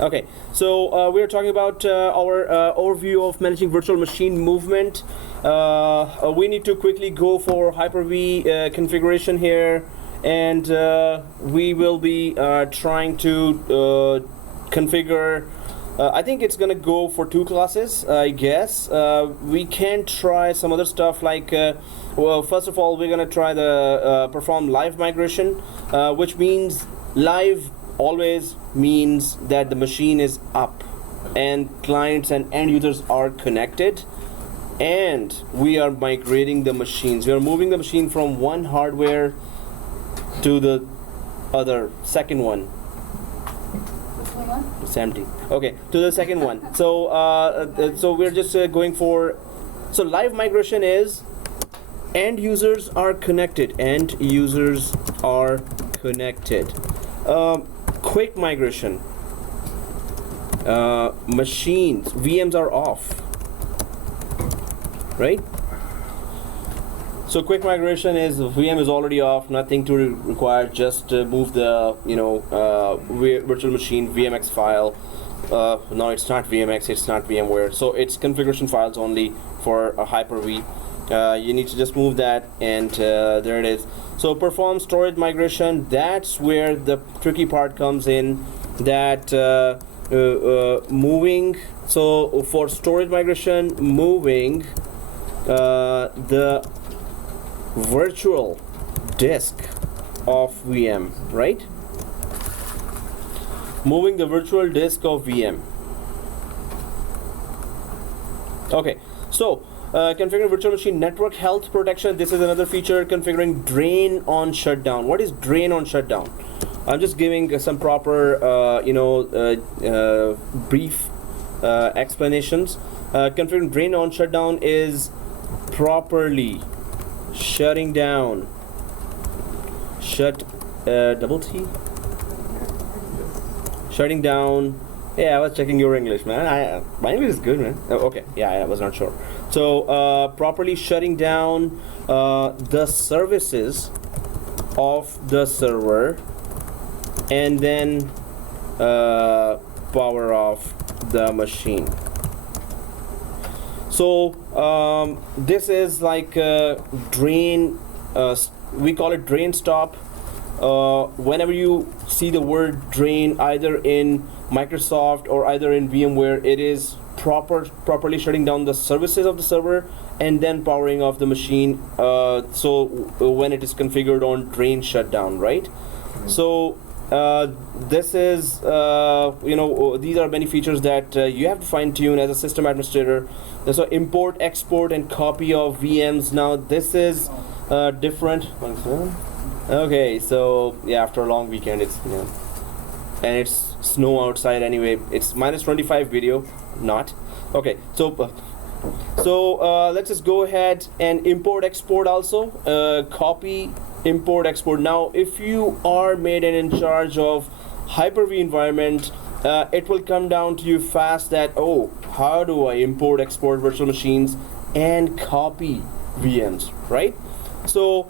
Okay, so we are talking about our overview of managing virtual machine movement. We need to quickly go for Hyper-V configuration here, and we will be trying to configure. I think it's gonna go for 2 classes, I guess. We can try some other stuff like, well, first of all, we're gonna try the perform live migration, which means live always means that the machine is up and clients and end users are connected, and we are migrating the machines. We are moving the machine from one hardware to the other, second one. It's empty. Okay, to the second one. So so we're just going for, so live migration is end users are connected. End users are connected. Quick migration. Machines, VMs are off. Right? So quick migration is VM is already off, nothing to require, just move the virtual machine VMX file. No, it's not VMX, it's not VMware. So it's configuration files only for a Hyper-V. You need to just move that, and there it is. So perform storage migration. That's where the tricky part comes in. That moving. So for storage migration, moving the virtual disk of VM, right? Moving the virtual disk of VM. Okay, so configuring virtual machine network health protection. This is another feature. Configuring drain on shutdown. What is drain on shutdown? I'm just giving some proper brief explanations. Configuring drain on shutdown is properly shutting down. Double T? Shutting down. Yeah, I was checking your English, man. My English is good, man. Oh, okay, yeah, I was not sure. So properly shutting down the services of the server, and then power off the machine. So this is like drain. We call it drain stop. Whenever you see the word drain either in Microsoft or either in VMware, it is properly shutting down the services of the server and then powering off the machine. So when it is configured on drain shutdown, right? So this is these are many features that you have to fine tune as a system administrator. So import, export, and copy of VMs. Now this is different. Okay, so yeah, after a long weekend, it's and it's snow outside anyway. It's -25 video, not okay. So let's just go ahead and import, export also. Copy, import, export. Now if you are made and in charge of Hyper-V environment, it will come down to you fast that, oh, how do I import, export virtual machines and copy VMs, right? So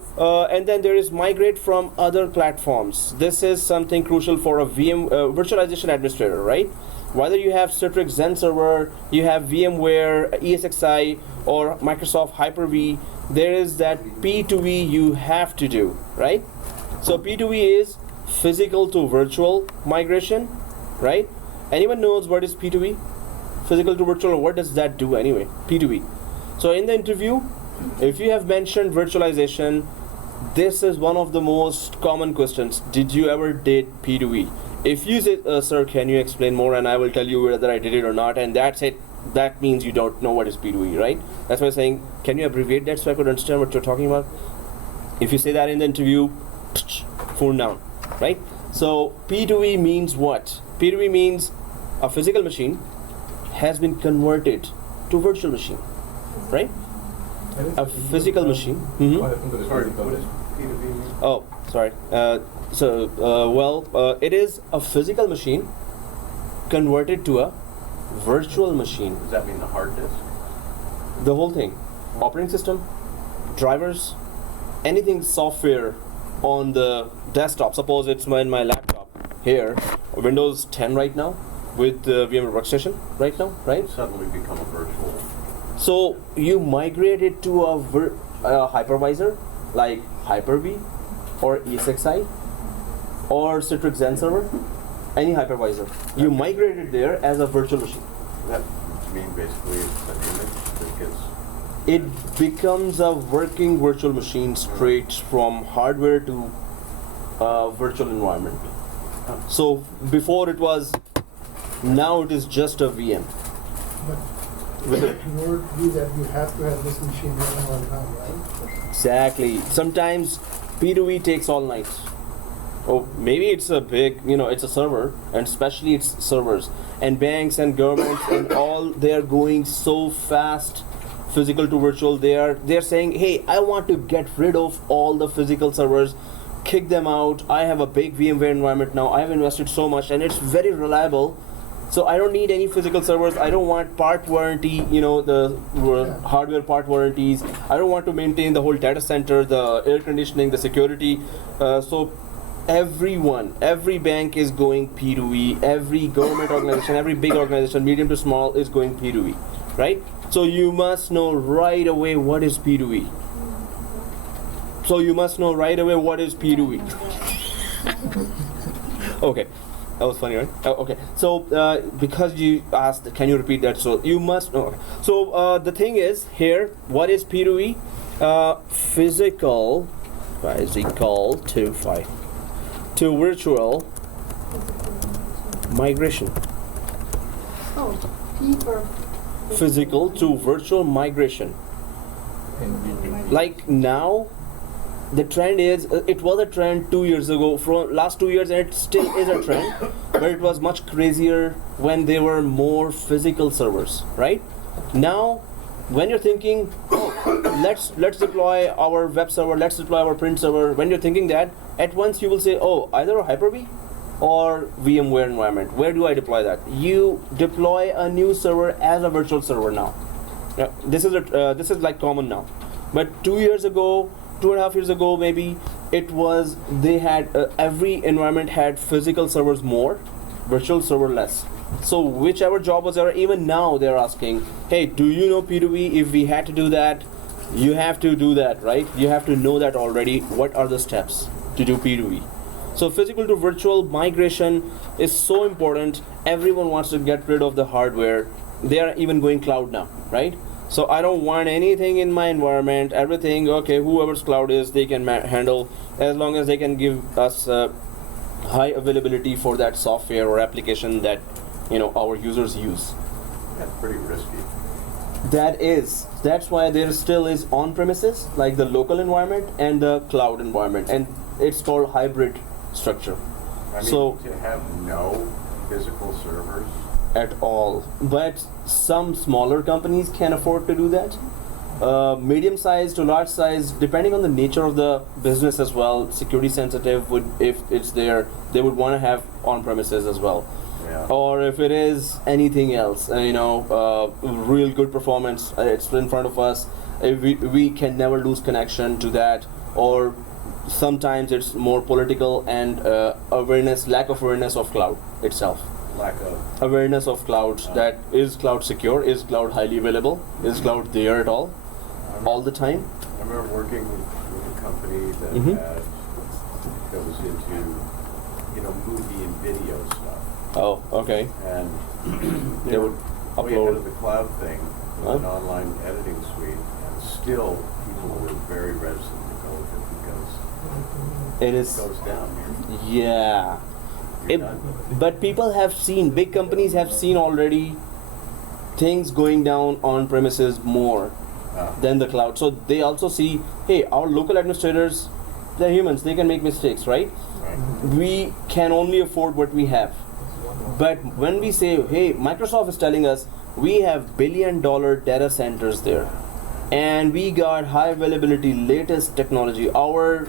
and then there is migrate from other platforms. This is something crucial for a virtualization administrator, right? Whether you have Citrix Xen server, you have VMware, ESXi, or Microsoft Hyper-V, there is that P2V you have to do, right? So P2V is physical to virtual migration, right? Anyone knows what is P2V? Physical to virtual, what does that do anyway? P2V. So in the interview, if you have mentioned virtualization, this is one of the most common questions. Did you ever did P2V? If you say, sir, can you explain more, and I will tell you whether I did it or not, and that's it. That means you don't know what is P2V, right? That's why I'm saying, can you abbreviate that so I could understand what you're talking about? If you say that in the interview, phone down, right? So P2V means what? P2V means a physical machine has been converted to virtual machine, right? A physical machine. Oh, sorry. It is a physical machine converted to a virtual machine. Does that mean the hard disk? The whole thing. Operating system, drivers, anything software on the desktop. Suppose it's in my laptop here, Windows 10 right now. with VMware Workstation right now, right? Suddenly become a virtual. So you migrate it to a hypervisor like Hyper-V or ESXi or Citrix Zen Server, any hypervisor. You migrate it there as a virtual machine. That mean basically it's an image that gets. It becomes a working virtual machine straight from hardware to virtual environment. So before it was, now it is just a VM. But in order to do that, you have to have this machine running all the time, right? Exactly. Sometimes P2E takes all night. Oh, maybe it's a big, it's a server, and especially it's servers. And banks and governments and all, they are going so fast, physical to virtual. They're saying, hey, I want to get rid of all the physical servers, kick them out. I have a big VMware environment now. I've invested so much, and it's very reliable. So I don't need any physical servers. I don't want part warranty, the hardware part warranties. I don't want to maintain the whole data center, the air conditioning, the security. So every bank is going P2E. Every government organization, every big organization, medium to small, is going P2E, right? So you must know right away what is P2E. Okay. That was funny, right? Okay. So because you asked, can you repeat that? So you must know. Okay. So the thing is here, what is P2E? Physical to virtual migration. Oh, P for Physical to virtual migration. Like now, the trend is, it was a trend 2 years ago, from last 2 years, and it still is a trend, but it was much crazier when there were more physical servers, right? Now, when you're thinking, oh, let's deploy our web server, let's deploy our print server, when you're thinking that, at once you will say, oh, either a Hyper-V or VMware environment. Where do I deploy that? You deploy a new server as a virtual server now. Yeah, this is like common now. But 2 years ago, 2.5 years ago maybe, it was, they had, every environment had physical servers more, virtual server less. So whichever job was there, even now they're asking, hey, do you know P2E? If we had to do that, you have to do that, right? You have to know that already. What are the steps to do P2E? So physical to virtual migration is so important. Everyone wants to get rid of the hardware. They are even going cloud now, right? So I don't want anything in my environment, everything, okay, whoever's cloud is, they can handle, as long as they can give us high availability for that software or application that, our users use. That's pretty risky. That's why there still is on-premises, like the local environment and the cloud environment, and it's called hybrid structure. I mean, so to have no physical servers at all, but some smaller companies can afford to do that. Medium size to large size, depending on the nature of the business as well, security sensitive, if it's there, they would want to have on-premises as well. Yeah. Or if it is anything else, real good performance, it's in front of us, we can never lose connection to that. Or sometimes it's more political and lack of awareness of cloud itself. Lack of awareness of clouds, that is cloud secure, is cloud highly available, is cloud there at all the time. I remember working with a company that that was into movie and video stuff. Oh, okay. And They would we had upload the cloud thing with an online editing suite, and still people were very reticent to go with it because it is. goes down here. Yeah. But people have seen, big companies have seen already things going down on premises more than the cloud. So they also see, hey, our local administrators, they're humans, they can make mistakes, right? We can only afford what we have. But when we say, hey, Microsoft is telling us we have billion-dollar data centers there, and we got high availability, latest technology, our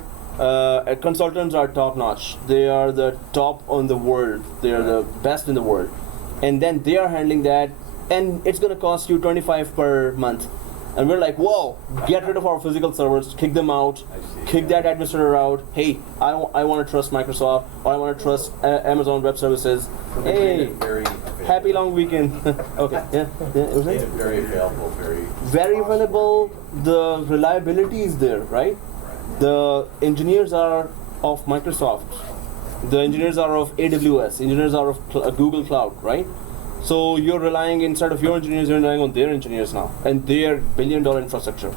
consultants are top-notch. They are the top on the world. They are the best in the world. And then they are handling that, and it's going to cost you $25 per month. And we're like, whoa, get rid of our physical servers, kick them out, kick that administrator out. Hey, I want to trust Microsoft, or I want to trust Amazon Web Services. They made it very happy long weekend. Okay, yeah, it was Made it? it very available, Very available. The reliability is there, right? The engineers are of Microsoft. The engineers are of AWS. Engineers are of Google Cloud, right? So you're relying, instead of your engineers, you're relying on their engineers now and their billion-dollar infrastructure.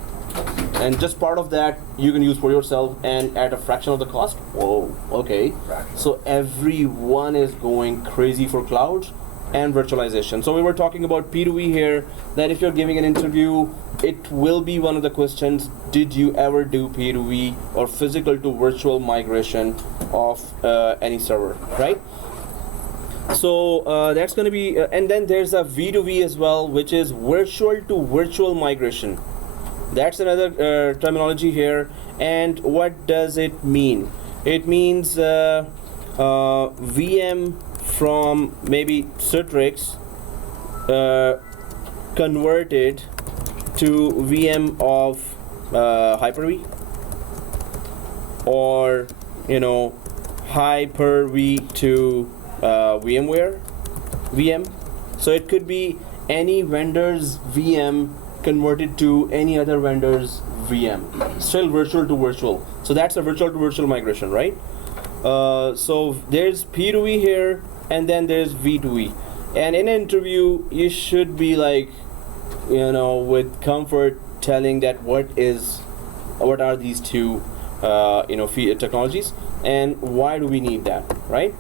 And just part of that you can use for yourself and at a fraction of the cost. Whoa, okay. So everyone is going crazy for cloud and virtualization. So we were talking about P2E here, that if you're giving an interview, it will be one of the questions, did you ever do P2E or physical to virtual migration of any server, right? So that's going to be, and then there's a V2V as well, which is virtual to virtual migration. That's another terminology here. And what does it mean? It means VM from maybe Citrix converted to VM of Hyper-V, or Hyper-V to VMware VM. So it could be any vendor's VM converted to any other vendor's VM, still virtual to virtual. So that's a virtual to virtual migration, right? So there's P2E here, and then there's V2E. And in an interview, you should be like, with comfort telling that what are these two technologies and why do we need that, right?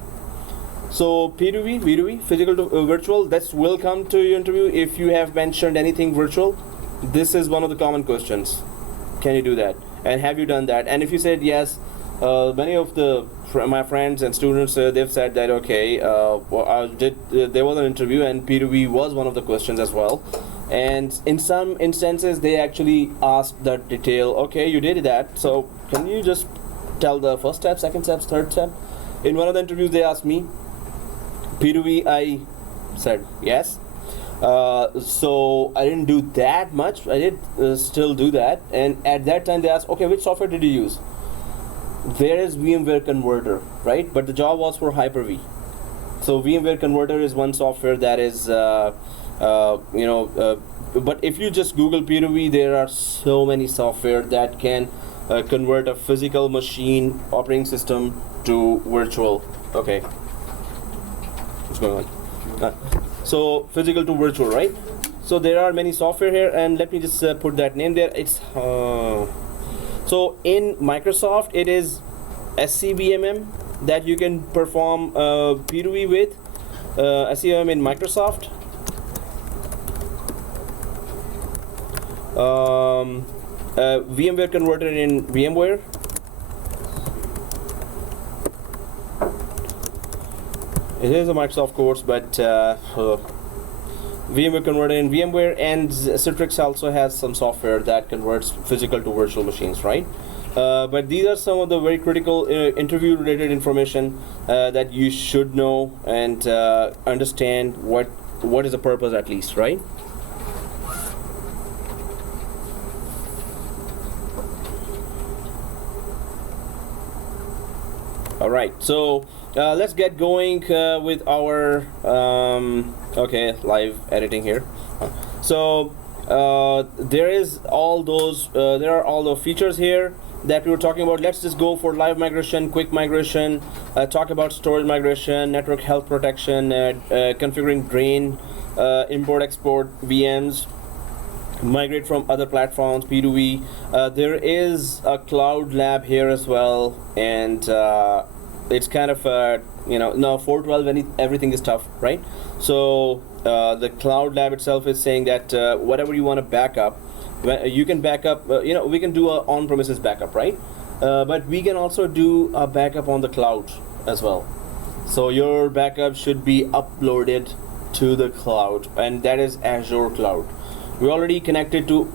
So P2V, V2V, physical to virtual, that will come to your interview. If you have mentioned anything virtual, this is one of the common questions. Can you do that? And have you done that? And if you said yes, many of my friends and students, they've said that, okay, there was an interview and P2V was one of the questions as well. And in some instances, they actually asked that detail, okay, you did that, so can you just tell the first step, second step, third step? In one of the interviews, they asked me, P2V, I said yes. So I didn't do that much. I did still do that. And at that time, they asked, okay, which software did you use? There is VMware Converter, right? But the job was for Hyper-V. So VMware Converter is one software that is, but if you just Google P2V, there are so many software that can convert a physical machine operating system to virtual. Okay. What's going on? So physical to virtual, right? So there are many software here, and let me just put that name there. It's so in Microsoft, it is SCBMM that you can perform P2V with. SCBMM in Microsoft. VMware Converter in VMware. It is a Microsoft course, but VMware Converter in VMware, and Citrix also has some software that converts physical to virtual machines, right? But these are some of the very critical interview-related information that you should know and understand what is the purpose, at least, right? All right, so let's get going with our live editing here. So there are all the features here that we were talking about. Let's just go for live migration, quick migration, talk about storage migration, network health protection, configuring drain, import export VMs, migrate from other platforms, P2V. There is a cloud lab here as well, and it's kind of now 412 everything is tough, right? So the cloud lab itself is saying that whatever you want to back up, you can back up, we can do a on-premises backup, right? But we can also do a backup on the cloud as well. So your backup should be uploaded to the cloud, and that is Azure Cloud. We already connected to,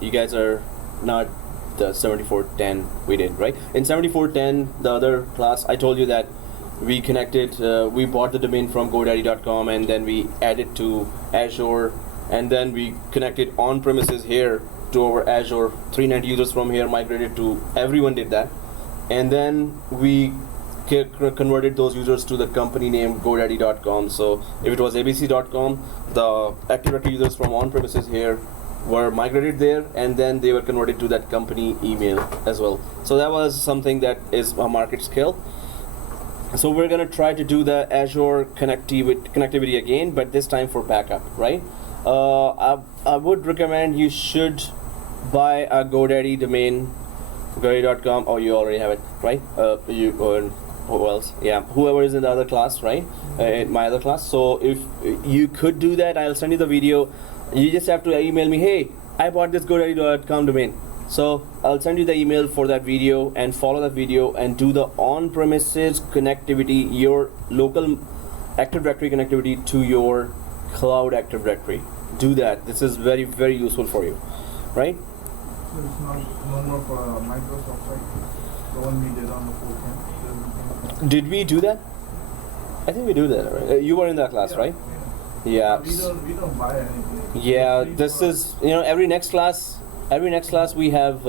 you guys are not the 7410 we did, right? In 7410, the other class, I told you that we connected, we bought the domain from GoDaddy.com, and then we added to Azure, and then we connected on premises here to our Azure. 390 users from here migrated to, everyone did that. And then we converted those users to the company name GoDaddy.com. So if it was abc.com, the Active Directory users from on-premises here were migrated there, and then they were converted to that company email as well. So that was something that is a market scale. So we're gonna try to do the Azure connectivity again, but this time for backup, right? I would recommend you should buy a GoDaddy domain, GoDaddy.com. Oh, you already have it, right? You or who else? Yeah, whoever is in the other class, right? In my other class. So if you could do that, I'll send you the video. You just have to email me, hey, I bought this GoDaddy.com domain. So I'll send you the email for that video and follow that video and do the on-premises connectivity, your local Active Directory connectivity to your cloud Active Directory. Do that. This is very, very useful for you, right? So it's no more for Microsoft site, the one we did on the 410. Did we do that? I think we do that, right? You were in that class, right? Yeah. We don't buy anything. Yeah, this is, every next class we have,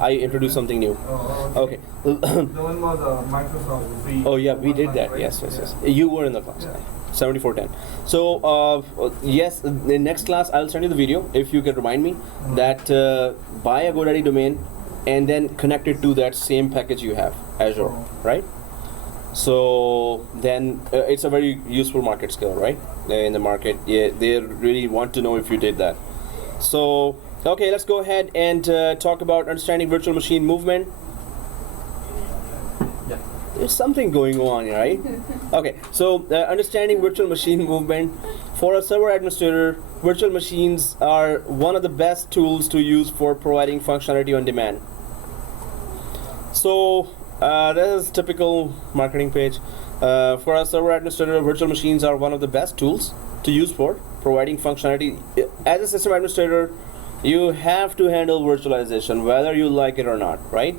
I introduce something new. Oh, Okay. The one was Microsoft free. Oh yeah, we did that. Right? Yes. You were in the class. Yeah. 7410. So yes, the next class I'll send you the video if you can remind me that buy a GoDaddy domain and then connect it to that same package you have, Azure, right? So then it's a very useful market skill, right? In the market, yeah, they really want to know if you did that. So okay, let's go ahead and talk about understanding virtual machine movement. There's something going on, right? Okay, so understanding virtual machine movement. For a server administrator, virtual machines are one of the best tools to use for providing functionality on demand. So this is typical marketing page. For a server administrator, virtual machines are one of the best tools to use for providing functionality. As a system administrator, you have to handle virtualization, whether you like it or not, right?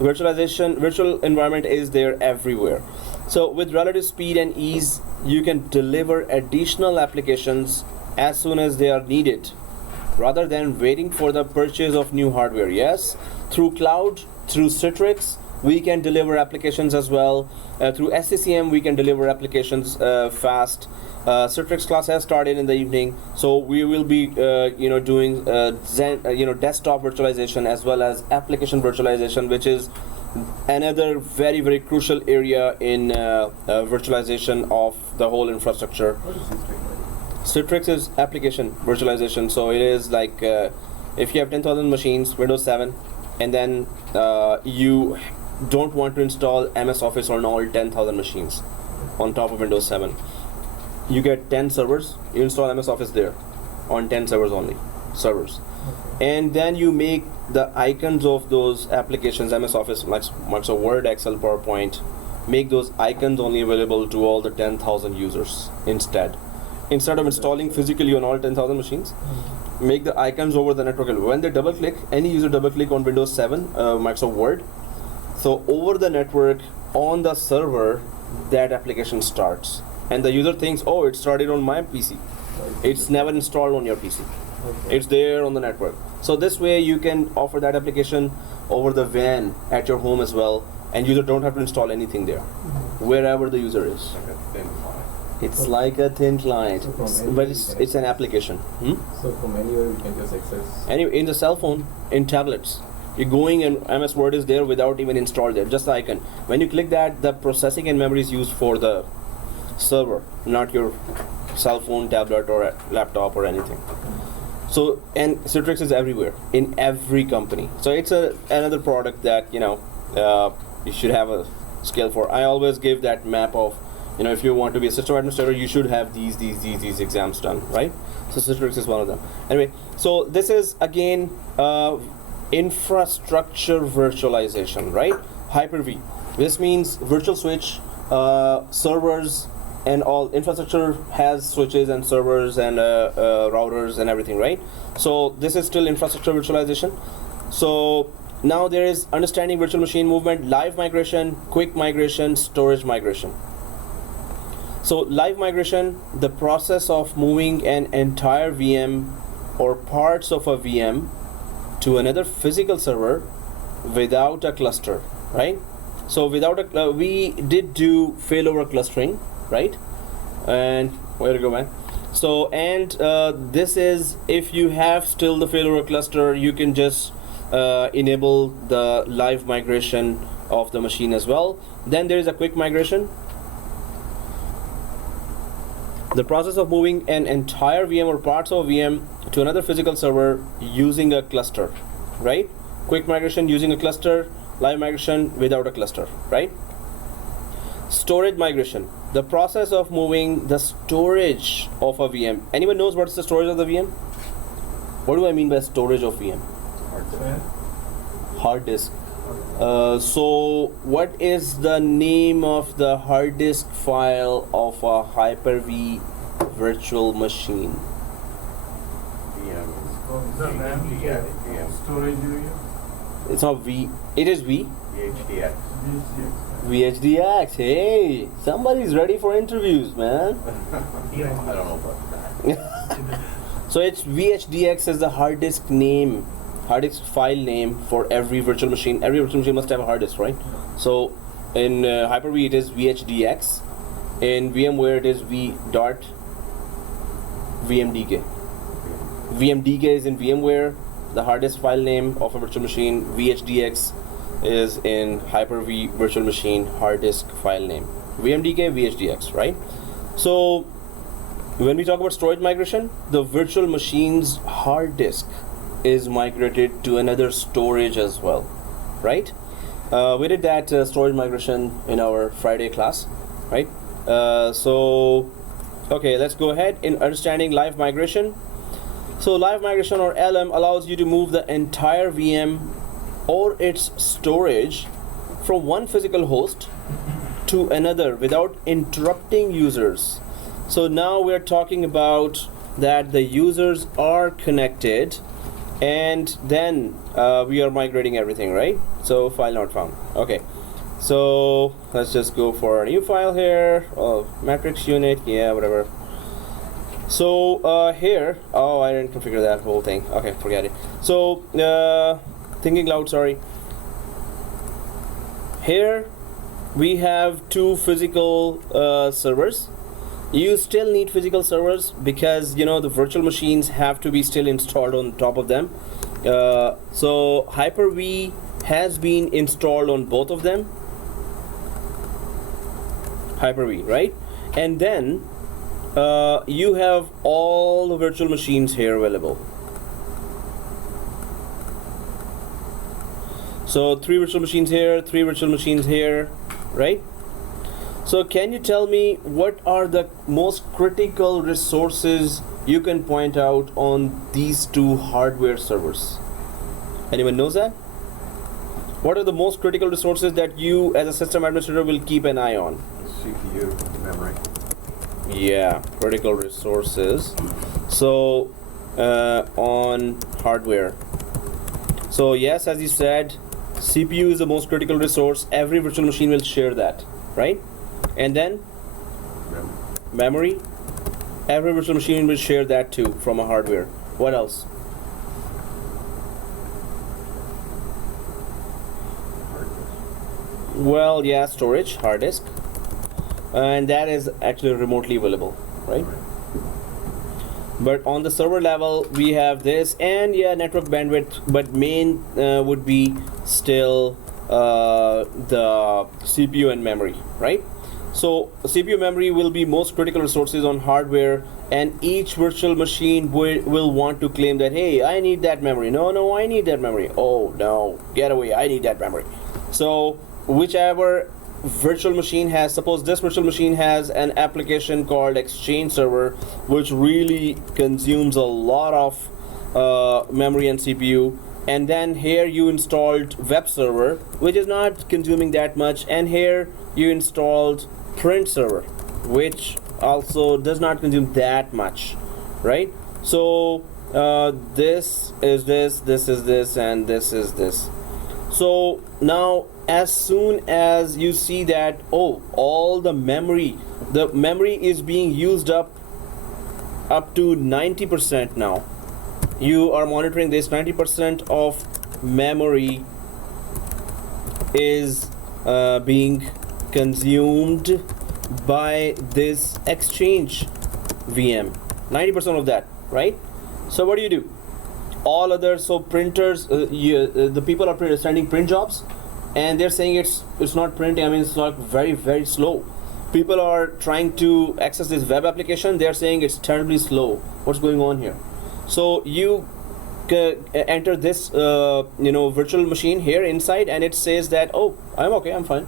Virtual environment is there everywhere. So with relative speed and ease, you can deliver additional applications as soon as they are needed, rather than waiting for the purchase of new hardware. Yes, through cloud, through Citrix, we can deliver applications as well. Through SCCM, we can deliver applications fast. Citrix class has started in the evening, so we will be doing desktop virtualization as well as application virtualization, which is another very, very crucial area in virtualization of the whole infrastructure. What is Citrix is application virtualization, so it is like if you have 10,000 machines, Windows 7, and then you don't want to install MS Office on all 10,000 machines on top of Windows 7. You get 10 servers, you install MS Office there on 10 servers only, and then you make the icons of those applications, MS Office, Microsoft Word, Excel, PowerPoint, make those icons only available to all the 10,000 users instead of installing physically on all 10,000 machines. Make the icons over the network. When they double click, any user double click on Windows 7, Microsoft Word, so over the network on the server, that application starts. And the user thinks, oh, it started on my PC. It's never installed on your PC. Okay. It's there on the network. So this way you can offer that application over the WAN at your home as well, and user don't have to install anything there, wherever the user is. Like a thin client. It's like a thin client, but it's an application. So from anywhere you can just access? In the cell phone, in tablets. You're going and MS Word is there without even installed there, just the icon. When you click that, the processing and memory is used for the server, not your cell phone, tablet, or laptop or anything. So, and Citrix is everywhere in every company. So it's another product that you should have a skill for. I always give that map of if you want to be a system administrator, you should have these exams done, right? So Citrix is one of them. Anyway, so this is again infrastructure virtualization, right? Hyper-V. This means virtual switch, servers, and all infrastructure has switches and servers and routers and everything, right? So this is still infrastructure virtualization. So now there is understanding virtual machine movement, live migration, quick migration, storage migration. So live migration, the process of moving an entire VM or parts of a VM to another physical server without a cluster, right? So without a we did do failover clustering, right? And where to go, man? So and this is, if you have still the failover cluster, you can just enable the live migration of the machine as well. Then there is a quick migration. The process of moving an entire VM or parts of VM to another physical server using a cluster, right? Quick migration using a cluster, live migration without a cluster, right? Storage migration, the process of moving the storage of a VM. Anyone knows what's the storage of the VM? What do I mean by storage of VM? Hard disk. So what is the name of the hard disk file of a Hyper-V virtual machine? Storage area. It's not V, it is V. VHDX. VHDX. Hey, somebody's ready for interviews, man. I don't know about that. So it's VHDX is the hard disk name, hard disk file name for every virtual machine. Every virtual machine must have a hard disk, right? So in Hyper-V it is VHDX. In VMware it is v.vmdk. vmdk is in VMware, the hard disk file name of a virtual machine. VHDX is in Hyper-V virtual machine hard disk file name. VMDK, VHDX, right? So when we talk about storage migration, the virtual machine's hard disk is migrated to another storage as well, right? We did that storage migration in our Friday class, right? So okay, let's go ahead in understanding live migration. So live migration, or LM, allows you to move the entire VM or its storage from one physical host to another without interrupting users. So now we're talking about that the users are connected, and then we are migrating everything, right? So file not found. Okay, so let's just go for a new file here. Oh, matrix unit, yeah, whatever. So here, oh, I didn't configure that whole thing. Okay, forget it. So thinking loud, sorry. Here we have two physical servers. You still need physical servers because you know the virtual machines have to be still installed on top of them. So Hyper-V has been installed on both of them. Hyper-V, right? And then you have all the virtual machines here available. So 3 virtual machines here, 3 virtual machines here, right? So can you tell me what are the most critical resources you can point out on these two hardware servers? Anyone knows that? What are the most critical resources that you as a system administrator will keep an eye on? CPU, memory. Yeah, critical resources. So on hardware. So yes, as you said, CPU is the most critical resource. Every virtual machine will share that, right? And then memory. Every virtual machine will share that too from a hardware. What else? Well, yeah, storage, hard disk. And that is actually remotely available, right? But on the server level we have this, and yeah, network bandwidth, but main would be still the CPU and memory, right? So CPU memory will be most critical resources on hardware, and each virtual machine will want to claim that, hey, I need that memory. No, I need that memory. Oh no, get away, I need that memory. So whichever virtual machine has, suppose this virtual machine has an application called Exchange Server, which really consumes a lot of memory and CPU, and then here you installed web server, which is not consuming that much, and here you installed print server, which also does not consume that much, right? So this is this is this, and this is this. So now as soon as you see that, oh, all the memory is being used up to 90% now, you are monitoring this. 90% of memory is being consumed by this Exchange VM. 90% of that, right? So what do? All others, so printers, the people are sending print jobs, and they're saying it's not printing. I mean, it's not very slow. People are trying to access this web application. They're saying it's terribly slow. What's going on here? So you enter this virtual machine here inside, and it says that, oh, I'm okay, I'm fine.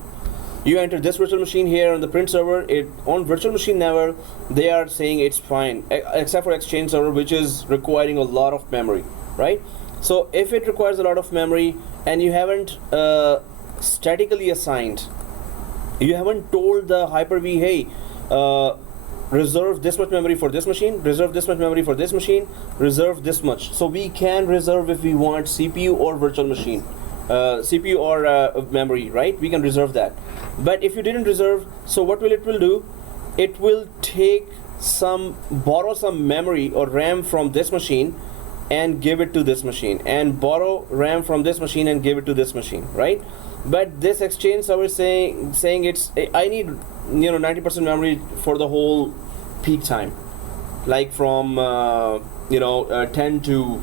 You enter this virtual machine here on the print server. On virtual machine level, they are saying it's fine, except for Exchange server, which is requiring a lot of memory, right? So if it requires a lot of memory and you haven't statically assigned, you haven't told the Hyper-V, hey, reserve this much memory for this machine, reserve this much memory for this machine, reserve this much. So we can reserve if we want CPU or virtual machine, CPU or memory, right? We can reserve that. But if you didn't reserve, so what will do? It will borrow some memory or RAM from this machine and give it to this machine, and borrow RAM from this machine and give it to this machine, right? But this Exchange server is saying I need 90% memory for the whole peak time, like from 10 to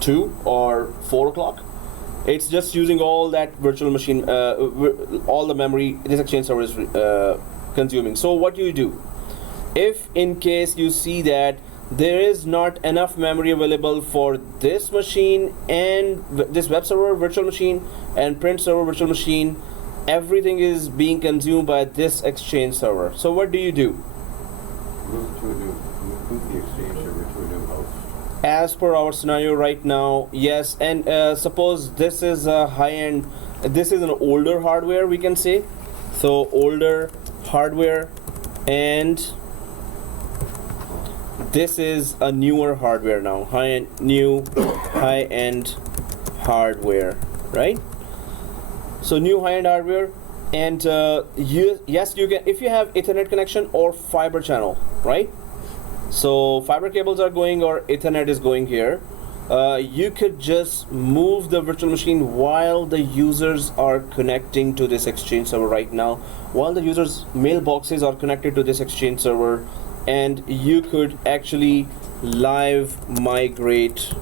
2 or 4 o'clock. It's just using all that virtual machine, all the memory this Exchange server is consuming. So what do? If in case you see that there is not enough memory available for this machine and this web server virtual machine and print server virtual machine, everything is being consumed by this Exchange server. So what do? Move the Exchange server to a new host. As per our scenario right now, yes. And suppose this is a high-end, this is an older hardware, we can say. So older hardware, and this is a newer hardware now, high-end hardware, right? So new high-end hardware, and you can, if you have Ethernet connection or fiber channel, right? So fiber cables are going or Ethernet is going here. You could just move the virtual machine while the users are connecting to this Exchange server right now, while the users' mailboxes are connected to this Exchange server, and you could actually live migrate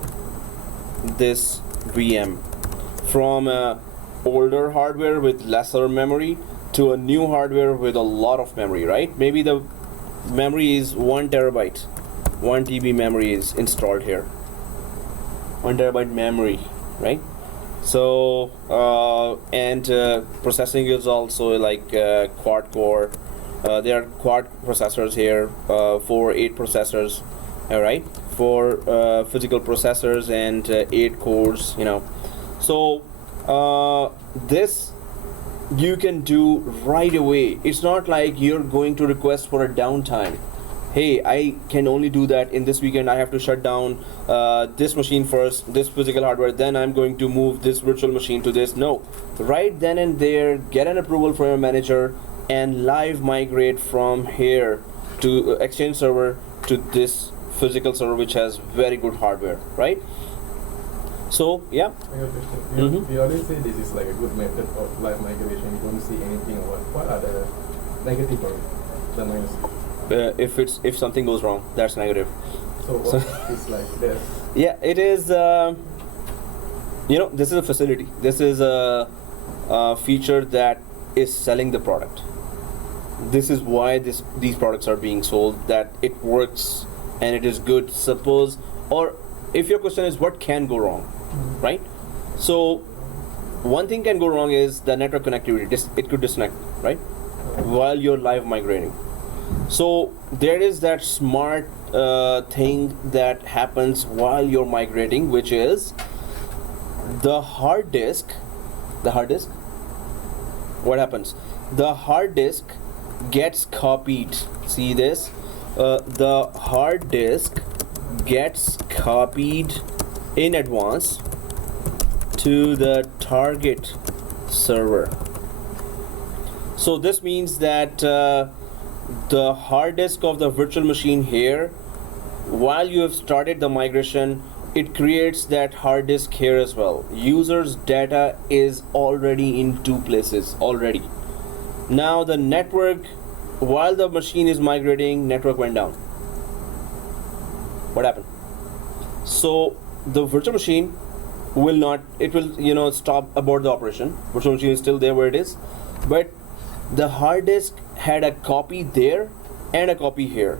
this VM from a older hardware with lesser memory to a new hardware with a lot of memory, right? Maybe the memory is 1 terabyte, 1 TB memory is installed here, 1 terabyte memory, right? So processing is also like quad core. There are quad processors here, 8 processors, all right, 4 physical processors and 8 cores, So this you can do right away. It's not like you're going to request for a downtime. Hey, I can only do that in this weekend. I have to shut down this machine first, this physical hardware, then I'm going to move this virtual machine to this. No, right then and there, get an approval from your manager and live migrate from here to Exchange server to this physical server, which has very good hardware, right? So yeah. I got a question. You always say this is like a good method of live migration. You don't see anything. What are the negative or the minus? If something goes wrong, that's negative. So what is like this? Yeah, it is. This is a facility. This is a feature that is selling the product. This is why these products are being sold. That it works and it is good. Suppose, or if your question is what can go wrong, right? So one thing can go wrong is the network connectivity. It could disconnect, right, while you're live migrating. So there is that smart thing that happens while you're migrating, which is the hard disk. What happens? The hard disk gets copied. See this? The hard disk gets copied in advance to the target server. So this means that the hard disk of the virtual machine here, while you have started the migration, it creates that hard disk here as well. User's data is already in two places already. Now the network, while the machine is migrating, network went down. What happened? So the virtual machine will not, it will stop abort the operation. Virtual machine is still there where it is, but the hard disk had a copy there and a copy here.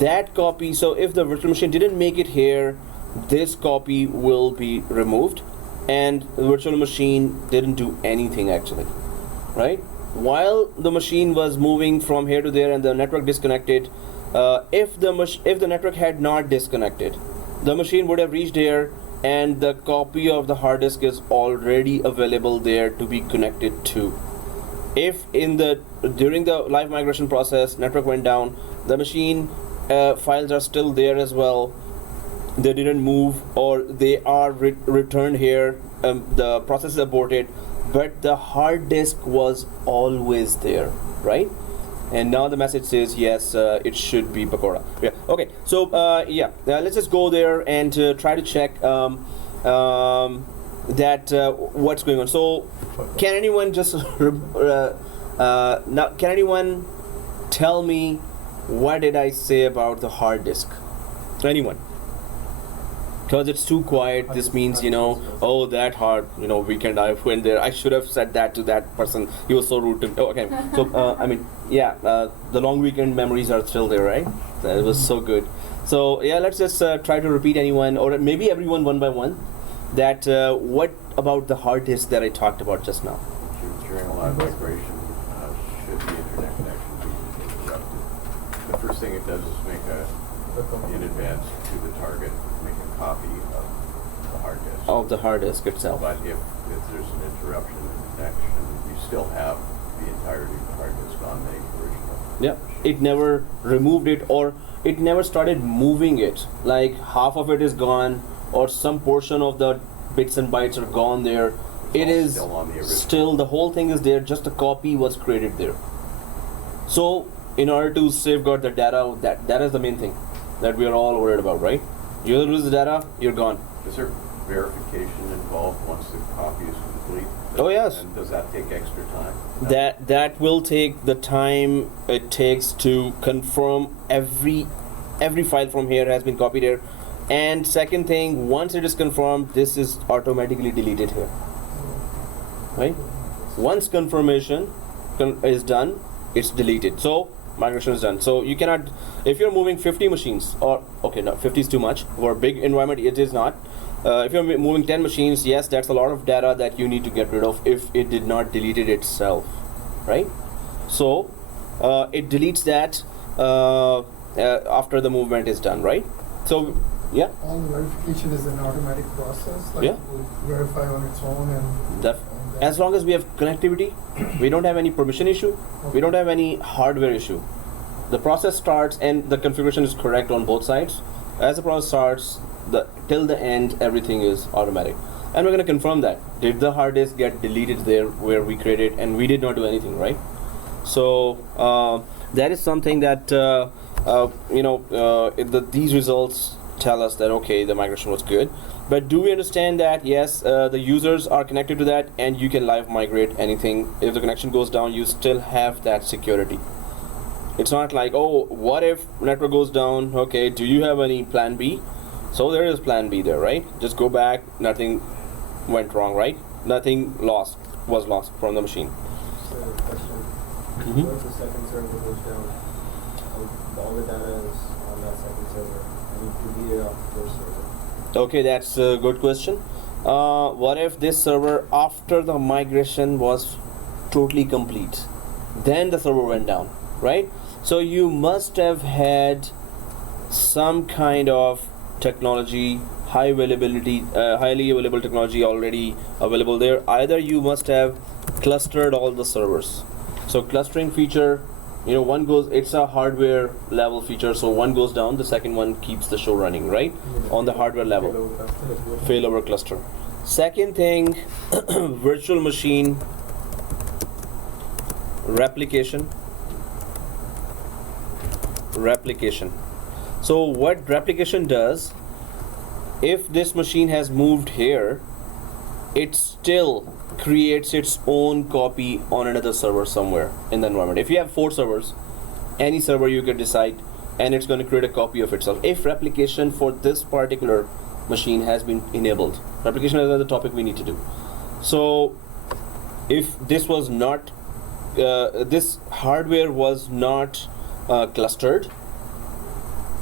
That copy, so if the virtual machine didn't make it here, this copy will be removed, and the virtual machine didn't do anything actually, right? While the machine was moving from here to there and the network disconnected, if the network had not disconnected, the machine would have reached here, and the copy of the hard disk is already available there to be connected to. If during the live migration process network went down, the machine files are still there as well, they didn't move, or they are returned here, the process is aborted, but the hard disk was always there, right? And now the message says yes, it should be Pakoda. Yeah. Okay. So let's just go there and try to check that what's going on. So can anyone just now? Can anyone tell me what did I say about the hard disk? Anyone? Because it's too quiet, this means, oh, that hard, weekend I went there, I should have said that to that person, he was so rude to me. Oh, okay, so, the long weekend memories are still there, right? It was so good. So, yeah, let's just try to repeat anyone, or maybe everyone one by one, that what about the hard disk that I talked about just now? During a live migration, should the internet connection be interrupted? The first thing it does is make in advance to the target, make a copy of the hard disk. Of the hard disk itself. But if there's an interruption in connection, you still have the entirety of the hard disk on the original. Yeah, it never removed it, or it never started moving it. Like half of it is gone, or some portion of the bits and bytes are gone there. It is still on the original. Still, the whole thing is there, just a copy was created there. So, in order to safeguard the data, that is the main thing that we are all worried about, right? You lose the data, you're gone. Is there verification involved once the copy is complete? Oh yes. And does that take extra time? That will take the time it takes to confirm every file from here has been copied here. And second thing, once it is confirmed, this is automatically deleted here, right? Once confirmation is done, it's deleted. So migration is done. So you cannot, if you're moving 50 machines, or okay, no, 50 is too much for a big environment. It is not. If you're moving 10 machines, yes, that's a lot of data that you need to get rid of if it did not delete it itself, right? So it deletes that after the movement is done, right? So yeah. All verification is an automatic process, like Yeah. it will verify on its own and As long as we have connectivity, we don't have any permission issue, we don't have any hardware issue. The process starts and the configuration is correct on both sides. As the process starts, till the end, everything is automatic. And we're going to confirm that. Did the hard disk get deleted there where we created, and we did not do anything, right? So that is something that these results tell us that okay, the migration was good. But do we understand that yes, the users are connected to that, and you can live migrate anything. If the connection goes down, you still have that security. It's not like, oh, what if network goes down? Okay, do you have any plan B? So there is plan B there, right? Just go back, nothing went wrong, right? Nothing was lost from the machine. So, question. Mhm. What if the second server goes down? All the data is on that second server. I need to delete it off the first server. Okay, that's a good question. What if this server, after the migration was totally complete, then the server went down, right? So you must have had some kind of technology, highly available technology already available there. Either you must have clustered all the servers. So clustering feature, one goes, it's a hardware level feature, so one goes down, the second one keeps the show running, right? On the hardware level. Failover cluster. Second thing, virtual machine replication. So what replication does, if this machine has moved here, it still creates its own copy on another server somewhere in the environment. If you have 4 servers, any server you could decide, and it's going to create a copy of itself. If replication for this particular machine has been enabled, replication is another topic we need to do. So if this was not this hardware was not clustered,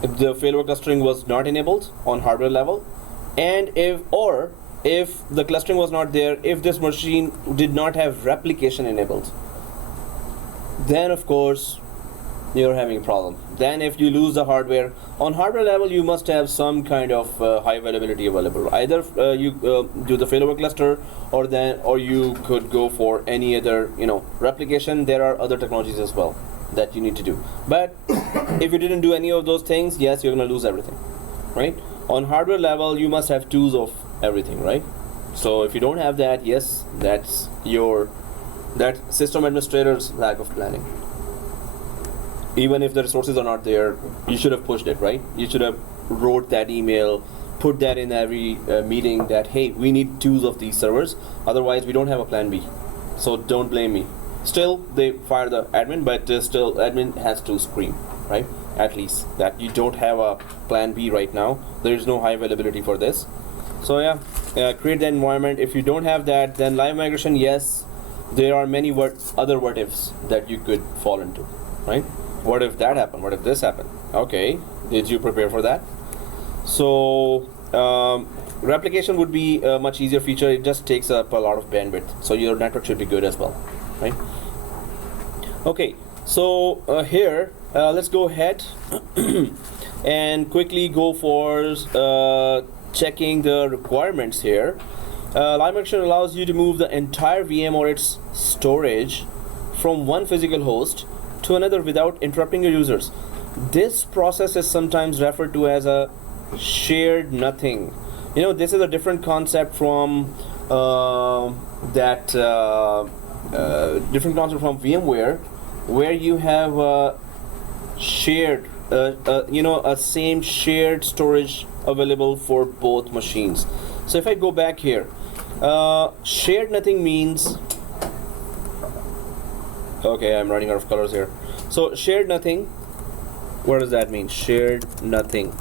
if the failover clustering was not enabled on hardware level, and if the clustering was not there, if this machine did not have replication enabled, then of course you're having a problem. Then if you lose the hardware, on hardware level you must have some kind of high availability available. Either you do the failover cluster, or you could go for any other replication. There are other technologies as well that you need to do. But if you didn't do any of those things, yes, you're gonna lose everything, right? On hardware level you must have 2s of everything, right? So if you don't have that, yes, that's that system administrator's lack of planning. Even if the resources are not there, you should have pushed it, right? You should have wrote that email, put that in every meeting that, hey, we need 2s of these servers, otherwise we don't have a plan B. So don't blame me. Still, they fire the admin, but still admin has to scream, right? At least that you don't have a plan B right now. There is no high availability for this. So yeah, create the environment. If you don't have that, then live migration, yes, there are many other what ifs that you could fall into, right? What if that happened? What if this happened? Okay, did you prepare for that? So replication would be a much easier feature. It just takes up a lot of bandwidth, so your network should be good as well, right? Okay, so here let's go ahead and quickly go for checking the requirements here. Live migration allows you to move the entire VM or its storage from one physical host to another without interrupting your users. This process is sometimes referred to as a shared nothing. This is a different concept from VMware, where you have a shared a same shared storage available for both machines. So if I go back here, shared nothing means, okay, I'm running out of colors here. So shared nothing, what does that mean? Shared nothing.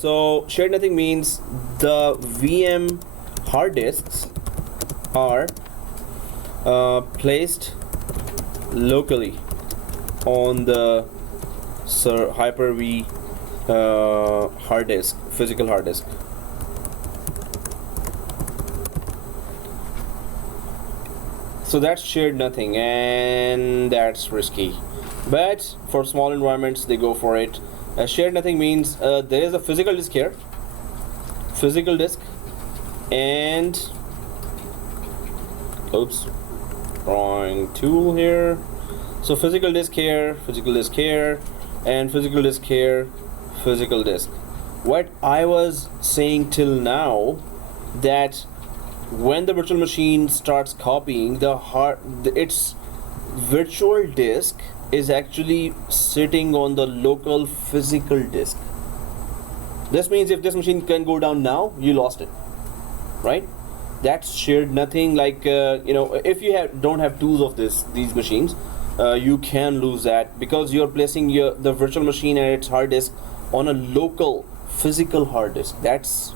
So shared nothing means the VM hard disks are placed locally on the Hyper-V hard disk, physical hard disk. So that's shared nothing, and that's risky. But for small environments, they go for it. Shared nothing means there is a physical disk here, and oops, wrong tool here. So physical disk here, and physical disk here, physical disk. What I was saying till now, that when the virtual machine starts copying its virtual disk is actually sitting on the local physical disk. This means if this machine can go down now, you lost it, right? That's shared nothing. Like if you don't have 2s of these machines, you can lose that because you're placing the virtual machine and its hard disk on a local physical hard disk. That's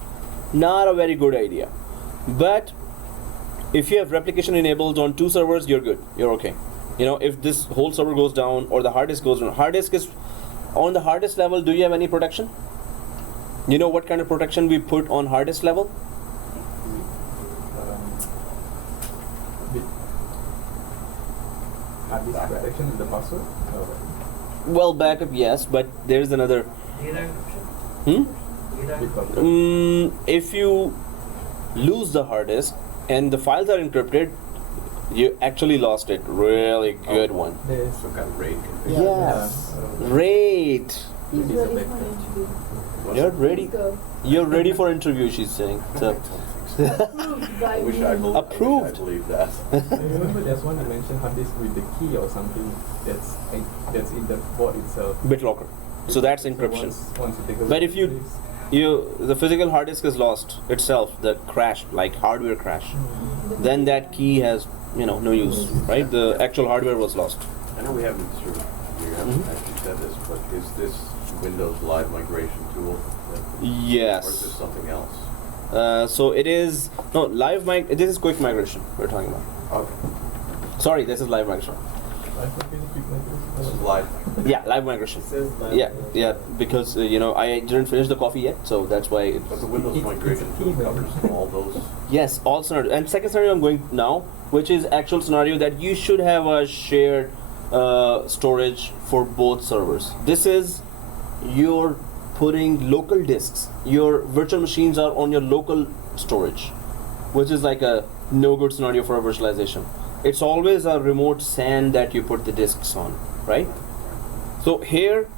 not a very good idea. But if you have replication enabled on 2 servers, you're good. You're okay. If this whole server goes down or the hard disk goes down, hard disk is on the hard disk level. Do you have any protection? You know what kind of protection we put on hard disk level? Hard disk protection is the password? Well, backup, yes, but there's another. Data encryption? If you lose the hard disk and the files are encrypted, you actually lost it. Really good one. There's Some kind of RAID configuration. Yes. RAID. He's ready for an interview. You're ready. Go. You're ready for interview, she's saying. So, Approved by I wish me. I Approved. believed that. I remember there's one you mentioned hard disk with the key or something that's in the board itself. BitLocker. So that's So encryption. once you take a But if you the physical hard disk is lost itself, the crash, like hardware crash, then that key has no use, right? The actual hardware was lost. I know we haven't you haven't actually said this, but is this Windows Live Migration tool? Yes. Or is this something else? So it is this is quick migration we're talking about. Okay. Sorry, this is live migration. This is live. Yeah, live migration. It says live Yeah, migration. yeah, because I didn't finish the coffee yet, so that's why. But the Windows Migration tool covers all those. Yes, all scenario. And second scenario I'm going now, which is actual scenario that you should have a shared storage for both servers. This is you're putting local disks. Your virtual machines are on your local storage, which is like a no good scenario for a virtualization. It's always a remote SAN that you put the disks on, right? So here,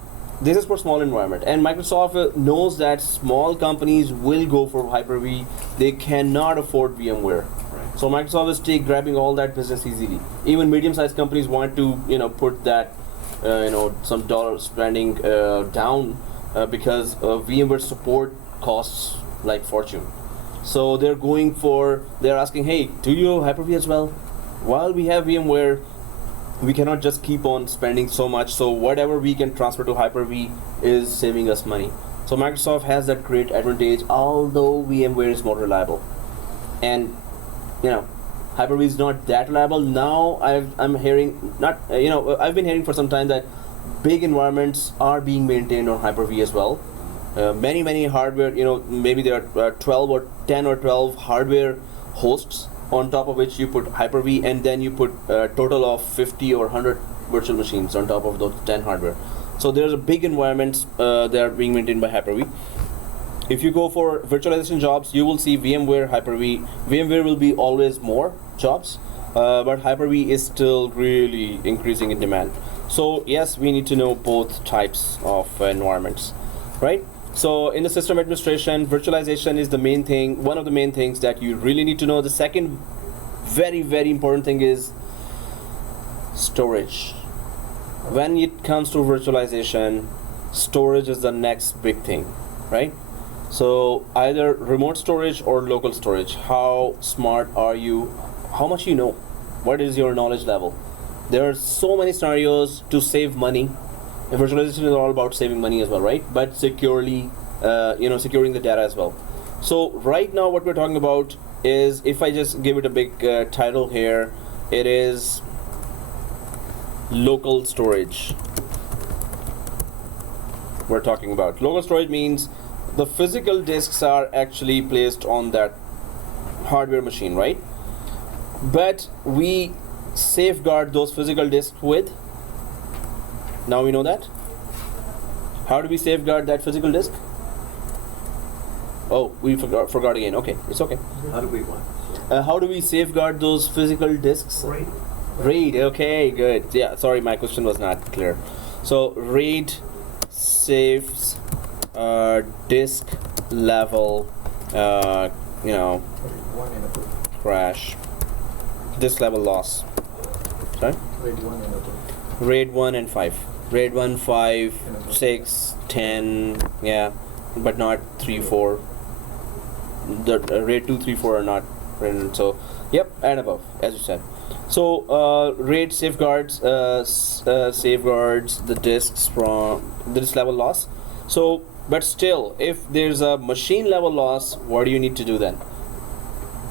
this is for small environment, and Microsoft knows that small companies will go for Hyper-V. They cannot afford VMware. Right. So Microsoft is grabbing all that business easily. Even medium-sized companies want to, put that, some dollar spending down because VMware support costs like fortune. So they're asking, hey, do you have Hyper-V as well? While we have VMware, we cannot just keep on spending so much. So whatever we can transfer to Hyper-V is saving us money. So Microsoft has that great advantage, although VMware is more reliable. And Hyper-V is not that reliable. Now I'm hearing I've been hearing for some time that big environments are being maintained on Hyper-V as well. Many hardware, maybe there are 12 or 10 or 12 hardware hosts on top of which you put Hyper-V, and then you put a total of 50 or 100 virtual machines on top of those 10 hardware. So there's a big environments that are being maintained by Hyper-V. If you go for virtualization jobs, you will see VMware, Hyper-V. VMware will be always more jobs, but Hyper-V is still really increasing in demand. So yes, we need to know both types of environments, right? So in the system administration, virtualization is the main thing, one of the main things that you really need to know. The second very, very important thing is storage. When it comes to virtualization, storage is the next big thing, right? So either remote storage or local storage. How smart are you? How much you know? What is your knowledge level? There are so many scenarios to save money. And virtualization is all about saving money as well, right? But securely, securing the data as well. So right now what we're talking about is, if I just give it a big title here, it is local storage. We're talking about local storage means the physical disks are actually placed on that hardware machine, right? But we safeguard those physical disks with, now we know that. How do we safeguard that physical disk? Oh, we forgot again. Okay, it's okay. How do we what? How do we safeguard those physical disks? RAID. Okay, good. Yeah, sorry, my question was not clear. So RAID saves disk level, crash, disk level loss. Sorry? RAID 1 and 5. RAID 1, 5, 6, 10, yeah, but not 3, 4. The RAID 2, 3, 4 are not written. So, yep, and above, as you said. So, RAID safeguards the disks from the disk level loss. So, but still, if there's a machine level loss, what do you need to do then?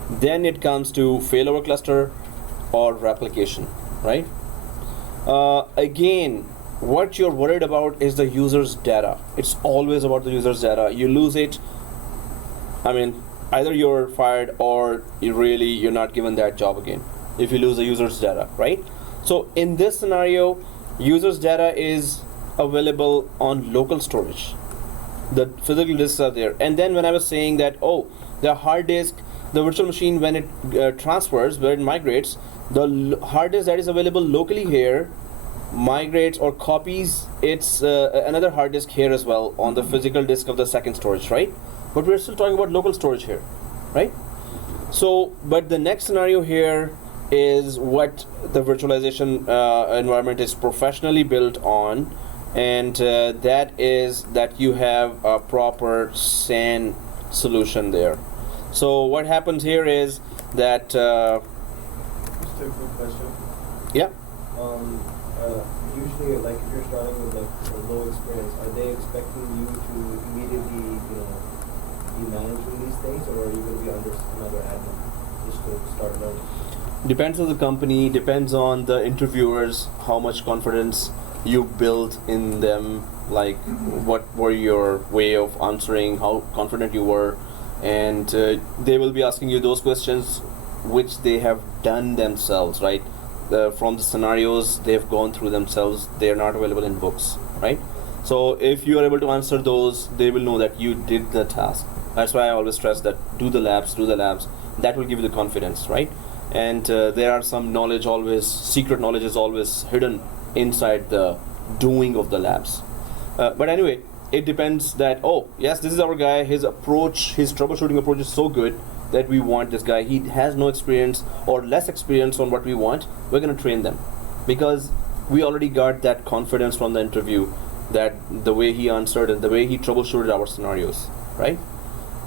Then it comes to failover cluster or replication, right? Again, what you're worried about is the user's data. It's always about the user's data. You lose it, I mean, either you're fired or you're not given that job again if you lose the user's data, right? So in this scenario, user's data is available on local storage. The physical disks are there. And then when I was saying that, the hard disk, the virtual machine, when it transfers, when it migrates, the hard disk that is available locally here migrates or copies its another hard disk here as well on the physical disk of the second storage, right? But we're still talking about local storage here, right? So, but the next scenario here is what the virtualization environment is professionally built on, and that is that you have a proper SAN solution there. So what happens here is that Just a quick question. yeah. Usually, like if you're starting with like a low experience, are they expecting you to immediately, be managing these things, or are you going to be under another admin just to start learning? Depends on the company, depends on the interviewers, how much confidence you built in them, like what were your way of answering, how confident you were, and they will be asking you those questions which they have done themselves, right? From the scenarios they've gone through themselves, they're not available in books, right? So if you are able to answer those, they will know that you did the task. That's why I always stress that do the labs. That will give you the confidence, right? And there are some knowledge always, secret knowledge is always hidden inside the doing of the labs. But anyway, it depends that, oh yes, this is our guy, his approach, his troubleshooting approach is so good that we want this guy. He has no experience or less experience on what we want. We're going to train them because we already got that confidence from the interview, that the way he answered and the way he troubleshooted our scenarios, right?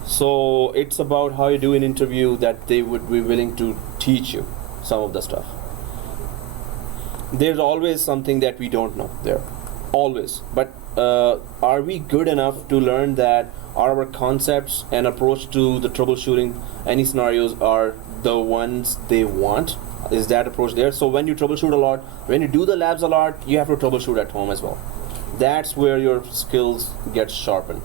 So it's about how you do an interview that they would be willing to teach you some of the stuff. There's always something that we don't know there, always. But are we good enough to learn that our concepts and approach to the troubleshooting any scenarios are the ones they want? Is that approach there? So when you troubleshoot a lot, when you do the labs a lot, you have to troubleshoot at home as well. That's where your skills get sharpened,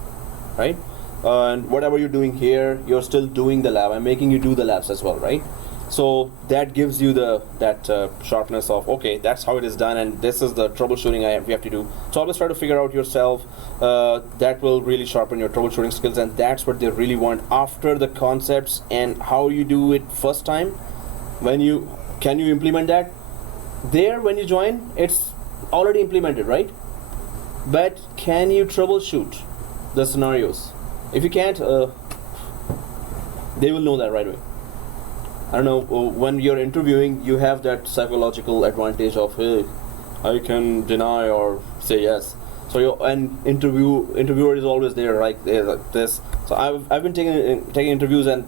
right? And whatever you're doing here, you're still doing the lab. I'm making you do the labs as well, right? So that gives you that sharpness of, okay, that's how it is done, and this is the troubleshooting we have to do. So always try to figure out yourself. That will really sharpen your troubleshooting skills, and that's what they really want after the concepts and how you do it first time. Can you implement that? There, when you join, it's already implemented, right? But can you troubleshoot the scenarios? If you can't, they will know that right away. I don't know, when you're interviewing, you have that psychological advantage of, hey, I can deny or say yes. So interviewer is always there, right? Like this. So I've been taking interviews, and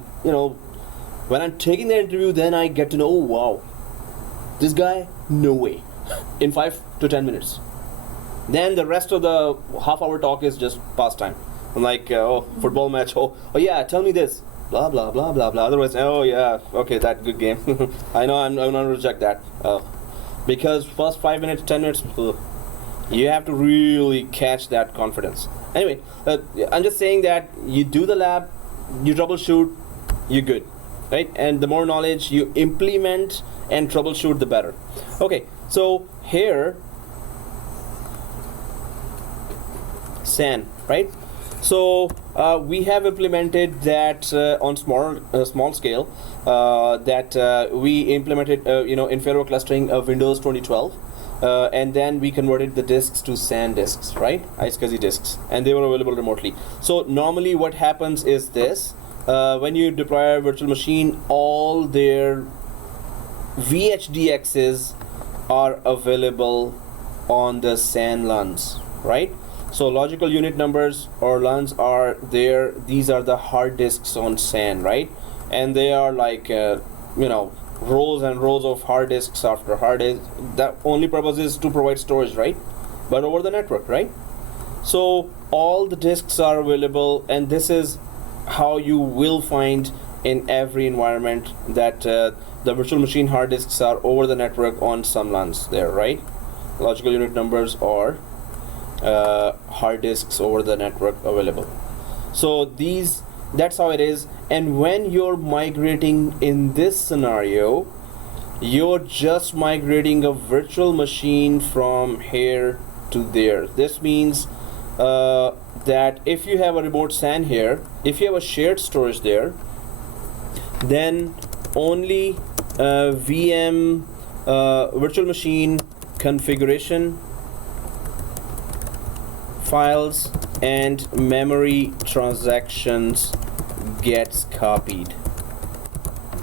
when I'm taking the interview, then I get to know, oh wow, this guy, no way, in 5 to 10 minutes. Then the rest of the half-hour talk is just pastime. I'm like, football match. Oh yeah, tell me this. Blah blah blah blah blah. Otherwise, oh yeah, okay, that good game. I know I'm gonna reject that because first 5 minutes, 10 minutes, you have to really catch that confidence. Anyway, I'm just saying that you do the lab, you troubleshoot, you're good, right? And the more knowledge you implement and troubleshoot, the better. Okay, so here, SAN, right? So we have implemented that on small scale. That we implemented, in failure clustering Windows 2012, and then we converted the disks to SAN disks, right? iSCSI disks, and they were available remotely. So normally, what happens is this: when you deploy a virtual machine, all their VHDXs are available on the SAN LUNs, right? So logical unit numbers or LUNs are there. These are the hard disks on SAN, right? And they are like, rows and rows of hard disks after hard disk. The only purpose is to provide storage, right? But over the network, right? So all the disks are available, and this is how you will find in every environment that the virtual machine hard disks are over the network on some LUNs there, right? Logical unit numbers or hard disks over the network available. So that's how it is. And when you're migrating in this scenario, you're just migrating a virtual machine from here to there. This means that if you have a remote SAN here, if you have a shared storage there, then only VM virtual machine configuration files and memory transactions gets copied,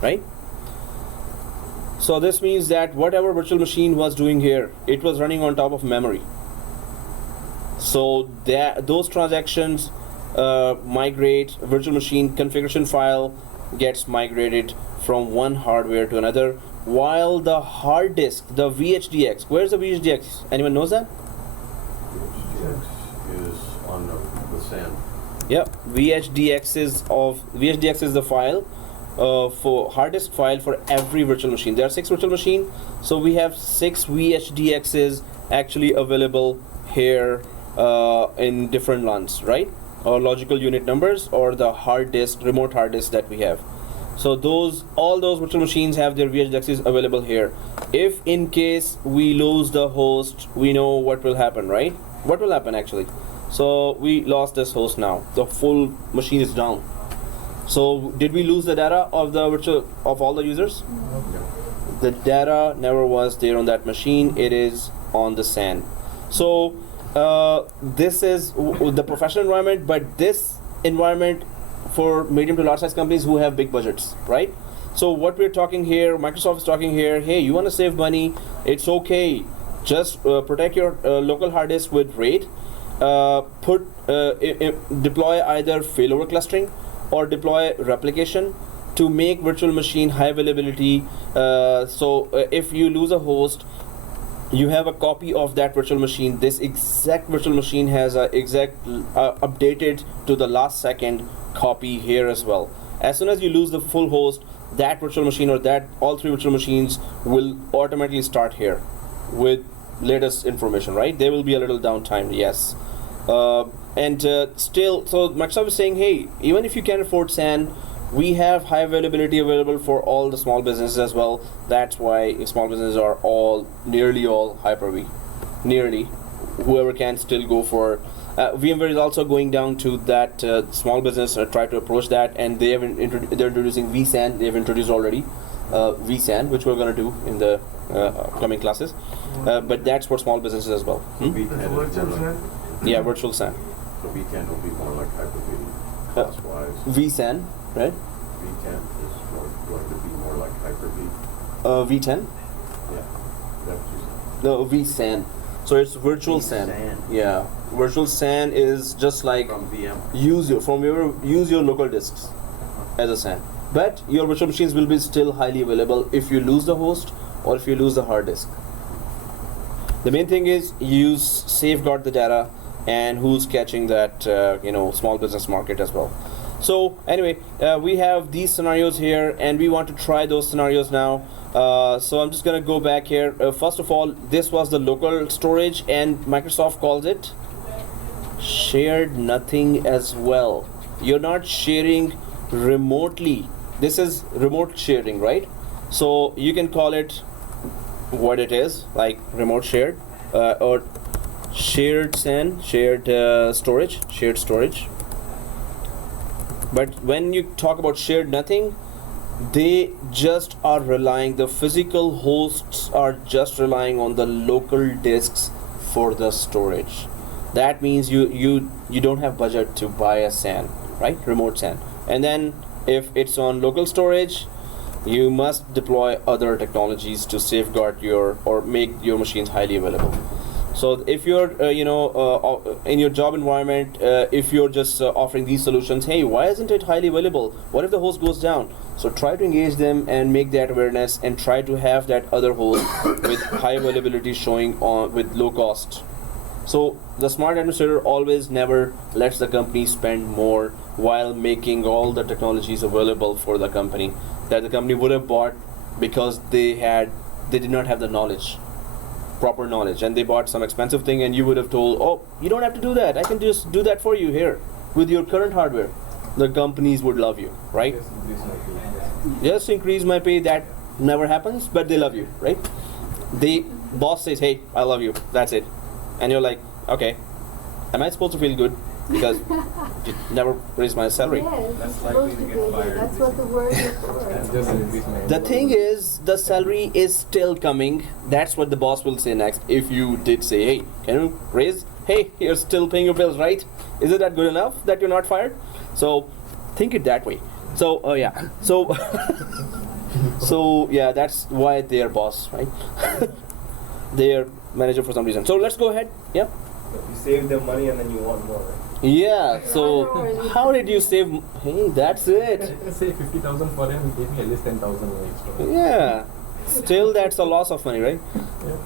right? So this means that whatever virtual machine was doing here, it was running on top of memory. So those transactions migrate, virtual machine configuration file gets migrated from one hardware to another, while the hard disk, the VHDX, where's the VHDX? Anyone knows that? Is on the SAN. Yeah, VHDX is the file for hard disk file for every virtual machine. There are 6 virtual machines, so we have 6 VHDXs actually available here in different LUNs, right? Or logical unit numbers, or the hard disk, remote hard disk that we have. So all those virtual machines have their VHDXs available here. If in case we lose the host, we know what will happen, right? What will happen actually? So we lost this host now. The full machine is down. So did we lose the data of all the users? The data never was there on that machine. It is on the SAN. So this is the professional environment, but this environment for medium to large size companies who have big budgets, right? So what we're talking here, Microsoft is talking here, hey, you want to save money, it's okay. Just protect your local hard disk with RAID. Deploy either failover clustering or deploy replication to make virtual machine high availability. If you lose a host, you have a copy of that virtual machine. This exact virtual machine has a updated to the last second copy here as well. As soon as you lose the full host, that virtual machine or all 3 virtual machines will automatically start here with latest information, right? There will be a little downtime, yes. Still, so Microsoft is saying, hey, even if you can't afford SAN, we have high availability available for all the small businesses as well. That's why small businesses are nearly all Hyper-V. Nearly. Whoever can still go for VMware is also going down to that small business, try to approach that, and they're introducing vSAN. They've introduced already vSAN, which we're going to do in the upcoming classes. But that's for small businesses as well. Yeah, virtual SAN. So V10 will be more like Hyper-V cost-wise. vSAN, right? V10 is going to be more like Hyper-V. V10? Yeah. That's what you said. No, vSAN. So it's virtual SAN. Yeah, virtual SAN is just like From VM. use your local disks as a SAN. But your virtual machines will be still highly available if you lose the host or if you lose the hard disk. The main thing is safeguard the data and who's catching that small business market as well. So anyway, we have these scenarios here and we want to try those scenarios now. So I'm just gonna go back here. First of all, this was the local storage and Microsoft calls it shared nothing as well. You're not sharing remotely. This is remote sharing, right? So you can call it what it is, like remote shared or shared SAN, shared storage. But when you talk about shared nothing, they just are relying, the physical hosts are just relying on the local disks for the storage. That means you don't have budget to buy a SAN, right? Remote SAN. And then if it's on local storage, you must deploy other technologies to safeguard or make your machines highly available. So if you're in your job environment, if you're just offering these solutions, hey, why isn't it highly available? What if the host goes down? So try to engage them and make that awareness and try to have that other host with high availability showing on with low cost. So the smart administrator always never lets the company spend more while making all the technologies available for the company that the company would have bought because they did not have the proper knowledge, and they bought some expensive thing and you would have told, oh, you don't have to do that, I can just do that for you here with your current hardware. The companies would love you, right? Yes, increase my pay, that never happens, but they love you, right? The boss says, hey, I love you, that's it. And you're like, okay, am I supposed to feel good because you never raise my salary? Yes, That's it's likely supposed to to get be. fired. That's what the word is for. And just increase my The thing is, the salary is still coming. That's what the boss will say next. If you did say, hey, can you raise? Hey, you're still paying your bills, right? Isn't that good enough that you're not fired? So think it that way. So, yeah. So, so yeah, that's why they're boss, right? They're manager for some reason. So let's go ahead. Yeah. You save them money and then you want more, right? Yeah. So how did you save? Hey, that's it. Let's say 50,000 for them, he gave me at least 10,000 extra. Yeah. Still, that's a loss of money, right? Yeah.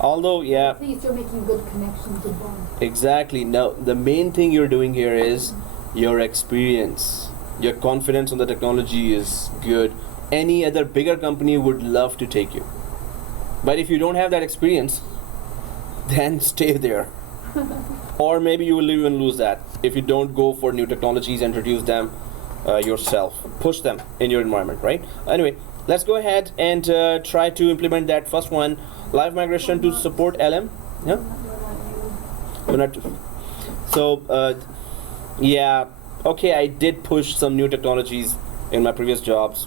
Although, yeah. At least you're making good connections with them. Exactly. Now, the main thing you're doing here is your experience. Your confidence on the technology is good. Any other bigger company would love to take you. But if you don't have that experience, then stay there. Or maybe you will even lose that if you don't go for new technologies, introduce them yourself, push them in your environment, right? Anyway, let's go ahead and try to implement that first one, live migration to support LM. Yeah. We're not. So yeah, okay, I did push some new technologies in my previous jobs,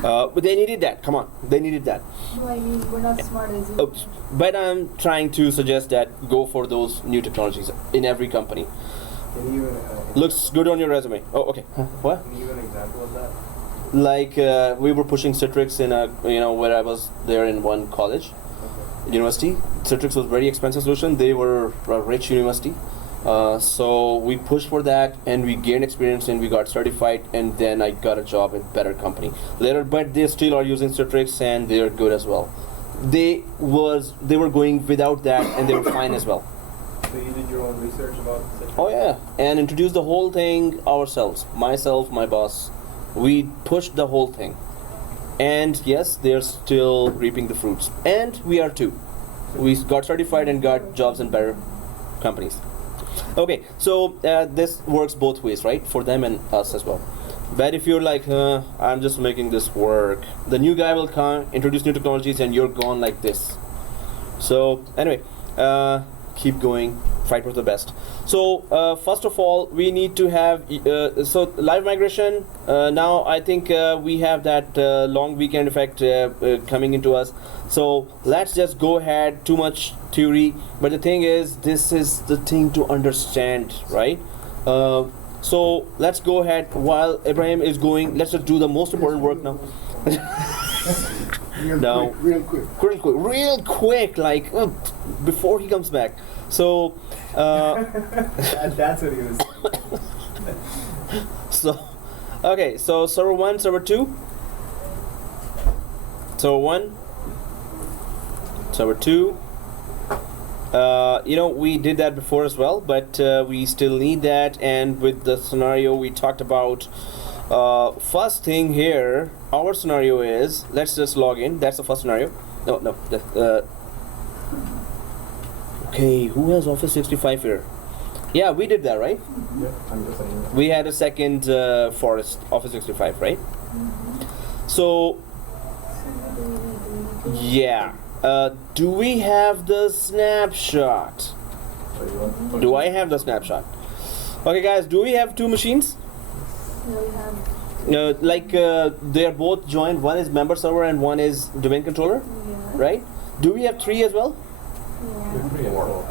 but they needed that. Come on, they needed that. No, I mean, we're not smart as you. But I'm trying to suggest that go for those new technologies in every company. Can you Looks good on your resume. Oh, okay. Huh? What? Can you give an example of that? Like we were pushing Citrix in a where I was there in one college, university. Citrix was very expensive solution. They were a rich university. So we pushed for that and we gained experience and we got certified, and then I got a job in better company later, but they still are using Citrix and they are good as well. They were going without that and they were fine as well. So you did your own research about Citrix? Oh yeah, and introduced the whole thing ourselves, myself, my boss. We pushed the whole thing, and yes, they're still reaping the fruits, and we are too. We got certified and got jobs in better companies. Okay, so this works both ways, right? For them and us as well. But if you're like, I'm just making this work, the new guy will come, introduce new technologies, and you're gone like this. So anyway, keep going, fight for the best. So first of all, we need to have so live migration. Now I think we have that long weekend effect coming into us. So let's just go ahead. Too much theory, but the thing is, this is the thing to understand, right? So let's go ahead while Ibrahim is going. Let's just do the most important work now. Real quick, like before he comes back. So That's what he was. so okay, so server 1, server 2, server 1, server 2. We did that before as well, but we still need that. And with the scenario we talked about, first thing here, our scenario is, let's just log in. That's the first scenario. Okay, who has Office 65 here? Yeah, we did that, right? Yeah, I'm just saying. We had a second Forest Office 65, right? So yeah, do we have the snapshot? So you want, Do I have the snapshot? Okay guys, do we have two machines? No, we have. They're both joined, one is member server and one is domain controller, Yeah. right? Do we have three as well? Yeah. 3 and 4.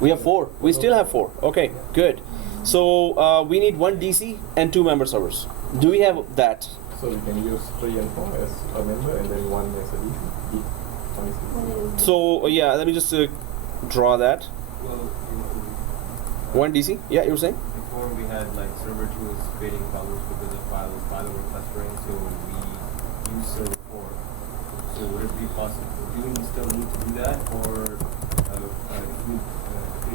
We have four. We still have four. Okay, good. So we need one DC and two member servers. Do we have that? So you can use 3 and 4 as a member and then 1 as a D. One is DC. So yeah, let me just draw that. Well, One DC. Yeah, you were saying? before we had like server 2 was creating problems because the file were clustering, so we used server 4. So would it be possible? Do we still need to do that, or if we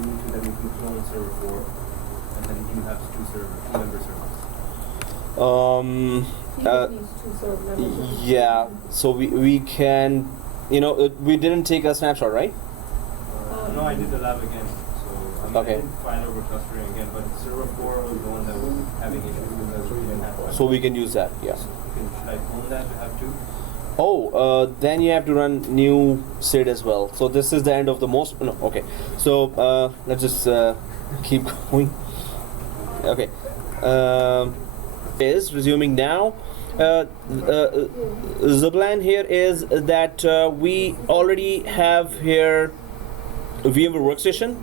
need to, then we can clone server 4, and then you have two member servers. He just needs two server members. Yeah. So we can, we didn't take a snapshot, right? No, I did the lab again. So Okay. I didn't find over clustering again, but server 4 was the one that was having issues because we didn't have one. So we can use that. Yeah. Should I clone that to have two? Oh, then you have to run new SID as well. So this is the end of the most. No, okay. So let's just keep going. Okay. Is resuming now. The plan here is that we already have here VMware Workstation.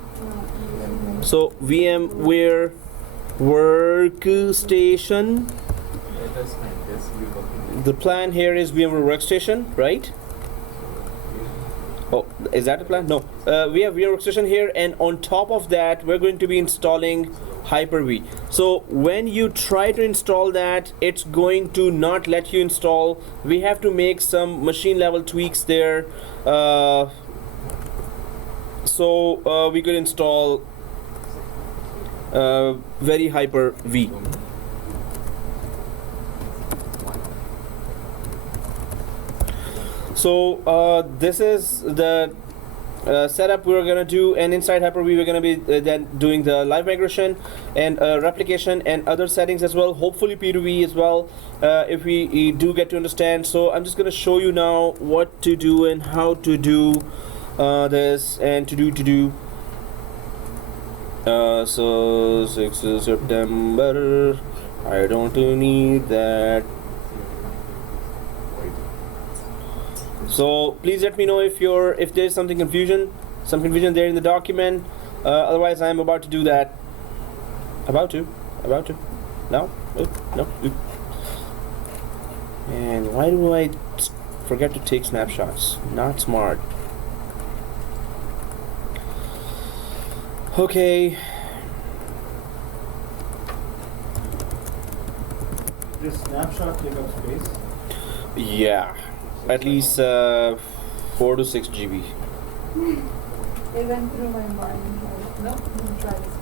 So VMware Workstation. That's fine. Yes, you working. The plan here is VMware Workstation, right? Oh, is that the plan? No. We have VM workstation here, and on top of that, we're going to be installing Hyper-V. So when you try to install that, it's going to not let you install. We have to make some machine level tweaks there. So we could install very Hyper-V. So this is the setup we're gonna do, and inside Hyper-V we're gonna be then doing the live migration and replication and other settings as well, hopefully P2V as well, if we do get to understand. So I'm just gonna show you now what to do and how to do this and to do. So 6th September, I don't need that. So please let me know if there's some confusion there in the document. Otherwise, I'm about to do that. About to. No. No. And why do I forget to take snapshots? Not smart. Okay. This snapshot take up space. Yeah. At least 4 to 6 GB. It went through my mind. Like, no, let me try this.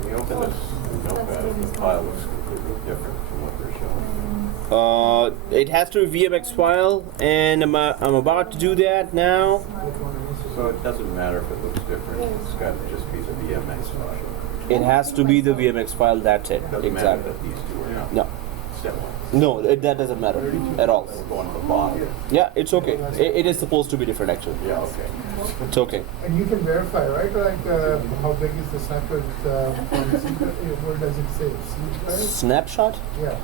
When you open this notepad, the file looks completely different from what they're showing. It has to be VMX file, and I'm about to do that now. So it doesn't matter if it looks different, it's got to just be the VMX file. It has to be the VMX file, that's it. Doesn't matter Exactly. that these two are not No. step one. No, that doesn't matter at all. We're going to the bottom. Yeah, it's okay. It is supposed to be different actually. Yeah, okay. It's okay. And you can verify, right? Like, how big is the snapshot? Where does it say? C drive? Snapshot? Yeah.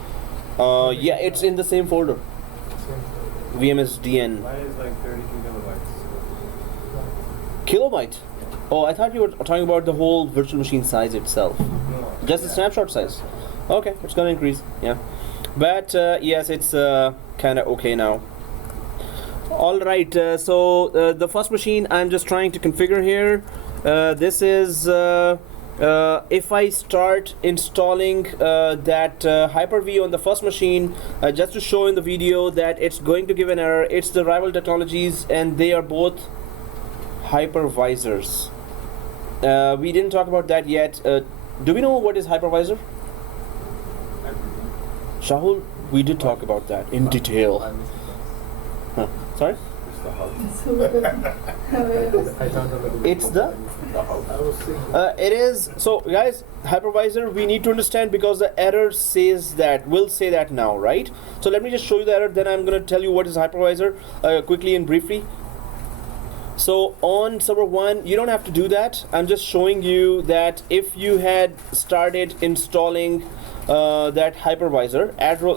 Yeah, it's in the same folder. Same. VMSDN. Mine is like 32 kilobytes. Kilobyte? Oh, I thought you were talking about the whole virtual machine size itself. No. Just the snapshot size. Okay, it's gonna increase. Yeah. But yes, it's kind of okay now. All right. So the first machine I'm just trying to configure here. This is if I start installing that Hyper-V on the first machine, just to show in the video that it's going to give an error. It's the rival technologies, and they are both hypervisors. We didn't talk about that yet. Do we know what is hypervisor? Shahul, we did talk about that in detail. Huh. Sorry? It's the hub. It's the? The hub. It is. So guys, hypervisor, we need to understand because the error says that, will say that now, right? So let me just show you the error, then I'm going to tell you what is hypervisor quickly and briefly. So on server 1, you don't have to do that. I'm just showing you that if you had started installing that hypervisor,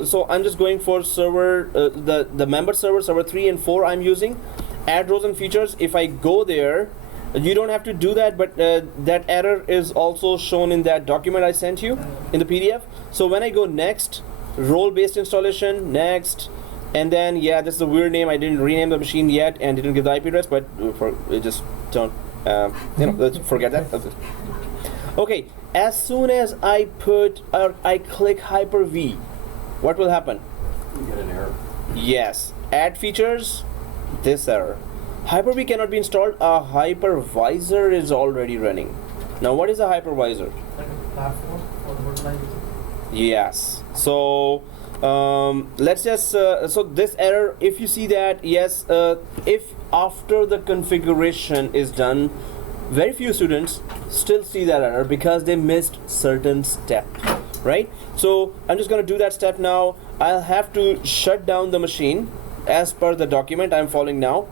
so I'm just going for server, the member server 3 and 4 I'm using. Add rows and features. If I go there, you don't have to do that, but that error is also shown in that document I sent you in the PDF. So when I go next, role-based installation, next, and then yeah, this is a weird name. I didn't rename the machine yet and didn't give the IP address, but just don't let's forget that. Okay, as soon as I click Hyper-V, what will happen? You get an error. Yes, add features, this error. Hyper-V cannot be installed. A hypervisor is already running. Now what is a hypervisor? Like a platform for virtualization. Yes. So let's just so this error, if you see that, yes, if after the configuration is done, very few students still see that error because they missed certain step, right? So I'm just going to do that step now. I'll have to shut down the machine as per the document I'm following now.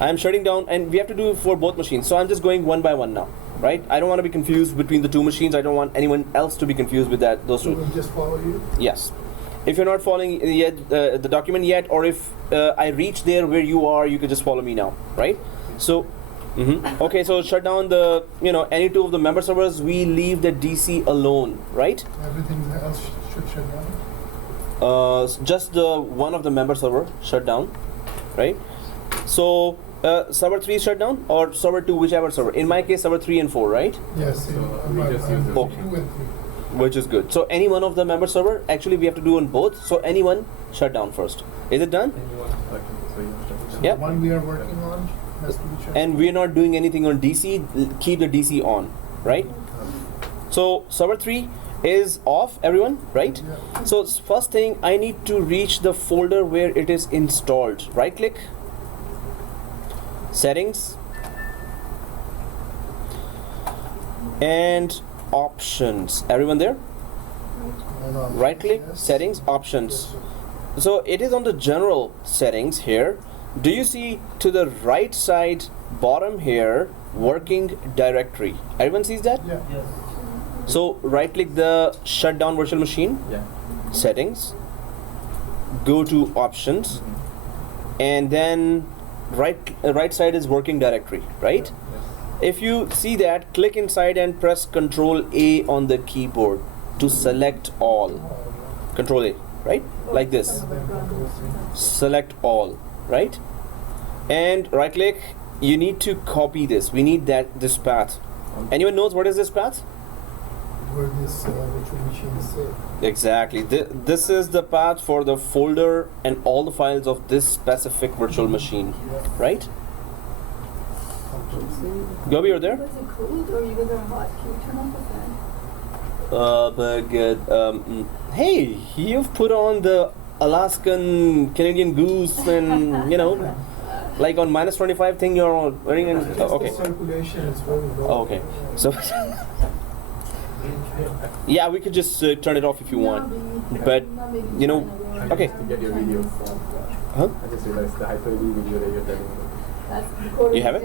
I'm shutting down, and we have to do it for both machines, so I'm just going one by one now, right? I don't want to be confused between the two machines. I don't want anyone else to be confused with those So two. we'll just follow you? Yes. If you're not following yet the document yet, or if I reach there where you are, you can just follow me now, right? So Okay, so shut down the, any two of the member servers. We leave the DC alone, right? Everything else should shut down. Just the one of the member server shut down, right? So server 3 shut down, or server 2, whichever server. In my case, server 3 and 4, right? Yes. So we just use the 2 Okay. and 3. Which is good. So any one of the member server, actually we have to do on both. So anyone shut down first. Is it done? Yep. The one we are working on has to be shut And we're not doing anything on DC. Keep the DC on, right? So server 3 is off, everyone, right? Yeah. So first thing, I need to reach the folder where it is installed. Right click, settings, and options. Everyone there? And on Right click, yes. settings, Yes, options. sir. So it is on the general settings here. Do you see to the right side bottom here, working directory? Everyone sees that? Yeah. Yes. So right click the shutdown virtual machine, Yeah. settings, go to options, and then right side is working directory, right? If you see that, click inside and press Control A on the keyboard to select all. Control A, right? Like this. Select all, right? And right click, you need to copy this. We need this path. Anyone knows what is this path? Where this virtual machine is saved. Exactly. This is the path for the folder and all the files of this specific virtual machine, right? Gobi, you're there? Was it cold or you guys are hot? Can you turn off the fan? Hey, you've put on the Alaskan Canadian goose and, like on -25 thing you're wearing. Okay. The circulation is very low. Oh, okay. So, yeah, we could just turn it off if you want. But, okay. To get your video. Huh? I just realized the Hyper-V video that you're telling me. You have it?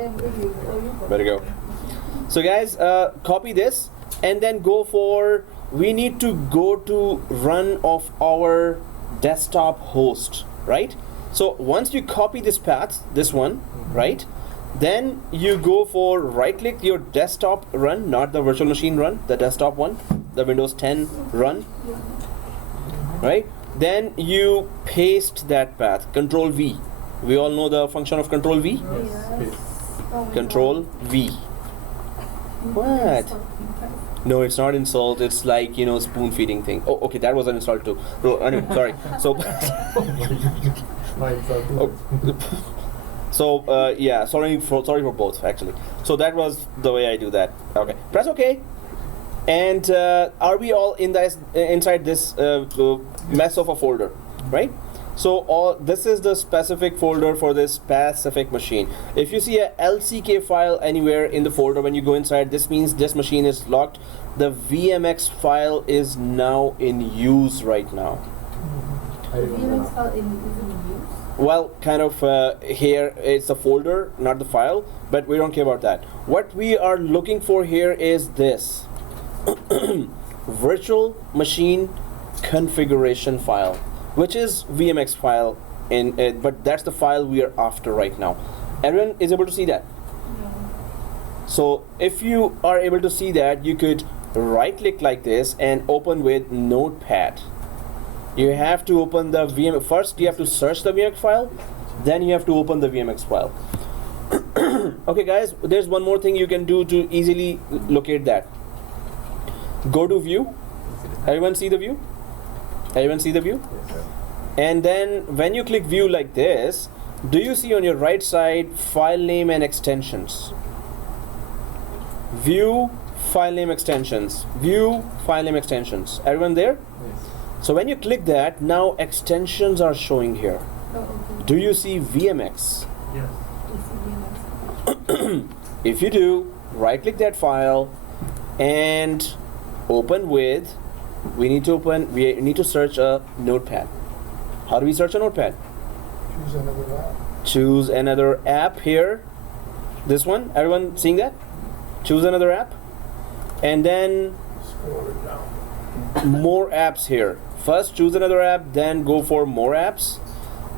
Better go. So guys, copy this and then go for, we need to go to run of our desktop host, right? So once you copy this path, this one, right? Then you go for right click your desktop run, not the virtual machine run, the desktop one, the Windows 10 run, right? Then you paste that path, Control V. We all know the function of Control V. Control V. What? No, it's not insult. It's like spoon feeding thing. Oh, okay, that was an insult too. So anyway, sorry. So, yeah, sorry for both actually. So that was the way I do that. Okay, press OK. And are we all inside this mess of a folder, right? So this is the specific folder for this specific machine. If you see a LCK file anywhere in the folder when you go inside, this means this machine is locked. The VMX file is now in use right now. I remember now. file is in use? Well, kind of here it's a folder, not the file, but we don't care about that. What we are looking for here is this virtual machine configuration file, which is VMX file in it, but that's the file we are after right now. Everyone is able to see that? So if you are able to see that, you could right click like this and open with Notepad. You have to open the VMX first. You have to search the VMX file, then you have to open the VMX file. Okay guys, there's one more thing you can do to easily locate that. Go to view. Everyone see the view? Everyone see the view? Yes, sir. And then when you click view like this, do you see on your right side file name and extensions? View, file name extensions. View, file name extensions. Everyone there? Yes. So when you click that, now extensions are showing here. Do you see VMX? Yes. If you do, right click that file and open with, we need to search a notepad. How do we search a notepad? Choose another app. Choose another app here. This one, everyone seeing that? Choose another app. And then Scroll it down. more apps here. First choose another app, then go for more apps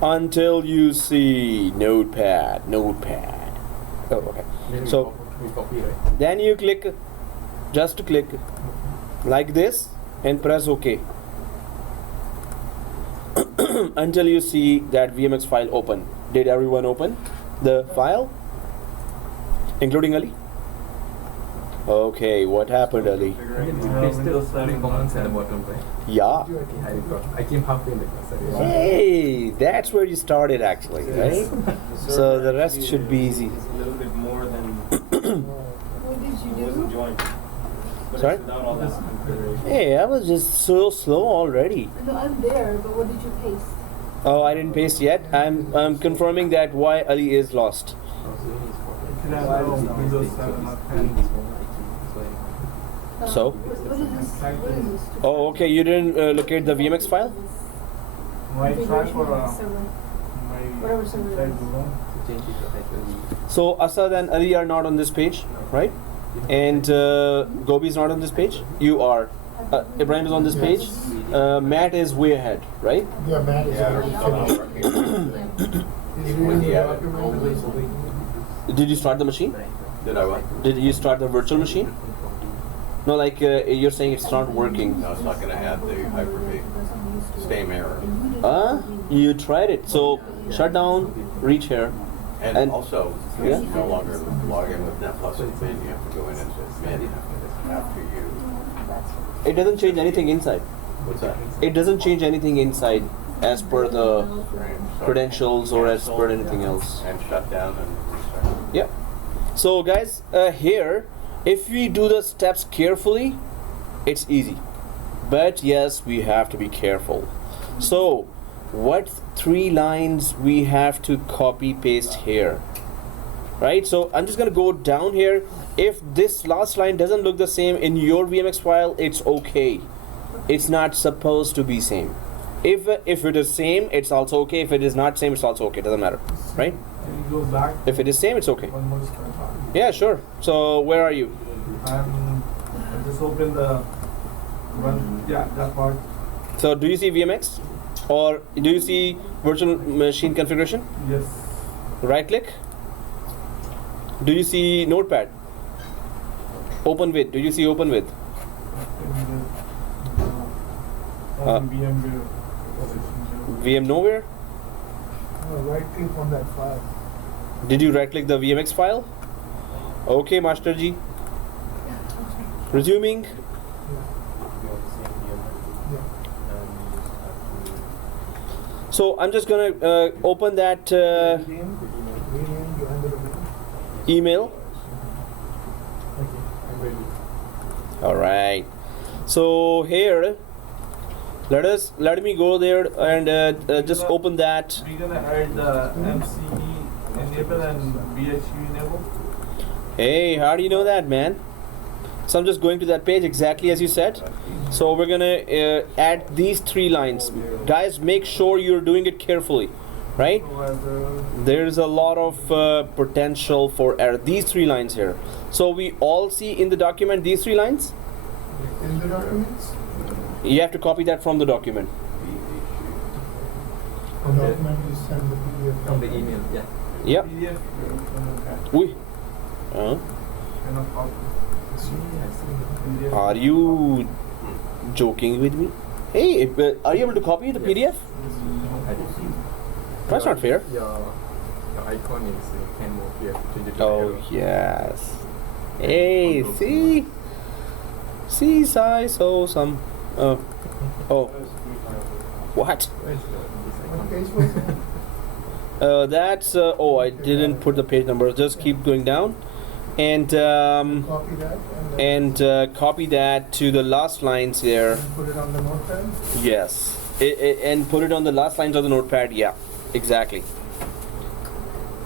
until you see notepad. Oh, okay. Then So we copy, right? then you click, just click like this and press OK until you see that VMX file open. Did everyone open the file, including Ali? Okay, what happened, Ali? Windows 7 comments at the bottom, right? Yeah. I came halfway in the class. Hey, that's where you started actually, right? So the rest should be easy. It's a little bit more than What did you wasn't do? joined. But Sorry? it's without all this configuration. Hey, I was just so slow already. No, I'm there, but what did you paste? Oh, I didn't paste yet. I'm confirming that why Ali is lost. It should have Windows 7 or 10. So? What is this? What is this? Oh, okay. You didn't locate the VMX file? My try for server. my Whatever server it try is. to run. So Asad and Ali are not on this page, right? And Gobi is not on this page. You are. Ibrahim is on this page. Matt is way ahead, right? Yeah, Matt is Yeah, already I'm not finished. working. He's When reading he the added document. Did you start the machine? Did I what? Did you start the virtual machine? No, like you're saying it's not working. No, it's not gonna add the Hyper-V. Same error. You tried it. So shut down, reach here. And also, you Yeah. no longer log in with Netplus admin, you have to go in as admin after you. It doesn't change anything inside. What's that? It doesn't change anything inside as per the Right, so credentials or as cancel per anything else. And shut down and restart. Yep. So guys, here, if we do the steps carefully, it's easy. But yes, we have to be careful. So, what 3 lines we have to copy paste here? Right? So I'm just gonna go down here. If this last line doesn't look the same in your VMX file, it's okay. It's not supposed to be same. If it is same, it's also okay. If it is not same, it's also okay. Doesn't matter, right? Can you go back? If it is same, it's okay. One more step. Yeah, sure. So where are you? I just open the one. Yeah, that part. So do you see VMX, or do you see virtual machine configuration? Yes. Right click. Do you see Notepad? Open with. Do you see open with? VMware. VM nowhere. Right click on that file. Did you right click the VMX file? Okay, Master G. Resuming. So I'm just gonna open that Rename behind the domain. email. Okay. I'm ready. All right. So here, let me go there and just open that. We're gonna add the MCE enable and BHU enable. Hey, how do you know that, man? So I'm just going to that page exactly as you said. So we're gonna add these 3 lines. Guys, make sure you're doing it carefully, right? There's a lot of potential for error. These 3 lines here. So we all see in the document these 3 lines. In the documents, You have to copy that from the document. the document is sent the PDF. From the email, yeah. Yep. PDF. We. Cannot copy. PDF. Are you joking with me? Hey, are you able to copy the PDF? I do see. That's not fair. Your icon is can move. You have to change it to Oh arrow. yes. Hey, see, Sai, so some. Oh, what? Where's this What icon? page was it? That's. Oh, I didn't put the page number. Just keep going down, and Copy that and copy that to the last lines there. put it on the notepad. Yes, and put it on the last lines of the notepad. Yeah, exactly.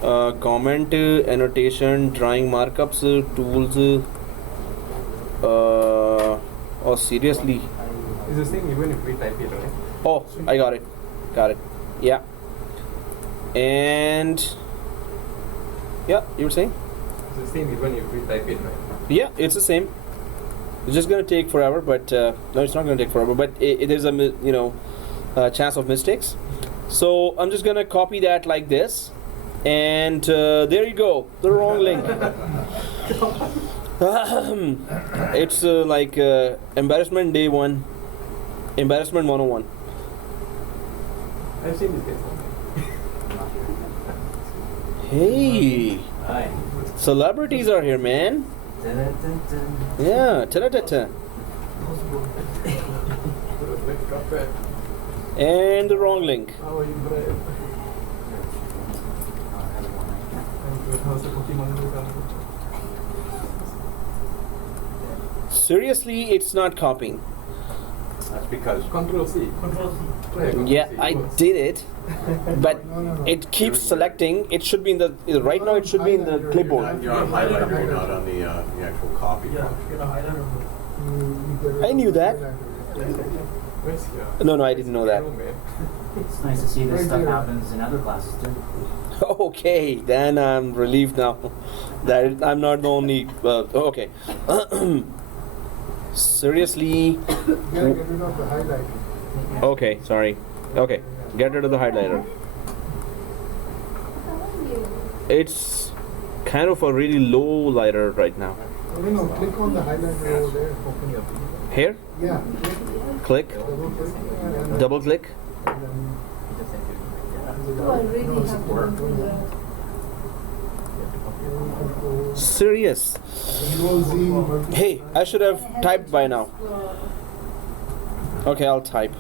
Comment, annotation, drawing markups, tools. Oh, seriously. It's the same even if we type it, right? Oh, I got it. Got it. Yeah. And yeah, you were saying? It's the same even if we type it, right? Yeah, it's the same. It's just gonna take forever, but no, it's not gonna take forever. But there's a chance of mistakes. So I'm just gonna copy that like this, And there you go, the wrong link. It's like embarrassment day 1, embarrassment 101. I've seen this case. Hey, Hi. celebrities are here, man. Yeah, ta-da-ta-ta. And the wrong link. How are you, Brian? How's the Pokemon going? Seriously, it's not copying. That's because Control C. Try Control Yeah, C. I Works. did it, but No. it keeps selecting. It should be in the right now. It should be in the clipboard. you're on highlighter, not on the actual copy function. I knew that. Where's your? No, I didn't know that. Oh, man. It's nice to see this Right stuff there. happens in other classes too. Okay, then I'm relieved now that I'm not the only. Okay. Seriously. Get rid of the highlighting. Okay, sorry. Okay, get rid of the highlighter. It's kind of a really low lighter right now. No, click on the highlighter over there. Open your video. Here, Yeah, click, double click. And double click. Do I really have to go through that? Serious. Control Z. multi- Hey, I should have typed by now. Okay, I'll type.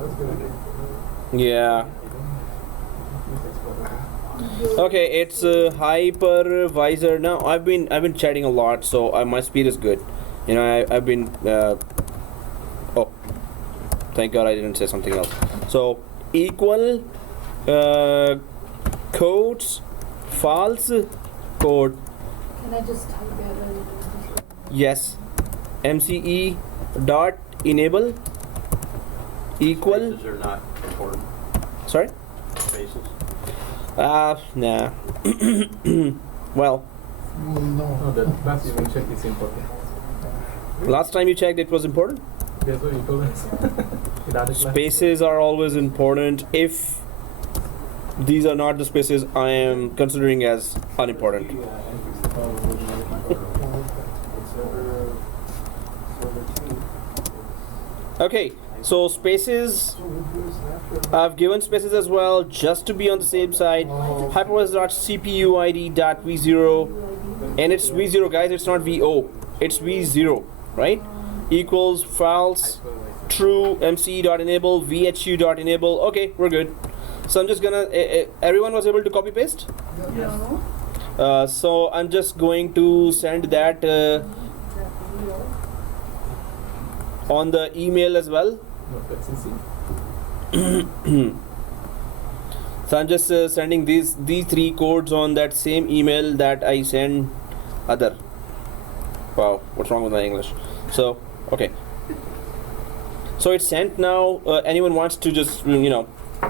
That's good. Yeah. Okay, it's hypervisor now. I've been chatting a lot, so my speed is good. You know, I've been. Oh, thank God I didn't say something else. So equal codes false code. Can I just type it? Yes. MCE dot enable equal. Spaces are not important. Sorry. Spaces. Nah. Well, No. No, the last even check is important. last time you checked, it was important. That's what you told us. In other class. Spaces are always important. If these are not the spaces, I am considering as unimportant. Okay, so spaces, I've given spaces as well, just to be on the safe side. Hypervisor.cpuid.v0, and it's v0, guys, it's not vo, it's v0, right? Equals false, true, mce.enable, vhu.enable. Okay, we're good. So I'm just gonna, everyone was able to copy paste? No. So I'm just going to send that on the email as well. No, that's easy. So I'm just sending these three codes on that same email that I send other. Wow, what's wrong with my English? So okay. So it's sent now. Anyone wants to just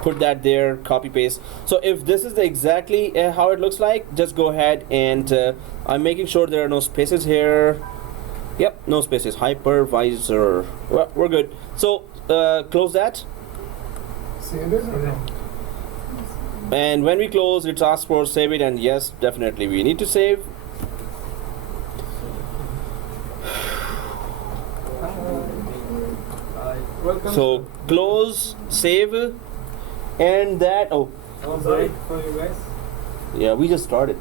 put that there, copy paste. So if this is exactly how it looks like, just go ahead and I'm making sure there are no spaces here. Yep, no spaces. Hypervisor. Well, we're good. So close that. Save it or no? And when we close, it asks for save it, and yes, definitely we need to save. Welcome. So close, save, and that. Oh, Sorry for you guys. yeah, we just started.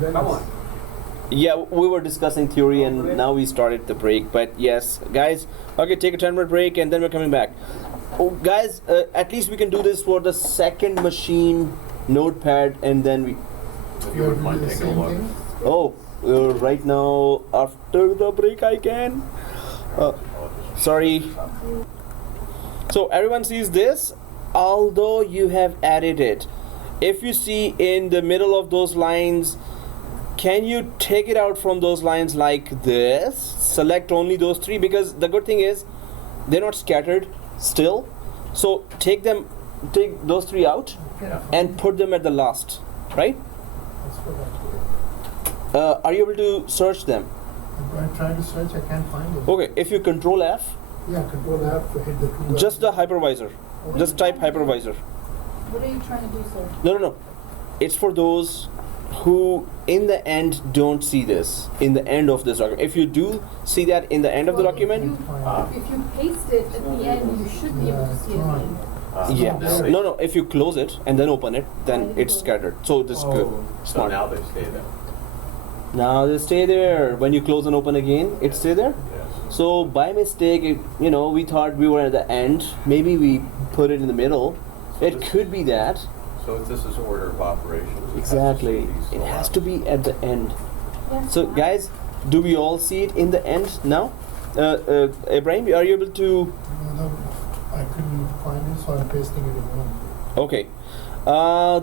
Then Come it's- on. Yeah, we were discussing theory, and now we started the break. But yes, guys, okay, take a 10-minute break, and then we're coming back. Oh, guys, at least we can do this for the second machine notepad, and then we. If you You're wouldn't mind doing the taking a same look. thing? Oh, right now after the break I can. Sorry. So everyone sees this, although you have added it. If you see in the middle of those lines, can you take it out from those lines like this? Select only those three, because the good thing is they're not scattered still. So take those three out and put them at the last, right? That's what I Are you able to search them? I'm trying to search, I can't find it. Okay, if you control F, Yeah, control F to hit the two. just the hypervisor. Okay. Just type hypervisor. What are you trying to do, sir? No. It's for those who in the end don't see this in the end of this document. If you do see that in the end of the Well, document, If you paste it at the end, you should be able to see it at the end. yeah. Now they- No, if you close it and then open it, then it's scattered. So this is good. Oh. So Smart. now they stay there. Now they stay there. When you close and open again, it stay there. Yes. So by mistake, we thought we were at the end. Maybe we put it in the middle. It could be that. So if this is order of operations. it has to Exactly. see these It has lots. to be at the end. Yes, So guys, do we all see it in the end now? Ibrahim, are you able to? No, I couldn't find it, so I'm pasting it in one. Okay.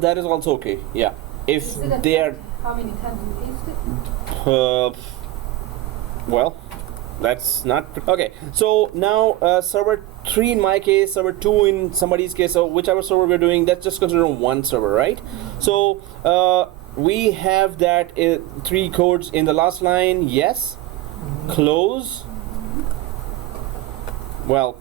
That is also okay. Yeah. If Is it they are, how many times you paste it? well, that's not okay. So now server 3 in my case, server 2 in somebody's case. So whichever server we're doing, that's just considered one server, right? So we have that 3 codes in the last line. Yes. Close. Well,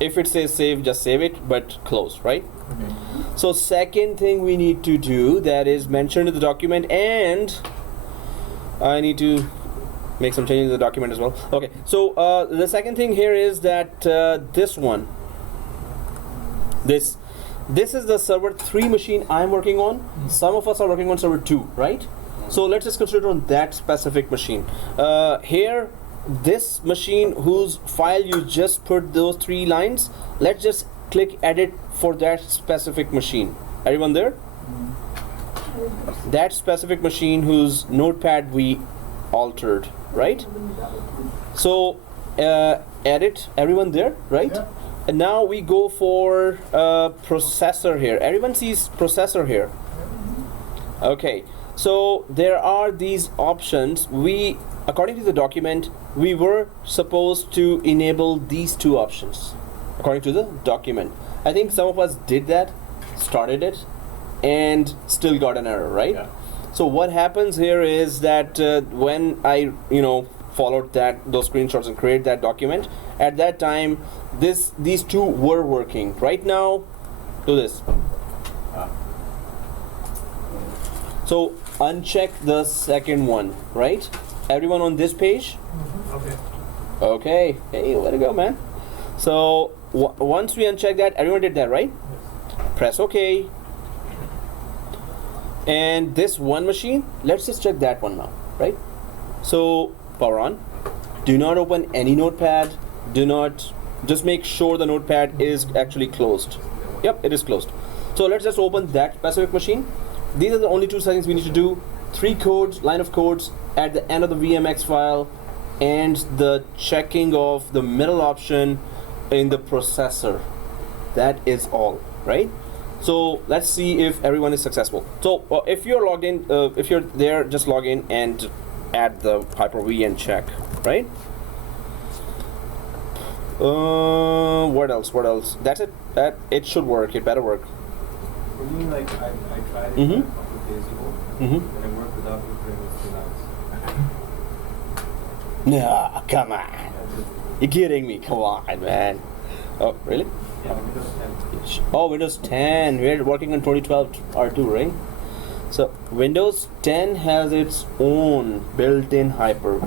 if it says save, just save it, but close, right? Okay. So second thing we need to do that is mentioned in the document, and I need to make some changes in the document as well. Okay, so the second thing here is that this one, this is the server 3 machine I'm working on. Some of us are working on server 2, right? So let's just consider on that specific machine. Here, this machine whose file you just put those 3 lines, let's just click edit for that specific machine. Everyone there? That specific machine whose notepad we altered, right? So edit, everyone there, right? Yeah. And now we go for processor here. Everyone sees processor here. Okay, so there are these options. We, according to the document, we were supposed to enable these 2 options according to the document. I think some of us did that, started it, and still got an error, right? Yeah. So what happens here is that when I, followed those screenshots and created that document, at that time, these 2 were working. Right now, do this. So uncheck the second one, right? Everyone on this page? Okay. Okay. Hey, way to go, man. So once we uncheck that, everyone did that, right? Press OK. And this one machine, let's just check that one now, right? So power on. Do not open any notepad. Do not, just make sure the notepad is actually closed. Yep, it is closed. So let's just open that specific machine. These are the only 2 settings we need to do. 3 codes, line of codes at the end of the VMX file, and the checking of the middle option in the processor. That is all, right? So let's see if everyone is successful. So if you're logged in, if you're there, just log in and add the Hyper-V and check, right? What else? That's it. That it should work. It better work. For me, like I tried it Mhm. a couple of days ago, Mm-hmm. and it worked without the frame of 2 No, come on. You're kidding me. Come on, man. Oh, really? Yeah, Windows 10. Oh, Windows 10. We're working on 2012 R2, right? So Windows 10 has its own built-in Hyper-V.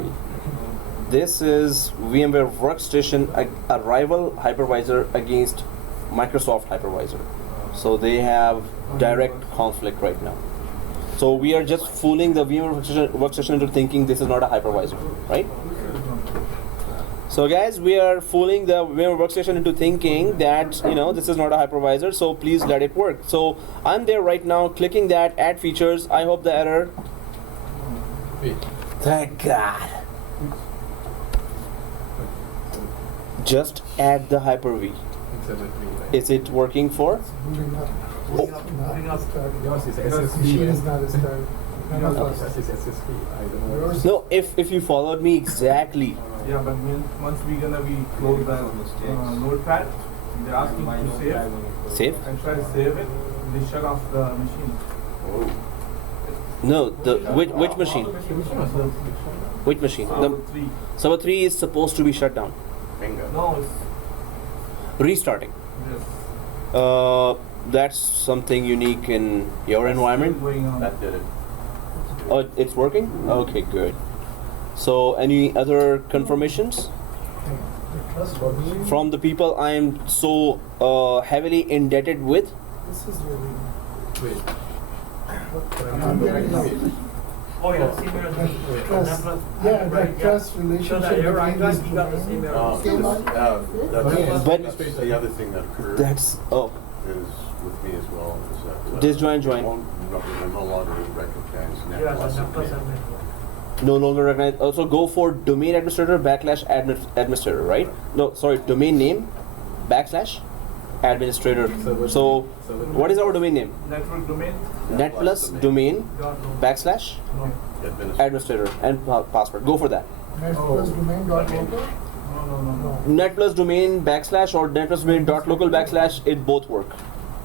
This is VMware Workstation, a rival hypervisor against Microsoft Hypervisor. So they have direct conflict right now. So we are just fooling the VMware Workstation into thinking this is not a hypervisor, right? So guys, we are fooling the VMware Workstation into thinking that, this is not a hypervisor, so please let it work. So I'm there right now, clicking that, add features. I hope the error. Wait. Thank God. Just add the Hyper-V. Server 3, right? Is it working for? Moving up. Moving It's up, not moving up. started. Yours is Yours SSD. Machine is right? not started. None of Yours us. is SSD. I don't know. Yours- No, if you followed me exactly. Yeah, but once we close the notepad, they're asking to save. Save? And try to save it, they shut off the machine. Oh, No, which machine? Which machine? The Server 3. server 3 is supposed to be shut down. bingo. No, it's Restarting. yes. that's something unique in your environment. Going on. That did it. Oh, it's working? Okay, good. So, any other confirmations The trust domain, from the people I am so heavily indebted with? this is really. Wait. I'm getting Oh, yeah, same here. that trust, yeah, that trust relationship you're right, between these you got the same two. error. Same one? But- That's the other thing that occurred That's, oh, is with me as well, is that. Disjoin, join. No longer recognize Yeah, Netplus the as Netplus being- admin. no longer recognize. Also, go for domain administrator / administrator, right? No, sorry, domain name / administrator. So, what is our domain name? Network domain? Netplus domain Dot / no. administrator and password. Go for that. Netplus domain dot local? No. Netplus domain / or netplus domain .local / it both work.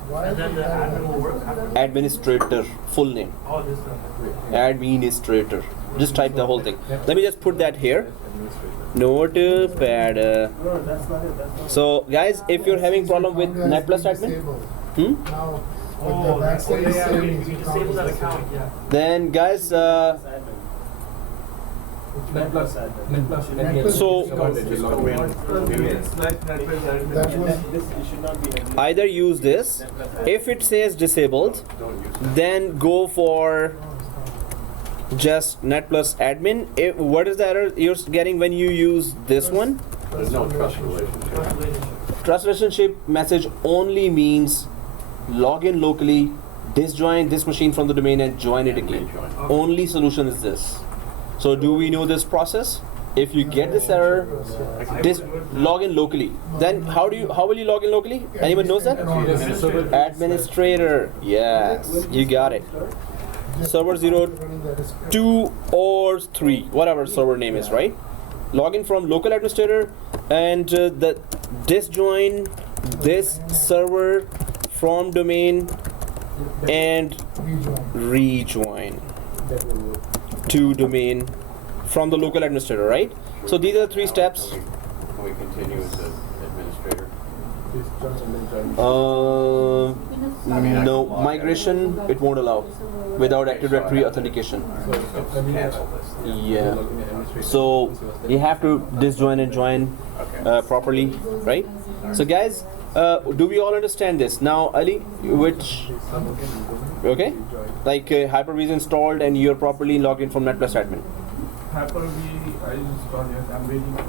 Why And then the admin will work. Administrator, full name. Oh, this one. Administrator. Just type the whole thing. Let me just put that here. Administrator. Notepad. No, that's not it. That's not So, guys, if you're having problem with Netplus admin, Now, Oh, with the backslash yeah, saying we disabled that account, yeah. then guys, Netplus. Netplus. So- That was, either use this. If it says disabled, Don't use that. then go for just Netplus admin. What is the error you're getting when you use this one? There's no trust relationship. Trust relationship. Trust relationship message only means log in locally, disjoin this machine from the domain and join it again. Rejoin. Only solution is this. So do we know this process? If you get this error, log in locally. Then how will you log in locally? Anyone knows that? Administrator. Yes, you got it. Server 0, 2 or 3, whatever server name is, right? Login from local administrator and the disjoin this server from domain and rejoin That will work. to domain from the local administrator, right? So these are the 3 steps. Can we continue as the administrator? Please join and then join. No, migration it won't allow without Active Directory authentication. So, let me Cancel this. Yeah. log in as administrator. So you have to disjoin and join Okay. properly, right? So guys, do we all understand this? Now Ali, which, okay? Like Hyper-V is installed and you're properly logged in from Netplus admin. Hyper-V, I installed it. I'm waiting for.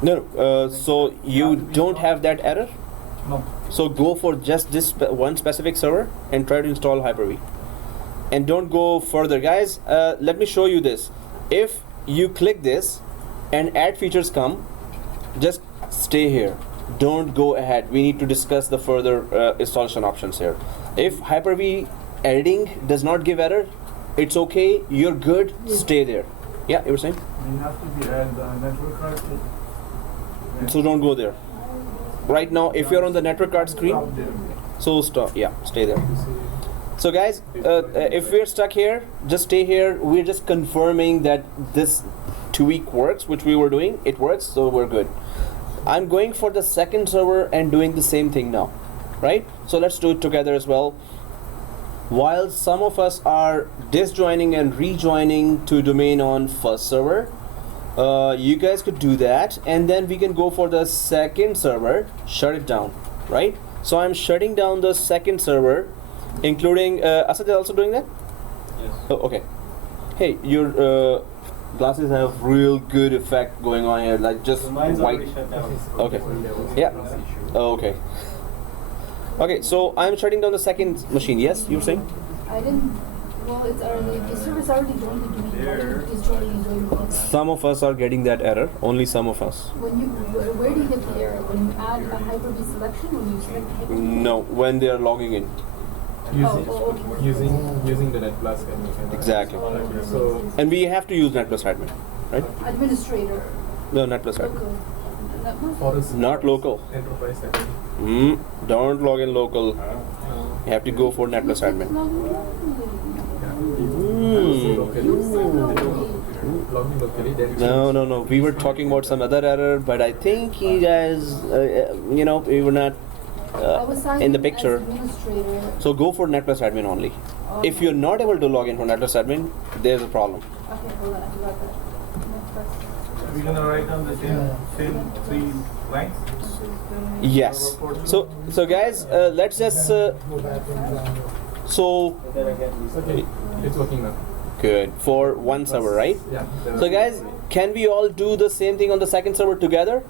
No, so you don't have that error? No. So go for just this one specific server and try to install Hyper-V. And don't go further. Guys, let me show you this. If you click this and add features come, just stay here. Don't go ahead. We need to discuss the further installation options here. If Hyper-V editing does not give error, it's okay, you're good, stay there. Yeah, you were saying? You have to be at the network card. So don't go there. Right now, if you're on the network card screen, Stop there. so stop, yeah, stay there. So guys, if we're stuck here, just stay here. We're just confirming that this tweak works, which we were doing. It works, so we're good. I'm going for the second server and doing the same thing now, right? So let's do it together as well. While some of us are disjoining and rejoining to domain on first server, you guys could do that, and then we can go for the second server, shut it down, right? So I'm shutting down the second server, including Asad is also doing that? Yes. Oh, okay. Hey, your glasses have real good effect going on here, like just So mine's white. already shut down. Okay. Yeah. Oh, okay. Okay, so I'm shutting down the second machine. Yes, you were saying? I didn't. Well, it's already. The server's already joined the domain. There. It's joining and joining. Some of us are getting that error. Only some of us. When you, where do you get the error? When you add a Hyper-V selection, when you select Hyper-V? No, when they are logging in. Okay. Using the Netplus and Exactly. So And we have to use Netplus admin, right? Administrator. No, Netplus admin. Local. Netplus? for us Not local. enterprise setting. Don't log in local. You have to go for Netplus admin. Logging locally, then No. We were talking about some other error, but I think you guys, we were not I was signed in the as picture. administrator. So go for Netplus admin only. If you're not able to log in for Netplus admin, there's a problem. Okay, hold on, I forgot that. Are we gonna write down the same 3 lines? Yes. So guys, let's just Go back and so Okay, it's working now. good for one server, right? Yeah. So guys, can we all do the same thing on the second server together?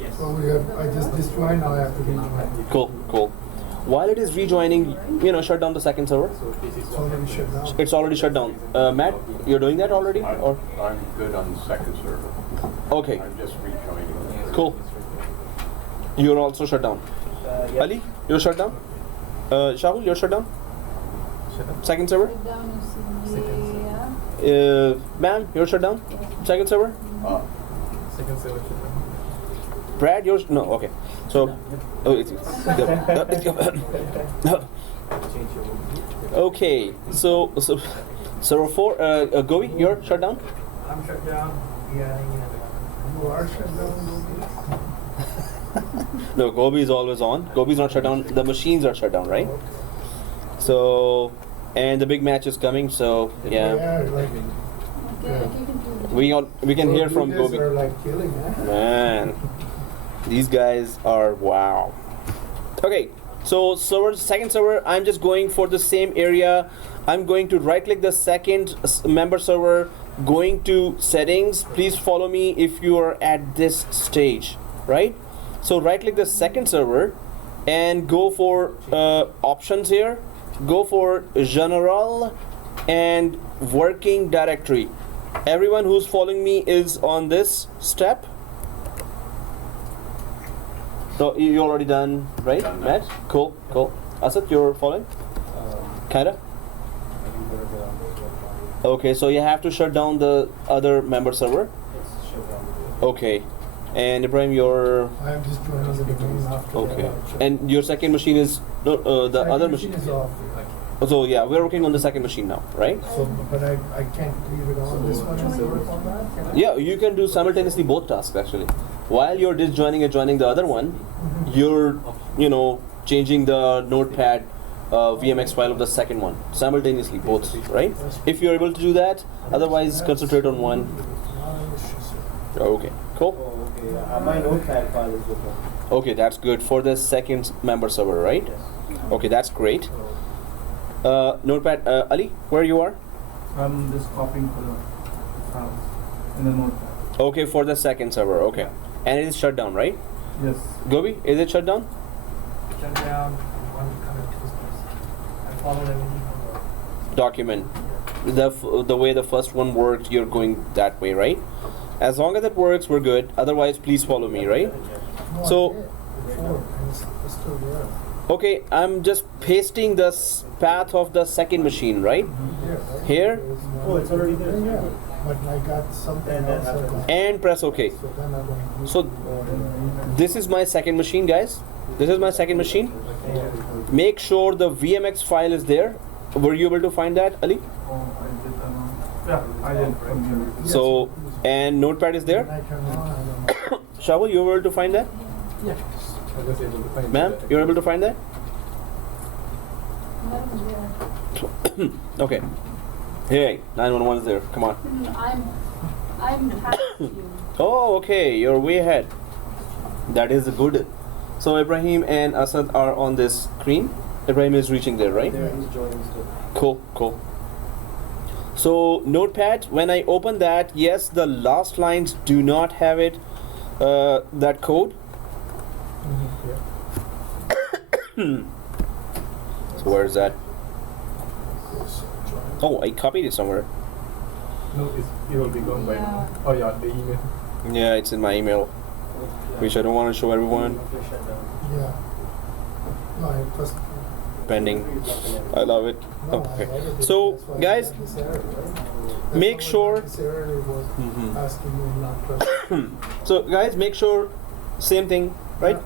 Yes. So we have, I just joined, now I have to rejoin. Cool. While it is rejoining, shut down the second server. So this is It's already shut down. It's already shut down. Matt, you're doing that already? Or I'm good on the second server. okay, I'm just rejoining. cool. You're also shut down. Yeah. Ali, you're shut down. Shahul, you're shut down. Second server. Put down, you see, yeah. Ma'am, you're shut down. Second server. second server. Brad, you're no. Okay. So, okay. So server 4. Govi, you're shut down. I'm shut down. Yeah, You are shut down. No, Gobi is always on. Gobi's not shut down. The machines are shut down, right? So, and the big match is coming. So yeah, Yeah, like, Okay, you can do we can hear from you guys Gobi. are like killing, eh? Man, these guys are wow. Okay, so second server, I'm just going for the same area. I'm going to right click the second member server, going to settings. Please follow me if you are at this stage, right? So right click the second server and go for options here. Go for general and working directory. Everyone who's following me is on this step. So you already done, right, Done now. Matt? Cool. Asad, you're following? Kinda? Okay, so you have to shut down the other member server. It's shut down. Okay. And Ibrahim, you're I am just joining the domain after. okay. that. And your second machine is the Second other machine. is off. So yeah, we're working on the second machine now, right? So, but I can't leave it on this one and work on that. Can I? Yeah, you can do simultaneously both tasks actually. While you're disjoining and joining the other one, you're changing the notepad VMX file of the second one simultaneously, both, right? If you're able to do that, otherwise concentrate on one. Okay, cool. Oh, okay. My notepad file is with them. Okay, that's good for the second member server, right? Yes. Okay, that's great. Notepad, Ali, where you are? I'm just copying for the files in the notepad. Okay, for the second server, okay. And it is shut down, right? Yes. Gobi, is it shut down? Shut down. One connect to this place. I followed everything from the Document. The way the first one worked, you're going that way, right? As long as it works, we're good. Otherwise, please follow me, right? No, So- I did before, and it's still there. Okay, I'm just pasting the path of the second machine, right? Here, right? Here? There is no- Oh, it's already there. Yeah, but I got something And that else. happened. And press OK. So then I'm going to. So this is my second machine, guys. This is my second machine. Make sure the VMX file is there. Were you able to find that, Ali? Oh, I did. Yeah, I did from here. So, and notepad is there. When I turn on, I don't know. Shahul, you were able to find that? I was able to find Ma'am, you're able to find that? Okay. Hey, 911 is there. Come on. I'm past you. Oh, okay. You're way ahead. That is good. So Ibrahim and Asad are on this screen. Ibrahim is reaching there, right? There he's joining still. Cool. So notepad, when I open that, yes, the last lines do not have it, that code. So where is that? Oh, I copied it somewhere. No, it will be gone by now. Oh yeah, the email. Yeah, it's in my email, which I don't want to show everyone. Shut down. Yeah. No, I first. Pending. I love it. No, Okay. I edited it. So That's why I guys, got this error, right? make That's sure- why this error was Mhm. asking me not to. So guys, make sure same thing, right?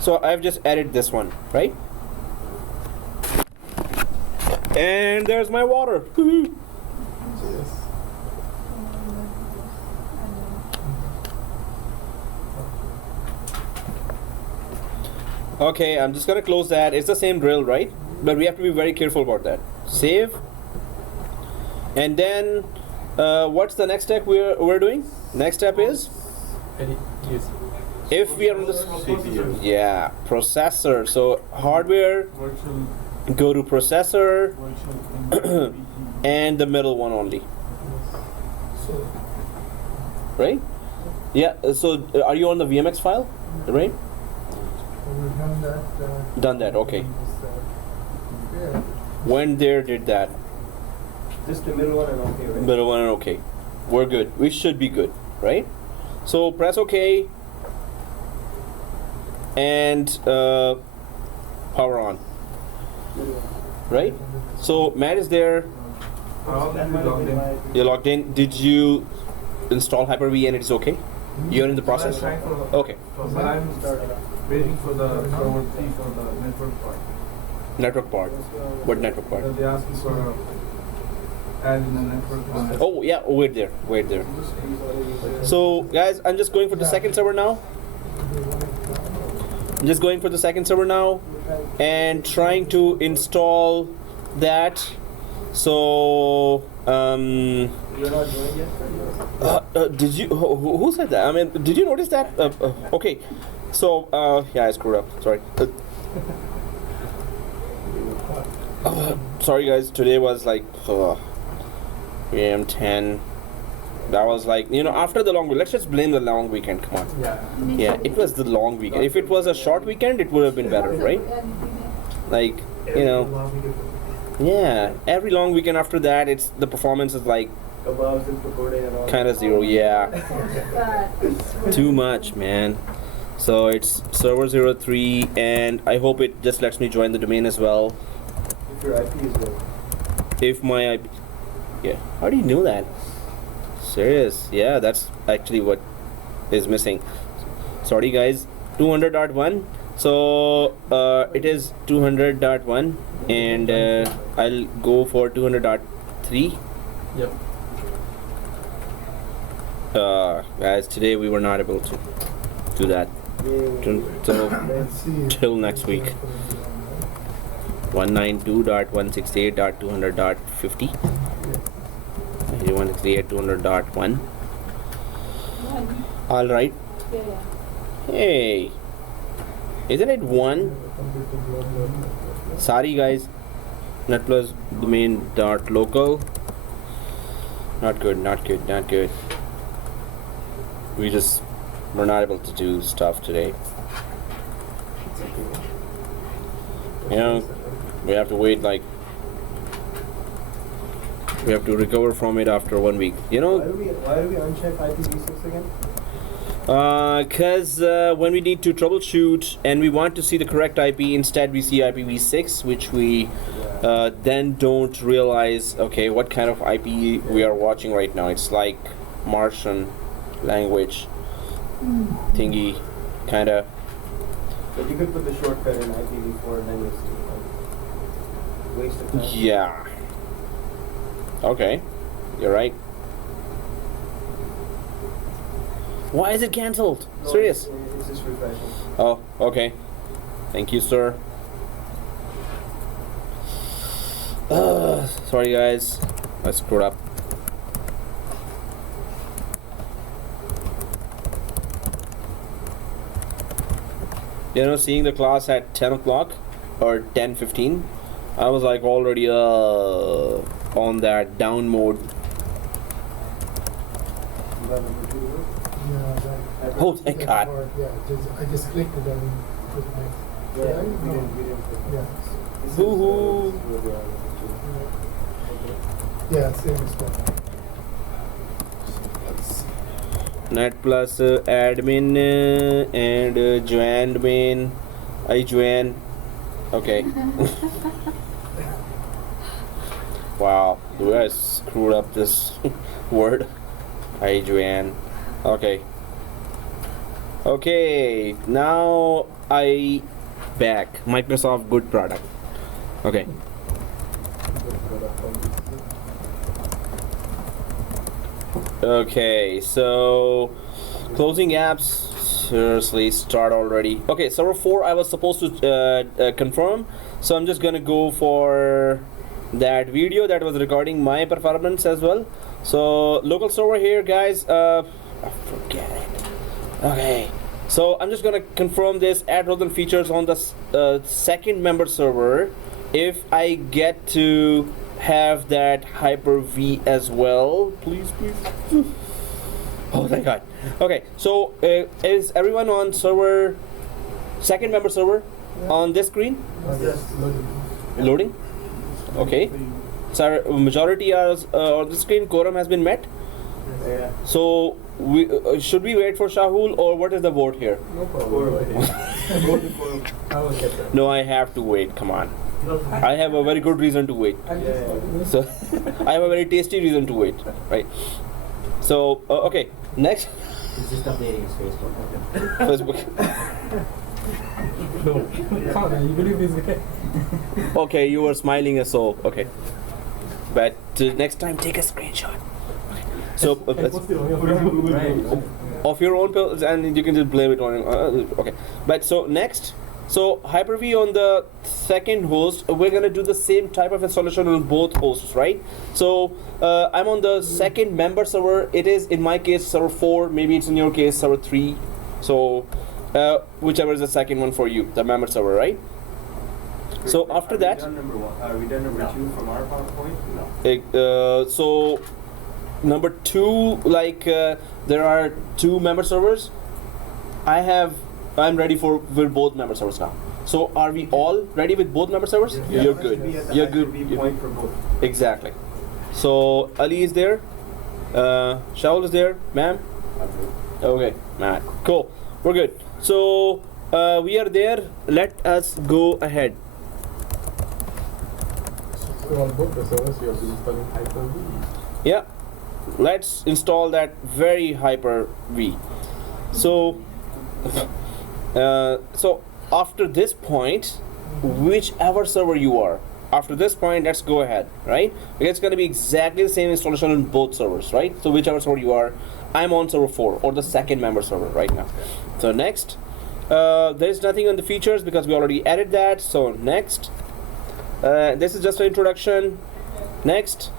So I've just added this one, right? And there's my water. Woohoo. Yes. Okay, I'm just gonna close that. It's the same drill, right? But we have to be very careful about that. Save. And then, what's the next step we're doing? Next step is Yes. if we are on the CPU. yeah processor. So hardware, Virtual, go to processor, virtual and the middle one only, So, right? Yeah. So are you on the VMX file, right? we've done that. Done that. Okay. Yeah. When there did that. Just the middle one and okay, right? Middle one and okay. We're good. We should be good, right? So press OK and power on, right? So Matt is there. You're logged in. Did you install Hyper-V and it's okay? You're in the process. Okay. But I'm waiting for the server fee for the network part. Network part. What network part? They asked me for add in the network. Oh yeah. Oh, wait there. Wait there. So guys, I'm just going for the second server now. I'm just going for the second server now and trying to install that. So You're not joined yet? did you who said that? I mean, did you notice that? Okay. So yeah, I screwed up. Sorry. Sorry guys. Today was like AM10. That was like, you know, after the long weekend. Let's just blame the long weekend. Come on. Yeah, it was the long weekend. If it was a short weekend, it would have been better, right? Like, you know, yeah. Every long weekend after that, it's the performance is like Kebabs and pakode and all. kind of zero. Yeah, too much, man. So it's server 03, and I hope it just lets me join the domain as well. If your IP is good. If my IP, yeah. How do you know that? Serious? Yeah, that's actually what is missing. Sorry guys. 200.1. So it is 200.1, and I'll go for 200.3. Yep. Guys, today we were not able to do that. So Let's see. till next week. 192.168.200.50. 168.200.1. All right. Hey, isn't it one? Sorry guys. Netplus domain dot local. Not good. Not good. Not good. We just were not able to do stuff today. You know, we have to wait like. We have to recover from it after 1 week. You know. Why do we uncheck IPv6 again? Because when we need to troubleshoot and we want to see the correct IP, instead we see IPv6, which we then don't realize, okay, what kind of IP we are watching right now. It's like Martian language thingy, kind of. But you could put the shortcut in IPv4 and then you'll see. Like, waste of time. Yeah. Okay, you're right. Why is it cancelled? No, Serious? It's just refreshing. Oh, okay. Thank you, sir. Sorry, guys. I screwed up. You know, seeing the class at 10 o'clock or 10:15, I was like already on that down mode. Yeah, that, Oh, thank that God. part, yeah, I just clicked it and put it next. Yeah, Right? we No. didn't. Yeah. This is, Boo-hoo. with, Yeah, same as that. Netplus admin and join domain. I join. Okay. Wow, do I screwed up this word? I join. Okay. Okay, now I back. Microsoft good product. Okay. Okay, so Closing apps. Seriously, start already. Okay, server 4 I was supposed to confirm, so I'm just gonna go for that video that was recording my performance as well. So local server here, guys. Forget it. Okay, so I'm just gonna confirm this, add roles and features on the second member server if I get to have that Hyper-V as well. Please. Oh, thank God. Okay, so is everyone on server, second member server, on this screen? Yes. Loading? Okay. So majority are on the screen, quorum has been met. Yeah. So we should we wait for Shahul, or what is the vote here? No problem. I will get that. No, I have to wait, come on. I have a very good reason to wait. So I have a very tasty reason to wait, right? So okay, next. He's just updating his Facebook. Facebook. No. Come on, man, you believe this guy? Okay, you were smiling so okay. But next time take a screenshot. So Post it on your Facebook. Right. of your own and you can just blame it on okay. But so next, so Hyper-V on the second host, we're gonna do the same type of installation on both hosts, right? So I'm on the second member server. It is in my case server 4, maybe it's in your case server 3. So whichever is the second one for you, the member server, right? So after that, Are we done number 2 from our PowerPoint? No. so number 2, like there are 2 member servers. I'm ready for both member servers now. So are we all ready with both member servers? Yeah. You're Should good. be at the You're good. Hyper-V point for both. Exactly. So Ali is there. Shaul is there. Ma'am. Okay, Matt. Cool. We're good. So we are there. Let us go ahead. So on both the servers, you have been installing Hyper-V. Yeah. Let's install that very Hyper-V. So so after this point, whichever server you are, after this point, let's go ahead, right? Because it's going to be exactly the same installation on both servers, right? So whichever server you are, I'm on server 4 or the second member server right now. So next, there's nothing on the features because we already added that. So next, this is just an introduction. Next,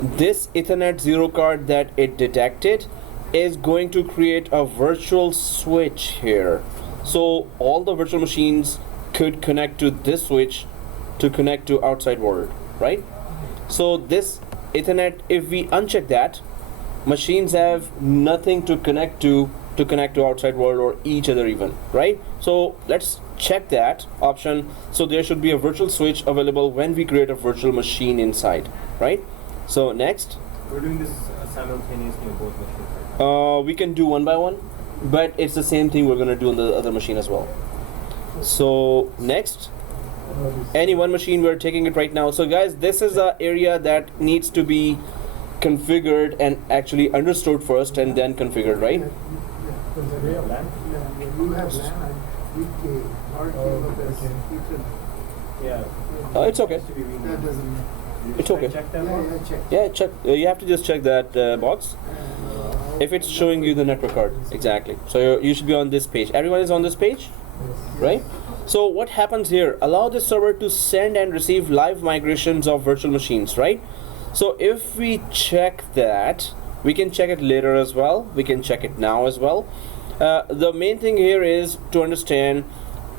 this Ethernet 0 card that it detected is going to create a virtual switch here. So all the virtual machines could connect to this switch to connect to outside world, right? So this Ethernet, if we uncheck that, machines have nothing to connect to outside world or each other even, right? So let's check that option. So there should be a virtual switch available when we create a virtual machine inside, right? So next, We're doing this simultaneously on both machines, right? we can do one by one, but it's the same thing we're gonna do on the other machine as well. So next, any one machine, we're taking it right now. So guys, this is the area that needs to be configured and actually understood first and then configured, right? Do you have LAN? You have LAN and VK, Yeah. It's okay. To be renamed. that doesn't. It's okay. Check that Yeah, one. yeah, check. Yeah, check. You have to just check that box. If it's showing you the network card, exactly. So you should be on this page. Everyone is on this page, right? So what happens here? Allow the server to send and receive live migrations of virtual machines, right? So if we check that, we can check it later as well. We can check it now as well. The main thing here is to understand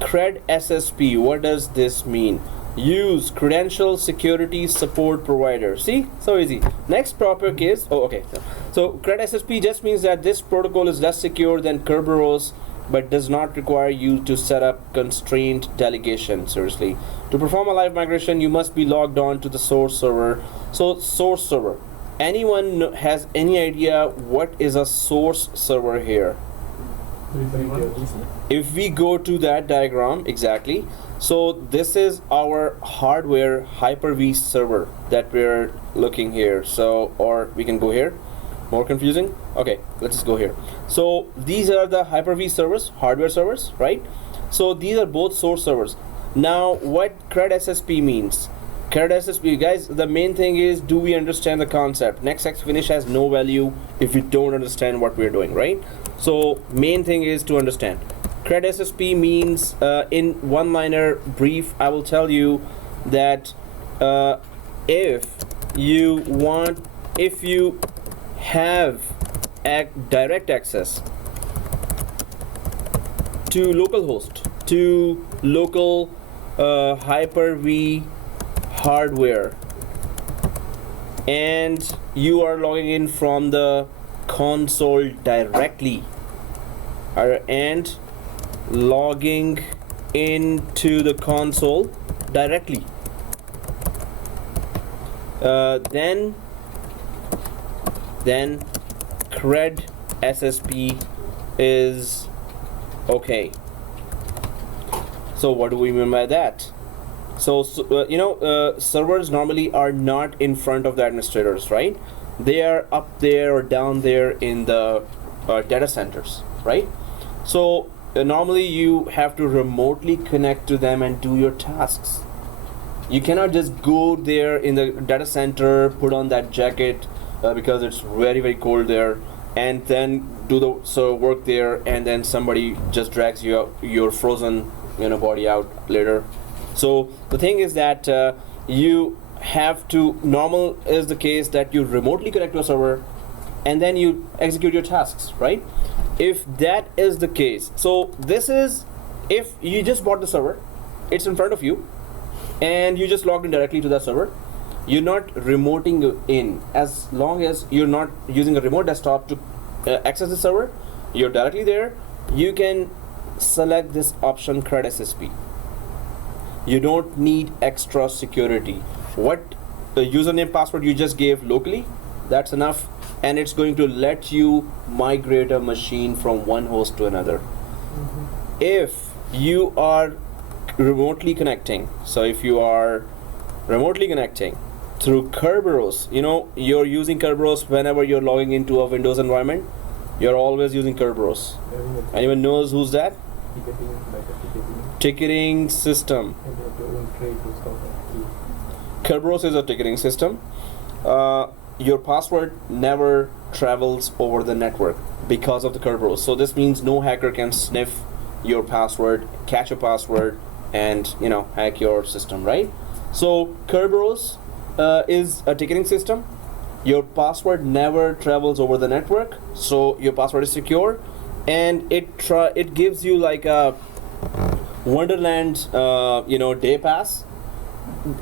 CRED SSP. What does this mean? Use credential security support provider. See, so easy. Next proper case. Oh, okay. So CRED SSP just means that this protocol is less secure than Kerberos, but does not require you to set up constrained delegation. Seriously, to perform a live migration, you must be logged on to the source server. So source server. Anyone has any idea what is a source server here? If we go to that diagram, exactly. So this is our hardware Hyper-V server that we're looking here. So, or we can go here. More confusing? Okay, let's just go here. So these are the Hyper-V servers, hardware servers, right? So these are both source servers. Now what CRED SSP means? CRUD SSP, guys, the main thing is, do we understand the concept? Next finish has no value if we don't understand what we're doing, right? So main thing is to understand. CRUD SSP means, in one-liner brief, I will tell you that if you have direct access to localhost, to local Hyper-V hardware, and you are logging in from the console directly, and logging into the console directly, then CRUD SSP is okay. So what do we mean by that? So servers normally are not in front of the administrators, right? They are up there or down there in the data centers, right? So normally you have to remotely connect to them and do your tasks. You cannot just go there in the data center, put on that jacket because it's very, very cold there, and then do the work there, and then somebody just drags your frozen body out later. So the thing is that you have to, normal is the case that you remotely connect to a server and then you execute your tasks, right? If that is the case, so this is, if you just bought the server, it's in front of you, and you just logged in directly to that server, you're not remoting in. As long as you're not using a remote desktop to access the server, you're directly there, you can select this option CRUD SSP. You don't need extra security. What the username password you just gave locally, that's enough, and it's going to let you migrate a machine from one host to another. If you are remotely connecting, so if you are remotely connecting through Kerberos, you're using Kerberos whenever you're logging into a Windows environment, you're always using Kerberos. Anyone knows who's that? Ticketing system. Kerberos is a ticketing system. Your password never travels over the network because of the Kerberos. So this means no hacker can sniff your password, catch a password, and hack your system, right? So Kerberos is a ticketing system. Your password never travels over the network, so your password is secure, and it gives you like a Wonderland day pass.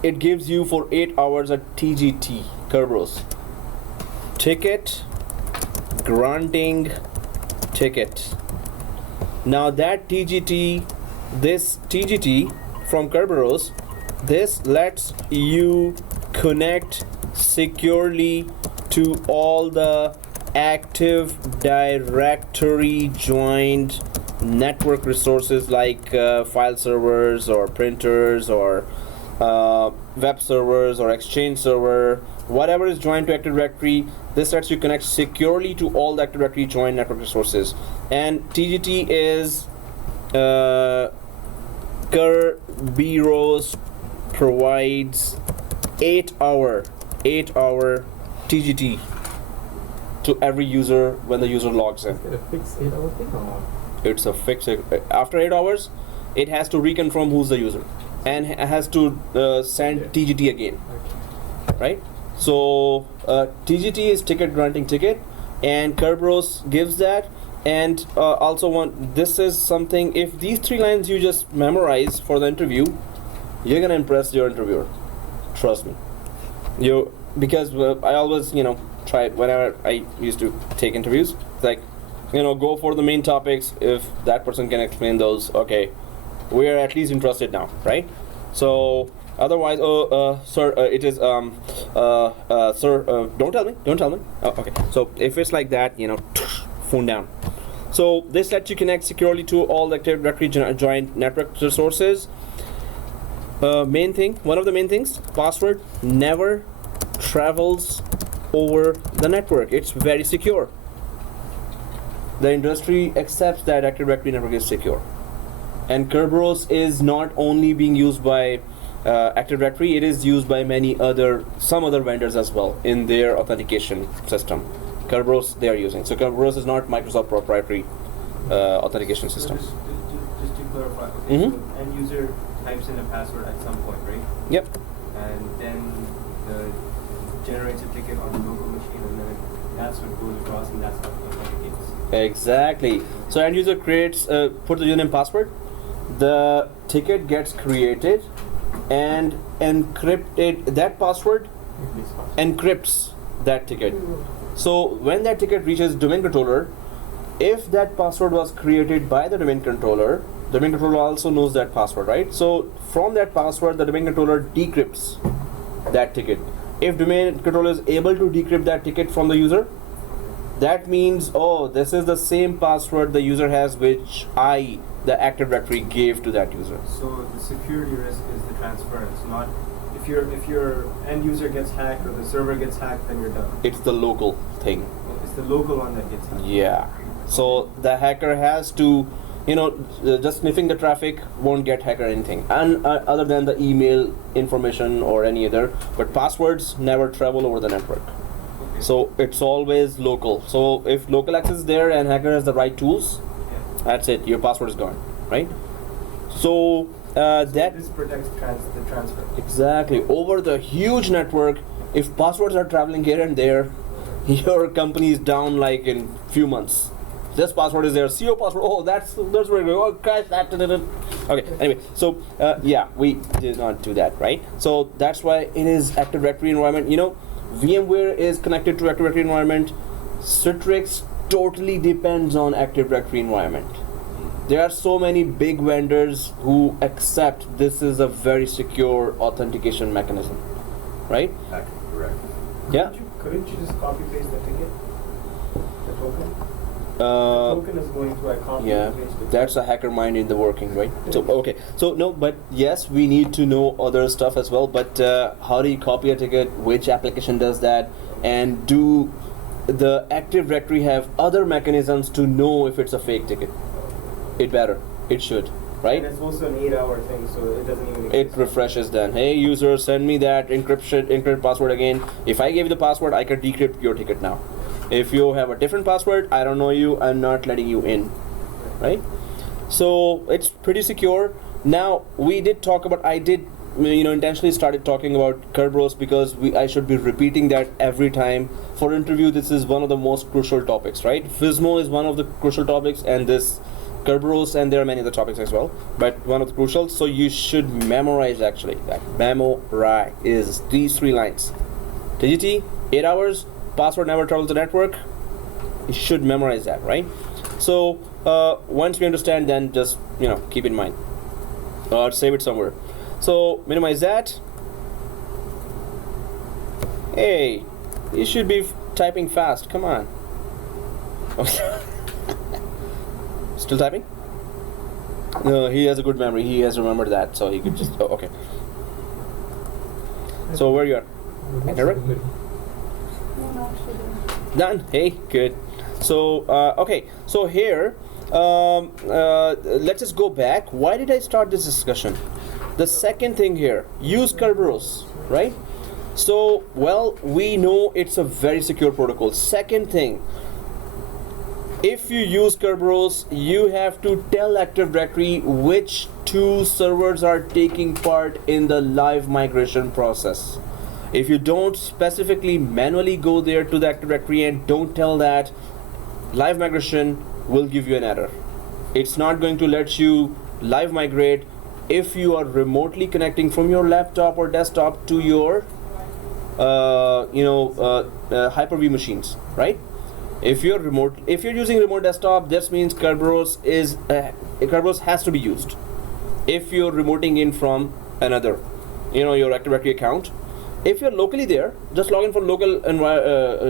It gives you for 8 hours a TGT, Kerberos, ticket granting ticket. Now that this TGT from Kerberos, this lets you connect securely to all the Active Directory joined network resources like file servers or printers or web servers or Exchange server, whatever is joined to Active Directory. This lets you connect securely to all the Active Directory joined network resources. And TGT is Kerberos provides 8 hour TGT to every user when the user logs in. Is it a fixed 8 hour thing or not? It's a fixed. After 8 hours, it has to reconfirm who's the user and has to send TGT again, right? So TGT is ticket granting ticket, and Kerberos gives that. And also this is something, if these 3 lines you just memorize for the interview, you're gonna impress your interviewer. Trust me. Because I always try it whenever I used to take interviews. It's like, go for the main topics. If that person can explain those, okay, we are at least interested now, right? So otherwise, sir, it is sir, don't tell me. Oh, okay. So if it's like that, phone down. So this lets you connect securely to all the Active Directory joint network resources. One of the main things, password never travels over the network. It's very secure. The industry accepts that Active Directory network is secure. And Kerberos is not only being used by Active Directory, it is used by some other vendors as well in their authentication system. Kerberos they are using. So Kerberos is not Microsoft proprietary authentication system. Just to clarify, okay, Mhm. so end user types in a password at some point, right? Yep. And then generates a ticket on the local machine, and then that's what goes across, and that's what authenticates. Exactly. So end user creates, put the username password. The ticket gets created and encrypted. That password encrypts that ticket. So when that ticket reaches domain controller, if that password was created by the domain controller also knows that password, right? So from that password, the domain controller decrypts that ticket. If domain controller is able to decrypt that ticket from the user, that means, oh, this is the same password the user has which the Active Directory gave to that user. So the security risk is the transference, not if your end user gets hacked or the server gets hacked, then you're done. It's the local thing. It's the local one that gets hacked. Yeah. So the hacker has to, just sniffing the traffic won't get hacked or anything, and other than the email information or any other. But passwords never travel over the network. Okay. So it's always local. So if local access is there and hacker has the right tools, Yeah. that's it. Your password is gone, right? So that This protects the transfer. exactly over the huge network. If passwords are traveling here and there, your company is down like in few months. This password is there. CO password. Oh, that's where we go. Oh, crash that. Okay. Anyway, so yeah, we did not do that, right? So that's why it is Active Directory environment. VMware is connected to Active Directory environment. Citrix totally depends on Active Directory environment. There are so many big vendors who accept this is a very secure authentication mechanism, right? Correct. Yeah. Couldn't you just copy paste the ticket? The token? The Uh, token is going to, I copy yeah, and paste it. that's a hacker mind in the working, right? So okay, so no, but yes, we need to know other stuff as well. But how do you copy a ticket? Which application does that? And do the Active Directory have other mechanisms to know if it's a fake ticket? It better. It should, right? And it's also an 8-hour thing, so it doesn't even It refreshes then. Hey user, send me that encrypted password again. If I gave you the password, I can decrypt your ticket now. If you have a different password, I don't know you, I'm not letting you in, right? So it's pretty secure. Now we did talk about, I did intentionally started talking about Kerberos because I should be repeating that every time. For interview, this is one of the most crucial topics, right? FSMO is one of the crucial topics, and this Kerberos, and there are many other topics as well, but one of the crucial, so you should memorize actually. That memorize is these 3 lines. TGT, 8 hours, password never travels the network. You should memorize that, right? So once we understand, then just keep in mind or save it somewhere. So minimize that. Hey, you should be typing fast. Come on. Still typing? No, he has a good memory. He has remembered that, so he could just. Oh, okay. So where you are? Eric? Done. Hey, good. So okay. So here, let's just go back. Why did I start this discussion? The second thing here, use Kerberos, right? So well, we know it's a very secure protocol. Second thing, if you use Kerberos, you have to tell Active Directory which 2 servers are taking part in the live migration process. If you don't specifically manually go there to the Active Directory and don't tell that, live migration will give you an error. It's not going to let you live migrate if you are remotely connecting from your laptop or desktop to your Hyper-V machines, right? If you're using remote desktop, this means Kerberos has to be used. If you're remoting in from another, your Active Directory account. If you're locally there, just log in from local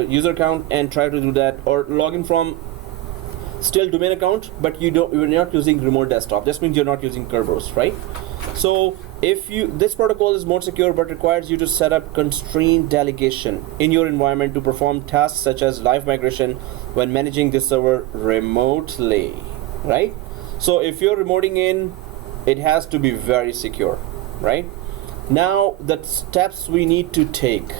user account and try to do that, or log in from still domain account, but you're not using remote desktop. This means you're not using Kerberos, right? So this protocol is more secure, but requires you to set up constrained delegation in your environment to perform tasks such as live migration when managing this server remotely, right? So if you're remoting in, it has to be very secure, right? Now the steps we need to take.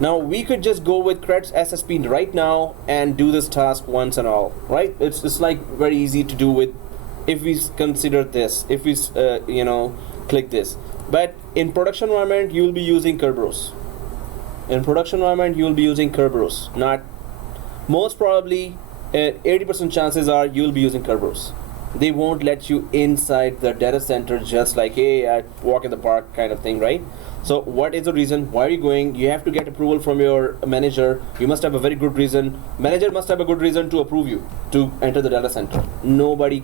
Now we could just go with creds SSP right now and do this task once and all, right? It's like very easy to do with if we consider this, if we click this. But in production environment you will be using Kerberos. In production environment you will be using Kerberos. Not most probably 80% chances are you will be using Kerberos. They won't let you inside the data center just like, hey, I walk in the park kind of thing, right? So what is the reason? Why are you going? You have to get approval from your manager. You must have a very good reason. Manager must have a good reason to approve you to enter the data center. Nobody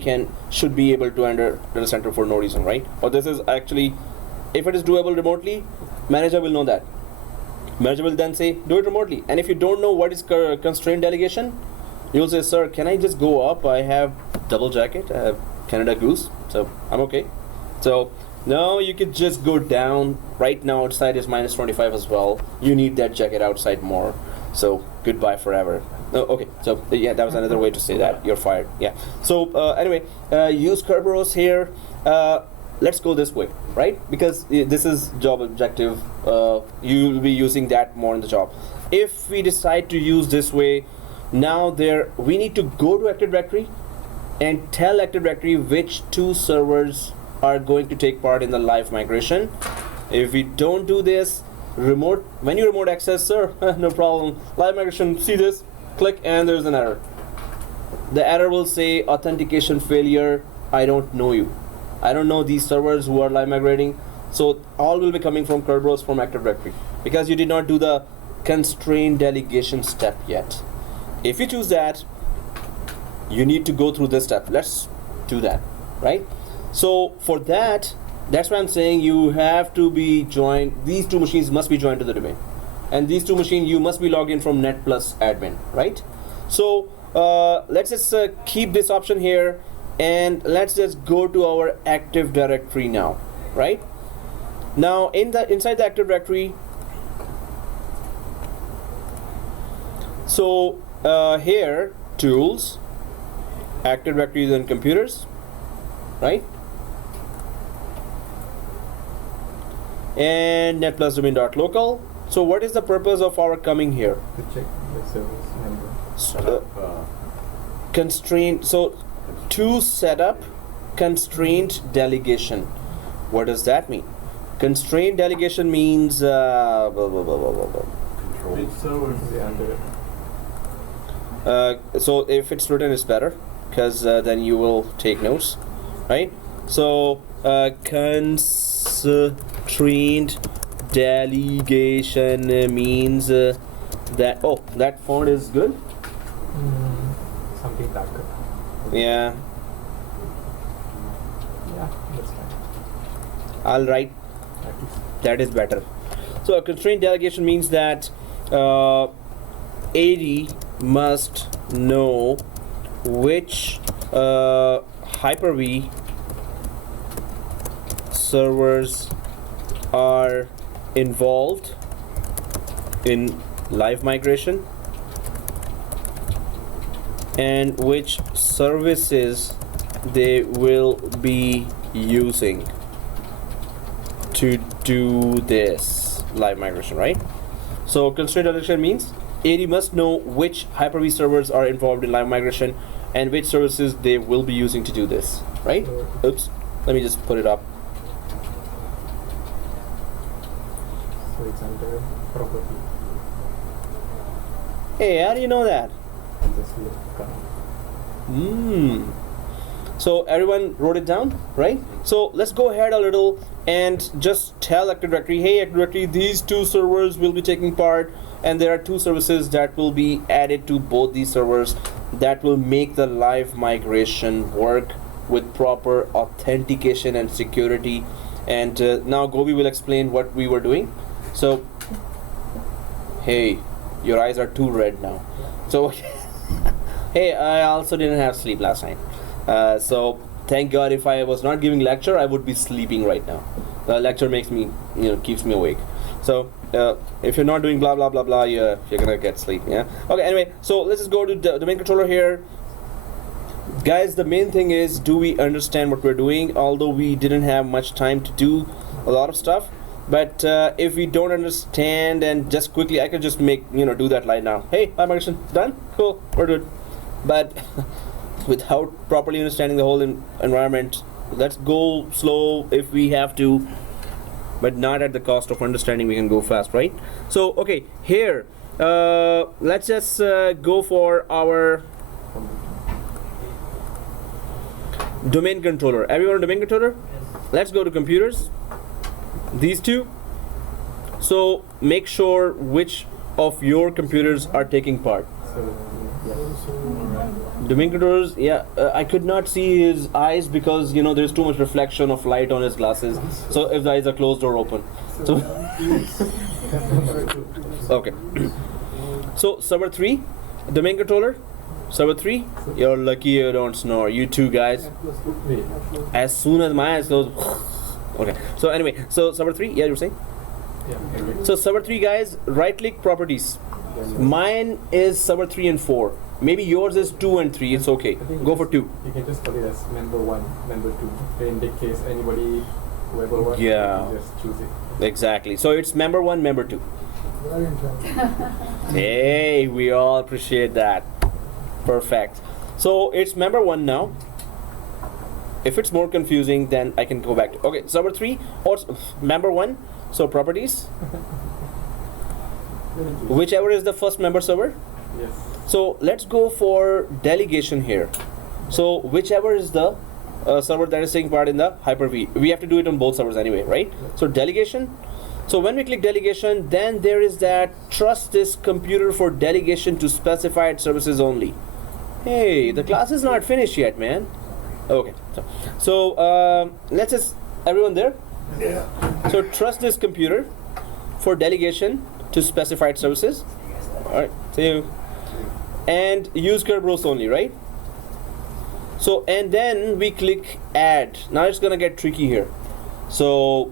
should be able to enter data center for no reason, right? Or this is actually, if it is doable remotely, manager will know that. Manager will then say, do it remotely. And if you don't know what is constraint delegation, you'll say, sir, can I just go up? I have double jacket, I have Canada Goose, so I'm okay. So no, you could just go down. Right now outside is minus 25 as well. You need that jacket outside more. So goodbye forever. Oh, okay, so yeah, that was another way to say that. You're fired. Yeah. So anyway, use Kerberos here. Let's go this way, right? Because this is job objective. You will be using that more in the job. If we decide to use this way, now we need to go to Active Directory and tell Active Directory which two servers are going to take part in the live migration. If we don't do this, when you remote access, sir, no problem, live migration, see this, click, and there's an error. The error will say authentication failure, I don't know you. I don't know these servers who are live migrating. So all will be coming from Kerberos from Active Directory because you did not do the constraint delegation step yet. If you choose that, you need to go through this step. Let's do that, right? So for that, that's why I'm saying you have to be joined. These two machines must be joined to the domain, and these two machines you must be logged in from Netplus admin, right? So let's just keep this option here, and let's just go to our Active Directory now, right? Now inside the Active Directory, so here tools, Active Directories and computers, right? And netplus domain.local. So what is the purpose of our coming here? To check the service number. Set up, Constraint. So to set up constraint delegation. What does that mean? Constraint delegation means control. Which servers? Yeah, under it. so if it's written, it's better because then you will take notes, right? So constraint delegation means that that font is good. Something darker. Yeah, Yeah, that's fine. I'll write. That is better. So a constraint delegation means that AD must know which Hyper-V servers are involved in live migration and which services they will be using to do this live migration, right? So constraint delegation means AD must know which Hyper-V servers are involved in live migration and which services they will be using to do this, right? Oops, let me just put it up. So it's under property. Hey, how do you know that? Just look up. So everyone wrote it down, right? So let's go ahead a little and just tell Active Directory, hey Active Directory, these two servers will be taking part, and there are two services that will be added to both these servers that will make the live migration work with proper authentication and security. And now Gobi will explain what we were doing. So, hey, your eyes are too red now. So, hey, I also didn't have sleep last night. So thank God, if I was not giving lecture, I would be sleeping right now. The lecture makes me, keeps me awake. So if you're not doing blah blah blah blah, you're gonna get sleep. Yeah. Okay. Anyway, so let's just go to the domain controller here, guys. The main thing is, do we understand what we're doing? Although we didn't have much time to do a lot of stuff, But if we don't understand and just quickly, I could just make, do that right now. Hey, live migration done, cool, we're good. But without properly understanding the whole environment, let's go slow if we have to, but not at the cost of understanding. We can go fast, right? So okay, here let's just go for our domain controller. Everyone a domain controller? Let's go to computers, these two. So make sure which of your computers are taking part. Domain controllers, yeah. I could not see his eyes because there's too much reflection of light on his glasses. So if the eyes are closed or open, so okay. So server 3, domain controller, server 3. You're lucky you don't snore. You two guys. As soon as my eyes close. Okay. So anyway, so server 3. Yeah, you were saying. Yeah. So server 3 guys, right click properties. Mine is server 3 and 4. Maybe yours is 2 and 3. It's okay. Go for 2. You can just call it as member 1, member 2. In that case, anybody, whoever wants, Yeah. you just choose it. Exactly. So it's member 1, member 2. Very interesting. Hey, we all appreciate that. Perfect. So it's member 1 now. If it's more confusing, then I can go back to, okay, server 3 or member 1. So properties. Whichever is the first member server. Yes. So let's go for delegation here. So whichever is the server that is taking part in the Hyper-V. We have to do it on both servers anyway, right? So delegation. So when we click delegation, then there is that trust this computer for delegation to specified services only. Hey, the class is not finished yet, man. Okay. So let's just, everyone there? Yeah. So trust this computer for delegation to specified services. Alright, see you. And use Kerberos only, right? So, and then we click add. Now it's gonna get tricky here. So,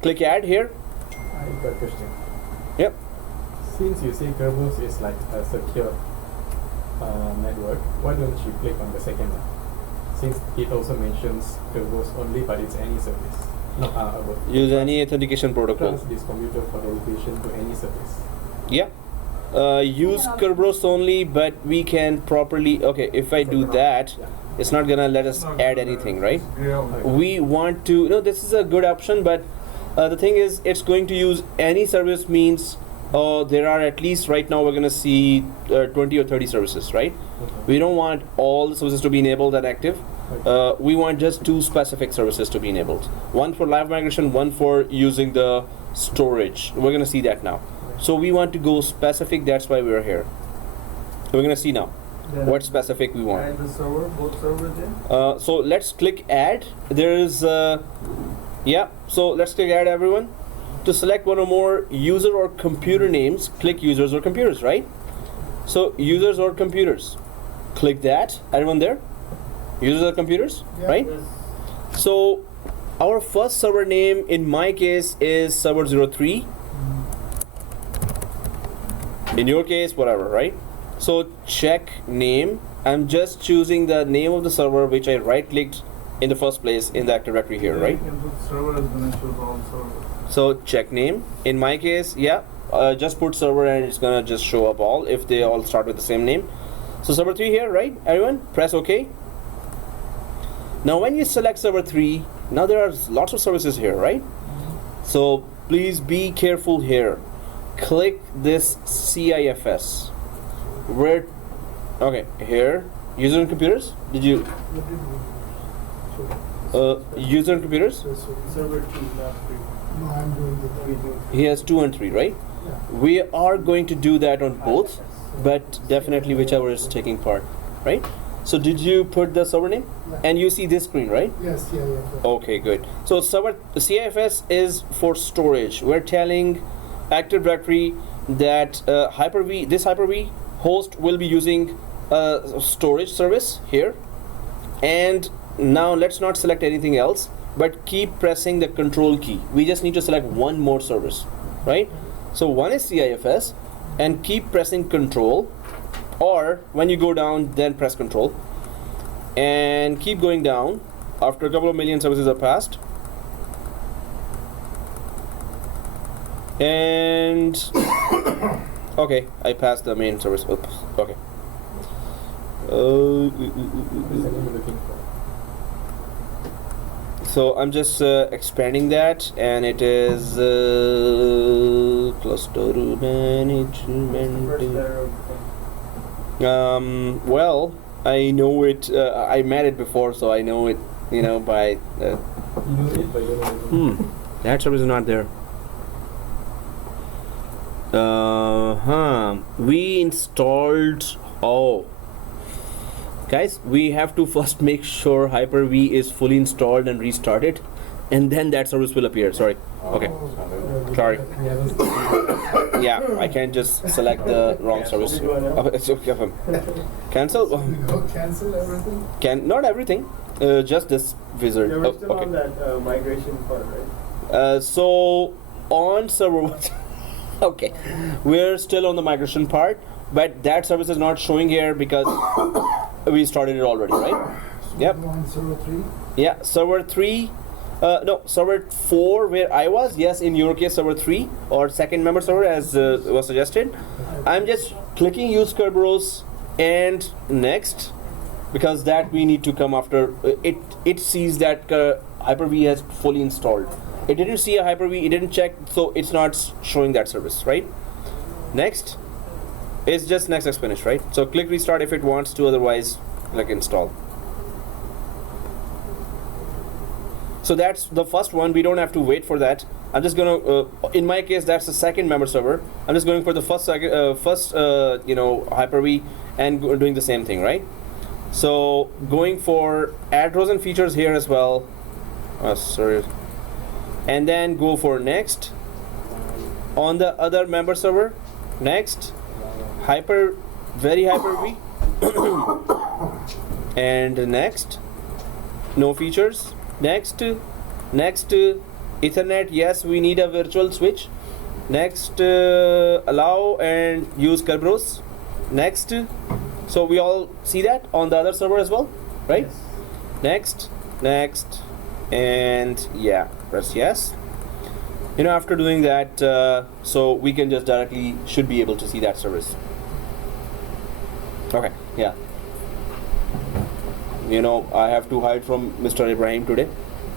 click add here. I got a question. Yep. Since you say Kerberos is like a secure network, why don't you click on the second one? Since it also mentions Kerberos only, but it's any service. No, Use any authentication protocol. trust this computer for delegation to any service. Yeah. Use Kerberos only, but we can properly. Okay, if I do that, it's not gonna let us add anything, right? We want to. No, this is a good option, but the thing is, it's going to use any service means. There are at least right now we're gonna see 20 or 30 services, right? We don't want all the services to be enabled and active. We want just 2 specific services to be enabled. One for live migration, one for using the storage. We're gonna see that now. So we want to go specific. That's why we're here. So we're gonna see now what specific we want. And the server, both servers in? So let's click add. There is yeah. So let's click add, everyone. To select one or more user or computer names, click users or computers, right? So users or computers, click that. Everyone there? Users or computers, Yeah. right? So our first server name in my case is server 03. In your case, whatever, right? So check name. I'm just choosing the name of the server which I right clicked in the first place in the Active Directory here, right? You can put server as gonna show all servers. So check name. In my case, yeah, just put server and it's gonna just show up all if they all start with the same name. So server 3 here, right? Everyone, press OK. Now when you select server 3, now there are lots of services here, right? So please be careful here. Click this CIFS. Where? Okay, here. User and computers. Did you? User and computers. Server 2, not 3. No, I'm doing the He has 2 and 3, right? Yeah. We are going to do that on both, but definitely whichever is taking part, right? So did you put the server name? Yeah. And you see this screen, right? Yes, yeah. Okay, good. So the CIFS is for storage. We're telling Active Directory that this Hyper-V host will be using a storage service here. And now let's not select anything else, but keep pressing the control key. We just need to select one more service, right? So one is CIFS, and keep pressing control, or when you go down, then press control, and keep going down. After a couple of million services are passed, And okay, I passed the main service. Oops. Okay. What is the name you're looking for? So I'm just expanding that, and it is cluster First management. letter of the Well, I know it. I met it before, so I know it. You know, by. You know it, but you don't know it. That service is not there. We installed. Oh. Guys, we have to first make sure Hyper-V is fully installed and restarted, and then that service will appear. Sorry. Okay. Sorry. We haven't started. Yeah, I can't just select the wrong service. It's okay. Cancel? We go cancel everything? Not everything. Just this wizard. Yeah, we're Oh, still okay. on that migration part, right? So on server okay, we're still on the migration part, but that service is not showing here because we started it already, right? Yep. On server 3? Yeah, server 3. No, server 4 where I was. Yes, in your case, server 3 or second member server as was suggested. I'm just clicking use Kerberos and next, because that we need to come after. It sees that Hyper-V has fully installed. It didn't see a Hyper-V, it didn't check, so it's not showing that service, right? Next is just next finish, right? So click restart if it wants to, otherwise click install. So that's the first one. We don't have to wait for that. I'm just gonna, in my case, that's the second member server. I'm just going for the first Hyper-V and doing the same thing, right? So going for add rows and features here as well. Sorry. And then go for next. On the other member server, next. Very Hyper-V. And next. No features. Next Ethernet, yes, we need a virtual switch. Next allow and use Kerberos. Next, so we all see that on the other server as well, right? Yes. Next, and yeah, press yes. You know, after doing that, so we can just directly should be able to see that service. Okay, yeah. You know, I have to hide from Mr. Ibrahim today.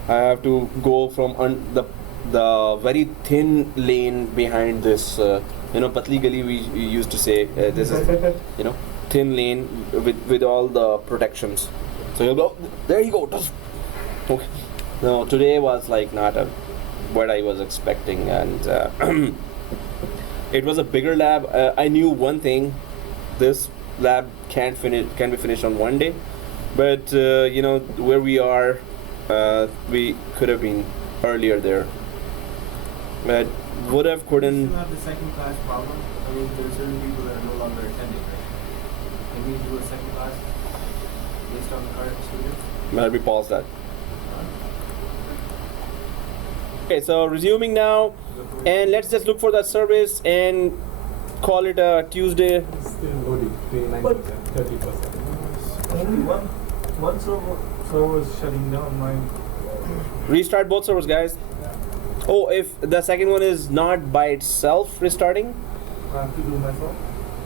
I have to go from the very thin lane behind this. Patli gali we used to say. This is thin lane with all the protections. So you'll go there. You go. Okay. No, today was like not what I was expecting, and it was a bigger lab. I knew one thing: this lab can be finished on one day. But where we are, we could have been earlier there. But would have You couldn't. still have the second class problem. I mean, there are certain people that are no longer attending, right? Can we do a second class based on the current students? Let me pause that. Okay, so resuming now, and let's just look for that service and call it a Tuesday. It's still loading, 29%, 30%. Only one server is shutting down. Mine. Restart both servers, guys. Oh, if the second one is not by itself restarting, I have to do myself.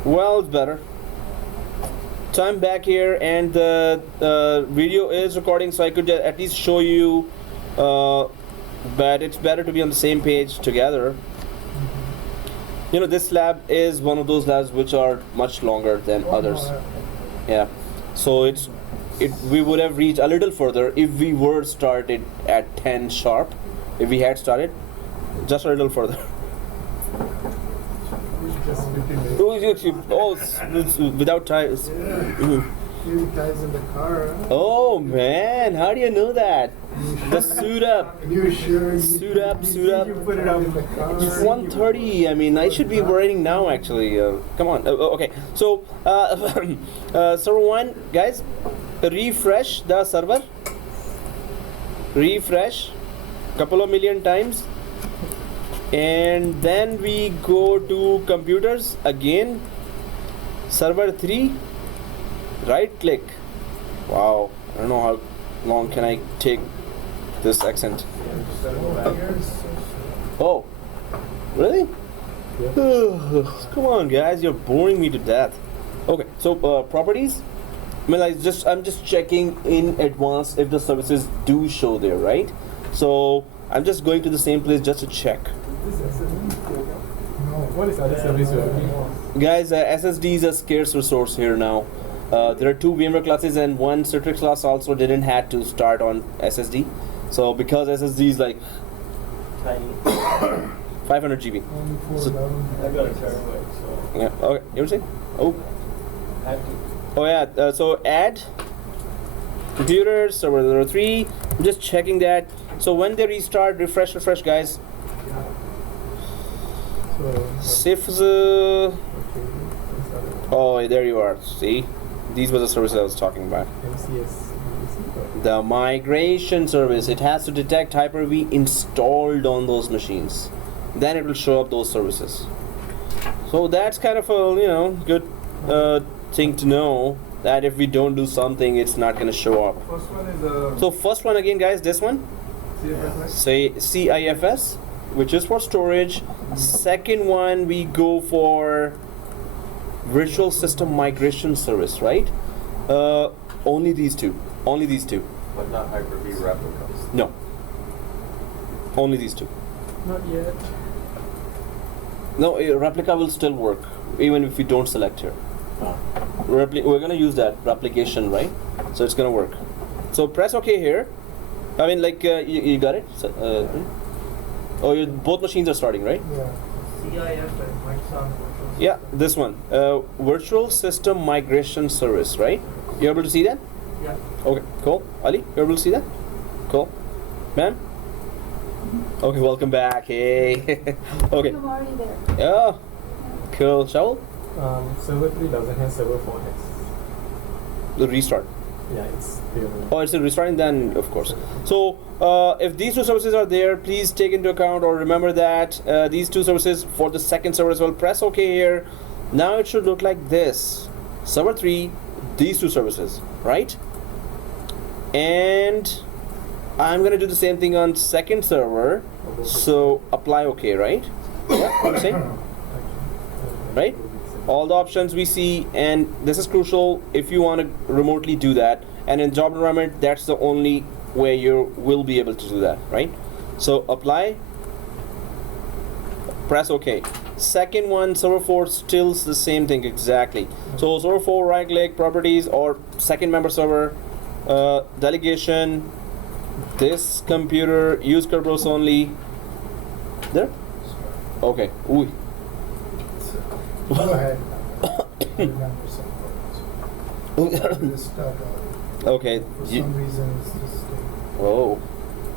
well, it's better. So I'm back here, and the video is recording, so I could at least show you. But it's better to be on the same page together. You know, this lab is one of those labs which are much longer than others. Yeah. So we would have reached a little further if we were started at 10 sharp. If we had started just a little further. Oh, it's without tires. Few guys in the car. Huh? Oh man, how do you know that? The suit up. You sure? Suit up. You put it up in the car. It's 1:30. I mean, I should be running now. Actually, come on. Okay. So, server 1, guys, refresh the server. Refresh, couple of million times, and then we go to computers again. Server 3. Right click. Wow. I don't know how long can I take this accent. Oh. Really? Yeah. Come on, guys, you're boring me to death. Okay, so properties. I mean, I'm just checking in advance if the services do show there, right? So I'm just going to the same place just to check. What is other service you're looking for? Guys, SSD is a scarce resource here now. There are 2 VMware classes and 1 Citrix class also didn't had to start on SSD. So because SSD is like Tiny. 500 GB. Only 4 So- I got a terabyte, so Yeah. Okay. You were saying? Oh. I have to. Oh yeah. So add computer server 03. I'm just checking that. So when they restart, refresh, guys. Sifs. Oh, there you are. See, these were the services I was talking about. The migration service. It has to detect Hyper-V installed on those machines. Then it will show up those services. So that's kind of a good thing to know, that if we don't do something, it's not going to show up. First one is So first one again, guys, this one. CFS. Say CIFS, which is for storage. Second one, we go for virtual system migration service, right? Only these two. Only these two. But not Hyper-V replicas. No. Only these two. Not yet. No, replica will still work even if we don't select here. We're gonna use that replication, right? So it's gonna work. So press OK here. I mean, like you got it. So, oh, both machines are starting, right? Yeah. CIF and Microsoft Virtual Yeah, System. this one. Virtual system migration service, right? You able to see that? Yeah. Okay, cool. Ali, you able to see that? Cool. Ma'am? Okay, welcome back. Hey. Okay. I'm already there. Yeah. Cool. Shaul? Server 3 doesn't have server 4 has. The restart. Yeah, it's the Oh, it's a restarting then, of course. So, if these 2 services are there, please take into account or remember that these 2 services for the second server as well. Press OK here. Now it should look like this. Server 3, these 2 services, right? And I'm going to do the same thing on second server. So, apply OK, right? Yeah, what I'm saying? Right? All the options we see, and this is crucial if you want to remotely do that. And in job environment, that's the only way you will be able to do that, right? So apply, press OK. Second one, server 4, still the same thing exactly. So server 4, right click, properties, or second member server, delegation, this computer, use Kerberos only. There? Okay. Ooh. Go ahead. Remember something. Just Okay. for some reason it's just Oh.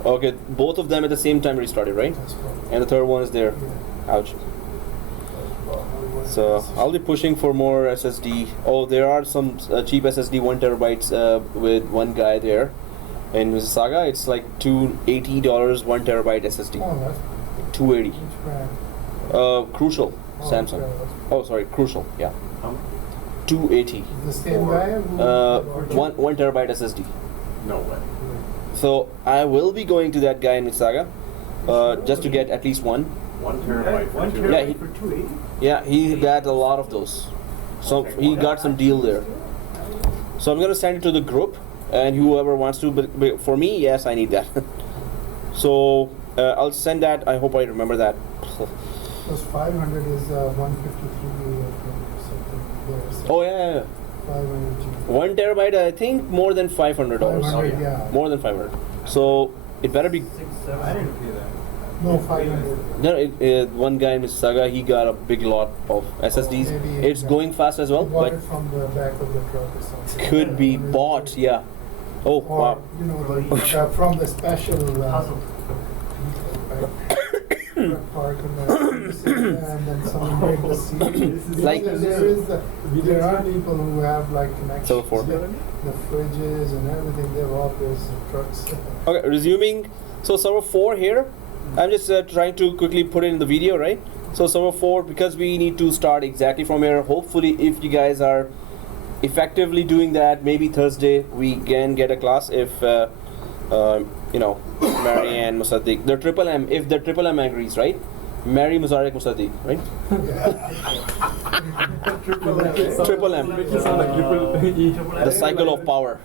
Okay, both of them at the same time restarted, right? that's probably And the third one is there. yeah. Ouch. So I'll be pushing for more SSD. Oh, there are some cheap SSD 1 terabytes with one guy there. In Mississauga, it's like $280 1 terabyte SSD. Oh, that's $280. which brand? Crucial, Oh, Samsung. okay, Oh, sorry, Crucial. Yeah, 280. Is the same guy? Who, One terabyte SSD. No way. So I will be going to that guy in Mississauga, just to get at least one. 1 terabyte for 2. Yeah, he- For 280? Yeah, he got a lot of those. So he got some deal there. So I'm gonna send it to the group, and whoever wants to. But for me, yes, I need that. So I'll send that. I hope I remember that. Because 500 is 153 or something there. So Oh yeah, 500 GB. 1 terabyte. I think more than $500. 500, yeah. More than 500. So it better be. 6, 7. I didn't pay that. No, 500. No, one guy in Mississauga, he got a big lot of SSDs. Maybe It's going fast as well, He bought but it from the back of the truck or something. could be bought. Yeah. Oh Or, wow. you know, from the special Puzzle. truck park and then someone break the seal. Like- There are people who have like connections. So for- The fridges and everything, they're all those trucks. Okay, resuming. So server 4 here. I'm just trying to quickly put it in the video, right? So server 4, because we need to start exactly from here. Hopefully, if you guys are effectively doing that, maybe Thursday we can get a class if Mary and Musaddiq, the triple M, if the triple M agrees, right? Mary Muzarik Musaddiq, right? Triple M. Make it sound like triple E. The cycle of power,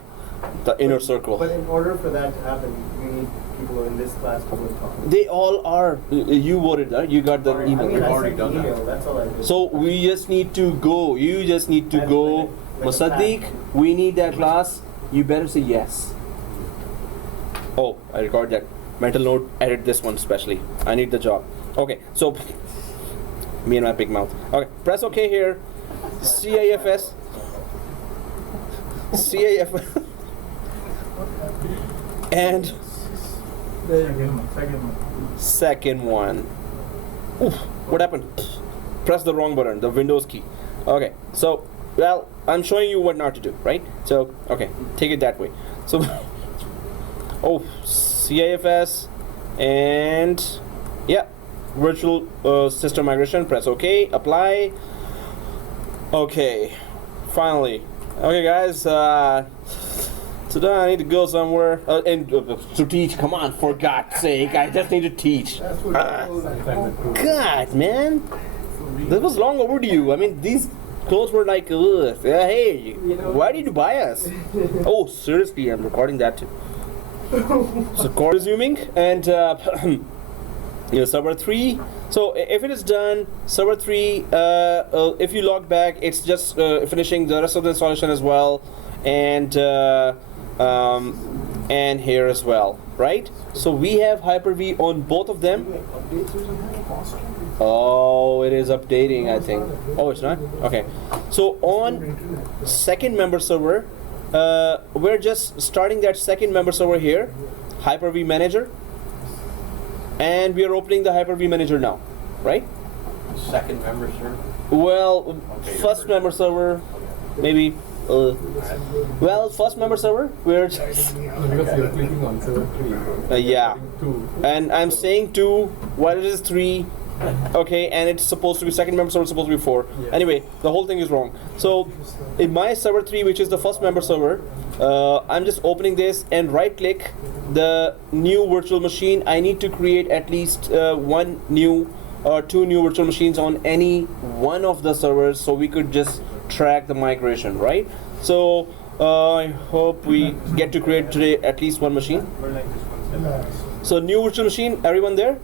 the inner circle. But in order for that to happen, we need people in this class to vote on. They all are. You voted, right? You got the I email. mean, We've I already sent the done that. email, that's all I did. So we just need to go. You just need to go. Musaddiq, we need that class. You better say yes. Oh, I record that. Mental note, edit this one especially. I need the job. Okay, so me and my big mouth. Okay, press OK here. CIFS. CIFS. And second one. Oof, what happened? Press the wrong button, the Windows key. Okay, so, well, I'm showing you what not to do, right? So, okay, take it that way. So, oh, CIFS and, yeah, virtual system migration, press OK, apply. Okay, finally. Okay, guys, today I need to go somewhere and to teach. Come on, for God's sake, I just need to teach. That's what I told you. God, man, this was long overdue. I mean, these clothes were like, ugh. Hey, why did you buy us? Oh, seriously, I'm recording that too. So, resuming and server 3. So if it is done, server 3, if you log back, it's just finishing the rest of the installation as well, and here as well, right? So we have Hyper-V on both of them. Oh, it is updating, I think. Oh, it's not? Okay. So on second member server, we're just starting that second member server here, Hyper-V Manager. And we are opening the Hyper-V Manager now, right? Second member server? Well, Okay, first member server, maybe. Well, first member server, we're just, Because you're clicking on server 3. yeah. 2. And I'm saying 2 while it is 3. Okay, and it's supposed to be second member server, supposed to be 4. Yeah. Anyway, the whole thing is wrong. So in my server 3, which is the first member server, I'm just opening this and right click the new virtual machine. I need to create at least 1 new or 2 new virtual machines on any one of the servers, so we could just track the migration, right? So I hope we get to create today at least 1 machine. We're like this one. So new virtual machine, everyone there?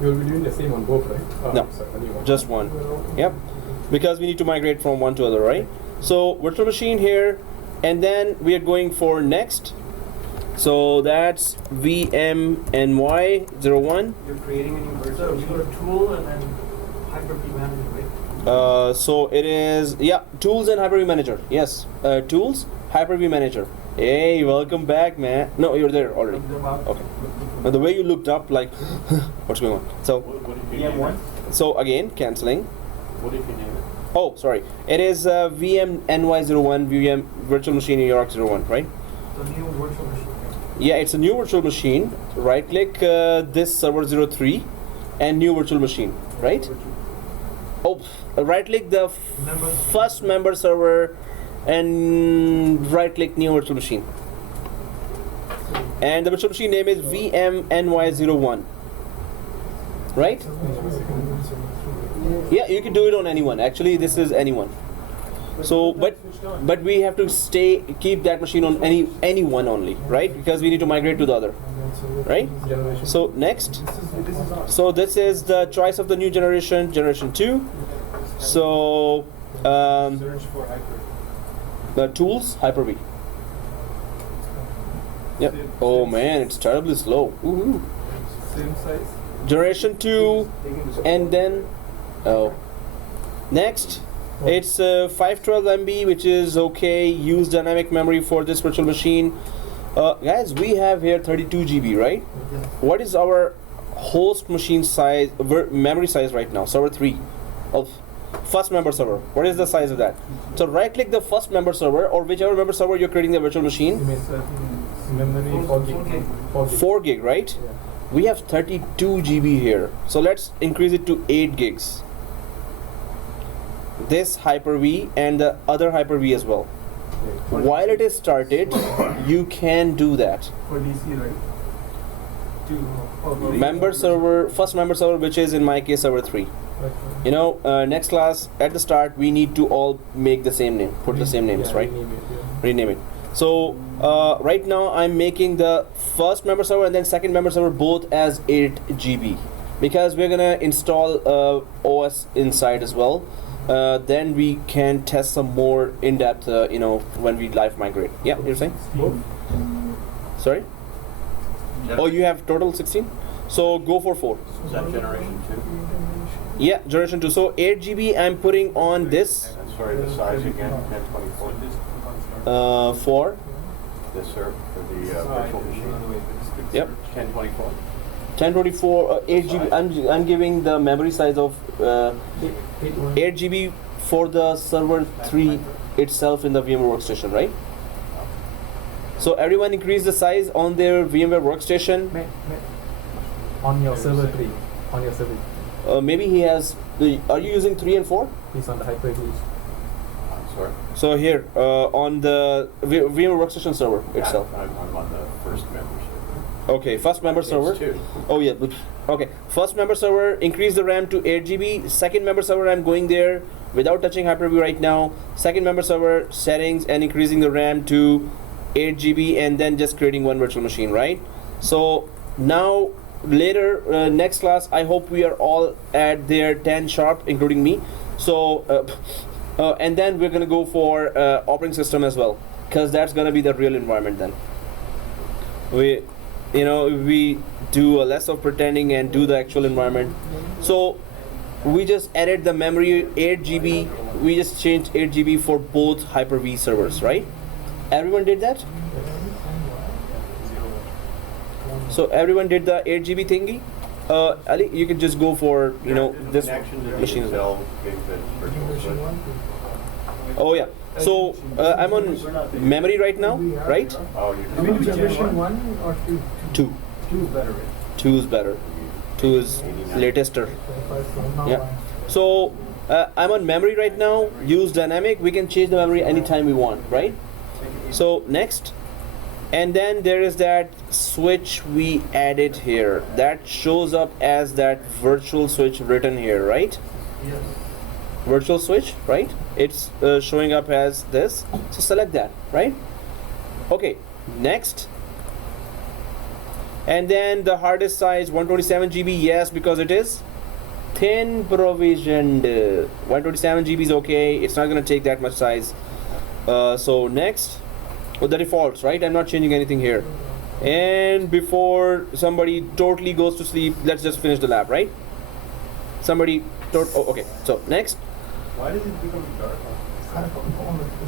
You'll be doing the same on both, right? No, sorry, only one. just 1. Yep, because we need to migrate from one to other, right? So virtual machine here, and then we are going for next. So that's VMNY01. You're creating a new So virtual you go to machine. tool and then Hyper-V Manager, right? So it is, yeah, tools and Hyper-V Manager. Yes, tools, Hyper-V Manager. Hey, welcome back, man. No, you're there already. Okay. Now the way you looked up, like, what's going on? So, What did you name it? so again, canceling. What did you name it? Oh, sorry. It is VMNY01, VM Virtual Machine New York 01, right? The new virtual machine. Yeah, it's a new virtual machine. Right click this server 03 and new virtual machine, right? Oh, right click the first member server and right click new virtual machine. And the virtual machine name is VMNY01. Right? Yeah, you can do it on anyone. Actually, this is anyone. So, but we have to keep that machine on any one only, right? Because we need to migrate to the other, right? So next, so this is the choice of the new generation 2. So Search for Hyper. the tools, Hyper-V. Yep. Oh man, it's terribly slow. Woohoo. Same size. Generation 2, and then next. It's 512 MB, which is okay. Use dynamic memory for this virtual machine. Guys, we have here 32 GB, right? What is our host machine size, memory size right now? Server 3 of first member server. What is the size of that? So right click the first member server or whichever member server you're creating the virtual machine. Memory 4 gig. 4 gig, right? Yeah. We have 32 GB here. So let's increase it to 8 gigs. This Hyper-V and the other Hyper-V as well. While it is started, you can do that. For DC, right? member server, first member server, which is in my case server 3. You know, next class at the start we need to all make the same name, put the same names, right? Rename it. So right now I'm making the first member server and then second member server both as 8 GB because we're gonna install OS inside as well. Then we can test some more in-depth, you know, when we live migrate. Yeah, you're saying? Sorry? Oh, you have total 16? So go for 4. Is that generation 2? Yeah, generation 2. So 8 GB I'm putting on this. And sorry, the size again, 1024. 4. This, sir, for the virtual machine. Yep. 1024. 1024, 8 GB. I'm giving the memory size of 8 GB for the server 3 itself in the VMware workstation, right? So everyone increase the size on their VMware workstation. On your server 3. On your server. Maybe he has. Are you using 3 and 4? He's on the Hyper-V. I'm sorry. So here on the VMware workstation server itself. I'm on the first member server. Okay, first member server. It's 2. Oh yeah. Okay, first member server, increase the RAM to 8 GB. Second member server, I'm going there without touching Hyper-V right now. Second member server settings and increasing the RAM to 8 GB and then just creating one virtual machine, right? So now later next class I hope we are all at their 10 sharp including me. So and then we're gonna go for operating system as well because that's gonna be the real environment then. We do a less of pretending and do the actual environment. So we just added the memory 8 GB. We just changed 8 GB for both Hyper-V servers, right? Everyone did that? So everyone did the 8 GB thingy? Ali, you can just go for, you know, this machine as well. Oh yeah. So I'm on memory right now, right? Oh, You mean generation 1 or 2? 2. 2 is better, right? 2 is better. 2 is latester. Yeah. So I'm on memory right now. Use dynamic. We can change the memory anytime we want, right? So next, and then there is that switch we added here. That shows up as that virtual switch written here, right? Yes. Virtual switch, right? It's showing up as this. So select that, right? Okay. Next. And then the hard disk size 127 GB, yes, because it is thin provisioned. 127 GB is okay. It's not gonna take that much size. So next, the defaults, right? I'm not changing anything here. And before somebody totally goes to sleep, let's just finish the lab, right? Somebody, oh, okay. So next, Why does it become dark?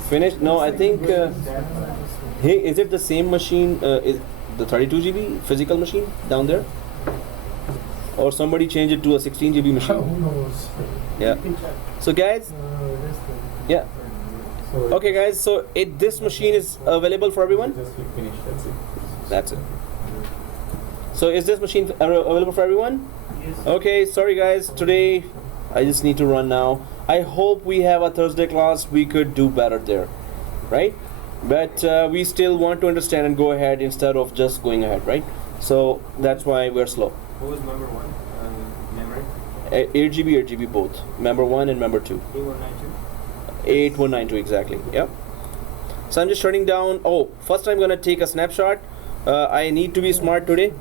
finish. No, I think. Hey, is it the same machine? Is the 32 GB physical machine down there? Or somebody changed it to a 16 GB Who machine? knows? Yeah. So guys, yeah. So Okay, guys. So this machine is available for everyone. just click finish. That's it. That's it. So is this machine available for everyone? Yes. Okay, sorry guys, today I just need to run now. I hope we have a Thursday class, we could do better there, right? But we still want to understand and go ahead instead of just going ahead, right? So that's why we're slow. What was member 1? Memory? 8 GB, 8 GB both. Member 1 and member 2. 8192? 8192 exactly, yep. So I'm just shutting down. Oh, first I'm gonna take a snapshot. I need to be smart today.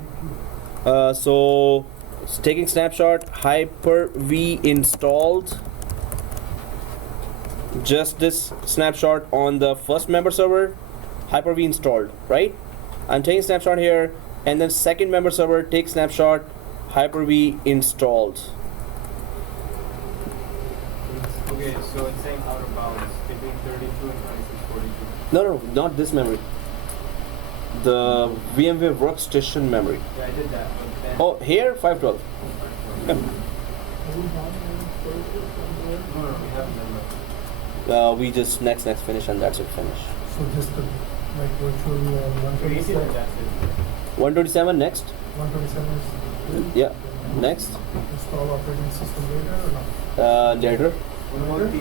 So it's taking snapshot, Hyper-V installed. Just this snapshot on the first member server, Hyper-V installed, right? I'm taking snapshot here, and then second member server, take snapshot, Hyper-V installed. Okay, so it's saying out of bounds between 32 and 2642. No, not this memory. The VMware workstation memory. Yeah, I did that. But then Oh, here 512. No, we haven't done We just next finish and that's it, finish. So just the like virtual that. So you see 127. that that's it. 127 next. 127 is Yeah, next. install operating system later or not? Later. What about the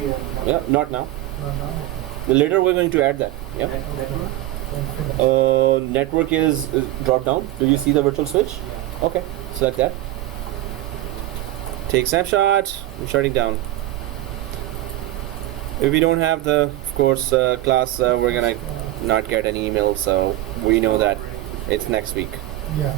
Yeah, not now. Not now. Later we're going to add that. Yeah. network? Then finish. Network is drop down. Do you see the virtual switch? Okay, select that. Take snapshot. I'm shutting down. If we don't have the, of course, class, we're gonna not get an email, so we know that it's next week. Yeah.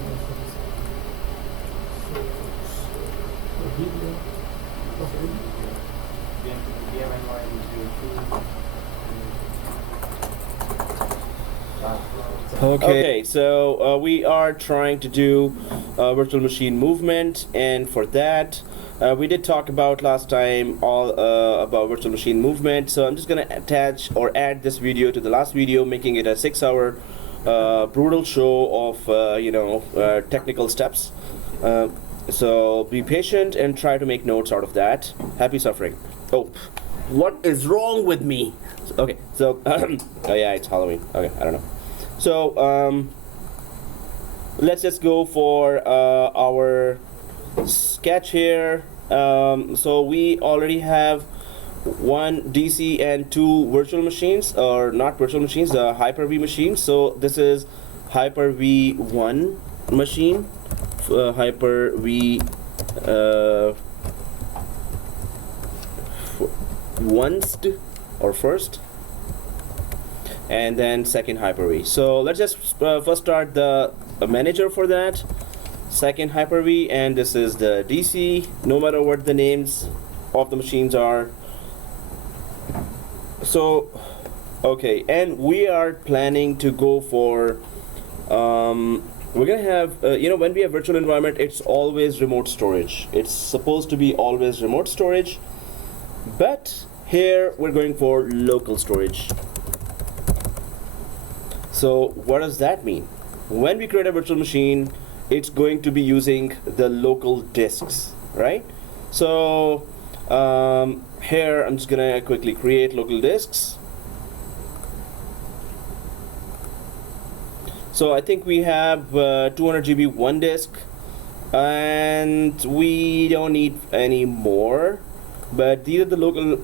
Okay, so we are trying to do virtual machine movement, and for that, we did talk about last time all about virtual machine movement. So I'm just gonna attach or add this video to the last video, making it a 6-hour brutal show of technical steps. So be patient and try to make notes out of that. Happy suffering. Oh, what is wrong with me? Okay, so oh yeah, it's Halloween. Okay, I don't know. So let's just go for our sketch here. So we already have one DC and two virtual machines, or not virtual machines, the Hyper-V machines. So this is Hyper-V 1 machine, Hyper-V first, and then second Hyper-V. So let's just first start the manager for that. Second Hyper-V, and this is the DC, no matter what the names of the machines are. So okay, and we are planning to go for we're gonna have when we have virtual environment, it's always remote storage. It's supposed to be always remote storage, but here we're going for local storage. So what does that mean? When we create a virtual machine, it's going to be using the local disks, right? So here I'm just gonna quickly create local disks. So I think we have 200 GB one disk, and we don't need any more, but these are the local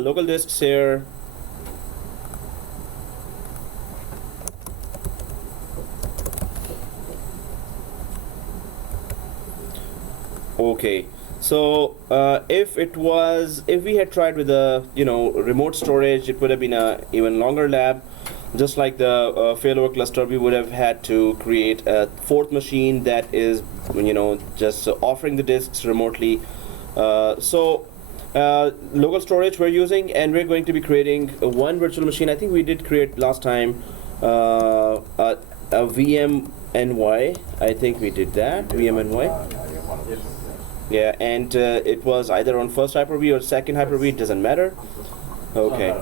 local disks here. Okay, so if we had tried with a remote storage, it would have been a even longer lab. Just like the failover cluster, we would have had to create a fourth machine that is just offering the disks remotely. So local storage we're using, and we're going to be creating one virtual machine. I think we did create last time a VMNY. I think we did that, VMNY. Yeah, and it was either on first Hyper-V or second Hyper-V, it doesn't matter. Okay.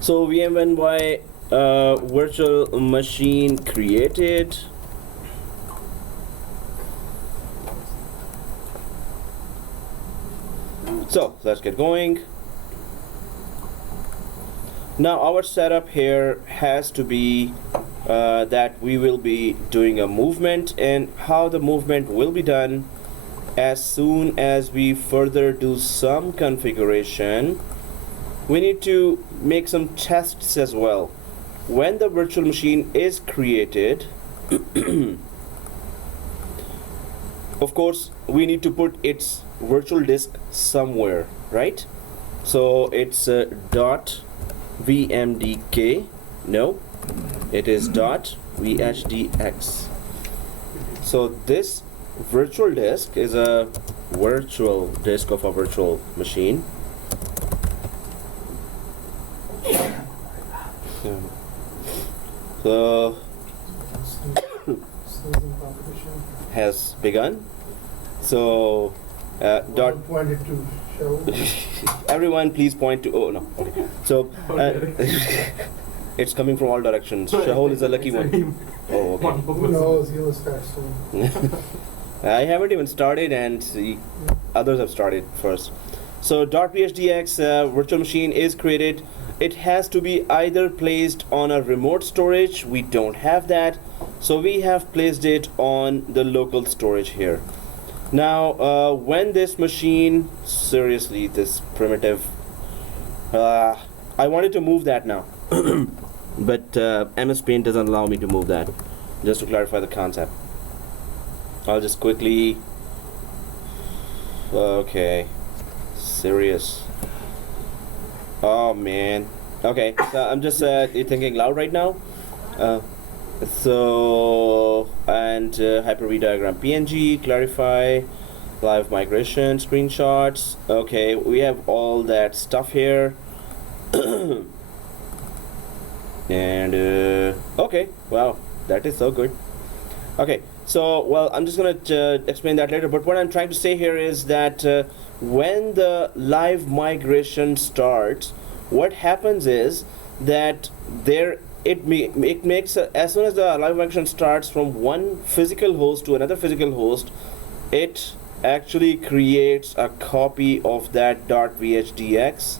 So VMNY virtual machine created. So let's get going. Now our setup here has to be that we will be doing a movement, and how the movement will be done as soon as we further do some configuration. We need to make some tests as well. When the virtual machine is created, of course we need to put its virtual disk somewhere, right? So it's dot vmdk. No, it is dot vhdx. So this virtual disk is a virtual disk of a virtual machine. So has begun. So dot pointed to show. Everyone please point to, oh no, okay. So it's coming from all directions. Shahol is a lucky one. Oh, okay. Who knows, he'll start soon. I haven't even started, and others have started first. So .vhdx virtual machine is created. It has to be either placed on a remote storage. We don't have that, so we have placed it on the local storage here. Now when this machine, seriously, this primitive, I wanted to move that now but MS Paint doesn't allow me to move that. just to clarify the concept. I'll just quickly. Okay, serious. Oh man. Okay, so I'm just thinking loud right now. Hyper-V diagram PNG, clarify, live migration, screenshots. Okay, we have all that stuff here. And okay, wow, that is so good. Okay, so well, I'm just gonna explain that later, but what I'm trying to say here is that when the live migration starts, what happens is that it makes as soon as the live migration starts from one physical host to another physical host, it actually creates a copy of that .vhdx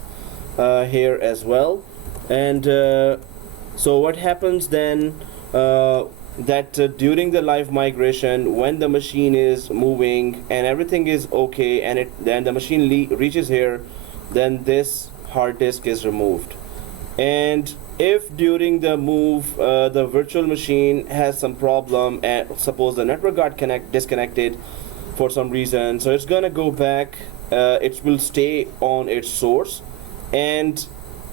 here as well. And so what happens then, that during the live migration, when the machine is moving and everything is okay, and then the machine reaches here, then this hard disk is removed. And if during the move the virtual machine has some problem, and suppose the network got disconnected for some reason, so it's gonna go back, it will stay on its source, and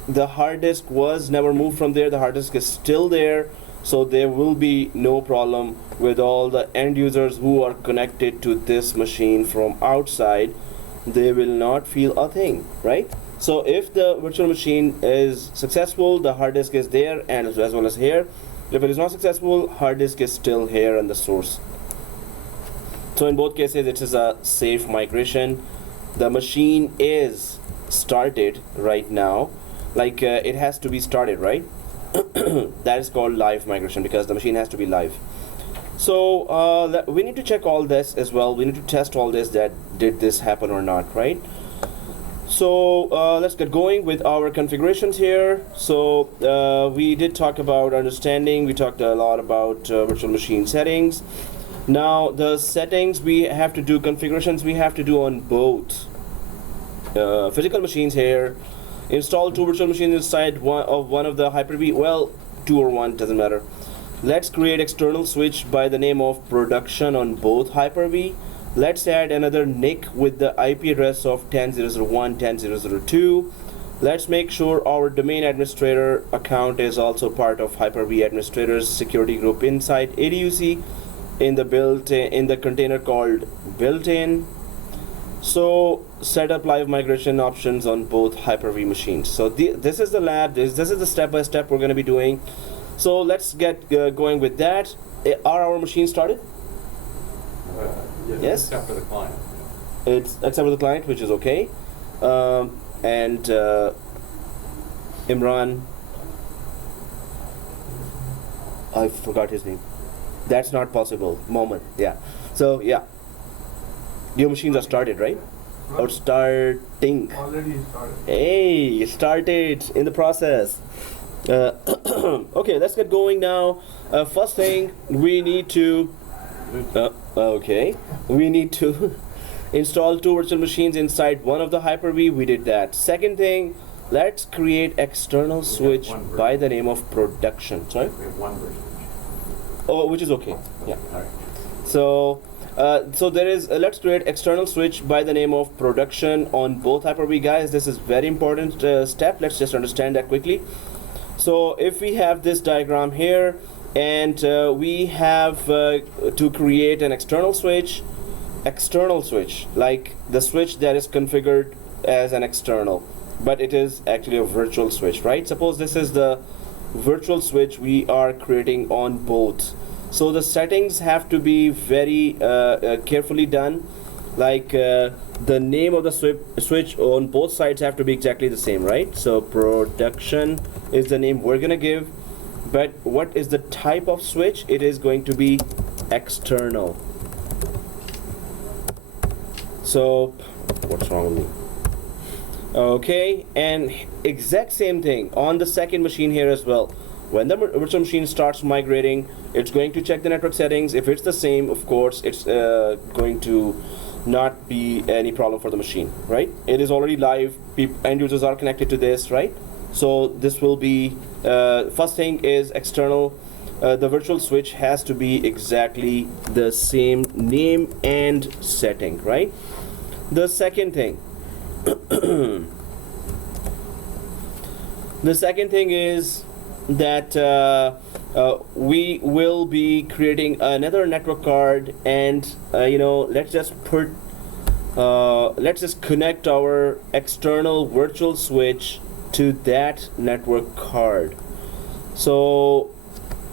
the hard disk was never moved from there. The hard disk is still there, so there will be no problem with all the end users who are connected to this machine from outside. They will not feel a thing, right? So if the virtual machine is successful, the hard disk is there, and as well as here. If it is not successful, hard disk is still here on the source. So in both cases, it is a safe migration. The machine is started right now, like it has to be started, right? That is called live migration, because the machine has to be live. So we need to check all this as well. We need to test all this, that did this happen or not, right? So let's get going with our configurations here. So we did talk about understanding. We talked a lot about virtual machine settings. Now the settings we have to do, configurations we have to do on both physical machines here. Install 2 virtual machines inside one of the Hyper-V. Well, 2 or 1 doesn't matter. Let's create external switch by the name of production on both Hyper-V. Let's add another NIC with the IP address of 10.0.0.1, 10.0.0.2. Let's make sure our domain administrator account is also part of Hyper-V administrators security group inside ADUC in the container called built-in. So set up live migration options on both Hyper-V machines. So this is the lab. This is the step-by-step we're going to be doing. So let's get going with that. Are our machines started? Yes. Except for the client. It's except for the client, which is okay. And Imran, I forgot his name. That's not possible. Moment. Yeah. So yeah. Your machines are started, right? Or starting? Already started. Hey, started in the process. Okay, let's get going now. First thing, we need to install 2 virtual machines inside one of the Hyper-V. We did that. Second thing, let's create external switch by the name of production. Sorry? We have 1 version. Oh, which is okay. Yeah. All right. So there is let's create external switch by the name of production on both Hyper-V, guys. This is very important step. Let's just understand that quickly. So if we have this diagram here, and we have to create an external switch, like the switch that is configured as an external, but it is actually a virtual switch, right? Suppose this is the virtual switch we are creating on both. So the settings have to be very carefully done. Like the name of the switch on both sides have to be exactly the same, right? So production is the name we're gonna give, but what is the type of switch? It is going to be external. So what's wrong with me? Okay, and exact same thing on the second machine here as well. When the virtual machine starts migrating, it's going to check the network settings. If it's the same, of course, it's going to not be any problem for the machine, right? It is already live. End users are connected to this, right? So this will be first thing is external the virtual switch has to be exactly the same name and setting, right? The second thing, the second thing is that we will be creating another network card, and let's just connect our external virtual switch to that network card. So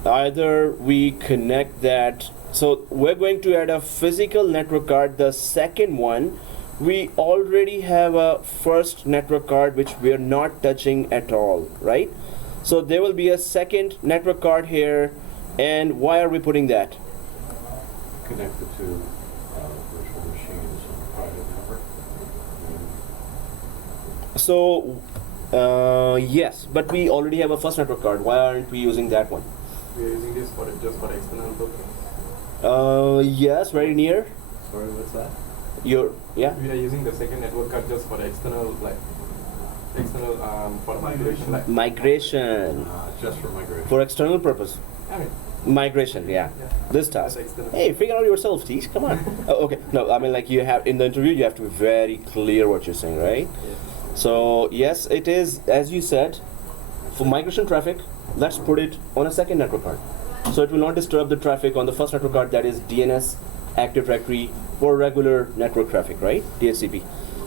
either we connect that, so we're going to add a physical network card. The second one, we already have a first network card which we are not touching at all, right? So there will be a second network card here. And why are we putting that? Connect the two virtual machines on a private network. So yes, but we already have a first network card. Why aren't we using that one? We are using this just for external purpose. Yes, very near. Sorry, what's that? Yeah. We are using the second network card just for the external, for migration. Migration. Just for migration. For external purpose. I mean, Migration, yeah. This task. That's external. Hey, figure out yourself, Teach. Come on. Oh, okay. No, I mean, like, you have in the interview, you have to be very clear what you're saying, right? Yes. So yes, it is, as you said, for migration traffic. Let's put it on a second network card, so it will not disturb the traffic on the first network card, that is DNS Active Directory for regular network traffic, right? DHCP.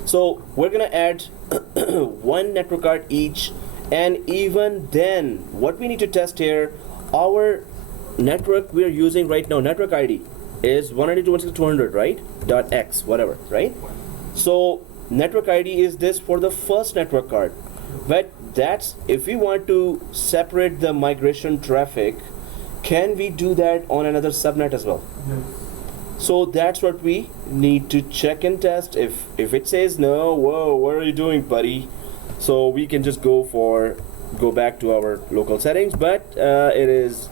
So we're gonna add one network card each, and even then, what we need to test here, our network we are using right now, network ID is 192.168.200, right? .x, whatever, right? So network ID is this for the first network card, but that's if we want to separate the migration traffic, can we do that on another subnet as well? Yes. So that's what we need to check and test. If it says no, whoa, what are you doing, buddy? So we can just go back to our local settings, but it is,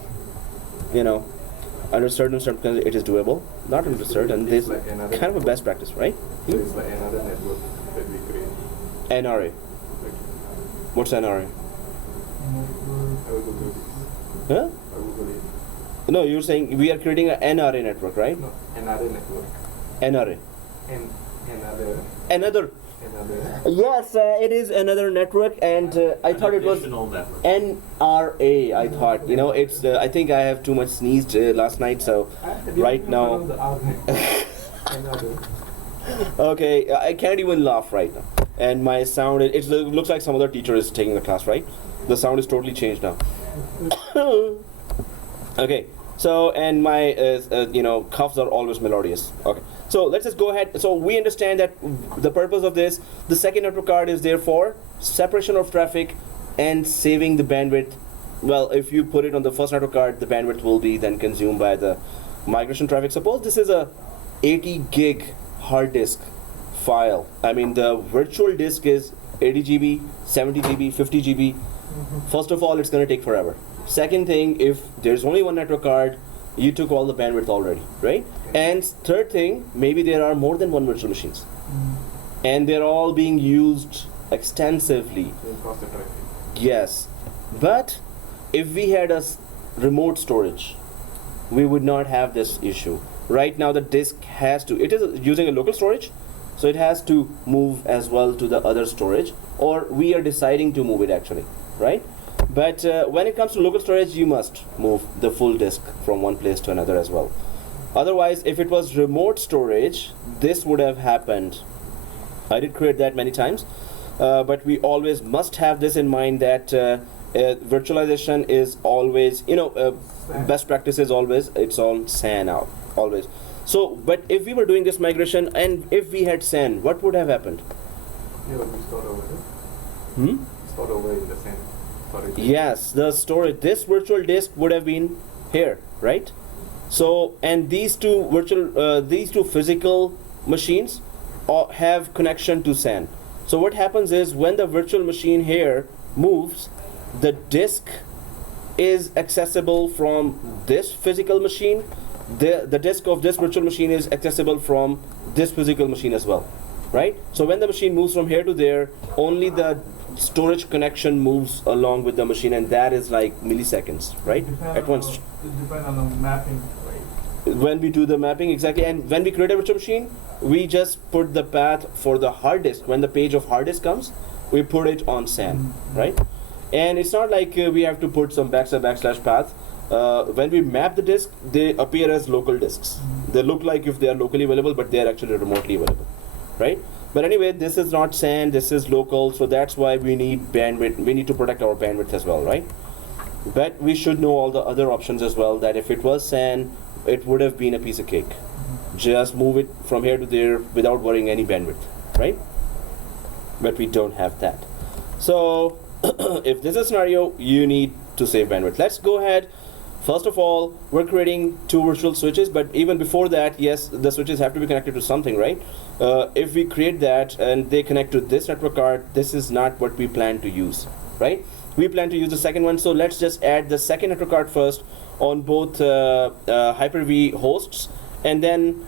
under certain circumstances it is doable. Not under certain, It's this like is another kind of a best practice, right? So it's like another network that we create. NRA. What's NRA? I will Google this. Huh? I will Google it. No, you're saying we are creating an NRA network, right? No, another network. NRA. Another. Yes, it is another network, and I thought it was Additional network. NRA. I thought, it's. I think I have too much sneezed last night, so right now. Another. Okay, I can't even laugh right now, and my sound. It looks like some other teacher is taking the class, right? The sound is totally changed now. Okay, so and my coughs are always melodious. Okay. So let's just go ahead. So we understand that the purpose of this, the second network card is there for separation of traffic and saving the bandwidth. Well, if you put it on the first network card, the bandwidth will be then consumed by the migration traffic. Suppose this is a 80 gig hard disk file. I mean, the virtual disk is 80 GB, 70 GB, 50 GB. First of all, it's going to take forever. Second thing, if there's only one network card, you took all the bandwidth already, right? And third thing, maybe there are more than one virtual machines, and they're all being used extensively. Across the traffic. Yes, but if we had a remote storage, we would not have this issue. Right now, the disk it is using a local storage, so it has to move as well to the other storage, or we are deciding to move it actually, right? But when it comes to local storage, you must move the full disk from one place to another as well. Otherwise, if it was remote storage, this would have happened. I did create that many times, but we always must have this in mind that virtualization is always, best practice is always, it's on SAN out, always. So, but if we were doing this migration and if we had SAN, what would have happened? Yeah, we stored over there. Stored over in the same storage. Yes, the storage, this virtual disk would have been here, right? So, and these two physical machines have connection to SAN. So what happens is when the virtual machine here moves, the disk is accessible from this physical machine. The disk of this virtual machine is accessible from this physical machine as well, right? So when the machine moves from here to there, only the storage connection moves along with the machine, and that is like milliseconds, right? At once. It depends on the mapping, right? When we do the mapping, exactly, and when we create a virtual machine, we just put the path for the hard disk. When the page of hard disk comes, we put it on SAN, right? And it's not like we have to put some backslash path. When we map the disk, they appear as local disks. They look like if they are locally available, but they are actually remotely available, right? But anyway, this is not SAN, this is local, so that's why we need bandwidth. We need to protect our bandwidth as well, right? But we should know all the other options as well, that if it was SAN, it would have been a piece of cake. Just move it from here to there without worrying any bandwidth, right? But we don't have that. So if this is a scenario, you need to save bandwidth. Let's go ahead. First of all, we're creating 2 virtual switches, but even before that, yes, the switches have to be connected to something, right? If we create that and they connect to this network card, this is not what we plan to use, right? We plan to use the second one, so let's just add the second network card first on both Hyper-V hosts, and then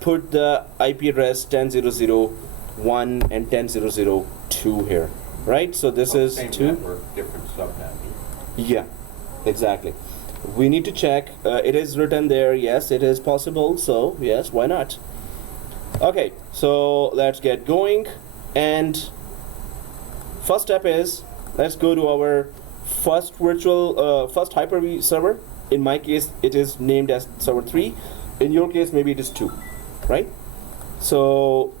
put the IP address 10.0.0.1 and 10.0.0.2 here, right? So this is same 2. network, different subnet. Yeah, exactly. We need to check. It is written there. Yes, it is possible. So yes, why not? Okay, so let's get going. And first step is, let's go to our first first Hyper-V server. In my case, it is named as server 3. In your case, maybe it is 2, right? So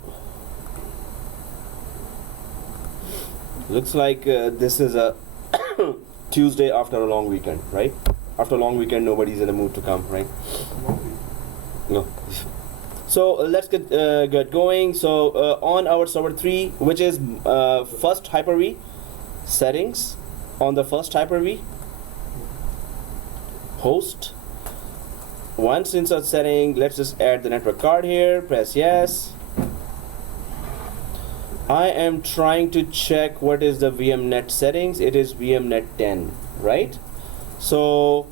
looks like this is a Tuesday after a long weekend, right? After a long weekend, nobody's in the mood to come, right? No. So let's get going. So on our server 3, which is first Hyper-V, settings on the first Hyper-V, host. Once insert setting, let's just add the network card here, press yes. I am trying to check what is the VMnet settings. It is VMnet 10, right? So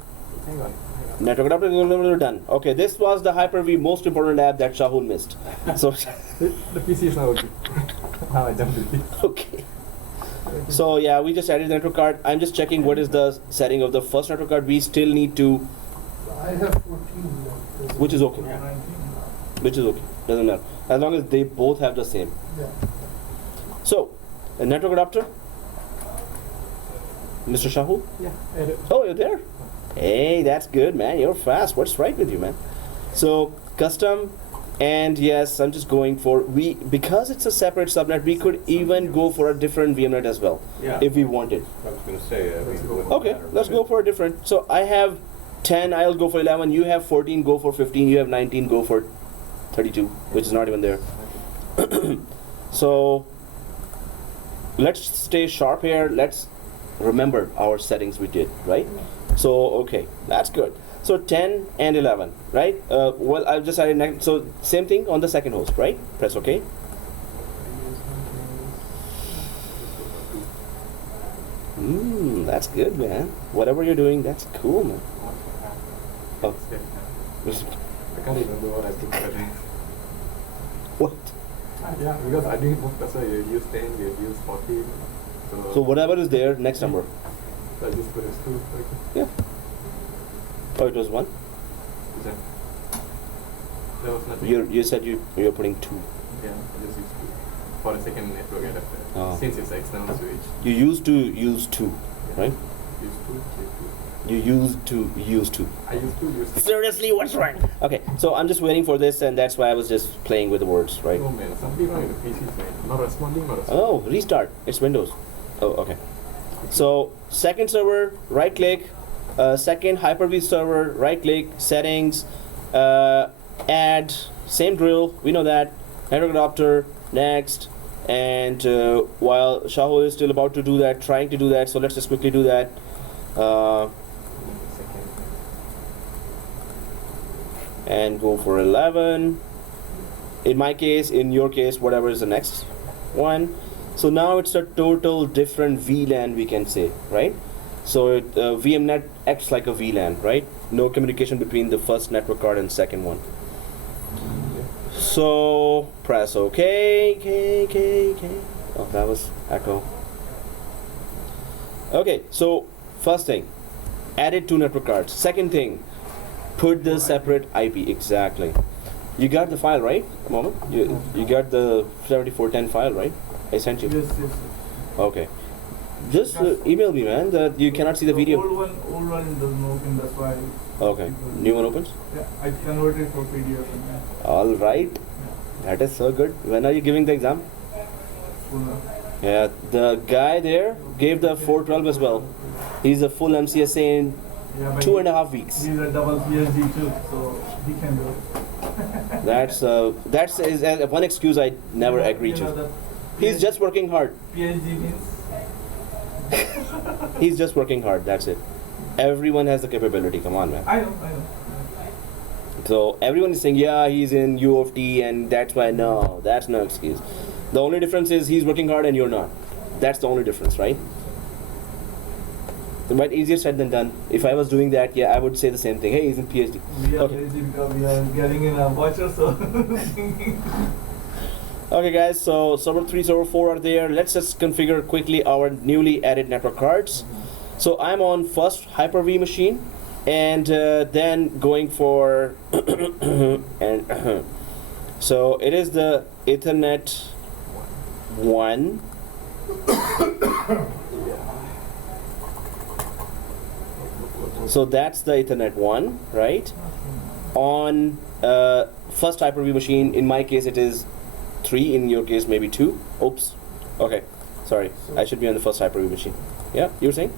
Hang on. network adapter done. Okay, this was the Hyper-V most important app that Shahul missed. So The PC is not working. Now I jumped with it. okay. So yeah, we just added the network card. I'm just checking what is the setting of the first network card. We still need to, I have 14. which is okay. Which is okay. Doesn't matter. As long as they both have the same. Yeah. So, a network adapter. Mr. Shahul? Yeah, edit. Oh, you're there? Hey, that's good, man. You're fast. What's right with you, man? So, custom, and yes, I'm just going for, because it's a separate subnet, we could even go for a different VMnet as well, Yeah. if we wanted. I was going to say, I mean, it wouldn't Okay, matter. let's go for a different. So, I have 10, I'll go for 11. You have 14, go for 15. You have 19, go for 32, which is not even there. So, let's stay sharp here. Let's remember our settings we did, right? So, okay, that's good. So 10 and 11, right? Well, I've just added next. So same thing on the second host, right? Press OK. That's good, man. Whatever you're doing, that's cool, man. Oh. I can't remember what I put for that. What? Yeah, because I didn't book, that's why you use 10, you use 14. So whatever is there, next number. So I just put as 2. Yeah. Oh, it was 1. That was nothing. You said you're putting 2. Yeah, I just used 2 for a second network adapter. Oh. Since it's external switch. You used to use 2, right? Use 2, You used to use 2. I used to use 2. Seriously, what's wrong? Okay, so I'm just waiting for this, and that's why I was just playing with the words, right? Oh man, something wrong with the PCs, man. Not responding, not responding. Oh, restart. It's Windows. Oh, okay. So, second server, right click. Second Hyper-V server, right click, settings, add, same drill, we know that. Network adapter, next. And while Shahul is still about to do that, trying to do that, so let's just quickly do that. And go for 11. In my case, in your case, whatever is the next one. So now it's a total different VLAN, we can say, right? So VMnet acts like a VLAN, right? No communication between the first network card and second one. So press OK. Oh, that was echo. Okay, so first thing, added two network cards. Second thing, put the separate IP. Exactly. You got the file, right? A moment. You got the 7410 file, right? I sent you. Yes, yes. Okay. Just email me, man, that you cannot see the video. Old one doesn't open, that's why. Okay. New one opens? Yeah, I converted for PDF. All right. That is so good. When are you giving the exam? Yeah, the guy there gave the 412 as well. He's a full MCSA in Yeah, but 2.5 weeks. He's a double PhD too, so he can do it. That's one excuse I never agree You know to. that He's just working hard. PhD means He's just working hard. That's it. Everyone has the capability. Come on, man. I know. So everyone is saying, yeah, he's in U of T, and that's why. No, that's no excuse. The only difference is he's working hard and you're not. That's the only difference, right? But easier said than done. If I was doing that, yeah, I would say the same thing. Hey, he's in PhD. We are Okay. lazy because we are getting in a voucher, so Okay, guys. So server 3, server 4 are there. Let's just configure quickly our newly added network cards. So I'm on first Hyper-V machine, and then going for and so it is the Ethernet 1. So that's the Ethernet 1, right? On first Hyper-V machine, in my case it is 3, in your case maybe 2. Oops. Okay, sorry. I should be on the first Hyper-V machine. Yeah, you were saying?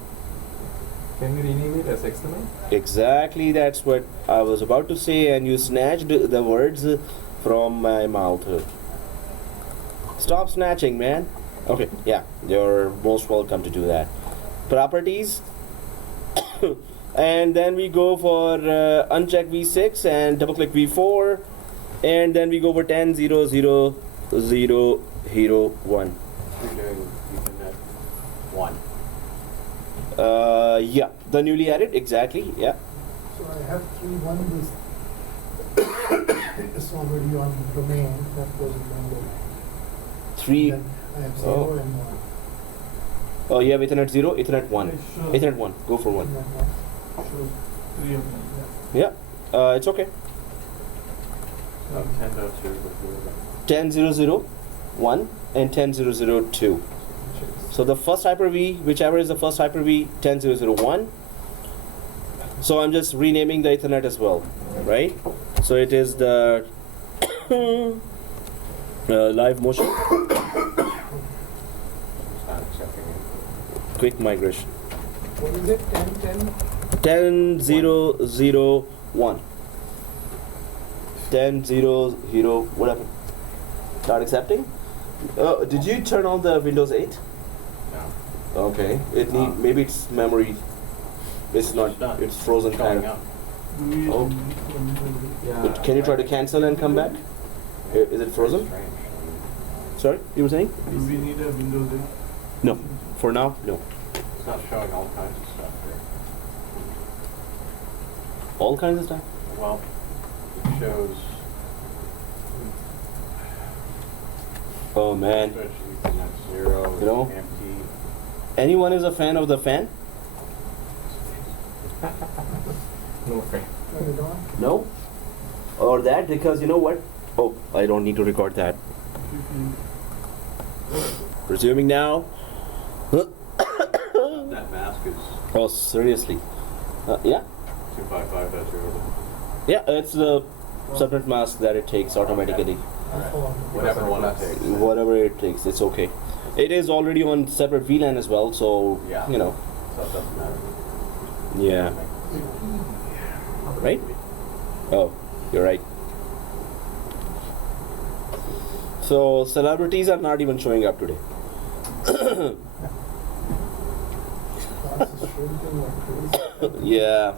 Can you rename it as external? Exactly, that's what I was about to say, and you snatched the words from my mouth. Stop snatching, man. Okay, yeah, you're most welcome to do that. Properties. And then we go for uncheck V6 and double click V4, and then we go for 10.0.0.0.1. You're doing Ethernet 1. Yeah, the newly added, exactly, yeah. So I have 3, 1 is it's already on domain, that goes in Mongo. 3, Then I have 0 and 1. oh, you have Ethernet 0, Ethernet 1. Sure. Ethernet 1, go for 1. Ethernet 1. shows 3 of them. Yeah, it's okay. 10.0.0.1 and 10.0.0.2. So the first Hyper-V, whichever is the first Hyper-V, 10.0.0.1. So I'm just renaming the Ethernet as well, right? So it is the live motion It's not accepting it. quick migration. What is it? 10, 10.0.0.1. 10.0.0, what happened? Not accepting? Did you turn on the Windows 8? No. Okay. It need maybe it's memory. It's not. done. It's frozen Showing kind of. up. Oh. Yeah. But can you try to cancel and come back? Is it frozen? Strange. Sorry, you were saying? Do we need a Windows 8? No. For now, no. It's not showing all kinds of stuff there. All kinds of stuff. Well, it shows Oh man. especially Ethernet 0, You know? empty. Anyone is a fan of the fan? No fan. turn it on. No. Or that because you know what? Oh, I don't need to record that. Resuming now. That mask is Oh, seriously? Yeah. 255.0. Yeah, it's the separate mask that it takes automatically. Whatever one it takes. Whatever it takes, it's okay. It is already on separate VLAN as well, so Yeah. you know. So it doesn't matter. Yeah. Right? Oh, you're right. So celebrities are not even showing up today. Class is shrinking like crazy. Yeah.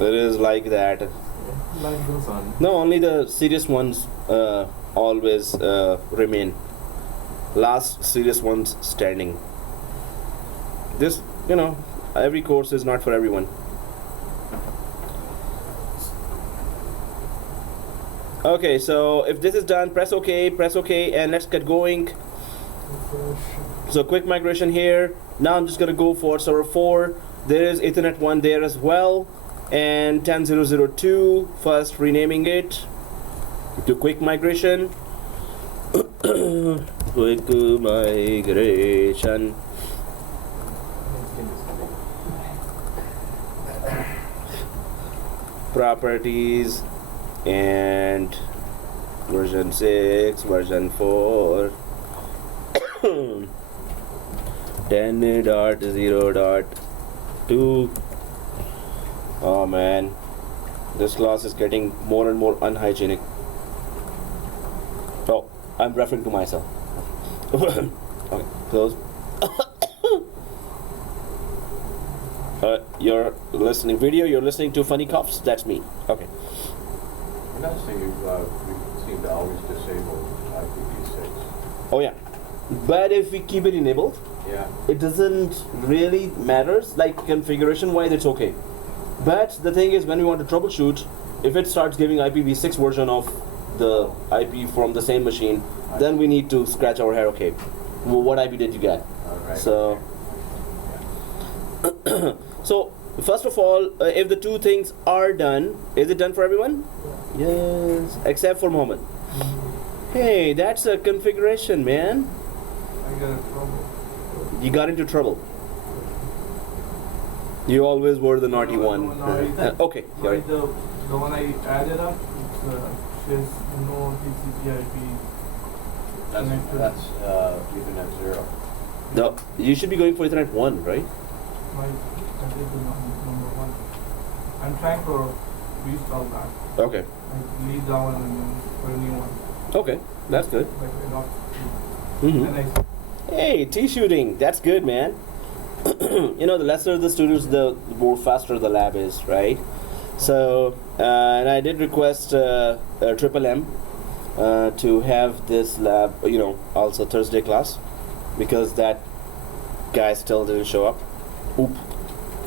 It is like that. Life goes on. No, only the serious ones always remain. Last serious ones standing. This, you know, every course is not for everyone. Okay, so if this is done, press OK, and let's get going. So quick migration here. Now I'm just gonna go for server 4. There is Ethernet 1 there as well, and 10.0.0.2. First renaming it to quick migration. Quick migration. Properties and version 6, version 4. 10.0.2. Oh man, this class is getting more and more unhygienic. Oh, I'm referring to myself. Okay, close. You're listening video, you're listening to funny coughs, that's me. Okay. Another thing, we seem to always disable IPv6. Oh yeah. But if we keep it enabled, Yeah. it doesn't really matters. Like configuration wise, it's okay. But the thing is, when we want to troubleshoot, if it starts giving IPv6 version of the IP from the same machine, then we need to scratch our head. Okay, well, what IP did you get? All right. So, so first of all, if the two things are done, is it done for everyone? Yes, except for Mohammed. Hey, that's a configuration, man. I got in trouble. You got into trouble. You always were the naughty one. No, Okay, sorry. the one I added up, says no TCP/IP. That's Ethernet 0. No, you should be going for Ethernet 1, right? I did the number 1. I'm trying to restart that. Okay. I leave that one and then for a new one. Okay, that's good. Like I got Mhm. and I Hey, tea shooting. That's good, man. You know, the lesser the students, the more faster the lab is, right? So, and I did request Triple M to have this lab, you know, also Thursday class, because that guy still didn't show up. Oop.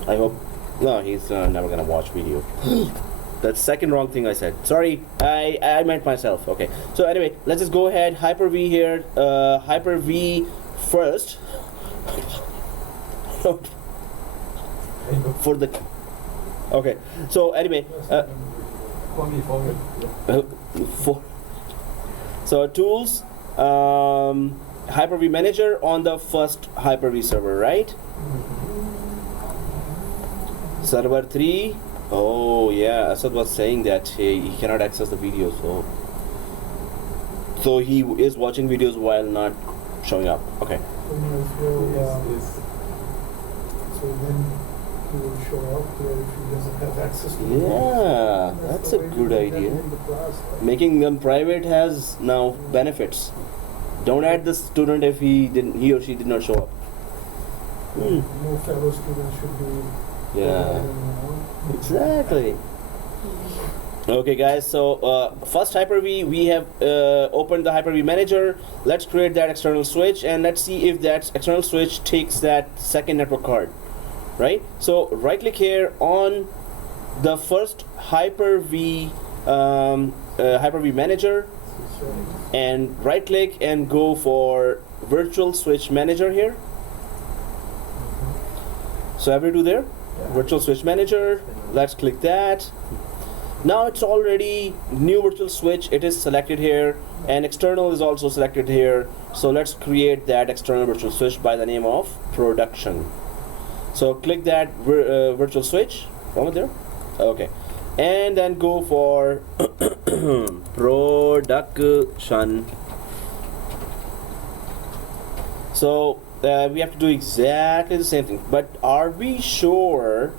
I hope. No, he's never gonna watch video. That's second wrong thing I said. Sorry, I meant myself. Okay. So anyway, let's just go ahead. Hyper-V here. Hyper-V first. For the. Okay. So anyway. for me. For. So tools. Hyper-V manager on the first Hyper-V server, right? Server 3. Oh yeah, Asad was saying that he cannot access the videos, so he is watching videos while not showing up. Okay. So then he will show up here if he doesn't have access to Yeah, the that's the a way we good did that idea. in the class, right? Making them private has now benefits. Don't add the student if he or she did not show up. No fellow students should be. Yeah. Exactly. Okay guys, so first Hyper-V, we have opened the Hyper-V manager. Let's create that external switch and let's see if that external switch takes that second network card, right? So right click here on the first Hyper-V Hyper-V manager and right click and go for virtual switch manager here. So have you do there? Virtual switch manager. Let's click that. Now it's already new virtual switch. It is selected here and external is also selected here. So let's create that external virtual switch by the name of production. So click that virtual switch over there. Okay. And then go for production. So we have to do exactly the same thing, but are we sure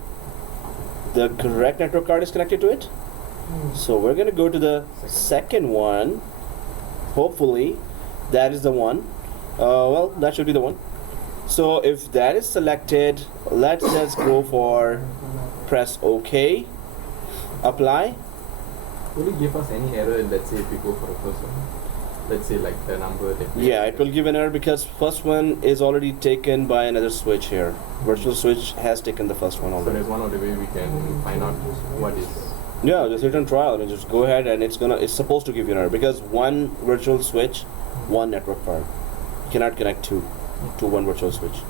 the correct network card is connected to it? So we're going to go to the second one. Hopefully that is the one. Well, that should be the one. So if that is selected, let's just go for press OK, apply. Will it give us any error, let's say if we go for the first one? Let's say like the number that we Yeah, it will give an error because first one is already taken by another switch here. Virtual switch has taken the first one So already. there's one other way we can find out what is. Yeah, just hit on trial and just go ahead and it's supposed to give you an error because one virtual switch, one network card. cannot connect to one virtual switch.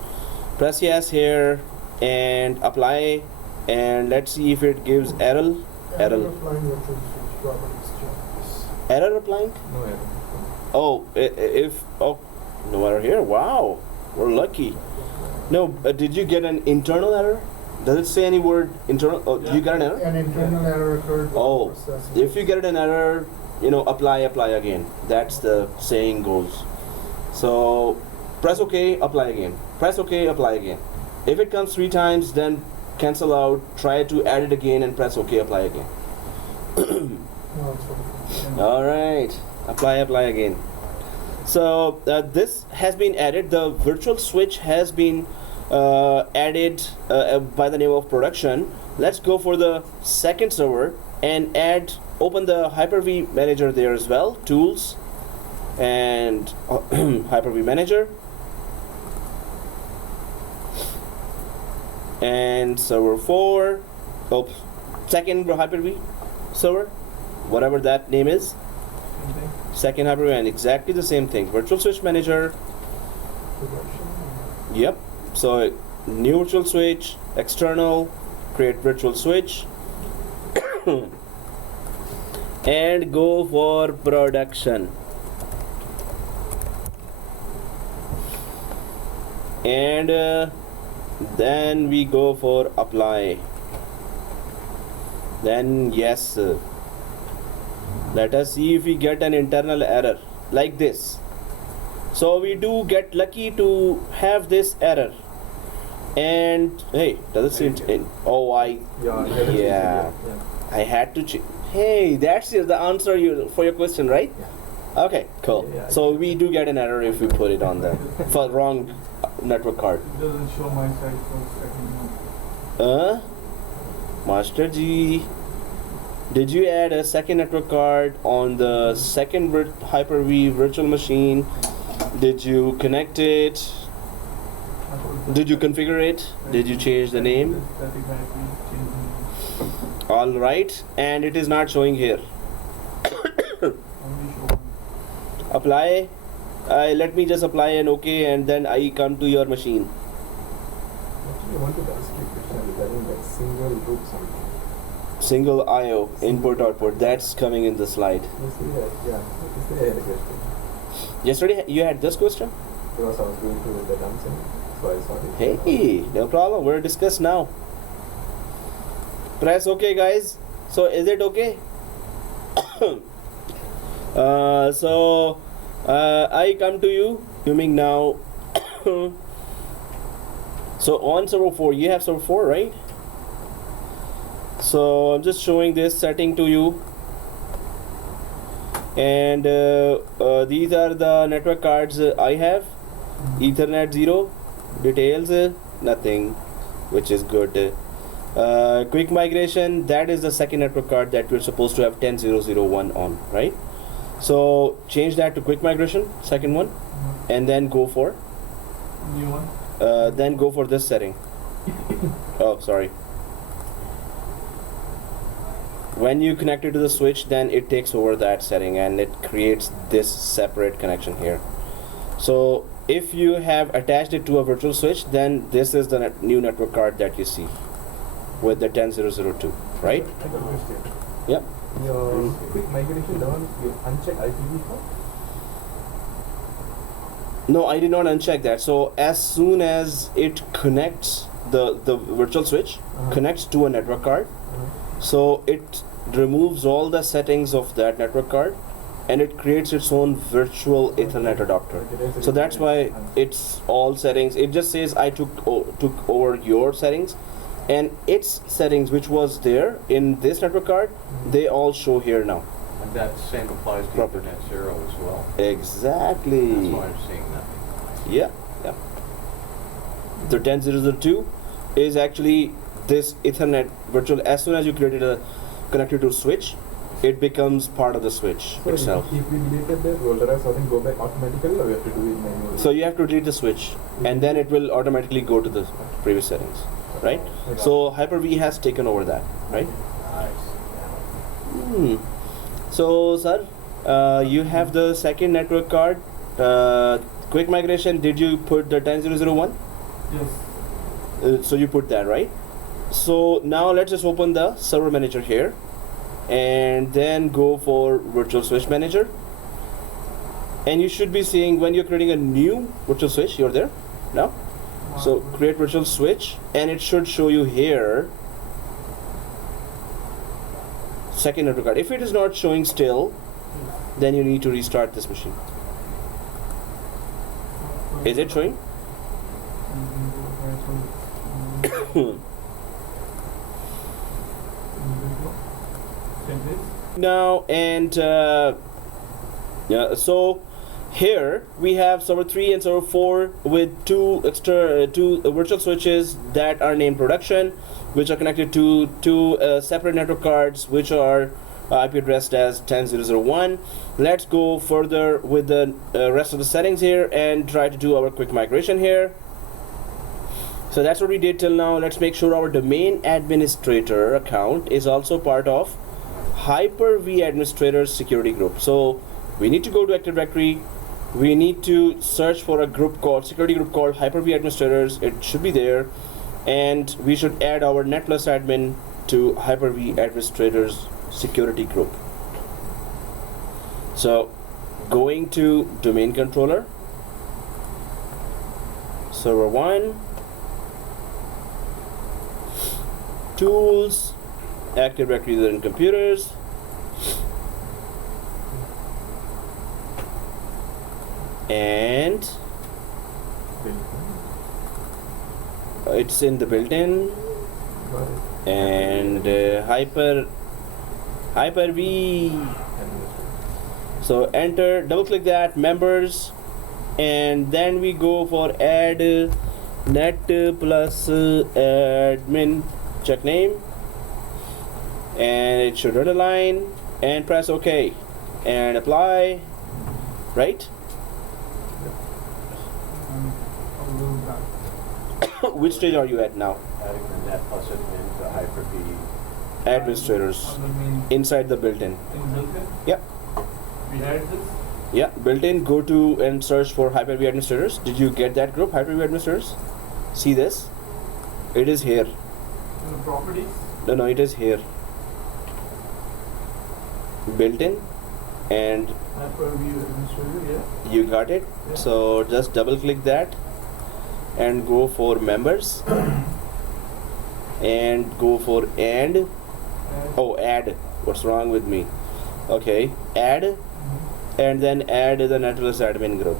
Press yes here and apply, and let's see if it gives error. Error. Applying virtual switch properties check. Error applying? No error. Oh, if no error here. Wow, we're lucky. No, did you get an internal error? Does it say any word internal? Oh, you got an error? An internal error occurred. while Oh, processing. if you get an error, apply again. That's the saying goes. So press OK, apply again. Press OK, apply again. If it comes 3 times, then cancel out. Try to add it again and press OK, apply again. No, it's fine. All right, apply again. So this has been added. The virtual switch has been added by the name of production. Let's go for the second server and open the Hyper-V manager there as well. Tools and Hyper-V manager and server 4. Second Hyper-V server, whatever that name is. Second Hyper-V, and exactly the same thing. Virtual switch manager. Production. Yep. So new virtual switch, external, create virtual switch, and go for production. And then we go for apply. Then yes. Let us see if we get an internal error like this. So we do get lucky to have this error. And hey, does it seem yeah. I had to hey, that's the answer for your question, right? Yeah. Okay, cool. Yeah, so we do get an error if we put it on the for wrong network card. It doesn't show my side for second. Master G, did you add a second network card on the second Hyper-V virtual machine? Did you connect it? Did you configure it? Did you change the name? All right, and it is not showing here. Apply. Let me just apply an OK, and then I come to your machine. Actually, I wanted to ask you a question regarding that single loop something. Single I/O input output. That's coming in the slide. Yesterday I had a question. Yesterday you had this question. Because I was going through the dancing, so I saw it. Hey, no problem. We're discuss now. Press OK, guys. So is it okay? I come to you. You mean now? So on server 4, you have server 4, right? So I'm just showing this setting to you. And these are the network cards I have. Ethernet 0, details nothing, which is good. Quick migration, that is the second network card that we're supposed to have 10001 on, right? So change that to quick migration, second one, and then go for New one? then go for this setting. Oh, sorry. When you connect it to the switch, then it takes over that setting and it creates this separate connection here. So if you have attached it to a virtual switch, then this is the new network card that you see with the 10002, right? I got a question. Yep. Your quick migration down, you uncheck IPv4? No, I did not uncheck that. So as soon as it connects, the virtual switch connects to a network card, so it removes all the settings of that network card and it creates its own virtual Ethernet adapter. So that's why it's all settings. It just says I took over your settings, and its settings which was there in this network card, they all show here now. And that same applies to Property. Ethernet 0 as well. Exactly. That's why I'm seeing nothing. Yeah, yeah. The 10002 is actually this Ethernet virtual. As soon as you connect it to a switch, it becomes part of the switch So itself. if we deleted that, will the rest of them go back automatically, or we have to do it manually? So you have to delete the switch, and then it will automatically go to the previous settings, right? So Hyper-V has taken over that, right? So sir, you have the second network card quick migration, did you put the 10001? Yes. So you put that, right? So now let's just open the server manager here and then go for virtual switch manager. And you should be seeing when you're creating a new virtual switch, you're there now. So create virtual switch and it should show you here second network card. If it is not showing still, then you need to restart this machine. Is it showing? Now and yeah, so here we have server 3 and server 4 with two virtual switches that are named production, which are connected to two separate network cards which are IP addressed as 10001. Let's go further with the rest of the settings here and try to do our quick migration here. So that's what we did till now. Let's make sure our domain administrator account is also part of Hyper-V administrators security group. So we need to go to Active Directory. We need to search for a group called security group called Hyper-V administrators. It should be there, and we should add our Netplus admin to Hyper-V administrators security group. So going to domain controller, server 1, tools, Active Directory users and computers, and it's in the built-in, and Hyper-V. So enter, double click that, members, and then we go for add Netplus admin, check name, and it should run a line, and press OK and apply, right? Which stage are you at now? Adding the Netplus admin to Hyper-V Administrators inside the built-in. built-in? Yep. We added this? Yeah, built-in, go to and search for Hyper-V administrators. Did you get that group, Hyper-V administrators? See this? It is here. In the properties? No, it is here. Built-in, and Hyper-V administrator, yeah. you got it. Yeah. So just double click that and go for members and go for add. Oh, add. What's wrong with me? Okay, add, and then add the Netplus admin group.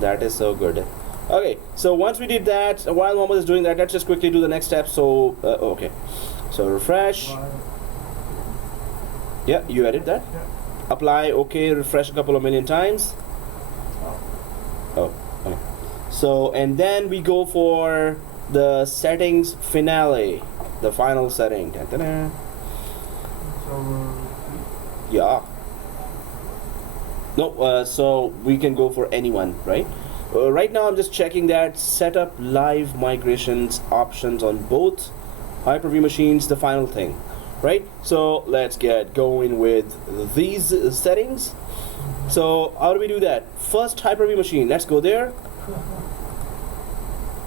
That is so good. Okay, so once we did that, while Mohammed is doing that, let's just quickly do the next step. So okay, so refresh. Yeah, you added that. Yeah. Apply. Okay, refresh a couple of million times. Oh, okay. So and then we go for the settings finale, the final setting. Da-da-da. So, Yeah. No, so we can go for anyone, right? Right now I'm just checking that set up live migrations options on both Hyper-V machines, the final thing, right? So let's get going with these settings. So how do we do that? First Hyper-V machine, let's go there.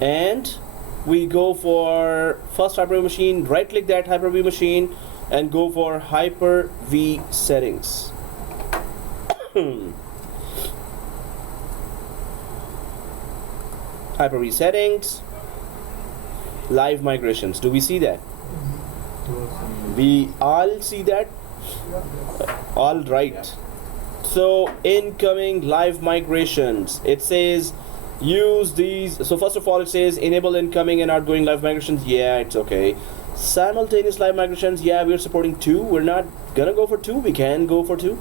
And we go for first Hyper-V machine, right click that Hyper-V machine and go for Hyper-V settings. Hyper-V settings, live migrations. Do we see that? We all see that? All right. So incoming live migrations. It says use these. So first of all, it says enable incoming and outgoing live migrations. Yeah, it's okay. Simultaneous live migrations. Yeah, we're supporting 2. We're not gonna go for 2. We can go for 2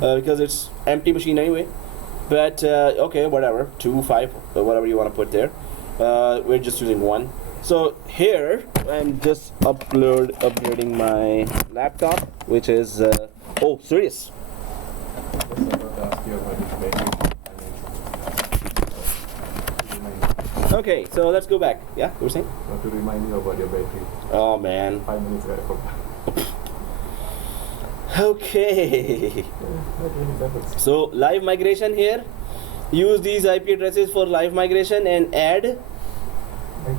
because it's empty machine anyway. But okay, whatever. 2, 5, whatever you want to put there. We're just using 1. So here I'm just upgrading my laptop, which is oh, serious. Okay, so let's go back. Yeah, you were saying? Want to remind you about your battery. Oh man. 5 minutes ago. Okay. That really happens. So live migration here. Use these IP addresses for live migration and add.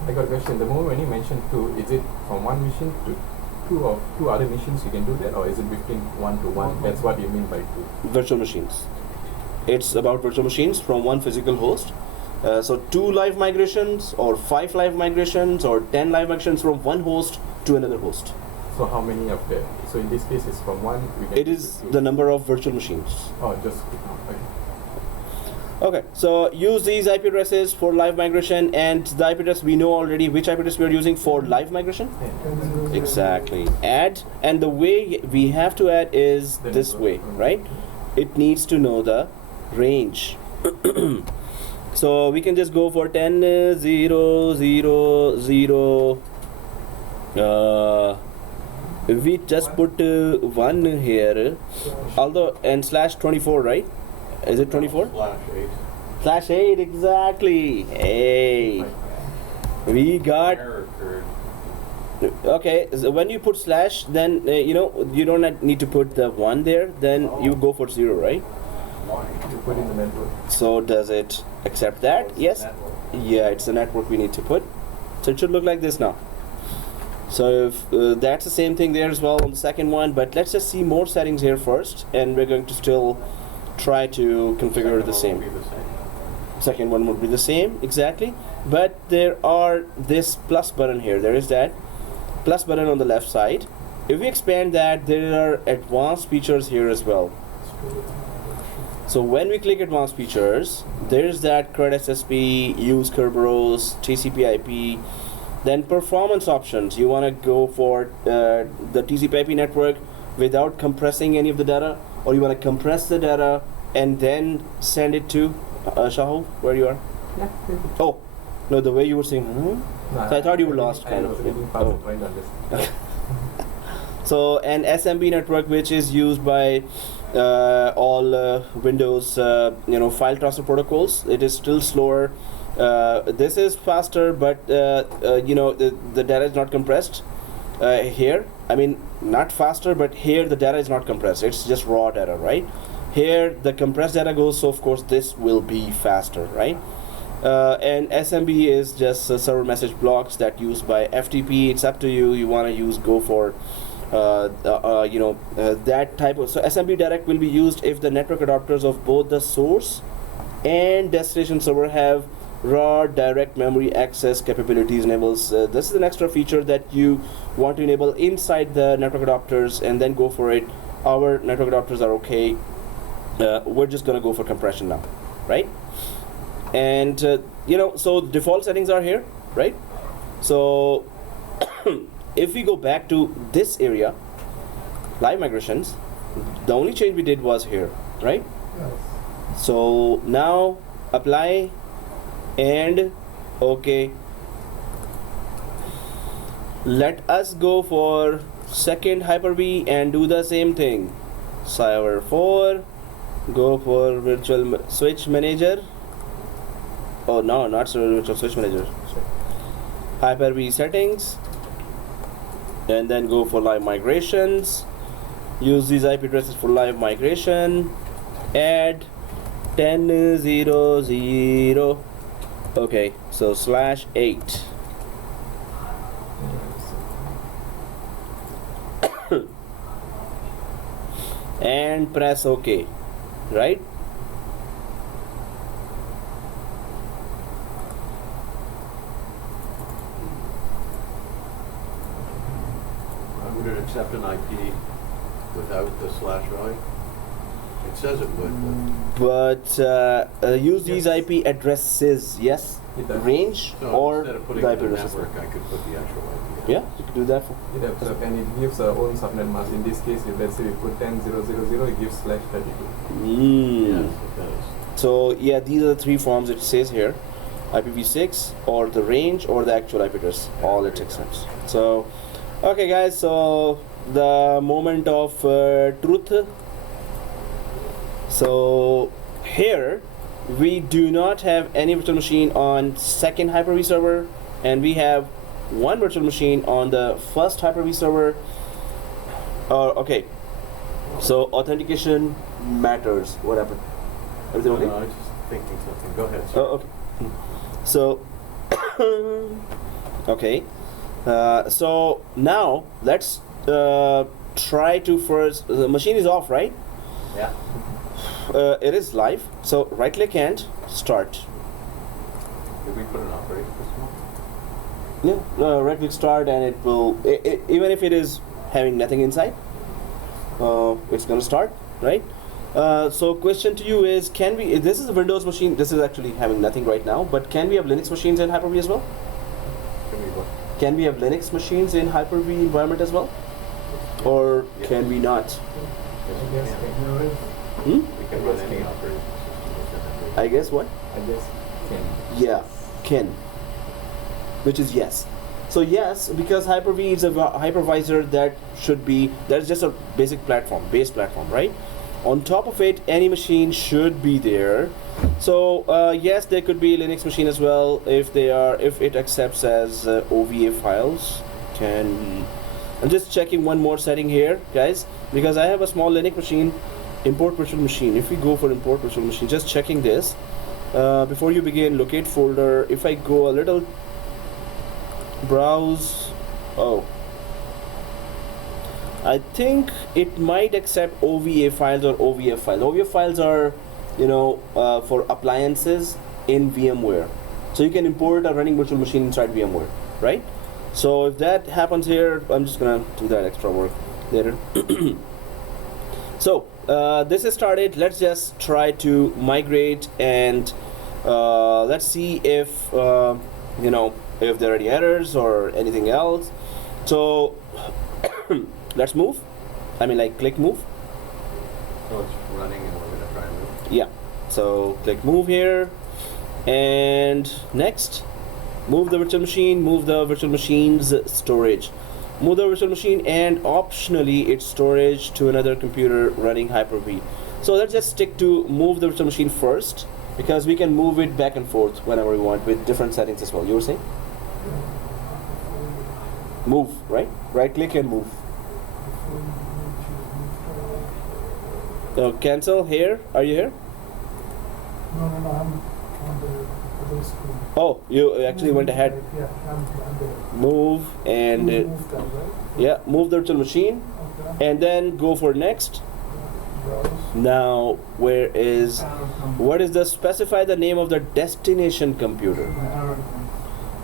I got a question. The moment when you mentioned two, is it from one machine to two other machines you can do that, or is it between one to one? That's what you mean by two. Virtual machines. It's about virtual machines from one physical host. So 2 live migrations or 5 live migrations or 10 live migrations from one host to another host. So how many of them? So in this case, it's from one. We can It do is two. the number of virtual machines. Oh, just okay. Okay, so use these IP addresses for live migration, and the IP address we know already which IP address we are using for live migration. Yeah. Exactly. Add, and the way we have to add is The this network. way, right? It needs to know the range. So we can just go for 10 0 0 0. If we just put 1 here, although and /24, right? Is it 24? /8. /8, exactly. Hey, we got. Error occurred. Okay, so when you put slash, then you know you don't need to put the 1 there. Then you go for 0, right? Why? You put in the network. So does it accept that? It's Yes. network. Yeah, it's the network we need to put. So it should look like this now. So if, that's the same thing there as well on the second one. But let's just see more settings here first, and we're going to still try to configure the same. Second one will be the same. Second one would be the same, exactly. But there are this plus button here. There is that plus button on the left side. If we expand that, there are advanced features here as well. So when we click advanced features, there's that CRUD SSP, use Kerberos, TCP/IP, then performance options. You want to go for the TCP/IP network without compressing any of the data, or you want to compress the data and then send it to Shahul, where you are? Yeah. Maybe. Oh, no, the way you were saying, No, So I thought you were lost, I kind was of. reading fast Oh. and trying to understand. So an SMB network, which is used by all Windows, file transfer protocols. It is still slower. This is faster, but the data is not compressed here. I mean, not faster, but here the data is not compressed. It's just raw data, right? Here the compressed data goes, so of course this will be faster, right? And SMB is just server message blocks that used by FTP. It's up to you. You want to go for that type of. So SMB direct will be used if the network adapters of both the source and destination server have raw direct memory access capabilities enables. This is an extra feature that you want to enable inside the network adapters, and then go for it. Our network adapters are okay. We're just gonna go for compression now, right? And so default settings are here, right? So if we go back to this area, live migrations, the only change we did was here, right? Yes. So now apply and okay. Let us go for second Hyper-V and do the same thing. Server 4, go for virtual switch manager. Oh no, not virtual switch manager. Hyper-V settings, and then go for live migrations. Use these IP addresses for live migration. Add 10.0.0. Okay, so /8. And press OK, right? Would it accept an IP without the /i? It says it would, But use these IP addresses, yes? It does. Range but or instead of putting the it IP in the addresses? network, I could put the actual IP. Yeah, you can do that. It has, and it gives our own subnet mask. In this case, if let's say we put 10.0.0.0, it gives /32. Yes, it does. So yeah, these are the 3 forms it says here: IPv6 or the range or the actual IP address. All it accepts. So, okay, guys. So the moment of truth. So here we do not have any virtual machine on second Hyper-V server, and we have one virtual machine on the first Hyper-V server. Okay. So authentication matters. What happened? Everything okay? No, I was just thinking something. Go ahead, sir. Oh, okay. So, okay. So now let's try to first. The machine is off, right? Yeah. It is live. So right click and start. Did we put an operating system on? Yeah. Right click start, and it will. Even if it is having nothing inside, it's gonna start, right? So question to you is, can we, this is a Windows machine, this is actually having nothing right now, but can we have Linux machines in Hyper-V as well? Can we what? Can we have Linux machines in Hyper-V environment as well? Or Yeah. can we not? Yes, I we guess can. can. Hmm? We can run any operating system. I guess what? I guess can. Yeah, can. Which is yes. So yes, because Hyper-V is a hypervisor that should be, that's just a basic platform, base platform, right? On top of it, any machine should be there. So yes, there could be Linux machine as well if they are, if it accepts as OVA files. Can we? I'm just checking one more setting here, guys, because I have a small Linux machine. Import virtual machine. If we go for import virtual machine, just checking this. Before you begin, locate folder. If I go a little, browse. Oh, I think it might accept OVA files or OVF files. OVF files are, you know, for appliances in VMware. So you can import a running virtual machine inside VMware, right? So if that happens here, I'm just gonna do that extra work later. So this is started. Let's just try to migrate, and let's see if you know, if there are any errors or anything else. So let's move. I mean, like, click move. So it's running and we're gonna try and move. Yeah. So click move here, and next, move the virtual machine. Move the virtual machine's storage. Move the virtual machine and optionally its storage to another computer running Hyper-V. So let's just stick to move the virtual machine first, because we can move it back and forth whenever we want with different settings as well. You were saying? Move, right? Right click and move. Cancel here. Are you here? No, I'm on the other screen. Oh, you actually went ahead. Yeah, I'm there. Move and Move that, right? yeah, move the virtual machine, Okay. and then go for next. Browse. Now, where is, what is the, specify the name of the destination computer?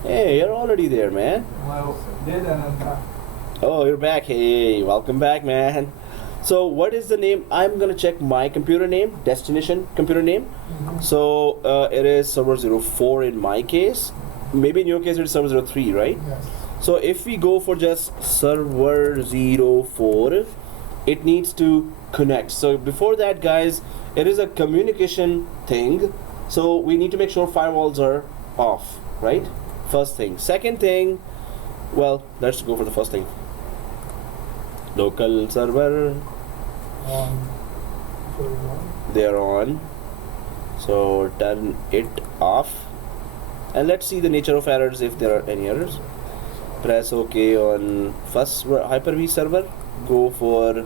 Hey, you're already there, man. Well, did and Oh, you're back. Hey, welcome back, man. So what is the name? I'm gonna check my computer name, destination computer name. So it is server 04 in my case. Maybe in your case it's server 03, right? Yes. So if we go for just server 04, it needs to connect. So before that, guys, it is a communication thing. So we need to make sure firewalls are off, right? First thing. Second thing, well, let's go for the first thing. Local server, So one. they are on. So turn it off. And let's see the nature of errors, if there are any errors. Press OK on first Hyper-V server. Go for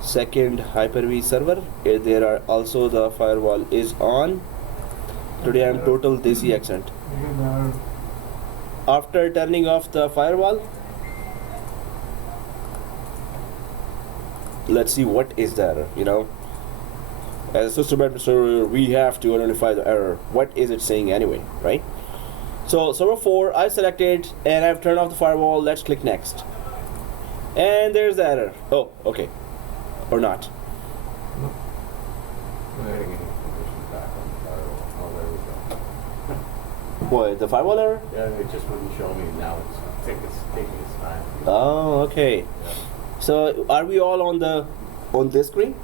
second Hyper-V server. There are also the firewall is on. Today I'm total Desi accent. After turning off the firewall, let's see what is the error, you know. As a system administrator, we have to identify the error. What is it saying anyway, right? So server 4, I've selected and I've turned off the firewall. Let's click next. And there's the error. Oh, okay. Or not. We're getting any information back on the firewall. Oh, there we go. What, the firewall error? Yeah, it just wouldn't show me now. It's taking its time. Oh, okay. Yeah. So are we all on this screen?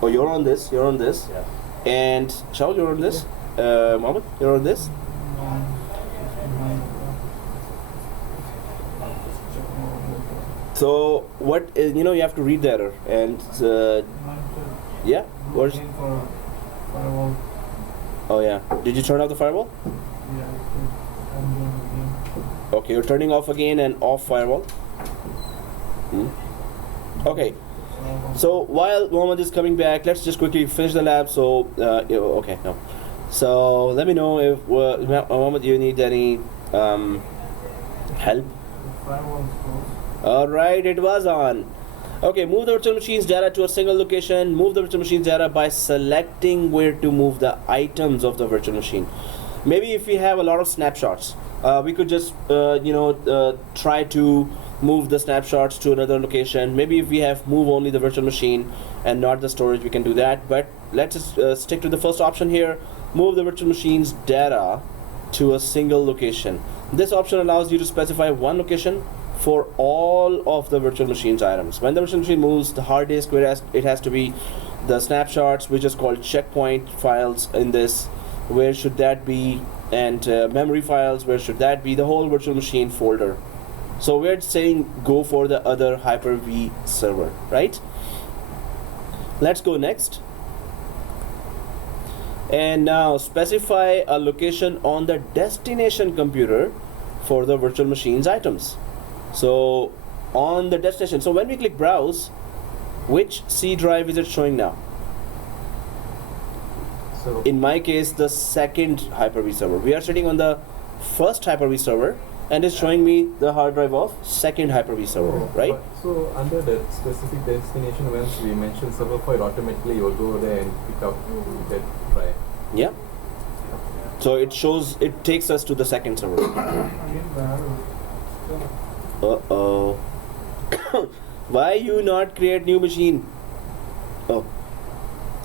Oh, you're on this, you're on this. Yeah. And Shaul, you're on this. Mohammed, you're on this. So what is, you know, you have to read the error, and yeah, what's, oh yeah, did you turn off the firewall? Okay, you're turning off again and off firewall. Okay, So while Mohammed is coming back, let's just quickly finish the lab. So okay, no. So let me know if Mohammed, you need any help. All right, it was on. Okay, move the virtual machine's data to a single location. Move the virtual machine's data by selecting where to move the items of the virtual machine. Maybe if we have a lot of snapshots, we could just try to move the snapshots to another location. Maybe if we have move only the virtual machine and not the storage, we can do that. But let's just stick to the first option here. Move the virtual machine's data to a single location. This option allows you to specify one location for all of the virtual machine's items. When the virtual machine moves, the hard disk, it has to be the snapshots, which is called checkpoint files in this. Where should that be? And memory files, where should that be? The whole virtual machine folder. So we're saying go for the other Hyper-V server, right? Let's go next. And now specify a location on the destination computer for the virtual machine's items. So on the destination, so when we click browse, which C drive is it showing now? So In my case, the second Hyper-V server. We are sitting on the first Hyper-V server and it's showing me the hard drive of second Hyper-V server, right? So under that specific destination, once we mention server file, automatically you'll go there and pick up that drive. Yeah. So it shows, it takes us to the second server. Uh-oh. Why you not create new machine? Oh.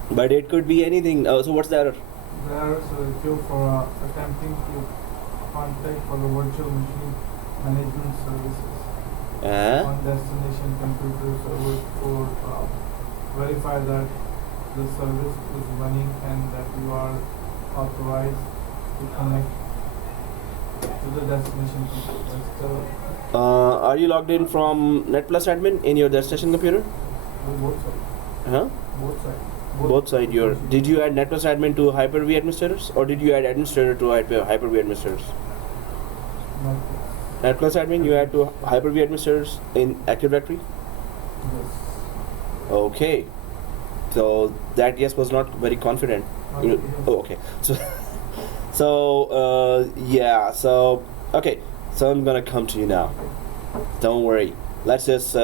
But it could be anything. So what's the error? The error is a queue for attempting to contact for the virtual machine management services on destination computer server for verify that the service is running and that you are authorized to connect to the destination computer. Are you logged in from Netplus admin in your destination computer? Both sides. Huh? Both sides. Both side. Did you add Netplus admin to Hyper-V administrators, or did you add administrator to Hyper-V administrators? Netplus admin you add to Hyper-V administrators in Active Directory? Yes. Okay. So that yes was not very confident. Yes. Oh, okay. So yeah. So okay. So I'm gonna come to you now. Don't worry. Let's just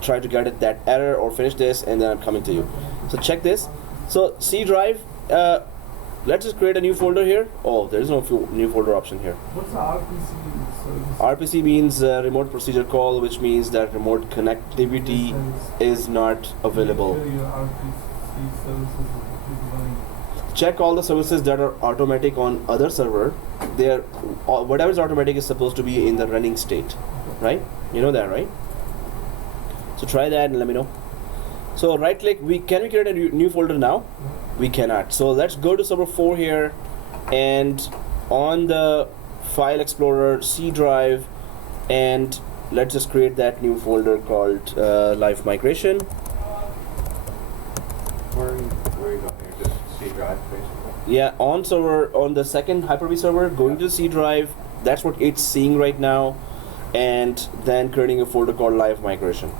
try to get at that error or finish this, and then I'm coming to you. So check this. So C drive. Let's just create a new folder here. Oh, there is no new folder option here. What's the RPC service? RPC means remote procedure call, which means that remote connectivity is not available. Make sure your RPC services is running. Check all the services that are automatic on other server. Whatever is automatic is supposed to be in the running state, right? You know that, right? So try that and let me know. So right click, can we create a new folder now? We cannot. So let's go to server 4 here, and on the file explorer, C drive, and let's just create that new folder called live migration. Where are you going here? Just C drive, basically? Yeah, on the second Hyper-V server, going to C drive, that's what it's seeing right now, and then creating a folder called live migration.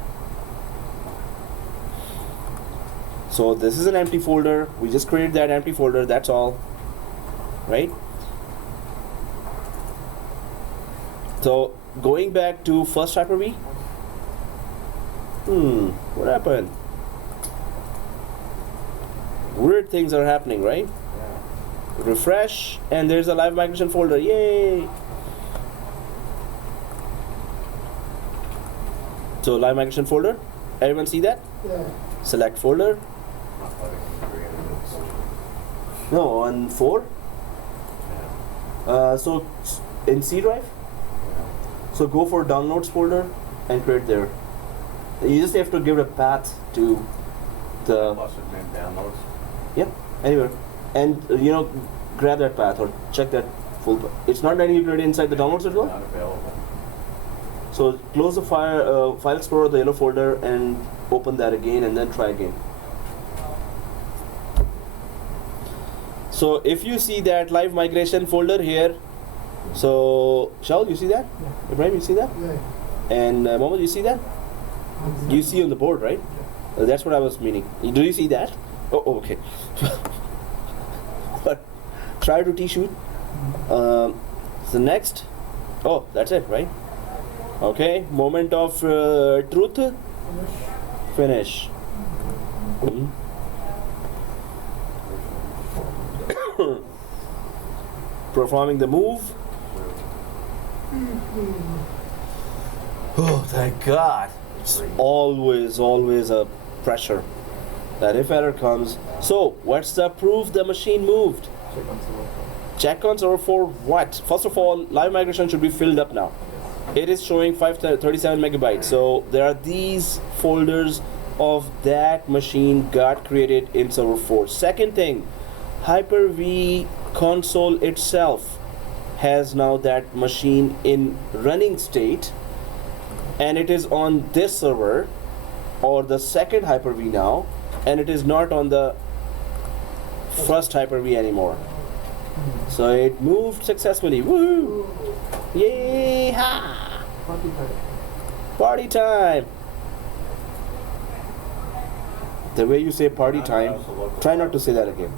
So this is an empty folder. We just created that empty folder, that's all, right? So going back to first Hyper-V. What happened? Weird things are happening, right? Yeah. Refresh, and there's a live migration folder. Yay! So live migration folder. Everyone see that? Yeah. Select folder. Not letting me create a decision. No, on 4. Yeah. So in C drive. Yeah. So go for downloads folder and create there. You just have to give a path to the Plus admin downloads. anywhere, and grab that path or check that full. It's not letting you create inside the downloads as well. Not available. So close the file explorer, the yellow folder, and open that again, and then try again. So if you see that live migration folder here, so Shaul, you see that? Yeah. Ibrahim, you see that? Yeah. And Mohammed, you see that? You see on the board, right? That's what I was meaning. Do you see that? Oh, okay. But try to T-shoot. So next. Oh, that's it, right? Okay. Moment of truth. Finish. Mhm. Performing the move. Oh, thank God. It's always a pressure that if error comes. So, what's the proof the machine moved? Check on server for what? First of all, live migration should be filled up now. It is showing 537 megabytes. So, there are these folders of that machine got created in server 4. Second thing, Hyper-V console itself has now that machine in running state, and it is on this server or the second Hyper-V now, and it is not on the first Hyper-V anymore. So it moved successfully. Woo! Yay! Ha! Party time! The way you say party time, try not to say that again.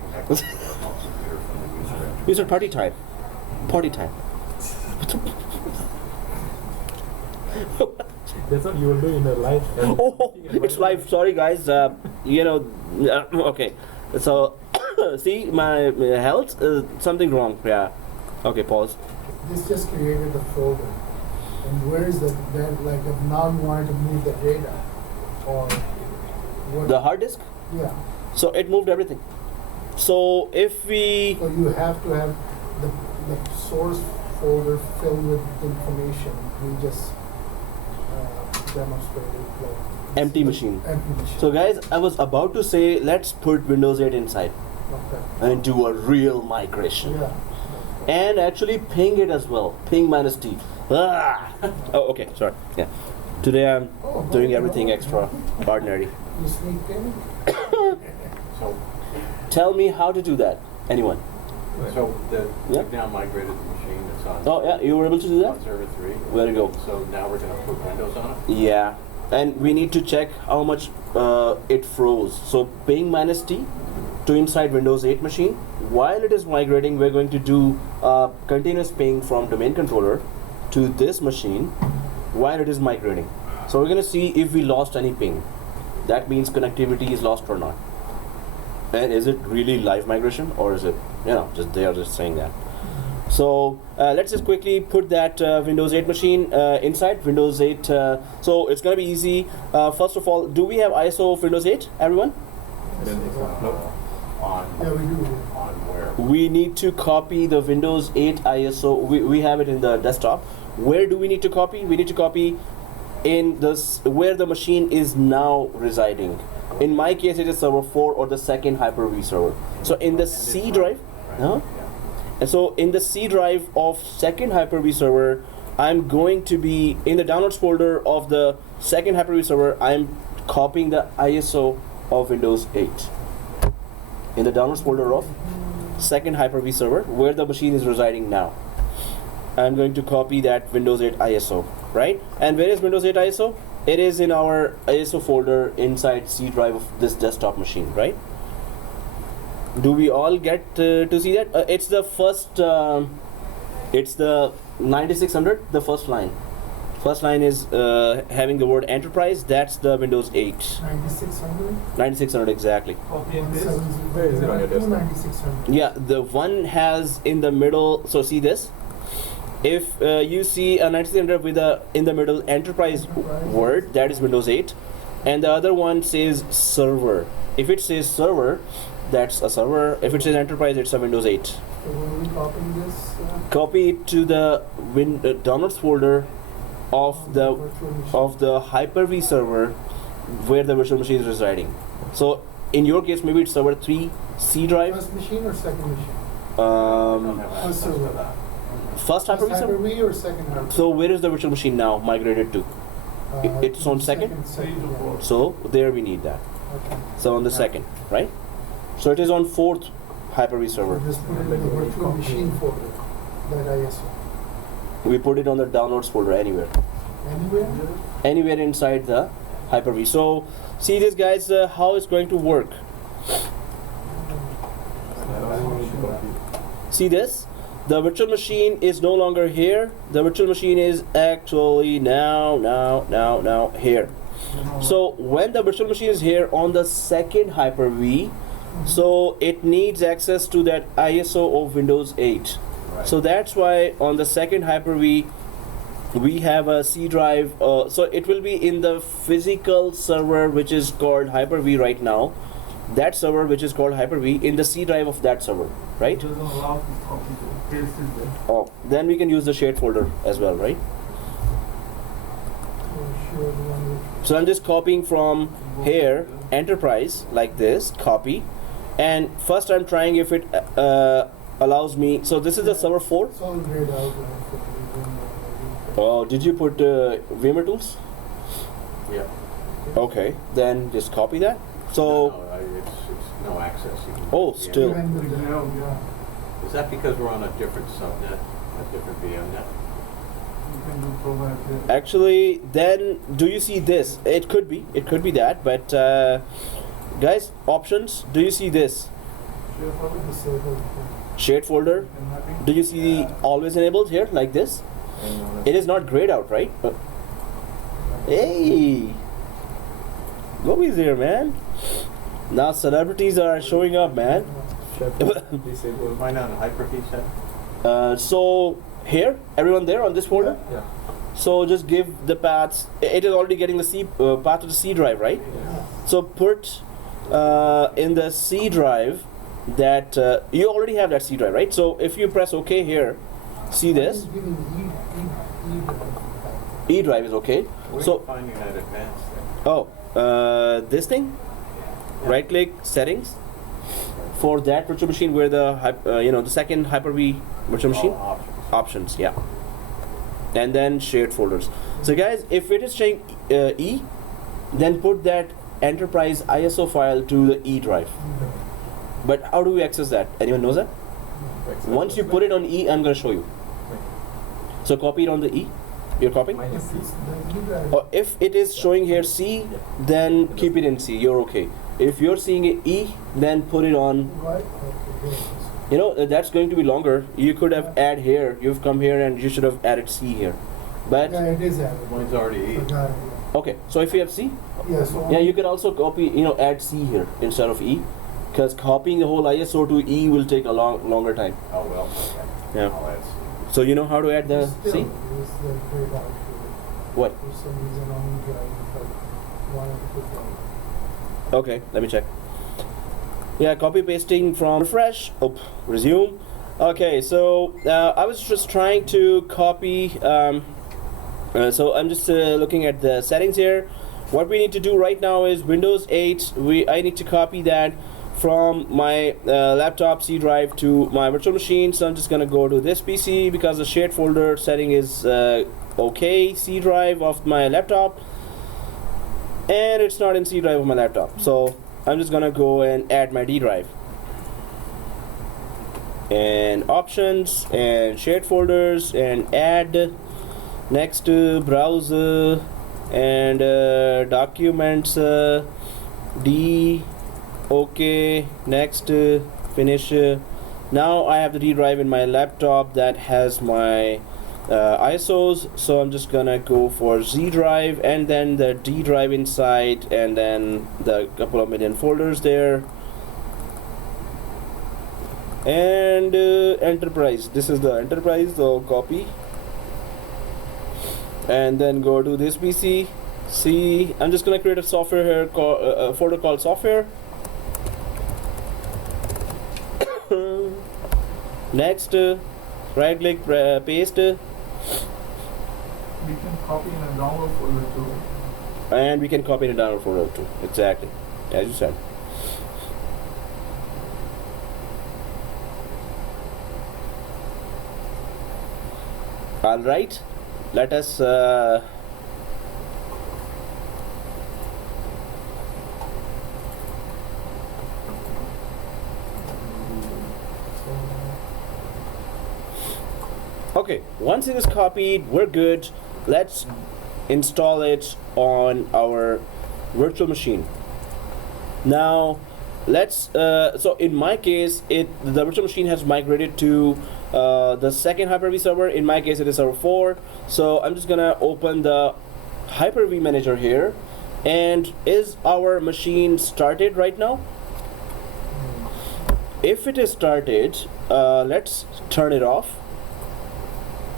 You said party time. Party time. That's what you will do in the live. Oh, it's live. Sorry, guys. Okay. So, see, my health, something wrong. Yeah. Okay, pause. This just created a folder. And where is that? Then, like, if now you wanted to move the data, or what? The hard disk? Yeah. So it moved everything. So if we... So you have to have the source folder filled with information. We just demonstrated like Empty machine. Empty machine. So guys, I was about to say, let's put Windows 8 inside Okay. and do a real migration. Yeah. And actually ping it as well. Ping minus T. Ah! Oh, okay, sorry. Yeah. Today I'm doing everything extraordinary. You sneak in. So, Tell me how to do that. Anyone? so Yeah. we've now migrated the machine that's on. Oh yeah, you were able to do that? On server 3. Where to go? So now we're going to put Windows on it. Yeah. And we need to check how much it froze. So ping minus T to inside Windows 8 machine. While it is migrating, we're going to do continuous ping from domain controller to this machine while it is migrating. So we're going to see if we lost any ping. That means connectivity is lost or not. And is it really live migration, or is it, just they are just saying that. So let's just quickly put that Windows 8 machine inside Windows 8. So it's going to be easy. First of all, do we have ISO of Windows 8, everyone? On, Yeah, we do. on where? We need to copy the Windows 8 ISO. We have it in the desktop. Where do we need to copy? We need to copy in this where the machine is now residing. In my case, it is server 4 or the second Hyper-V server. So in the C drive, huh? And so in the C drive of second Hyper-V server, I'm going to be in the downloads folder of the second Hyper-V server. I'm copying the ISO of Windows 8 in the downloads folder of second Hyper-V server where the machine is residing now. I'm going to copy that Windows 8 ISO, right? And where is Windows 8 ISO? It is in our ISO folder inside C drive of this desktop machine, right? Do we all get to see that? It's the first, it's the 9600, the first line. First line is having the word enterprise. That's the Windows 8. 9600. 9600 exactly. Copy and paste. Where is it on your desktop? 9600. Yeah, the one has in the middle. So see this. If you see a 9600 with a in the middle enterprise word, that is Windows 8, and the other one says server. If it says server, that's a server. If it says enterprise, it's a Windows 8. So when are we copying this? Copy it to the downloads folder of the virtual machine? of the Hyper-V server where the virtual machine is residing. So in your case, maybe it's server 3 C drive. First machine or second machine? Don't have access to server. that. First Hyper-V server. Hyper-V or second Hyper-V? So where is the virtual machine now migrated to? It's on second? yeah. So there we need that. Okay. So on the second, right? So it is on 4th Hyper-V server. So just put it in the virtual machine folder, that ISO. We put it on the downloads folder anywhere. Anywhere? Anywhere inside the Hyper-V. So see this guys, how it's going to work. See this? The virtual machine is no longer here. The virtual machine is actually now here. So when the virtual machine is here on the second Hyper-V, so it needs access to that ISO of Windows 8. Right. So that's why on the second Hyper-V we have a C drive. So it will be in the physical server which is called Hyper-V right now. That server which is called Hyper-V in the C drive of that server, right? It doesn't allow this copy to paste it there. Oh, then we can use the shared folder as well, right? So I'm just copying from here, enterprise, like this, copy. And first I'm trying if it allows me. So this is the server 4. It's all grayed out. Oh, did you put VMware tools? Yeah. Okay, then just copy that. So, It's no access. You can- oh, yeah. still. Is that because we're on a different subnet, a different VMnet? You can do provide there. Actually, then do you see this? It could be that. But guys, options. Do you see this Share folder, Disable. shared folder? and mapping. Do you see always enabled here like this? It is not grayed out, right? Hey, go easy there, man. Now celebrities are showing up, man. Disable. Why not a Hyper-V set? So here, everyone there on this folder. Yeah. So just give the paths. It is already getting the C path to the C drive, right? Yeah. So put in the C drive that you already have that C drive, right? So if you press OK here, see this E drive is okay. Where So are you finding that advanced there? oh, this thing, right click settings for that virtual machine where the the second Hyper-V virtual machine Oh, options, yeah, and then shared folders. So guys, if it is saying E, then put that enterprise ISO file to the E drive. But how do we access that? Anyone knows that? Once you put it on E, I'm going to show you. So copy it on the E. You're copying? Minus C. Or if it is showing here C, then keep it in C. You're okay. If you're seeing it E, then put it on. That's going to be longer. You could have add here. You've come here and you should have added C here. But Yeah, it is added. Mine's already E. Forgot it, okay. So if you have C, yeah. So yeah, you could also copy. Add C here instead of E, because copying the whole ISO to E will take a longer time. Oh, well, okay. Yeah. I'll add C. So you know how to add the still, C? it's the grayed out. What? For some reason on the drive, if I wanted to put that. Okay, let me check. Yeah, copy pasting from refresh. Oh, resume. Okay, so I was just trying to copy. So I'm just looking at the settings here. What we need to do right now is Windows 8. I need to copy that from my laptop C drive to my virtual machine. So I'm just gonna go to this PC because the shared folder setting is okay. C drive of my laptop, and it's not in C drive of my laptop. So I'm just gonna go and add my D drive and options and shared folders and add. Next browser and documents D. Okay, next finish. Now I have the D drive in my laptop that has my ISOs, so I'm just gonna go for Z drive and then the D drive inside, and then the couple of million folders there, and enterprise. This is the enterprise, so copy and then go to this PC. See, I'm just gonna create a software here, folder called software. Next, right click, paste, We can copy in a download folder too. and we can copy it down folder too. Exactly, as you said. All right, let us. Okay, once it is copied, we're good. Let's install it on our virtual machine. Now let's so in my case the virtual machine has migrated to the second Hyper-V server. In my case it is server 4. So I'm just gonna open the Hyper-V manager here. And is our machine started right now? If it is started, let's turn it off.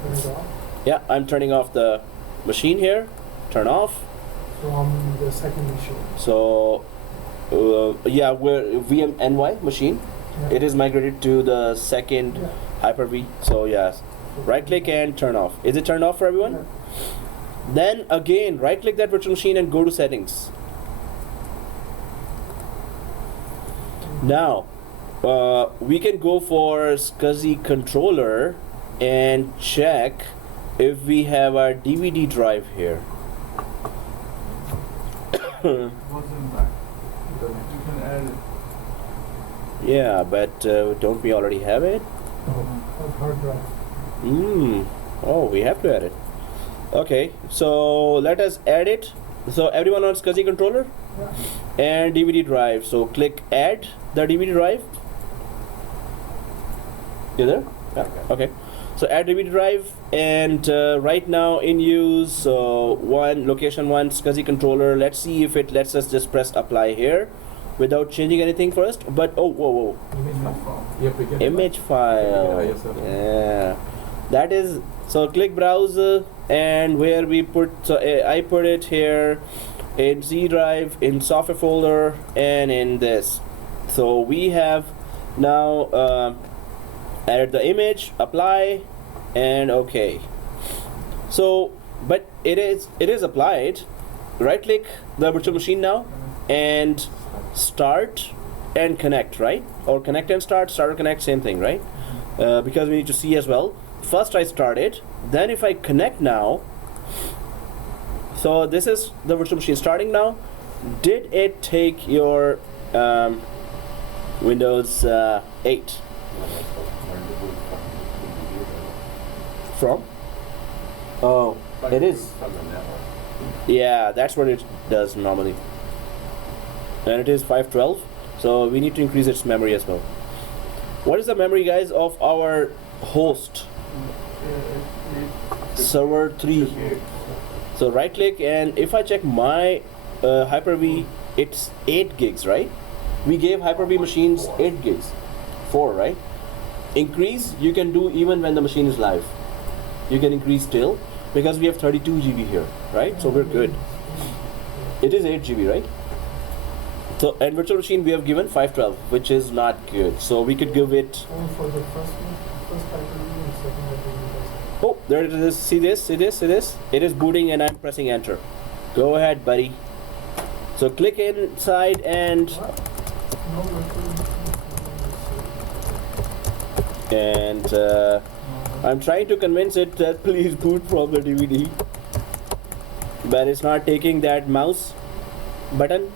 Turn it off Yeah, I'm turning off the machine here. Turn off. from the second machine. So yeah, we're VMNY machine. Yeah. It is migrated to the second Yeah. Hyper-V. So yes, right click and turn off. Is it turned off for everyone? Yeah. Then again, right click that virtual machine and go to settings. Now we can go for SCSI controller and check if we have our DVD drive here. Wasn't back. You can add it. Yeah, but don't we already have it? Of hard drive. Oh, we have to add it. Okay, so let us add it. So everyone on SCSI controller Yeah. and DVD drive. So click add the DVD drive. You there? Yeah. Okay. So add DVD drive, and right now in use. So location 1 SCSI controller. Let's see if it lets us just press apply here without changing anything first. But whoa. You have to get Image file. Yeah, yourself. Yeah, that is. So click browser, and where we put. So I put it here in Z drive, in software folder, and in this. So we have now added the image, apply, and okay. So, but it is applied. Right click the virtual machine now, and start and connect, right? Or connect and start or connect, same thing, right? Because we need to see as well. First I start it, then if I connect now, so this is the virtual machine starting now. Did it take your Windows 8 from? Oh, it is. From the network. Yeah, that's what it does normally. And it is 512, so we need to increase its memory as well. What is the memory, guys, of our host? Server 3. So right click, and if I check my Hyper-V, it's 8 gigs, right? We gave Hyper-V machines 8 gigs. 4, right? Increase you can do even when the machine is live. You can increase still because we have 32 GB here, right? So we're good. It is 8 GB, right? So and virtual machine we have given 512, which is not good. So we could give it. Only for the first Hyper-V and second Hyper-V. Oh, there it is. See this? See this? See this? It is booting, and I'm pressing enter. Go ahead, buddy. So click inside and What? No virtual and I'm trying to convince it that please boot from the DVD, but it's not taking that mouse button.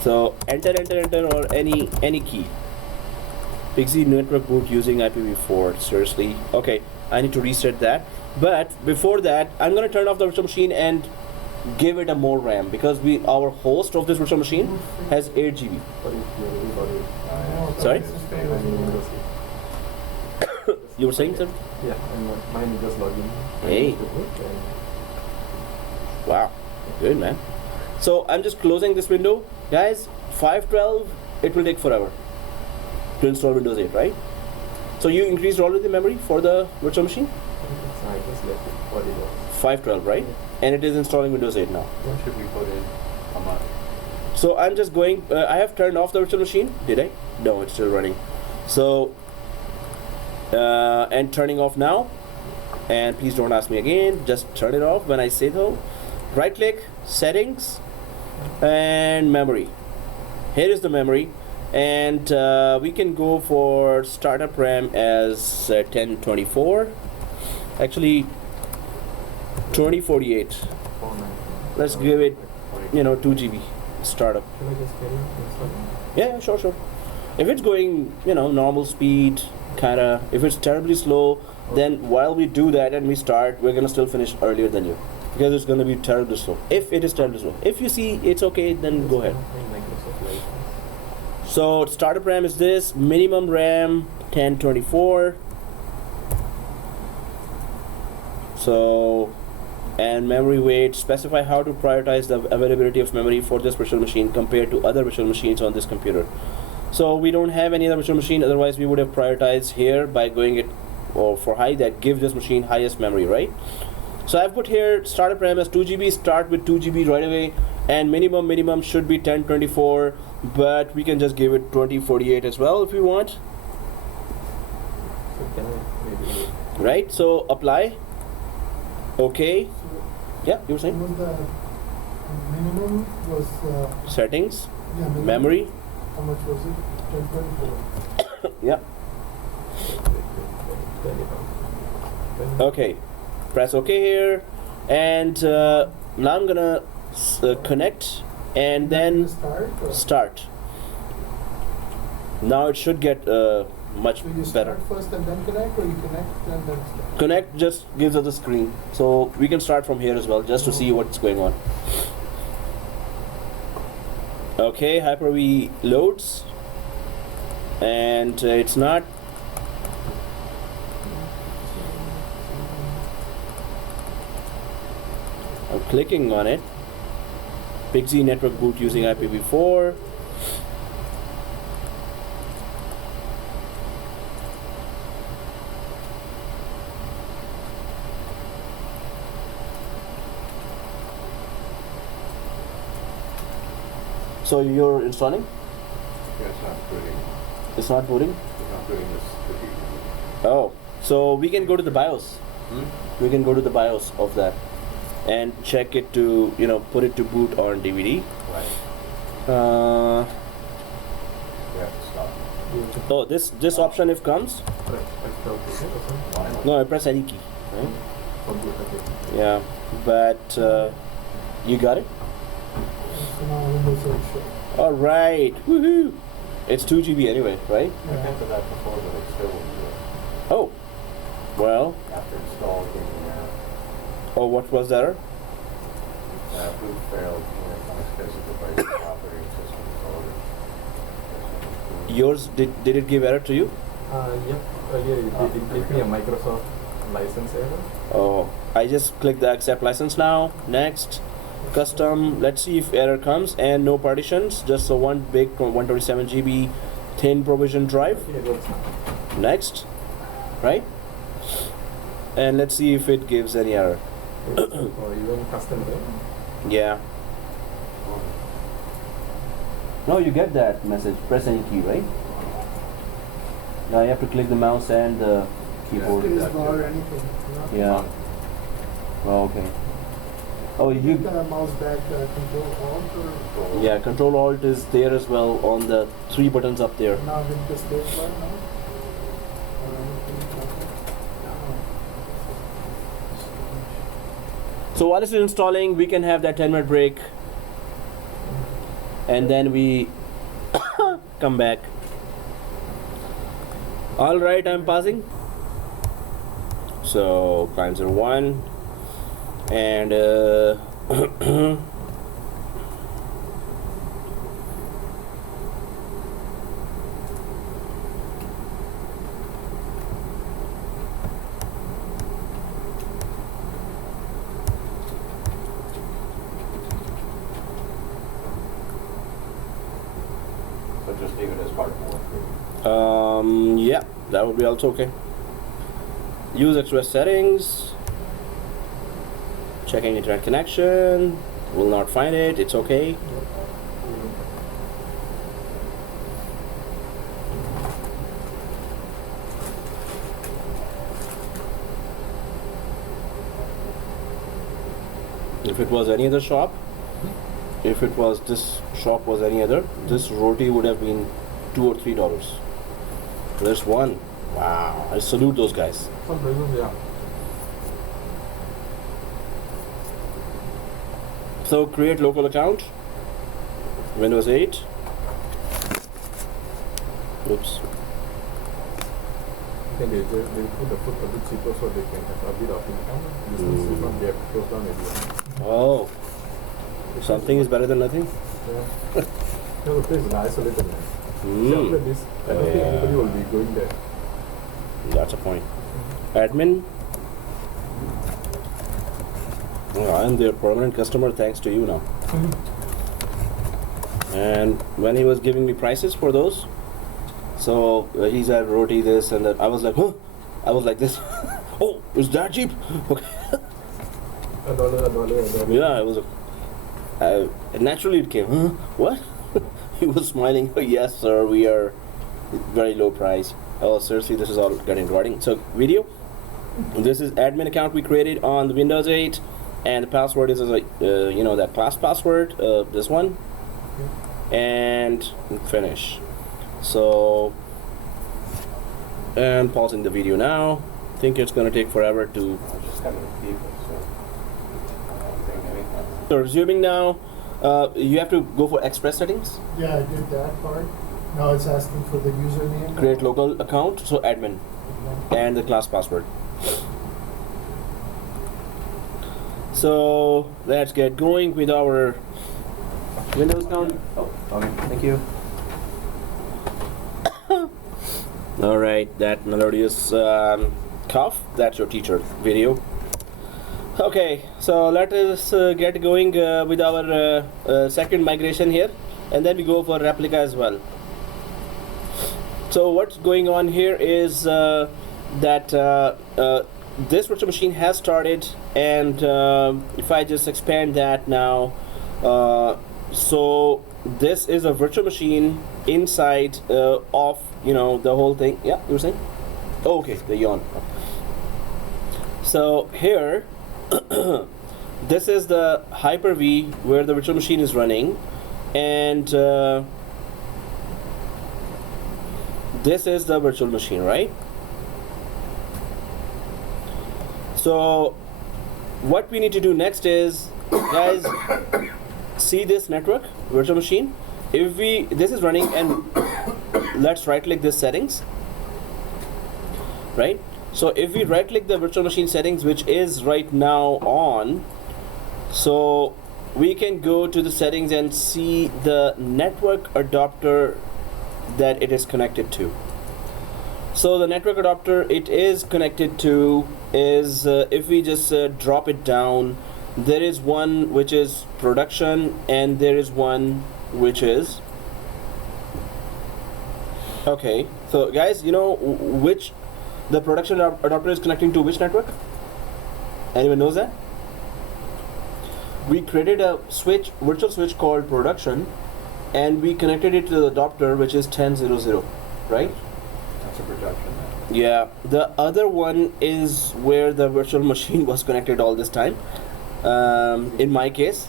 So enter or any key. Pixie network boot using IPv4. Seriously? Okay, I need to reset that. But before that, I'm gonna turn off the virtual machine and give it a more RAM because our host of this virtual machine has 8 GB. Sorry? You were saying, sir? Yeah, and mine is just login. Hey. Wow, good, man. So I'm just closing this window, guys. 512, it will take forever to install Windows 8, right? So you increased already the memory for the virtual machine? So I just left it for the 512, right? And it is installing Windows 8 now. What should we put in a month? So I'm just going, I have turned off the virtual machine. Did I? No, it's still running. So, and turning off now. And please don't ask me again, just turn it off when I say so. Right click, settings, and memory. Here is the memory. And we can go for startup RAM as 1024. Actually, 2048. 490. Let's give it, 2 GB startup. Should I just carry on installing? Yeah, sure. If it's going, normal speed, if it's terribly slow, then while we do that and we start, we're gonna still finish earlier than you because it's gonna be terribly slow. If it is terribly slow, if you see it's okay, then go ahead. Microsoft license. So startup RAM is this, minimum RAM 1024. So, and memory weight, specify how to prioritize the availability of memory for this virtual machine compared to other virtual machines on this computer. So we don't have any other virtual machine, otherwise we would have prioritized here by going it or for high that give this machine highest memory, right? So I've put here startup RAM as 2 GB, start with 2 GB right away, and minimum should be 1024, but we can just give it 2048 as well if we want. So can I maybe Right, so apply. Okay. Yeah, you were saying? Was the minimum was Settings, yeah, minimum. memory. How much was it? 1024. Yeah. Okay. Press OK here, and now I'm gonna connect and then Start. Or? start. Now it should get much So you better. start first and then connect, or you connect and then start? Connect just gives us the screen, so we can start from here as well just to see what's going on. Okay, Hyper-V loads, and it's not. I'm clicking on it. PXE network boot using IPv4. So you're installing? Yeah, it's not booting. It's not booting? It's not booting this computer. Oh, so we can go to the BIOS. We can go to the BIOS of that and check it to, put it to boot on DVD. Right. We have to stop. Oh, this option if comes? No, I press any key. Right? Yeah, but you got it? So now Windows 8 show. All right, woohoo! It's 2 GB anyway, right? I attempted that before, but it still won't do it. Oh, well. After install, it gave me an error. Oh, what was the error? Boot failed on a specific device operating system disorder. Yours, did it give error to you? Yep. Earlier it gave me a Microsoft license error. Oh, I just click the accept license now. Next, custom. Let's see if error comes, and no partitions, just a one big 127 GB thin provision drive. Okay, it works now. Next, right? And let's see if it gives any error. Or even custom there. Yeah. No, you get that message. Press any key, right? Now you have to click the mouse and the keyboard. Space bar or anything. Yeah. Oh, okay. Oh, You you. the mouse back control alt or Yeah, Control Alt is there as well on the 3 buttons up there. now with the space bar now? Or anything like that? So while it's installing, we can have that 10-minute break, and then we come back. All right, I'm pausing. So client 01 and So just leave it as Part01. yeah, that would be also okay. Use express settings. Checking internet connection. Will not find it. It's okay. If it was any other shop, if it was this shop was any other, this roti would have been $2 or $3. There's one. Wow! I salute those guys. Yeah. So create local account. Windows 8. Oops. Then they put the food a bit cheaper so they can have a bit of income. Business from their close down everyone. Oh, something is better than nothing. Yeah. No, the place is isolated. Man. So after this, I don't think anybody will be going there. That's a point. Admin. Oh, I'm their permanent customer thanks to you now. And when he was giving me prices for those, so he said roti this and that. I was like, huh? I was like this. Oh, is that cheap? Okay. $1. Yeah, it was. Naturally, it came. Huh? What? He was smiling. Oh, yes, sir. We are very low price. Oh, seriously, this is all getting rewarding. So, video. This is admin account we created on the Windows 8, and the password is that class password. This one, and finish. So, and pausing the video now. I think it's going to take forever to. Just kind of people, so I don't think anything. So resuming now, you have to go for express settings. Yeah, I did that part. Now it's asking for the username. Create local account, so admin, and the class password. So let's get going with our Windows account. Oh, okay, thank you. All right, that melodious cough. That's your teacher video. Okay, so let us get going with our second migration here, and then we go for Replica as well. So what's going on here is that this virtual machine has started, and if I just expand that now, so this is a virtual machine inside of the whole thing. Yeah, you were saying? Oh, okay, the yawn. So here, this is the Hyper-V where the virtual machine is running, and this is the virtual machine, right? So what we need to do next is, guys, see this network virtual machine. If this is running, and let's right click this settings, right? So if we right click the virtual machine settings, which is right now on, so we can go to the settings and see the network adapter that it is connected to. So the network adapter it is connected to is, if we just drop it down, there is one which is production, and there is one which is, okay, so guys, which the production adapter is connecting to which network? Anyone knows that? We created a virtual switch called production, and we connected it to the adapter which is 10.0.0, right? That's a production. Yeah, the other one is where the virtual machine was connected all this time. In my case,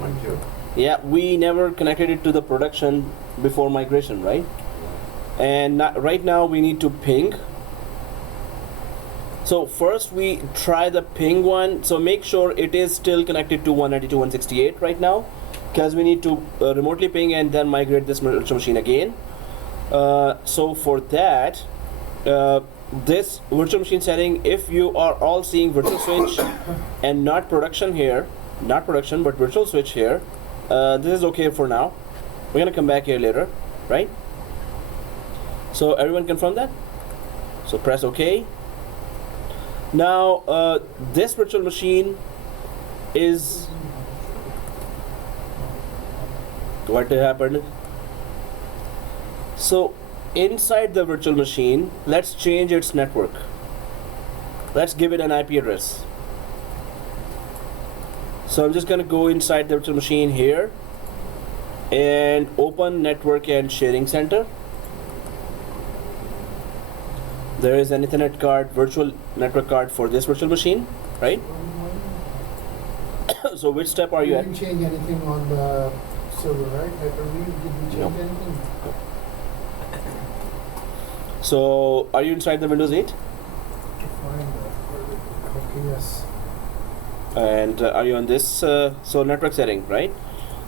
Mine too. yeah, we never connected it to the production before migration, right? And right now we need to ping. So first we try the ping one. So make sure it is still connected to 192.168 right now, because we need to remotely ping and then migrate this virtual machine again. So for that, this virtual machine setting, if you are all seeing virtual switch and not production here, not production but virtual switch here, this is okay for now. We're gonna come back here later, right? So everyone confirm that? So press OK. Now this virtual machine is, what happened? So inside the virtual machine, let's change its network. Let's give it an IP address. So I'm just going to go inside the virtual machine here and open network and sharing center. There is an Ethernet card, virtual network card for this virtual machine, right? So which step are you You at? didn't change anything on the server, right? Hyper-V, did you change No. anything? So are you inside the Windows 8? Find that. Okay, yes. And are you on this so network setting, right?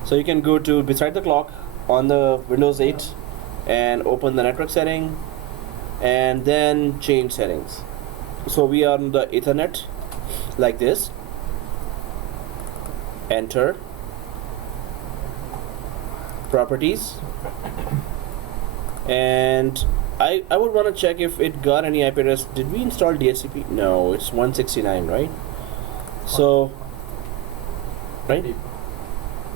So you can go to beside the clock on the Windows 8 and open the network setting, and then change settings. So we are on the Ethernet like this. Enter. Properties. And I would want to check if it got any IP address. Did we install DHCP? No, it's 169, right? So, right?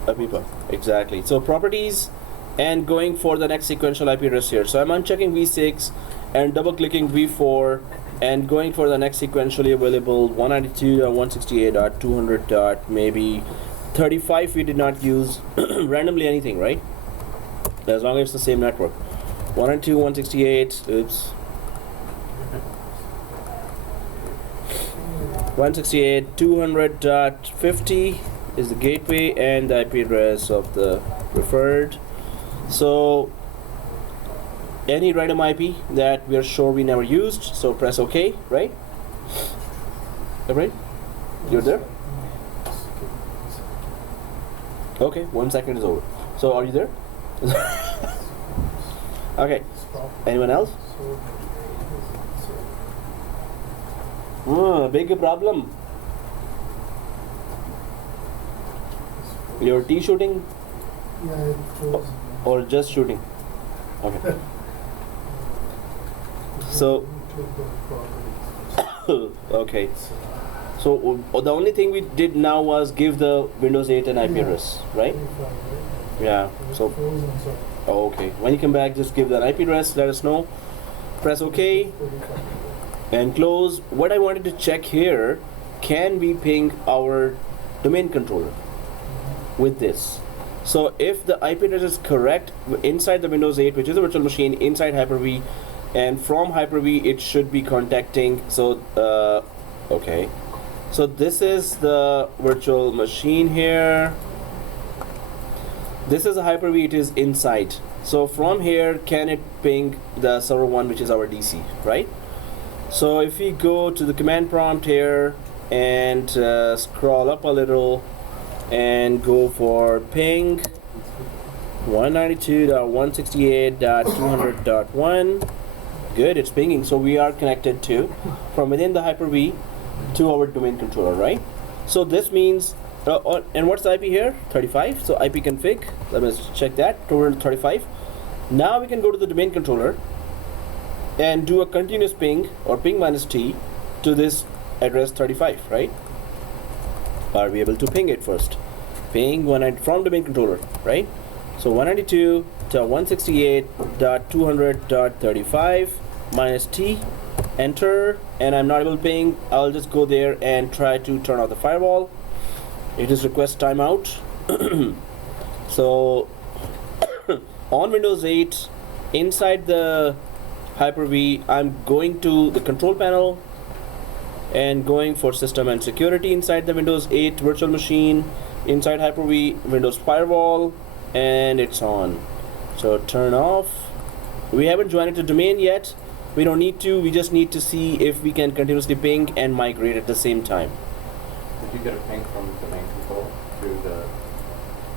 APIPA, exactly. So properties, and going for the next sequential IP address here. So I'm unchecking v6 and double clicking v4 and going for the next sequentially available 192.168.200. Maybe 35 we did not use randomly anything, right? As long as it's the same network. 192.168, oops. 168.200.50 is the gateway and the IP address of the preferred. So any random IP that we are sure we never used, so press OK, right? Right? You're there? Okay, 1 second is over. So are you there? Okay. Anyone else? Big problem. Your tea shooting Yeah, it froze. or just shooting? Okay. So okay. So the only thing we did now was give the Windows 8 an IP address, right? Yeah. So okay. When you come back, just give that IP address. Let us know. Press OK and close. What I wanted to check here: can we ping our domain controller with this? So if the IP address is correct inside the Windows 8, which is a virtual machine inside Hyper-V, and from Hyper-V it should be contacting. So okay. So this is the virtual machine here. This is a Hyper-V, it is inside. So from here, can it ping the server 1, which is our DC, right? So if we go to the command prompt here and scroll up a little and go for ping 192.168.200.1. Good, it's pinging. So we are connected to from within the Hyper-V to our domain controller, right? So this means and what's the IP here? 35. So IP config, let me check that, 235. Now we can go to the domain controller and do a continuous ping or ping minus T to this address 35, right? Are we able to ping it first? Ping from domain controller, right? So 192.168.200.35 minus T, enter, and I'm not able to ping. I'll just go there and try to turn off the firewall. It is request timeout. So on Windows 8 inside the Hyper-V, I'm going to the control panel and going for system and security inside the Windows 8 virtual machine, inside Hyper-V, Windows firewall, and it's on. So turn off. We haven't joined it to domain yet. We don't need to. We just need to see if we can continuously ping and migrate at the same time. Did you get a ping from domain control through the...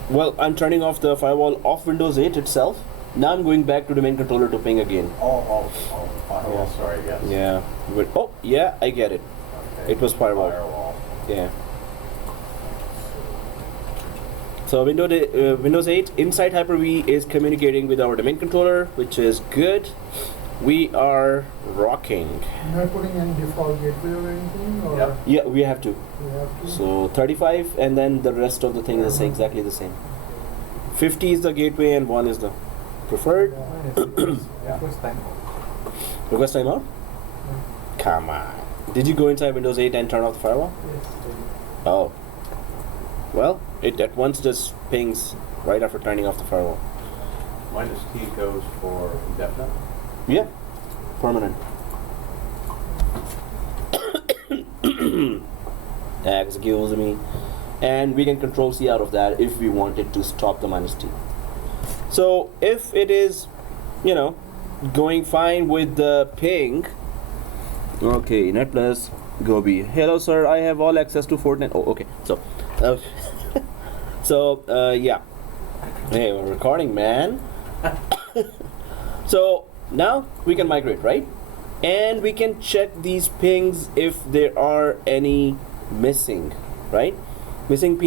Well, I'm turning off the firewall of Windows 8 itself. Now I'm going back to domain controller to ping again. Oh, sorry, yes. Yeah. Oh, yeah, I get it. Okay. It was firewall. Yeah. So Windows 8 inside Hyper-V is communicating with our domain controller, which is good. We are rocking. You're not putting any default gateway or anything? Or Yep. Yeah, we have to. you have to? So 35, and then the rest of the thing is exactly the same. 50 is the gateway and 1 is the preferred. First time. Request timeout? Come on. Did you go inside Windows 8 and turn off the firewall? Yes. Oh. Well, it at once just pings right after turning off the firewall. Minus T goes for indefinite. Yeah. Permanent. Excuse me. And we can control C out of that if we wanted to stop the minus T. So if it is, going fine with the ping. Okay, Netplus, Gobi. Hello, sir. I have all access to Fortnite. Oh, okay. Yeah. Hey, we're recording, man. So now we can migrate, right? And we can check these pings if there are any missing, right? Missing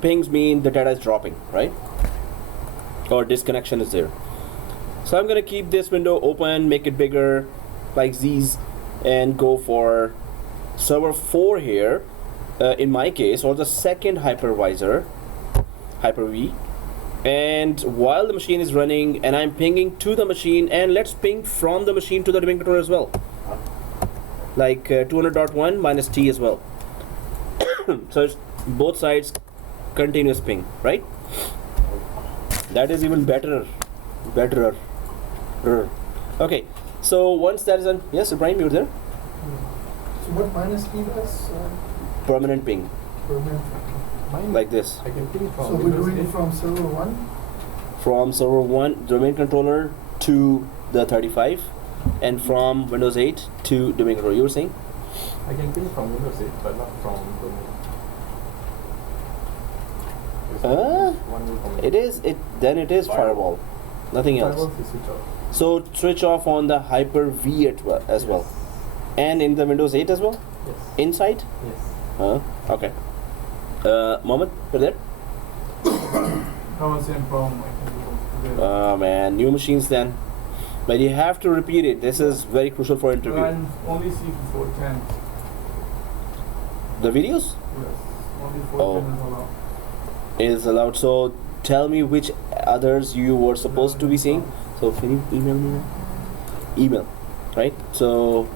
pings mean the data is dropping, right? Or disconnection is there. So I'm gonna keep this window open, make it bigger like these, and go for server 4 here, in my case, or the second hypervisor, Hyper-V. And while the machine is running and I'm pinging to the machine, and let's ping from the machine to the domain controller as well, like 200.1 minus T as well. So it's both sides continuous ping, right? That is even better. Okay, so once that is done, yes, Ibrahim, you're there. So what minus T does? Permanent ping, Permanent. Mine, like this. I can ping from So we're Windows doing 8. it from server 1? From server 1 domain controller to the 35, and from Windows 8 to domain controller. You were saying? I can ping from Windows 8, but not from domain. One way from It is firewall, nothing else. Firewall is switch off. So switch off on the Hyper-V as well, and in the Windows 8 as well, Yes. inside. Yes. Okay. Mohammed, you're there? No, same problem. I can do it. Oh man, new machines then. But you have to repeat it. This is very crucial for interview. And only see 410. The videos Yes. Only 410 Oh. is allowed. is allowed. So tell me which others you were supposed to be seeing. So can you email me now? Email, right? So,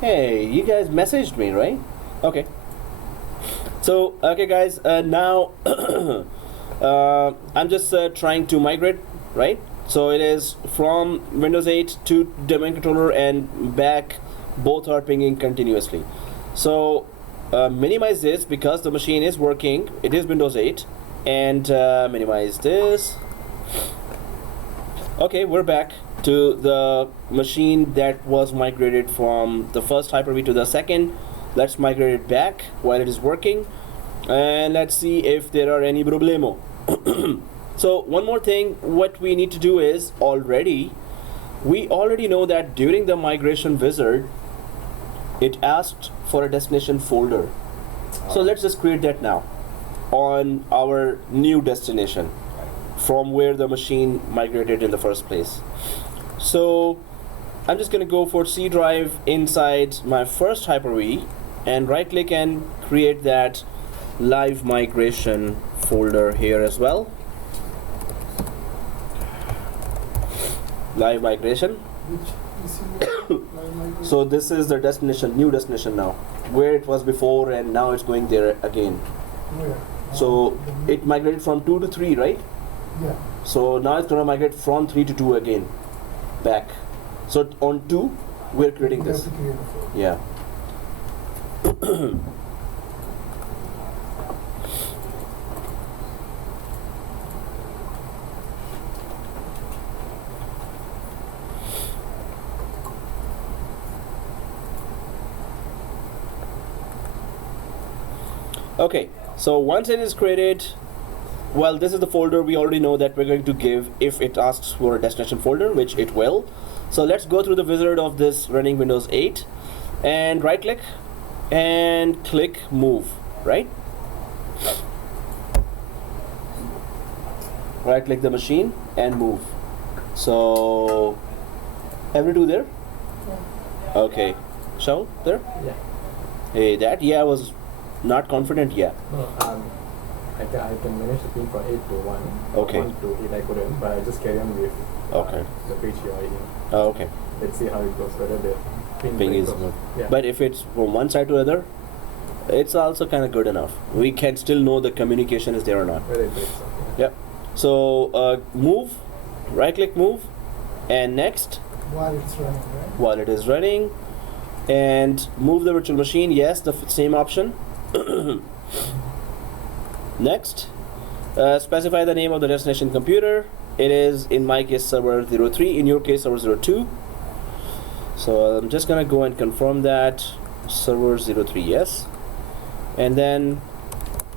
hey, you guys messaged me, right? Okay. So, okay guys, now I'm just trying to migrate, right? So it is from Windows 8 to domain controller and back, both are pinging continuously. So minimize this because the machine is working, it is Windows 8, and minimize this. Okay, we're back to the machine that was migrated from the first Hyper-V to the second. Let's migrate it back while it is working, and let's see if there are any problemo. So one more thing, what we need to do is we already know that during the migration wizard it asked for a destination folder. So let's just create that now on our new destination from where the machine migrated in the first place. So I'm just gonna go for C drive inside my first Hyper-V and right click and create that live migration folder here as well. Live migration. Which PC? So this is the destination, new destination now, where it was before and now it's going there again. Where? So it migrated from 2 to 3, right? Yeah. So now it's gonna migrate from 3 to 2 again, back. So on 2, we're creating We have this. to create a folder. Yeah. Okay, so once it is created, well, this is the folder we already know that we're going to give if it asks for a destination folder, which it will. So let's go through the wizard of this running Windows 8 and right click and click move, right? Right click the machine and move. So, every two there? Okay, so there? Yeah. Hey, that, yeah, I was not confident, yeah. No, I can manage to ping from 8 to 1. Okay. 1 to 8 I couldn't, but I just carry on with Okay. the page you are in. Oh, okay. Let's see how it goes, whether the Ping is goes. good. Yeah. But if it's from one side to other, it's also kind of good enough. We can still know the communication is there or not. whether it breaks up. Yep. So move, right click move, and next While it's running, right? while it is running, and move the virtual machine. Yes, the same option. Next, specify the name of the destination computer. It is in my case server 03, in your case server 02. So I'm just gonna go and confirm that server 03, yes, and then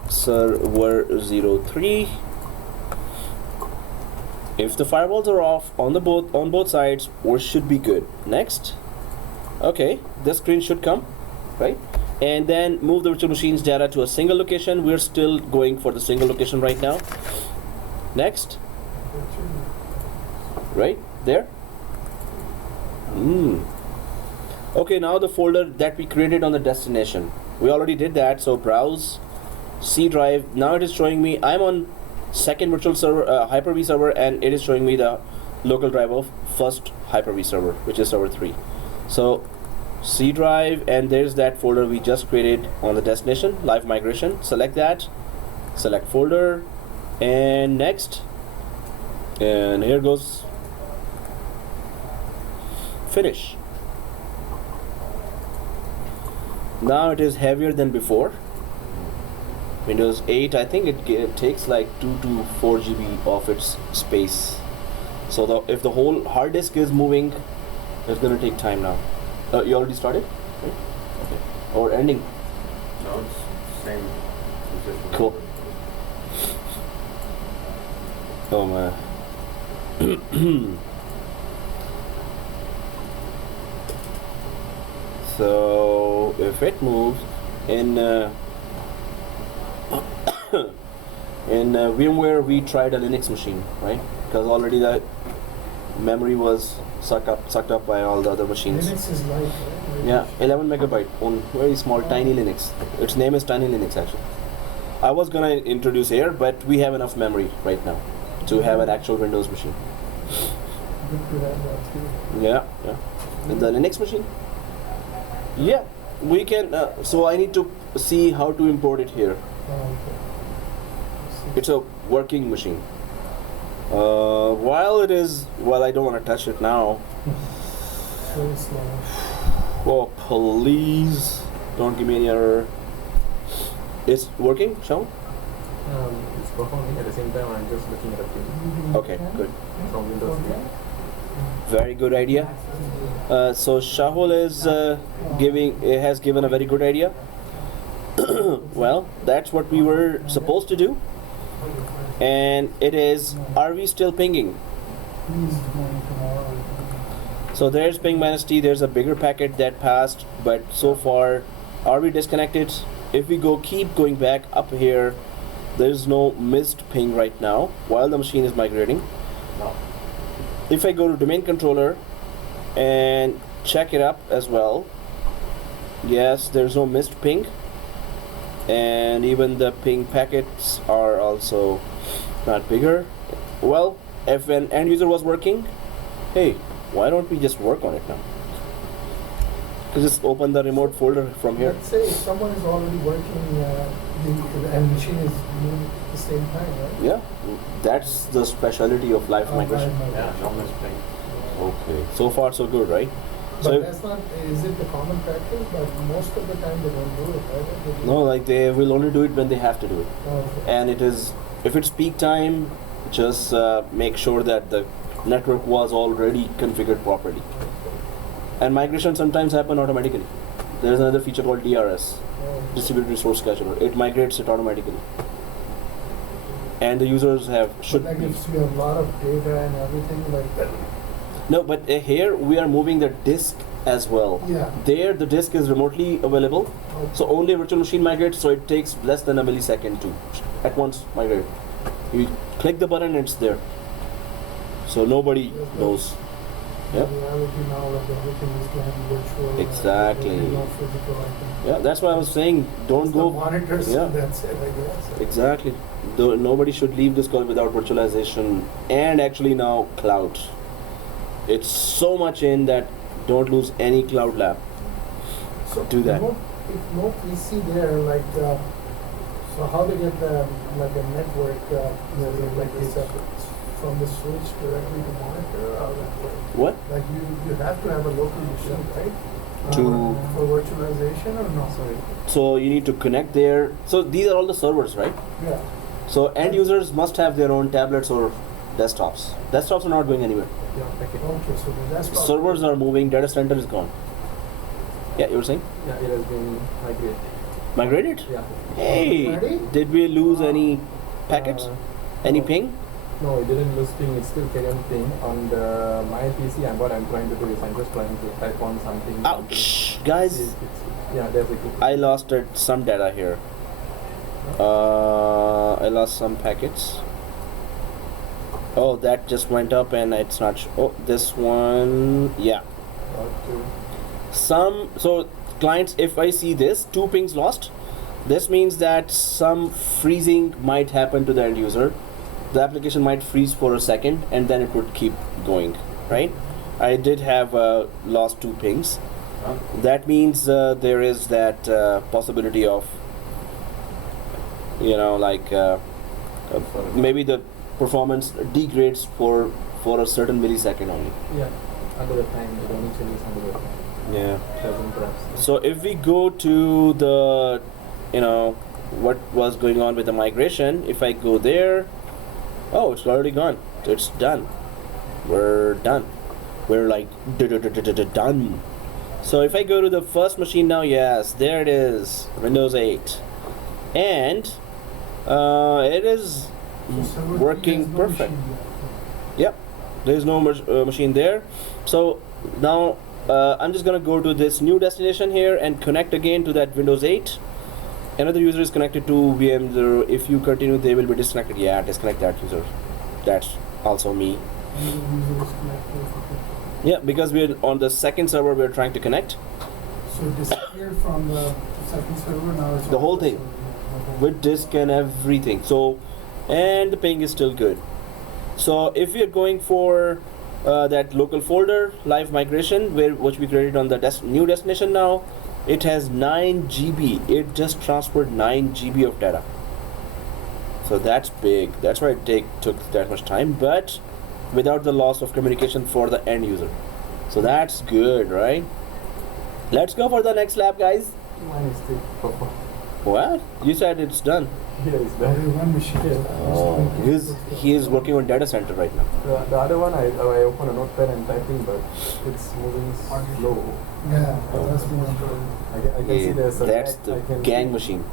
server 03. If the firewalls are off on both sides, we should be good. Next. Okay, this screen should come, right? And then move the virtual machine's data to a single location. We're still going for the single location right now. Next. Right there. Okay, now the folder that we created on the destination. We already did that, so browse C drive. Now it is showing me I'm on second virtual server, Hyper-V server, and it is showing me the local drive of first Hyper-V server, which is server 3. So C drive, and there's that folder we just created on the destination, live migration. Select that, select folder, and next. And here goes finish. Now it is heavier than before. Windows 8, I think it takes like 2 to 4 GB of its space. So if the whole hard disk is moving, it's gonna take time now. You already started? Okay. Or ending? No, it's same position. Cool. Oh man. So if it moves in in VMware, we tried a Linux machine, right? Because already the memory was sucked up by all the other machines. Linux is light, right? Yeah, 11 megabyte on very small, tiny Linux. Its name is Tiny Linux actually. I was gonna introduce here, but we have enough memory right now to have an actual Windows machine. Good to have that too. Yeah. And the Linux machine? Yeah, we can. So I need to see how to import it here. Okay. It's a working machine. While it is, well, I don't want to touch it now. It's very slow. Oh, please don't give me any error. It's working, Sean? It's performing at the same time. I'm just looking at the thing Okay, good. from Windows 8. Very good idea. So Shahul is has given a very good idea. Well, that's what we were supposed to do. And it is, are we still pinging? He's going tomorrow. So there's ping -t, there's a bigger packet that passed, but so far, are we disconnected? If we keep going back up here, there's no missed ping right now while the machine is migrating. No. If I go to domain controller and check it up as well, yes, there's no missed ping, and even the ping packets are also not bigger. Well, if an end user was working, hey, why don't we just work on it now? Just open the remote folder from here. Let's say if someone is already working, the machine is moving at the same time, right? Yeah, that's the specialty of live migration. Yeah, no missing. Okay, so far so good, right? But So that's not, is it the common practice? But most of the time they don't do it, right? They do no, like they will only do it when they have to do it. Okay. And it is, if it's peak time, just make sure that the network was already configured properly. And migration sometimes happen automatically. There's another feature called DRS, Distributed Resource Scheduler. It migrates it automatically. And the users should But that be. gives you a lot of data and everything like that. No, but here we are moving the disk as well. Yeah. There the disk is remotely available. So only a virtual machine migrates, so it takes less than a millisecond to at once migrate. You click the button and it's there. So nobody knows. The Yep. reality now that everything is going to be virtual. Exactly. No physical item. Yeah, that's why I was saying don't Just the go. monitors, Yeah. that's it, I guess. Exactly. Nobody should leave this call without virtualization and actually now cloud. It's so much in that don't lose any cloud lab. So Do that. If no PC there, like, so how they get like a network, like this, from the switch directly to monitor, or that work? What? Like you have to have a local machine, right? To- For virtualization or no? Sorry. So you need to connect there. So these are all the servers, right? Yeah. So end users must have their own tablets or desktops. Desktops are not going anywhere. Yeah, okay. Okay, so that's Servers are moving, data center is gone. Yeah, you were saying? Yeah, it has been migrated. Migrated? Yeah. Hey, Already? did we lose any packets? Any ping? No, it didn't lose ping. It still carrying ping on the my PC. And what I'm trying to do is I'm just trying to type on something. Ouch, guys! Yeah, there's a good. I lost some data here. I lost some packets. Oh, that just went up and it's not. Oh, this one, yeah. So clients, if I see this 2 pings lost, this means that some freezing might happen to the end user. The application might freeze for a second and then it would keep going, right? I did have lost 2 pings. That means there is that possibility of, maybe the performance degrades for a certain millisecond only. Yeah, under the time, it only changes under the time. Yeah. Doesn't perhaps. So if we go to the, what was going on with the migration, if I go there, oh, it's already gone. It's done. We're done. We're like done. So if I go to the first machine now, yes, there it is, Windows 8, and it is working perfect. Yep, there is no machine there. So now I'm just gonna go to this new destination here and connect again to that Windows 8. Another user is connected to VM0. If you continue, they will be disconnected. Yeah, disconnect that user. That's also me. Yeah, because we're on the second server, we're trying to connect. So it disappeared from the second server, now it's The on whole the thing. server. With disk and everything. So, and the ping is still good. So if we are going for that local folder live migration, which we created on the new destination now, it has 9 GB. It just transferred 9 GB of data. So that's big. That's why it took that much time, but without the loss of communication for the end user. So that's good, right? Let's go for the next lab, guys. Mine is still proper. What? You said it's done. Yeah, it's Only done. one machine is done. Oh, he is working on data center right now. The other one, I open a notepad and typing, but it's moving slow. Yeah, that's the one. I can see there's a That's lag. the I can gang see, machine.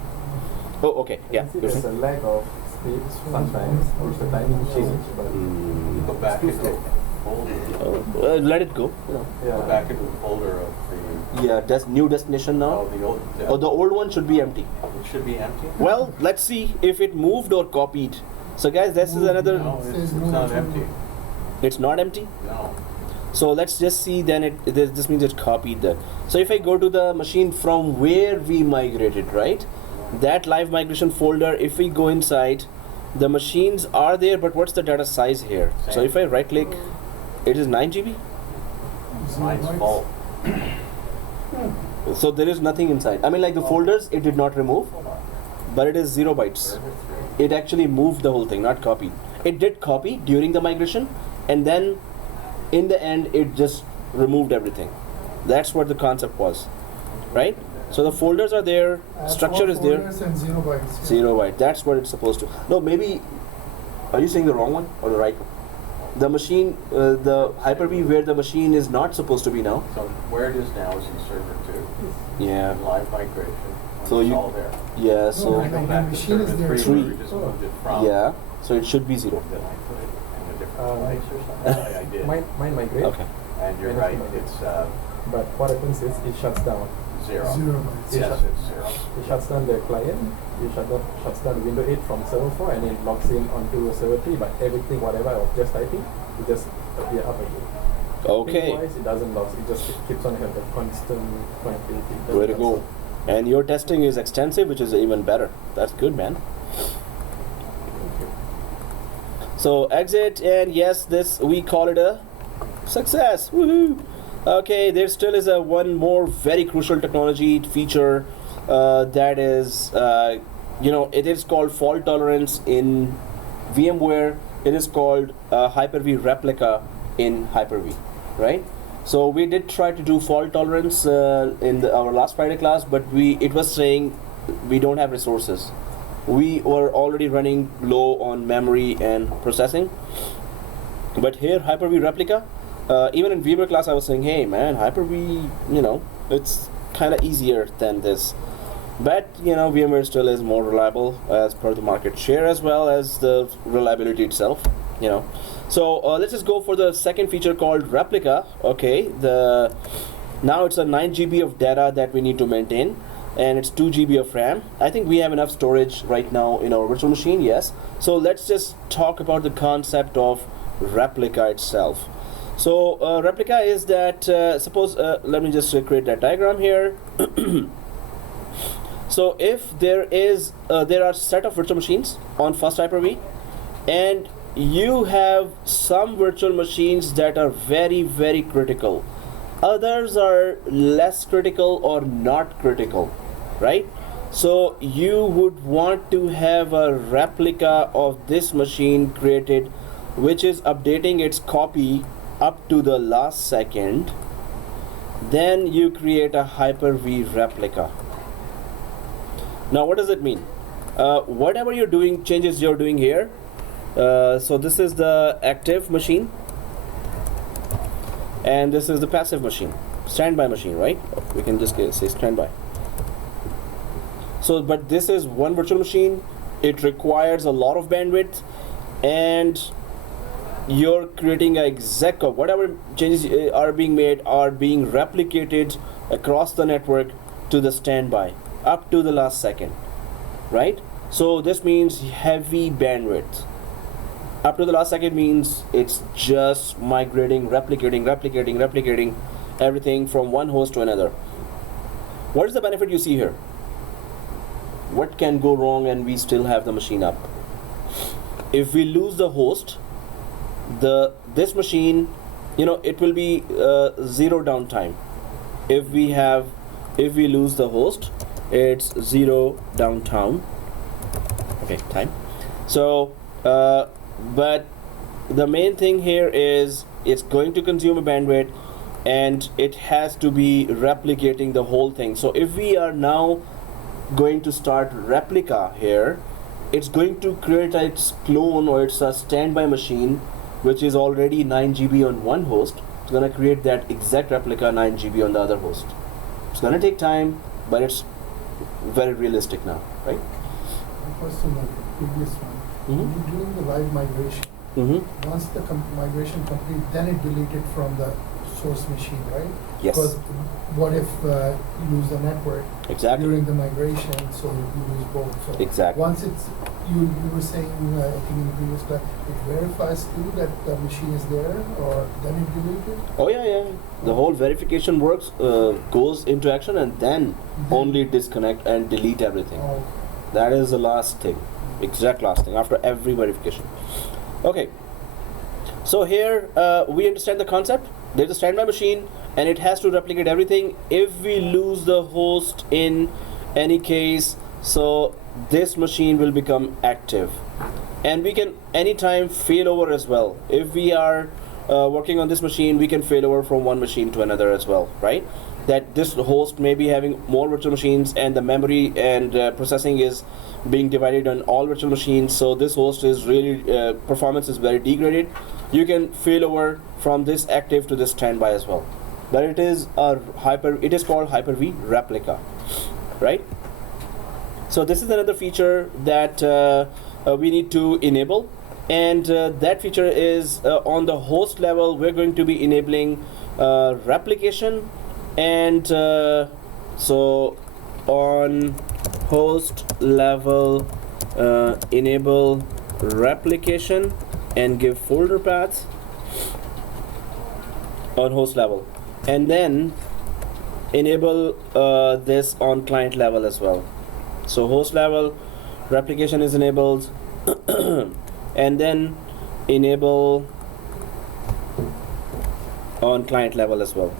Oh, okay. I Yeah. can see there's a lag of speed sometimes, or the timing change, but Go back too into the slow. folder. Let it go. Yeah. Go back into the folder of the, Yeah, that's new destination now. the old. Oh, the old one should be empty. It should be empty. Well, let's see if it moved or copied. So guys, this is another. No, it's not empty. It's not empty. No. So let's just see. Then this means it copied the. So if I go to the machine from where we migrated, right? That live migration folder. If we go inside, the machines are there, but what's the data size here? So if I right click, it is 9 GB. Mine's full. So there is nothing inside. I mean, like the folders, it did not remove, but it is 0 bytes. It actually moved the whole thing, not copied. It did copy during the migration, and then in the end, it just removed everything. That's what the concept was, right? So the folders are there, structure is there. Folders and 0 bytes. Yeah. 0 byte. That's what it's supposed to. No, maybe. Are you saying the wrong one or the right one? The machine, the Hyper-V where the machine is not supposed to be now. So where it is now is in server 2. Yeah. And live migration. So it's you- all there. Yeah. No, So When I go the back to machine is server there 3, too. we just moved it from. yeah. So it should be 0. Did I put it in a different place or something? I did. Mine migrate, Okay. And you're right, it's but what happens is it shuts down. 0. 0 bytes. Yes, Yeah. it's 0. It shuts down the client, it shuts down Windows 8 from server 4 and it logs in onto server 3, but everything, whatever I was just typing, it just appear up again. Okay. Ping-wise, it doesn't lose, it just keeps on having the constant connectivity. It Way to doesn't go. lose. And your testing is extensive, which is even better. That's good, man. So exit, and yes, this we call it a success. Woohoo! Okay, there still is a one more very crucial technology feature that is, it is called fault tolerance in VMware. It is called Hyper-V Replica in Hyper-V, right? So we did try to do fault tolerance in our last Friday class, but it was saying we don't have resources. We were already running low on memory and processing. But here, Hyper-V Replica, even in VMware class, I was saying, hey man, Hyper-V, it's kind of easier than this. But VMware still is more reliable as per the market share as well as the reliability itself. you know. So let's just go for the second feature called Replica. Okay, now it's a 9 GB of data that we need to maintain, and it's 2 GB of RAM. I think we have enough storage right now in our virtual machine, yes. So let's just talk about the concept of Replica itself. So Replica is that, suppose, let me just create that diagram here. So if there are a set of virtual machines on first Hyper-V, and you have some virtual machines that are very, very critical. Others are less critical or not critical, right? So you would want to have a replica of this machine created, which is updating its copy up to the last second. Then you create a Hyper-V replica. Now what does it mean? Whatever you're doing, changes you're doing here. So this is the active machine, and this is the passive machine, standby machine, right? We can just say standby. So, but this is one virtual machine. It requires a lot of bandwidth, and you're creating a exec of whatever changes are being made are being replicated across the network to the standby up to the last second, right? So this means heavy bandwidth. Up to the last second means it's just migrating, replicating everything from one host to another. What is the benefit you see here? What can go wrong and we still have the machine up? If we lose the host, this machine, you know, it will be zero downtime. If we lose the host, it's zero downtime. Okay, time. So but the main thing here is it's going to consume a bandwidth, and it has to be replicating the whole thing. So if we are now going to start Replica here, it's going to create its clone, or it's a standby machine which is already 9 GB on one host. It's going to create that exact replica 9 GB on the other host. It's going to take time, but it's very realistic now, right? My question on the previous one. Mm-hmm. When you're doing the live migration, Mm-hmm. once the migration complete, then it deleted from the source machine, right? Yes. Because what if you lose the network Exactly. during the migration, so you lose both? So Exactly. once it's, you were saying, I think in the previous class, it verifies too that the machine is there, or then it deleted? Oh yeah. The whole verification works, goes into action, and then only disconnect and delete everything. Oh, That is the last thing, exact last thing after every verification. Okay, so here we understand the concept. There's a standby machine, and it has to replicate everything. If we lose the host in any case, so this machine will become active, and we can anytime fail over as well. If we are working on this machine, we can fail over from one machine to another as well, right? That this host may be having more virtual machines, and the memory and processing is being divided on all virtual machines. So this host is really performance is very degraded. You can fail over from this active to this standby as well. But it is called Hyper-V replica, right? So this is another feature that we need to enable, and that feature is on the host level. We're going to be enabling replication. And so on host level, enable replication and give folder paths on host level, and then enable this on client level as well. So host level replication is enabled and then enable on client level as well.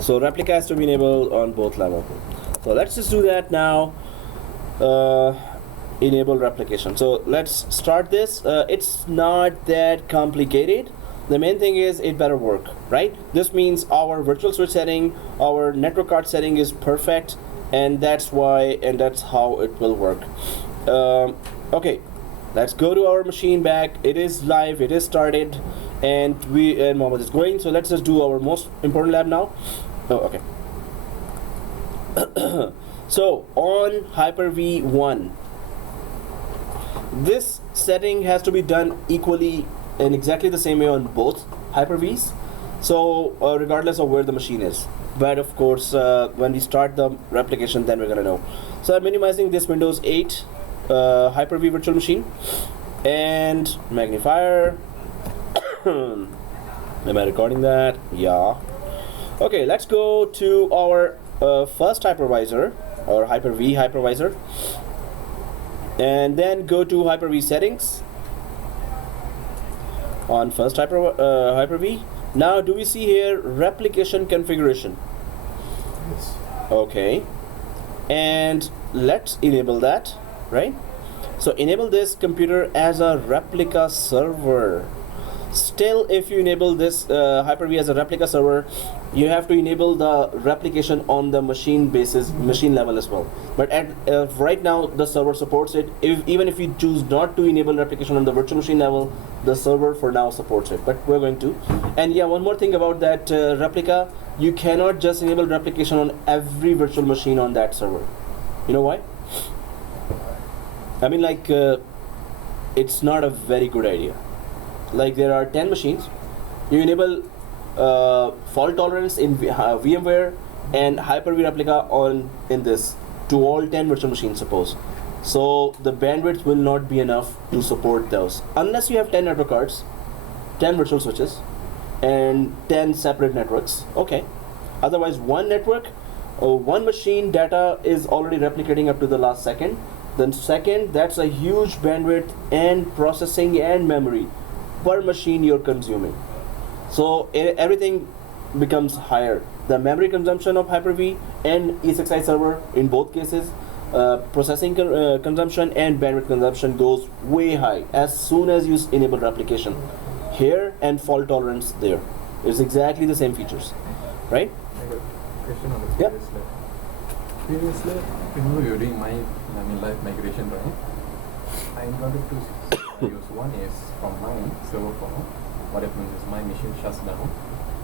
So replica has to be enabled on both levels. So let's just do that now. Enable replication. So let's start this. It's not that complicated. The main thing is it better work, right? This means our virtual switch setting, our network card setting is perfect, and that's why, and that's how it will work. Okay, let's go to our machine back. It is live, it is started, and Mohammed is going. So let's just do our most important lab now. Oh, okay. So on Hyper-V 1, this setting has to be done equally in exactly the same way on both Hyper-Vs. So regardless of where the machine is. But of course, when we start the replication, then we're gonna know. So I'm minimizing this Windows 8 Hyper-V virtual machine and magnifier. Am I recording that? Yeah. Okay, let's go to our first hypervisor or Hyper-V hypervisor, and then go to Hyper-V settings on first Hyper-V. Now, do we see here replication configuration? Yes. Okay, and let's enable that, right? So enable this computer as a replica server. Still, if you enable this Hyper-V as a replica server, you have to enable the replication on the machine basis, machine level as well. But at right now, the server supports it. Even if you choose not to enable replication on the virtual machine level, the server for now supports it. But we're going to. And yeah, one more thing about that replica, you cannot just enable replication on every virtual machine on that server. You know why? I mean, like, it's not a very good idea. Like, there are 10 machines. You enable fault tolerance in VMware and Hyper-V replica in this to all 10 virtual machines, suppose. So the bandwidth will not be enough to support those unless you have 10 network cards, 10 virtual switches, and 10 separate networks. Okay. Otherwise, one network, one machine data is already replicating up to the last second. Then second, that's a huge bandwidth and processing and memory per machine you're consuming. So everything becomes higher. The memory consumption of Hyper-V and E6i server in both cases, processing consumption and bandwidth consumption goes way high as soon as you enable replication. Here and fault tolerance there. It's exactly the same features, right? I got a question on the Yep. previous slide. Previously, remember we were doing live migration, right? I encountered two scenarios. One is from my server 4. What happens is my machine shuts down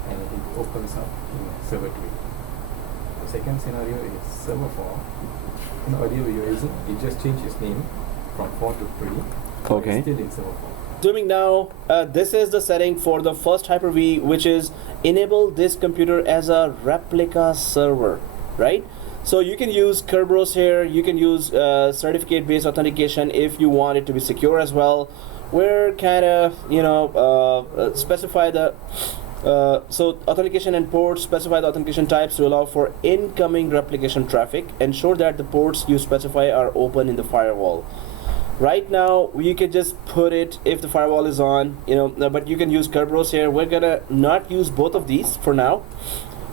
and it opens up in server 3. The second scenario is server 4. In earlier we were using, it just changed its name from 4 to 3. Okay. It's still in server 4. Zooming now, this is the setting for the first Hyper-V, which is enable this computer as a replica server, right? So you can use Kerberos here, you can use certificate-based authentication if you want it to be secure as well. We're kind of, specify the, so authentication and ports, specify the authentication types to allow for incoming replication traffic. Ensure that the ports you specify are open in the firewall. Right now, you can just put it if the firewall is on, but you can use Kerberos here. We're gonna not use both of these for now.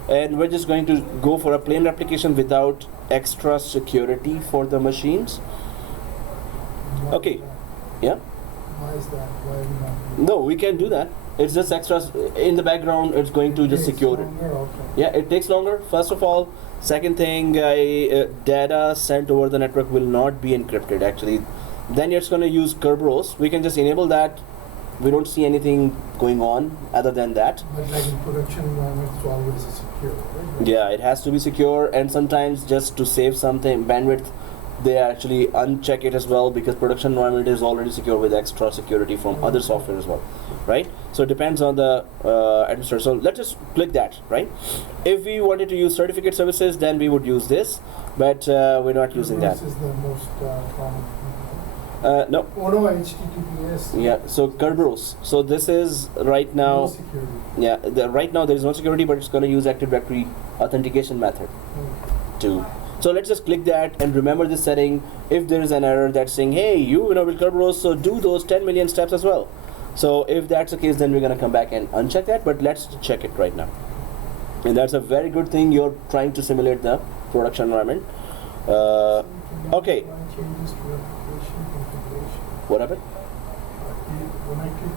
And we're just going to go for a plain replication without extra security for the machines. Okay, yeah? Why is that? Why are we not doing No, we can do that. It's just extra in the background. It's going to just Takes secure it. longer? Okay. Yeah, it takes longer, first of all. Second thing, data sent over the network will not be encrypted actually. Then it's going to use Kerberos. We can just enable that. We don't see anything going on other than that. But like in production environment, it's always secure, right? Yeah, it has to be secure, and sometimes just to save something bandwidth, they actually uncheck it as well, because production environment is already secure with extra security from other software as well, right? So it depends on the administrator. So let's just click that, right? If we wanted to use certificate services, then we would use this, but we're not using that. This is the most common. No. Oh no, HTTPS. Yeah, so Kerberos. So this is right now. No security. Yeah, right now there is no security, but it's going to use Active Directory authentication method too. So let's just click that and remember this setting. If there is an error that's saying, hey, you know with Kerberos, so do those 10 million steps as well. So if that's the case, then we're going to come back and uncheck that, but let's check it right now. And that's a very good thing. You're trying to simulate the production environment. Okay. Changes to application configuration. What happened? When I click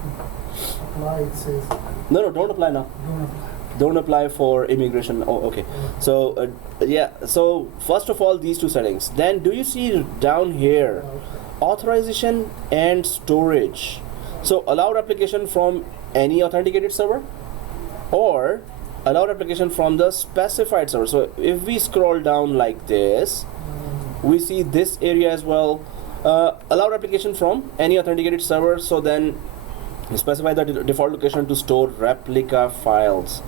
apply, it says No, don't apply now. don't apply. Don't apply for immigration. Oh, okay. So yeah, so first of all, these two settings. Then do you see down here authorization and storage? So allow replication from any authenticated server or allow replication from the specified server. So if we scroll down like this, we see this area as well. Allow replication from any authenticated server. So then Specify the default location to store replica files.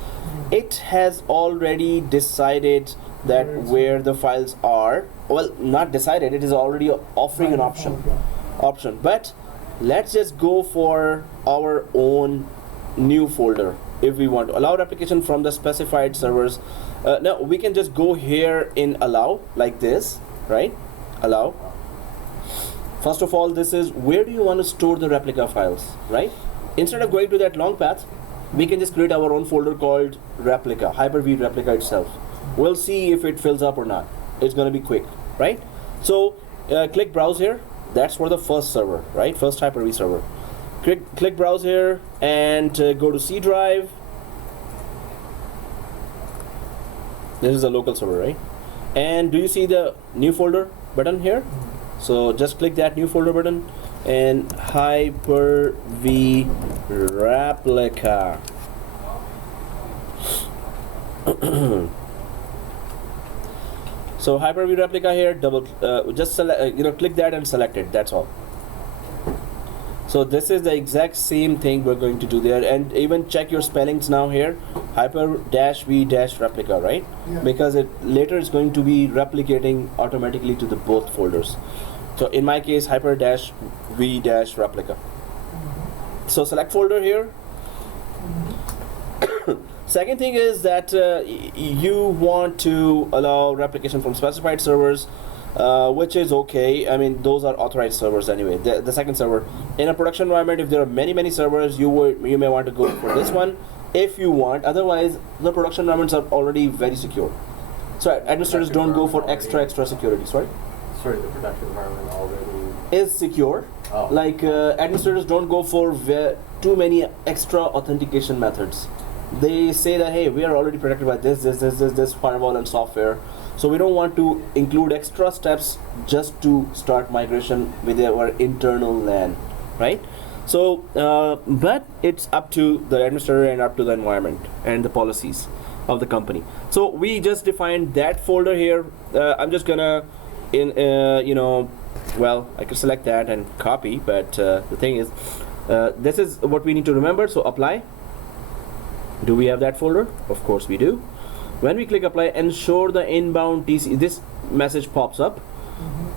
It has already decided that where the files are. Well, not decided, it is already offering an option. But let's just go for our own new folder. If we want to allow replication from the specified servers, no, we can just go here in allow like this, right? Allow. First of all, this is where do you want to store the replica files, right? Instead of going to that long path, we can just create our own folder called replica, Hyper-V replica itself. We'll see if it fills up or not. It's going to be quick, right? So click browse here. That's for the first server, right? First Hyper-V server. Click browse here and go to C drive. This is a local server, right? And do you see the new folder button here? So just click that new folder button and Hyper-V replica. So Hyper-V replica here, just select, click that and select it. That's all. So this is the exact same thing we're going to do there, and even check your spellings now here. Hyper-V-replica, right? Yeah. Because it later is going to be replicating automatically to the both folders. So in my case, Hyper-V-replica. So select folder here. Second thing is that you want to allow replication from specified servers, which is okay. I mean, those are authorized servers anyway. The second server in a production environment, if there are many servers, you may want to go for this one if you want. Otherwise, the production environments are already very secure. So administrators don't go for extra security. Sorry, the production environment already is secure. Oh. Like administrators don't go for too many extra authentication methods. They say that, hey, we are already protected by this firewall and software, so we don't want to include extra steps just to start migration with our internal LAN, right? So but it's up to the administrator and up to the environment and the policies of the company. So we just defined that folder here. I'm just gonna well, I could select that and copy, but the thing is, this is what we need to remember. So apply. Do we have that folder? Of course we do. When we click apply, ensure the inbound TCP, this message pops up.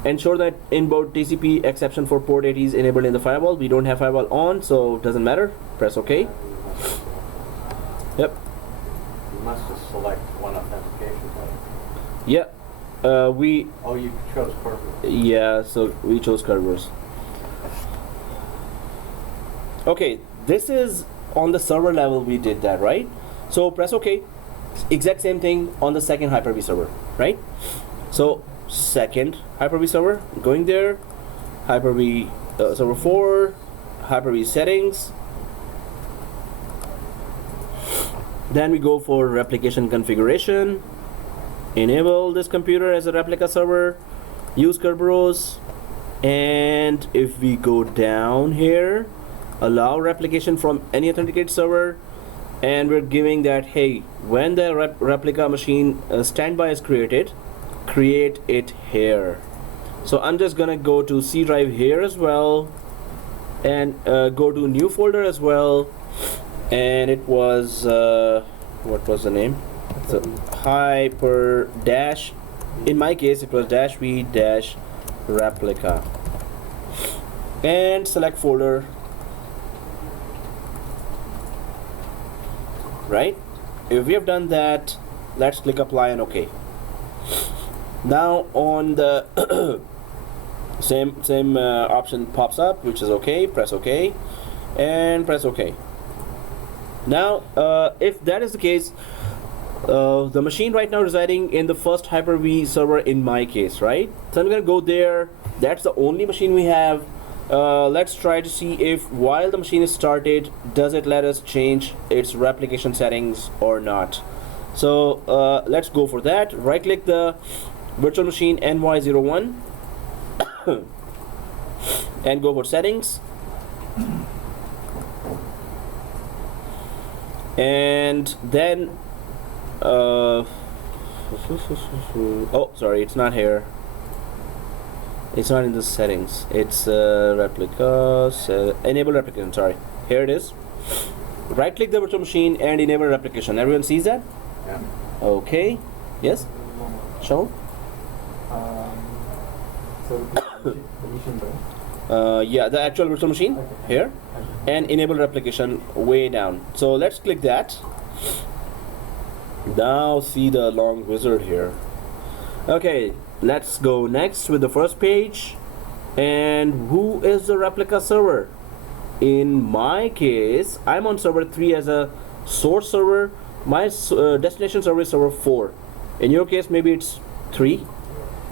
Ensure that inbound TCP exception for port 80 is enabled in the firewall. We don't have firewall on, so it doesn't matter. Press OK. Yep. You must just select one authentication type. Yeah. Oh, you chose Kerberos. Yeah, so we chose Kerberos. Okay, this is on the server level we did that, right? So press OK. Exact same thing on the second Hyper-V server, right? So second Hyper-V server, going there, Hyper-V server 4, Hyper-V settings. Then we go for replication configuration. Enable this computer as a replica server. Use Kerberos. And if we go down here, allow replication from any authenticated server, and we're giving that, hey, when the replica machine standby is created, create it here. So I'm just gonna go to C drive here as well, and go to new folder as well, and it was what was the name? So Hyper dash, in my case it was -v replica, and select folder. Right? If we have done that, let's click apply and OK. Now on the same option pops up, which is OK. Press OK and press OK. Now if that is the case, the machine right now residing in the first Hyper-V server in my case, right? So I'm gonna go there. That's the only machine we have. Let's try to see if while the machine is started, does it let us change its replication settings or not. So let's go for that. Right click the virtual machine NY01 and go for settings, and then oh sorry, it's not here. It's not in the settings. It's replica, enable replication, sorry. Here it is. Right click the virtual machine and enable replication. Everyone sees that? Yeah. Okay. Yes? Show? So the machine down. Yeah, the actual virtual machine Okay. here, and enable replication way down. So let's click that. Now see the long wizard here. Okay, let's go next with the first page. And who is the replica server? In my case, I'm on server 3 as a source server. My destination server is server 4. In your case, maybe it's 3.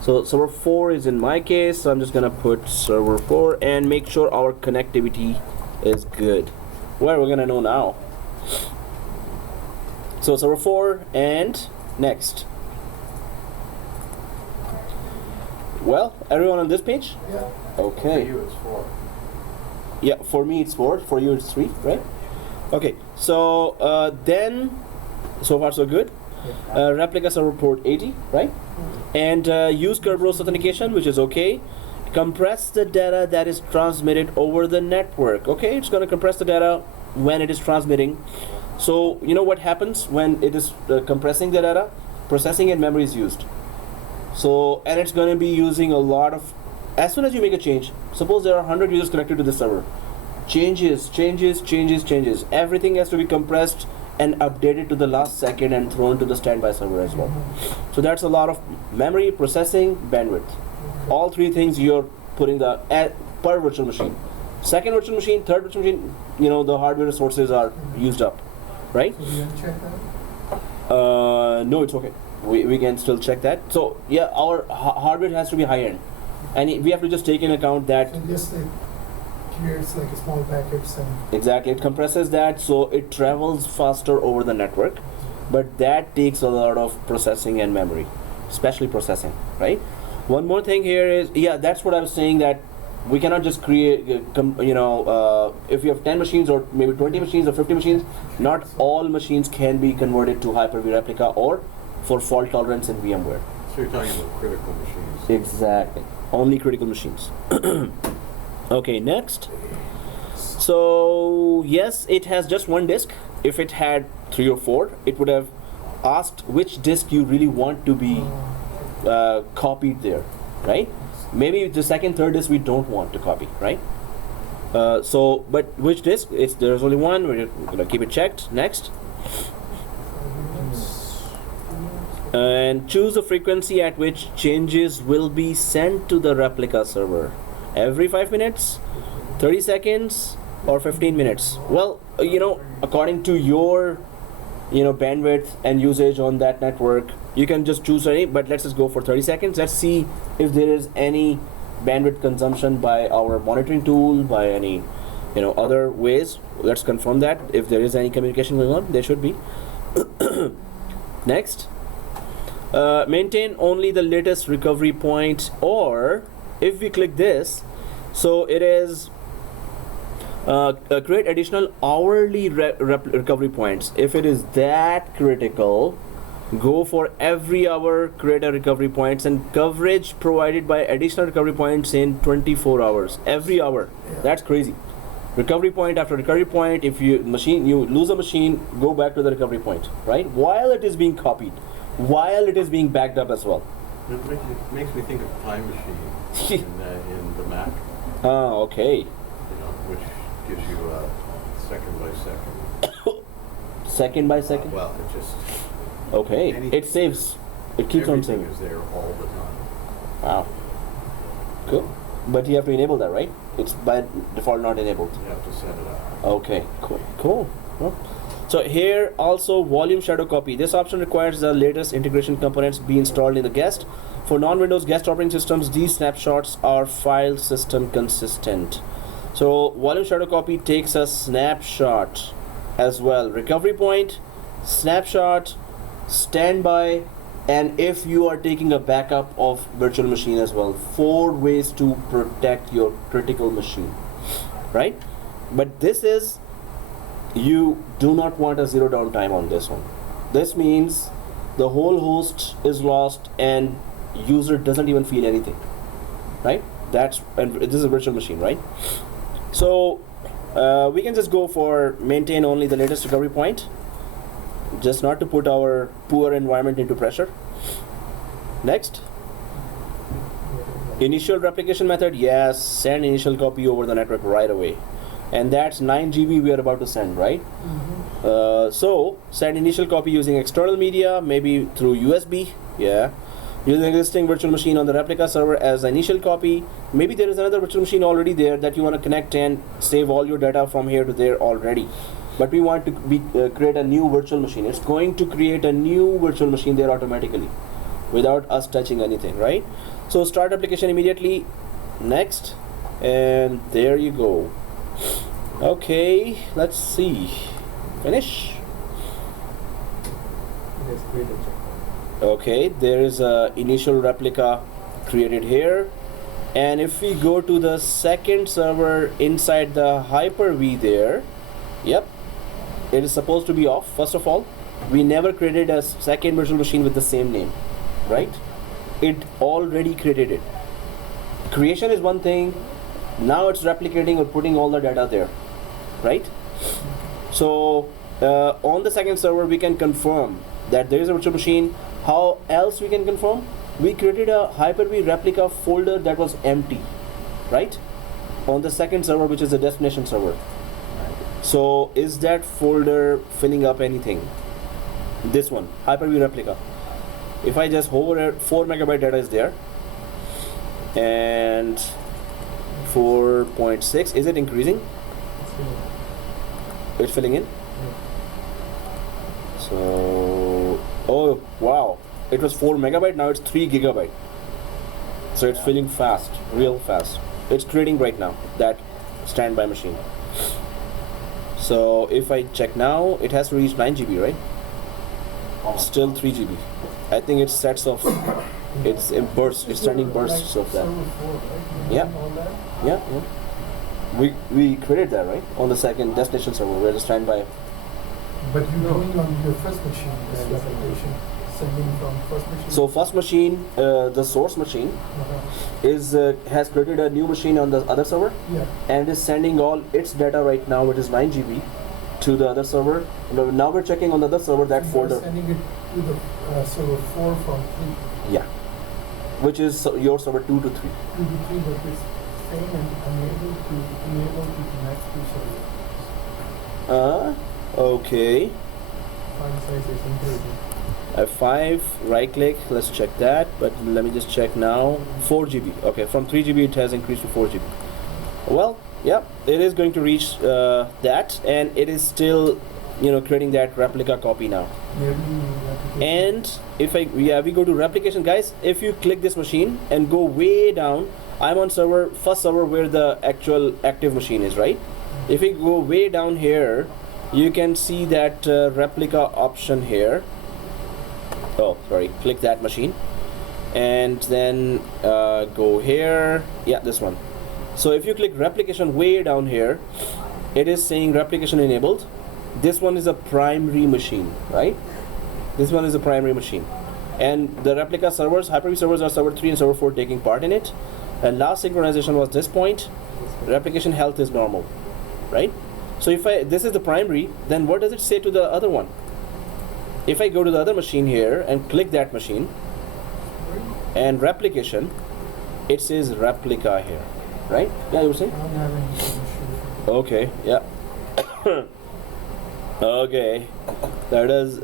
So server 4 is in my case, so I'm just gonna put server 4 and make sure our connectivity is good. Well, we're gonna know now. So server 4 and next. Well, everyone on this page? Yeah. For Okay. you, it's 4. Yeah, for me it's 4, for you it's 3, right? Okay, so then, so far so good. Replica server port 80, right? And use Kerberos authentication, which is okay. Compress the data that is transmitted over the network. Okay, it's going to compress the data when it is transmitting. So you know what happens when it is compressing the data? Processing and memory is used. So, and it's going to be using a lot of, as soon as you make a change, suppose there are 100 users connected to the server. Changes. Everything has to be compressed and updated to the last second and thrown to the standby server as well. So that's a lot of memory, processing, bandwidth. All three things you're putting per virtual machine. Second virtual machine, third virtual machine, you know, the hardware resources are used up, right? So you uncheck that? No, it's okay. We can still check that. So yeah, our hardware has to be high end, and we have to just take into account that. And just like creates like a small packets and Exactly, it compresses that so it travels faster over the network, but that takes a lot of processing and memory, especially processing, right? One more thing here is, yeah, that's what I was saying, that we cannot just create, if you have 10 machines or maybe 20 machines or 50 machines, not all machines can be converted to Hyper-V Replica or for fault tolerance in VMware. So you're talking about critical machines. Exactly, only critical machines. Okay, next. So yes, it has just one disk. If it had 3 or 4, it would have asked which disk you really want to be copied there, right? Maybe the second, third disk we don't want to copy, right? But which disk? There's only one. We're gonna keep it checked. Next. And choose the frequency at which changes will be sent to the replica server. Every 5 minutes, 30 seconds, or 15 minutes. Well, according to your bandwidth and usage on that network, you can just choose any, but let's just go for 30 seconds. Let's see if there is any bandwidth consumption by our monitoring tool, by any other ways. Let's confirm that. If there is any communication going on, there should be. Next. Maintain only the latest recovery point, or if we click this, so it is create additional hourly recovery points. If it is that critical, go for every hour, create a recovery points, and coverage provided by additional recovery points in 24 hours. Every hour. That's crazy. Recovery point after recovery point. If you lose a machine, go back to the recovery point, right? While it is being copied, while it is being backed up as well. It makes me think of Time Machine in the Mac. Ah, okay. Which gives you second by second. Second by second? Well, it just... Okay. It saves. It keeps on everything saving. is there all the time. Wow. Cool. But you have to enable that, right? It's by default not enabled. You have to set it up. Okay. Cool. Well, so here also volume shadow copy. This option requires the latest integration components be installed in the guest. For non-Windows guest operating systems, these snapshots are file system consistent. So volume shadow copy takes a snapshot as well. Recovery point, snapshot, standby, and if you are taking a backup of virtual machine as well. 4 ways to protect your critical machine, right? But this is, you do not want a zero downtime on this one. This means the whole host is lost and user doesn't even feel anything, right? And this is a virtual machine, right? So We can just go for maintain only the latest recovery point, just not to put our poor environment into pressure. Next. Initial replication method, yes, send initial copy over the network right away. And that's 9 GB we are about to send, right? So, send initial copy using external media, maybe through USB, yeah. Using existing virtual machine on the replica server as the initial copy. Maybe there is another virtual machine already there that you want to connect and save all your data from here to there already. But we want to create a new virtual machine. It's going to create a new virtual machine there automatically without us touching anything, right? So start application immediately. Next, and there you go. Okay, let's see. Finish. Let's create a checkpoint. Okay, there is a initial replica created here, and if we go to the second server inside the Hyper-V there, yep, it is supposed to be off. First of all, we never created a second virtual machine with the same name, right? It already created it. Creation is one thing, now it's replicating or putting all the data there, right? So on the second server we can confirm that there is a virtual machine. How else we can confirm? We created a Hyper-V replica folder that was empty, right? On the second server, which is the destination server. So is that folder filling up anything? This one, Hyper-V replica. If I just hover it, 4 megabyte data is there, and 4.6, is it increasing? It's filling in. So, oh wow, it was 4 megabyte, now it's 3 gigabyte. So it's filling fast, real fast. It's creating right now, that standby machine. So if I check now, it has to reach 9 GB, right? Still 3 GB. I think it's sets of, it's in bursts, it's sending bursts of that. Yeah, yeah, yeah. We created that, right? On the second destination server, where the standby. But you doing on your first machine, this replication, sending from first machine? So first machine, the source machine, is has created a new machine on the other server, Yeah. and is sending all its data right now, which is 9 GB, to the other server. Now we're checking on the other server that You're folder. sending it to the server 4 from 3 Yeah, which is your server 2 to 3. to 3, but it's saying I'm unable to connect to server. Okay. File size is increasing. F5, right click, let's check that, but let me just check now. 4 GB. Okay, from 3 GB it has increased to 4 GB. Well, yeah, it is going to reach that, and it is still, creating that replica copy now. And if we go to replication, guys, if you click this machine and go way down, I'm on first server where the actual active machine is, right? If we go way down here, you can see that replica option here. Oh, sorry, click that machine, and then go here. Yeah, this one. So if you click replication way down here, it is saying replication enabled. This one is a primary machine, right? This one is a primary machine, and the replica servers, Hyper-V servers, are server 3 and server 4 taking part in it. And last synchronization was this point. Replication health is normal, right? So if this is the primary, then what does it say to the other one? If I go to the other machine here and click that machine and replication, it says replica here, right? Yeah, you were saying? I'm having an issue. Okay, yeah. Okay, that is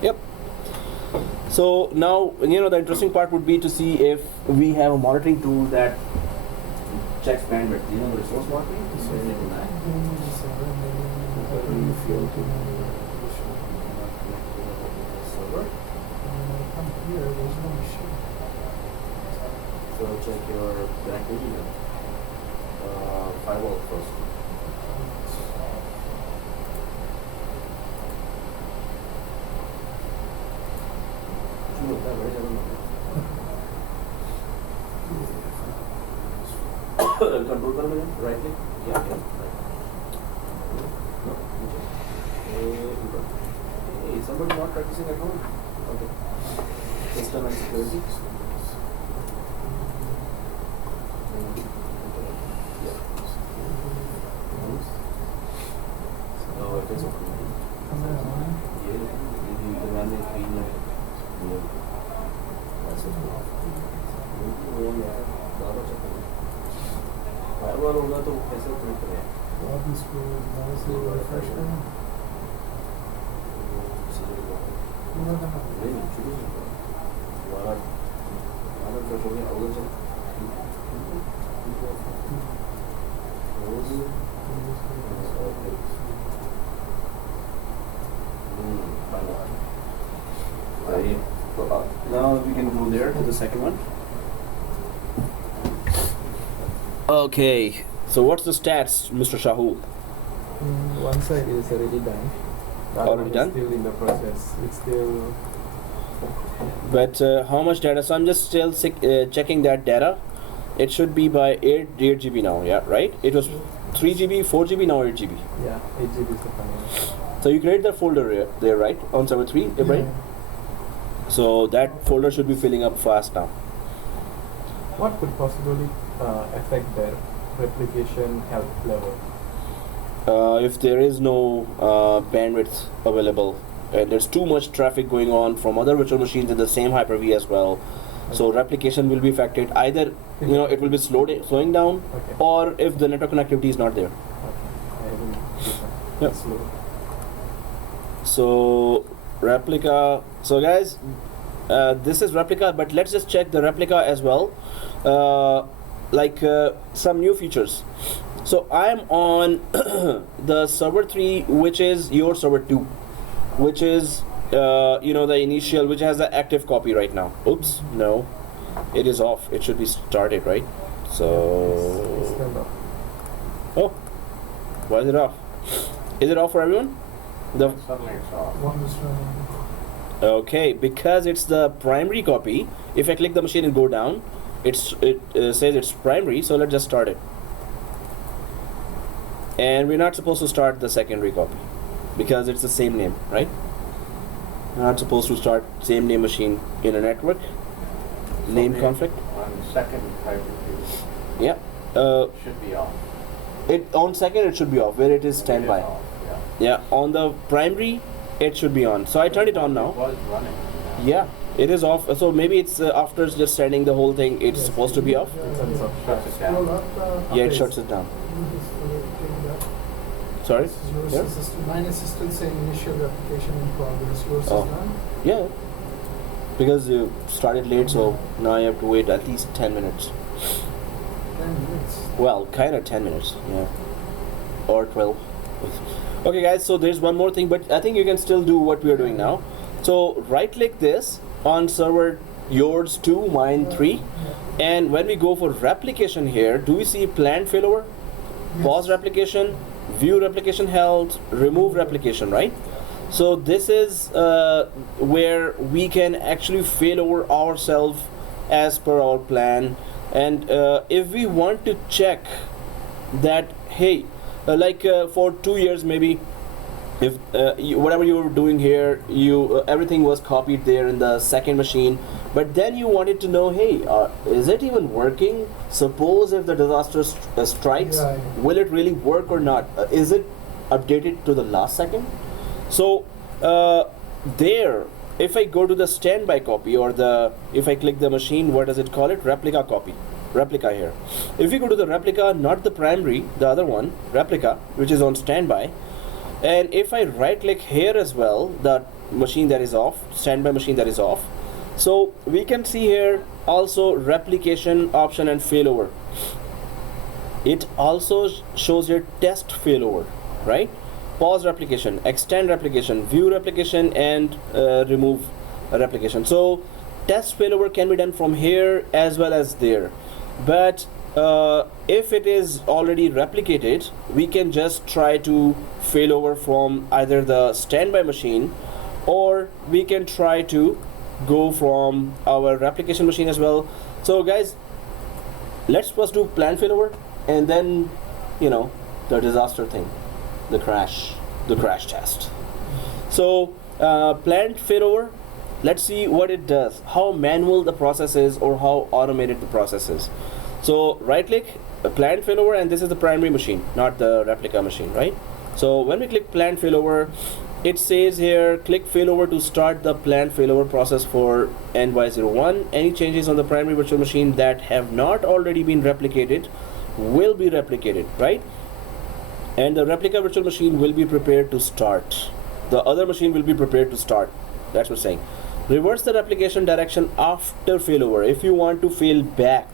yep. So now, the interesting part would be to see if we have a monitoring tool that checks bandwidth. The resource monitoring? So check your connectivity. Firewall first. Control कर लेंगे, right click, yeah, right. No, hey, somebody not practicing at home. Okay. System and security. come in, huh? That's a lot. Lobby scroll, obviously refresh them. Now we can go there to the second one. Okay, so what's the stats, Mr. Shahu? One side is already done. The other Already one done? is still in the process. It's still. But how much data? So I'm just still checking that data. It should be by 8 GB now, yeah, right? It was 3 GB, 4 GB, now 8 GB. Yeah, 8 GB is the final. So you create the folder there, right? On server 3, Ibrahim? So that folder should be filling up fast now. What could possibly affect their replication health level? If there is no bandwidth available, and there's too much traffic going on from other virtual machines in the same Hyper-V as well, so replication will be affected. Either it will be slowing down, Okay. or if the network connectivity is not there. Okay, I will do that. Yep. Slow. So Replica. So guys, this is Replica, but let's just check the Replica as well. Some new features. So I'm on the server 3, which is your server 2, which is the initial, which has the active copy right now. Oops, no, it is off. It should be started, right? It's So turned off. oh, why is it off? Is it off for everyone? The Suddenly it's off. One is running. Okay, because it's the primary copy. If I click the machine and go down, it says it's primary. So let's just start it. And we're not supposed to start the secondary copy because it's the same name, right? We're not supposed to start same name machine in a network. Name conflict. On second Hyper-V, Yeah. should be off. It on second it should be off where it is standby. It is off, yeah. Yeah. On the primary it should be on. So I turned it on now. It was running. Yeah. It is off. So maybe it's after just sending the whole thing. It's supposed to be off. Turns off. Shuts it Scroll down. up. Yeah, it shuts it down. Sorry. This is yours Yeah. is still, mine is still saying initial replication in progress. Yours Oh. is done. Yeah, because you started late, so now I have to wait at least 10 minutes. 10 minutes. Well, kind of 10 minutes, yeah, or 12. Okay, guys. So there's one more thing, but I think you can still do what we are doing now. So right-click this on server yours 2, mine 3, and when we go for replication here, do we see planned failover, pause replication, view replication health, remove replication, right? So this is where we can actually fail over ourselves as per our plan. And if we want to check that, hey, for 2 years maybe, if whatever you were doing here, everything was copied there in the second machine, but then you wanted to know, hey, is it even working? Suppose if the disaster strikes, Yeah. will it really work or not? Is it updated to the last second? So there, if I go to the standby copy, or if I click the machine, what does it call it? Replica copy. Replica here. If we go to the replica, not the primary, the other one, replica, which is on standby, and if I right click here as well, the machine that is off, standby machine that is off, so we can see here also replication option and failover. It also shows here test failover, right? Pause replication, extend replication, view replication, and remove replication. So test failover can be done from here as well as there. But if it is already replicated, we can just try to failover from either the standby machine, or we can try to go from our replication machine as well. So guys, let's first do planned failover, and then the disaster thing, the crash test. So planned failover, let's see what it does, how manual the process is or how automated the process is. So right click planned failover, and this is the primary machine, not the replica machine, right? So when we click planned failover, it says here, click failover to start the planned failover process for NY01. Any changes on the primary virtual machine that have not already been replicated will be replicated, right? And the replica virtual machine will be prepared to start. The other machine will be prepared to start. That's what it's saying. Reverse the replication direction after failover. If you want to fail back,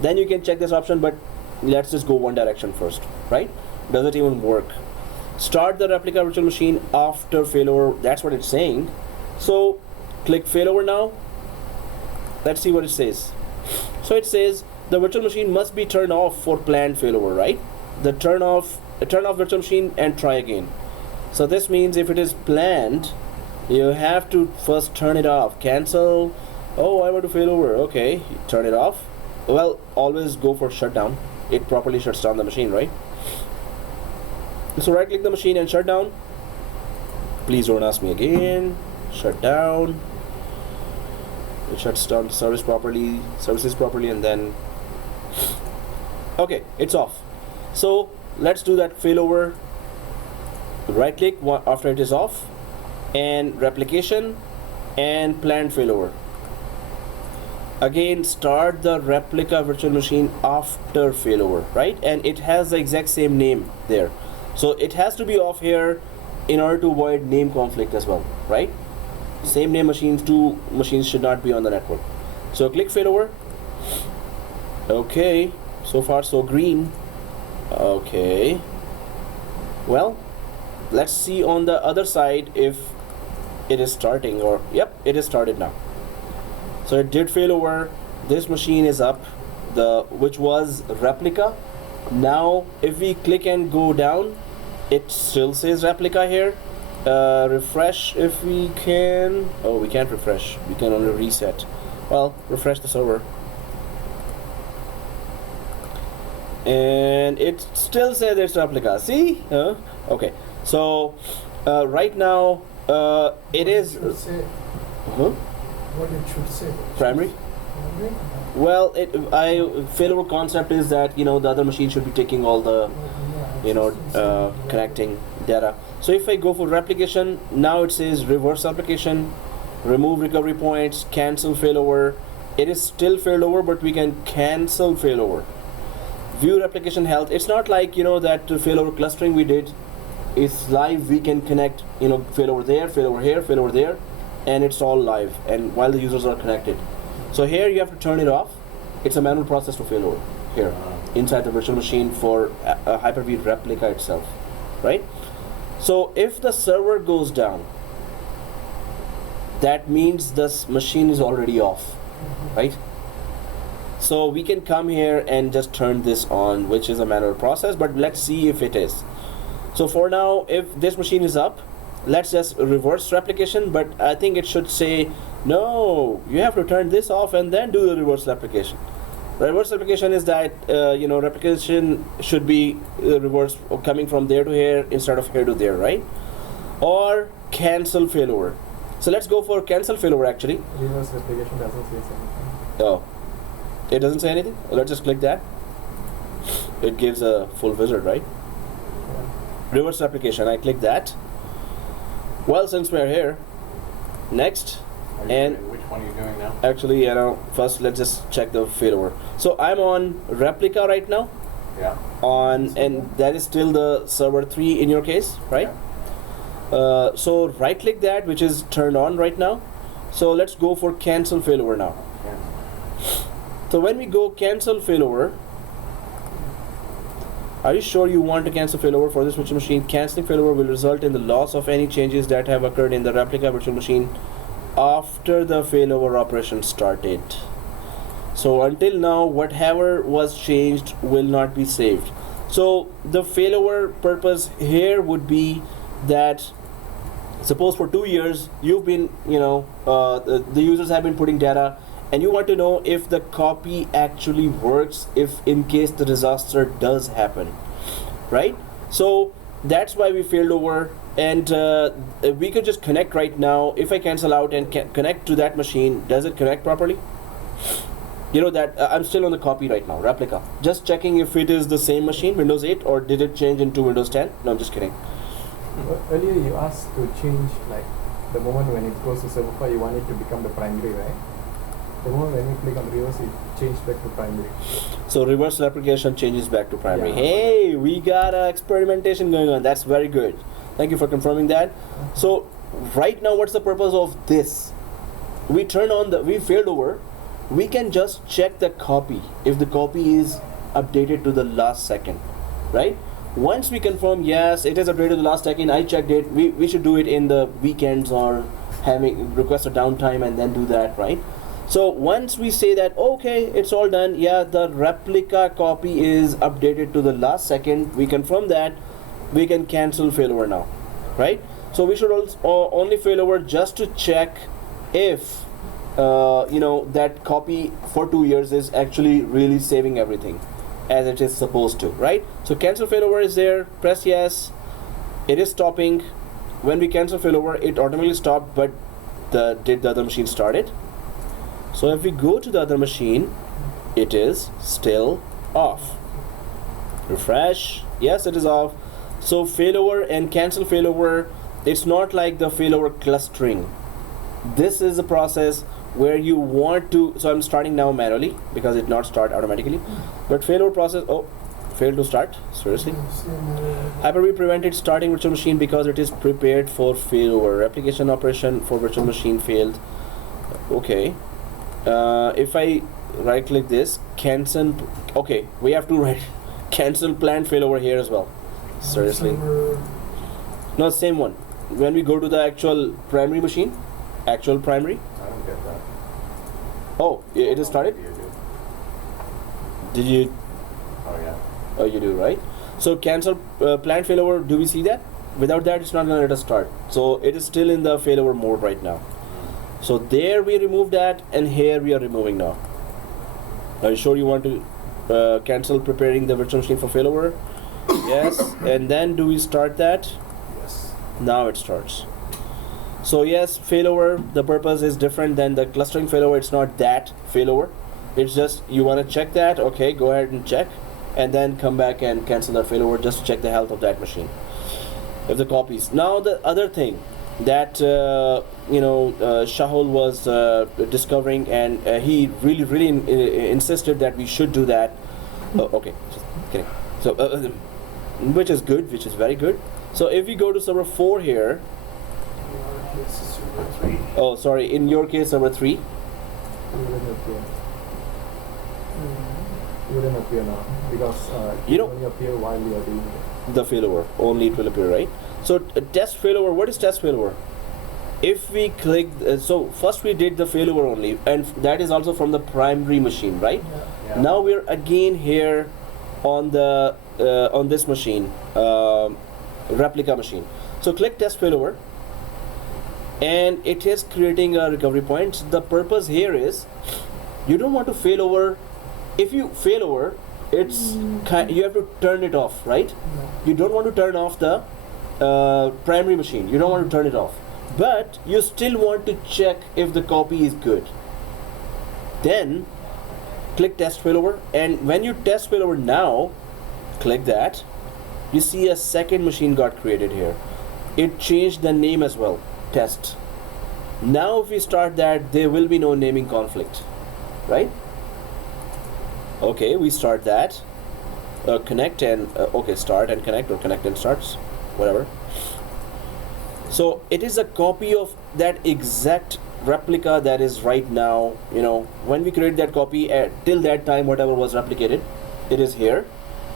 then you can check this option, but let's just go one direction first, right? Does it even work? Start the replica virtual machine after failover. That's what it's saying. So click failover now. Let's see what it says. So it says the virtual machine must be turned off for planned failover, right? Turn off virtual machine and try again. So this means if it is planned, you have to first turn it off. Cancel. Oh, I want to failover. Okay, turn it off. Well, always go for shutdown. It properly shuts down the machine, right? So right click the machine and shut down. Please don't ask me again. Shut down. It shuts down the services properly, and then okay, it's off. So let's do that failover. Right click after it is off, and replication and planned failover. Again, start the replica virtual machine after failover, right? And it has the exact same name there. So it has to be off here in order to avoid name conflict as well, right? Same name machines, two machines should not be on the network. So click failover. Okay, so far so green. Okay. Well, let's see on the other side if it is starting, or yep, it is started now. So it did failover. This machine is up, which was replica. Now if we click and go down, it still says replica here. Refresh if we can. Oh, we can't refresh, we can only reset. Well, refresh the server, and it still says it's replica. See? Okay, so right now it is what it should say. primary. Well, failover concept is that, the other machine should be taking all the, connecting data. So if I go for replication, now it says reverse application, remove recovery points, cancel failover. It is still failover, but we can cancel failover. View replication health. It's not like, that failover clustering we did. It's live. We can connect, failover there, failover here, failover there, and it's all live, and while the users are connected. So here you have to turn it off. It's a manual process to failover here inside the virtual machine for a Hyper-V replica itself, right? So if the server goes down, that means this machine is already off, right? So we can come here and just turn this on, which is a manual process, but let's see if it is. So for now, if this machine is up, let's just reverse replication, but I think it should say, no, you have to turn this off and then do the reverse replication. Reverse replication is that, replication should be reverse, coming from there to here instead of here to there, right? Or cancel failover. So let's go for cancel failover actually. Reverse replication doesn't say anything. Oh, it doesn't say anything? Let's just click that. It gives a full wizard, right? Yeah. Reverse replication, I click that. Well, since we're here, next, Which one are you doing now? actually, first let's just check the failover. So I'm on replica right now, Yeah. and that is still the server 3 in your case, right? So right click that, which is turned on right now. So let's go for cancel failover now. Yeah. So when we go cancel failover, are you sure you want to cancel failover for this virtual machine? Canceling failover will result in the loss of any changes that have occurred in the replica virtual machine after the failover operation started. So until now, whatever was changed will not be saved. So the failover purpose here would be that, suppose for 2 years you've been, the users have been putting data, and you want to know if the copy actually works, if in case the disaster does happen, right? So that's why we failed over, and we could just connect right now. If I cancel out and connect to that machine, does it connect properly? That I'm still on the copy right now, replica. Just checking if it is the same machine, Windows 8, or did it change into Windows 10? No, I'm just kidding. Earlier you asked to change, like, the moment when it goes to server 4, you want it to become the primary, right? The moment when you click on reverse, it changes back to primary. So reverse replication changes back to primary. Yeah. Hey, we got experimentation going on. That's very good. Thank you for confirming that. So right now, what's the purpose of this? We turn on the, we failed over. We can just check the copy if the copy is updated to the last second, right? Once we confirm yes, it is updated to the last second, I checked it. We should do it in the weekends or having request a downtime and then do that, right? So once we say that okay, it's all done, yeah, the replica copy is updated to the last second, we confirm that, we can cancel failover now, right? So we should also only failover just to check if that copy for 2 years is actually really saving everything as it is supposed to, right? So cancel failover is there, press yes, it is stopping. When we cancel failover, it automatically stopped, but did the other machine start it? So if we go to the other machine, it is still off. Refresh, yes, it is off. So failover and cancel failover, it's not like the failover clustering. This is a process where you want to, so I'm starting now manually because it not start automatically, but failover process, oh, failed to start, seriously. Hyper-V prevented starting virtual machine because it is prepared for failover. Replication operation for virtual machine failed. Okay. If I right click this, cancel, okay, we have to write cancel planned failover here as well. Seriously. No, same one. When we go to the actual primary machine, actual primary. I don't get that. Oh, it is started? You do. Did you? Oh, yeah. Oh, you do, right? So cancel planned failover, do we see that? Without that, it's not going to let us start. So it is still in the failover mode right now. So there we remove that, and here we are removing now. Are you sure you want to cancel preparing the virtual machine for failover? Yes. And then do we start that? Yes. Now it starts. So yes, failover, the purpose is different than the clustering failover. It's not that failover. It's just you want to check that. Okay, go ahead and check, and then come back and cancel that failover just to check the health of that machine. If the copies. Now the other thing that Shahul was discovering, and he really insisted that we should do that. Okay, just kidding. So which is good, which is very good. So if we go to server 4 here, oh sorry, in your case server 3, It wouldn't appear now because it only appear while you are doing it. the failover only it will appear, right? So test failover, what is test failover? If we click, so first we did the failover only, and that is also from the primary machine, right? Yeah. Now we're again here on the on this machine, replica machine. So click test failover, and it is creating a recovery point. The purpose here is you don't want to fail over. If you fail over, it's you have to turn it off, right? You don't want to turn off the primary machine. You don't want to turn it off, but you still want to check if the copy is good. Then click test failover, and when you test failover now, click that, you see a second machine got created here. It changed the name as well, test. Now if we start that, there will be no naming conflict, right? Okay, we start that, connect and okay, start and connect, or connect and starts, whatever. So it is a copy of that exact replica that is right now, when we create that copy, till that time whatever was replicated, it is here,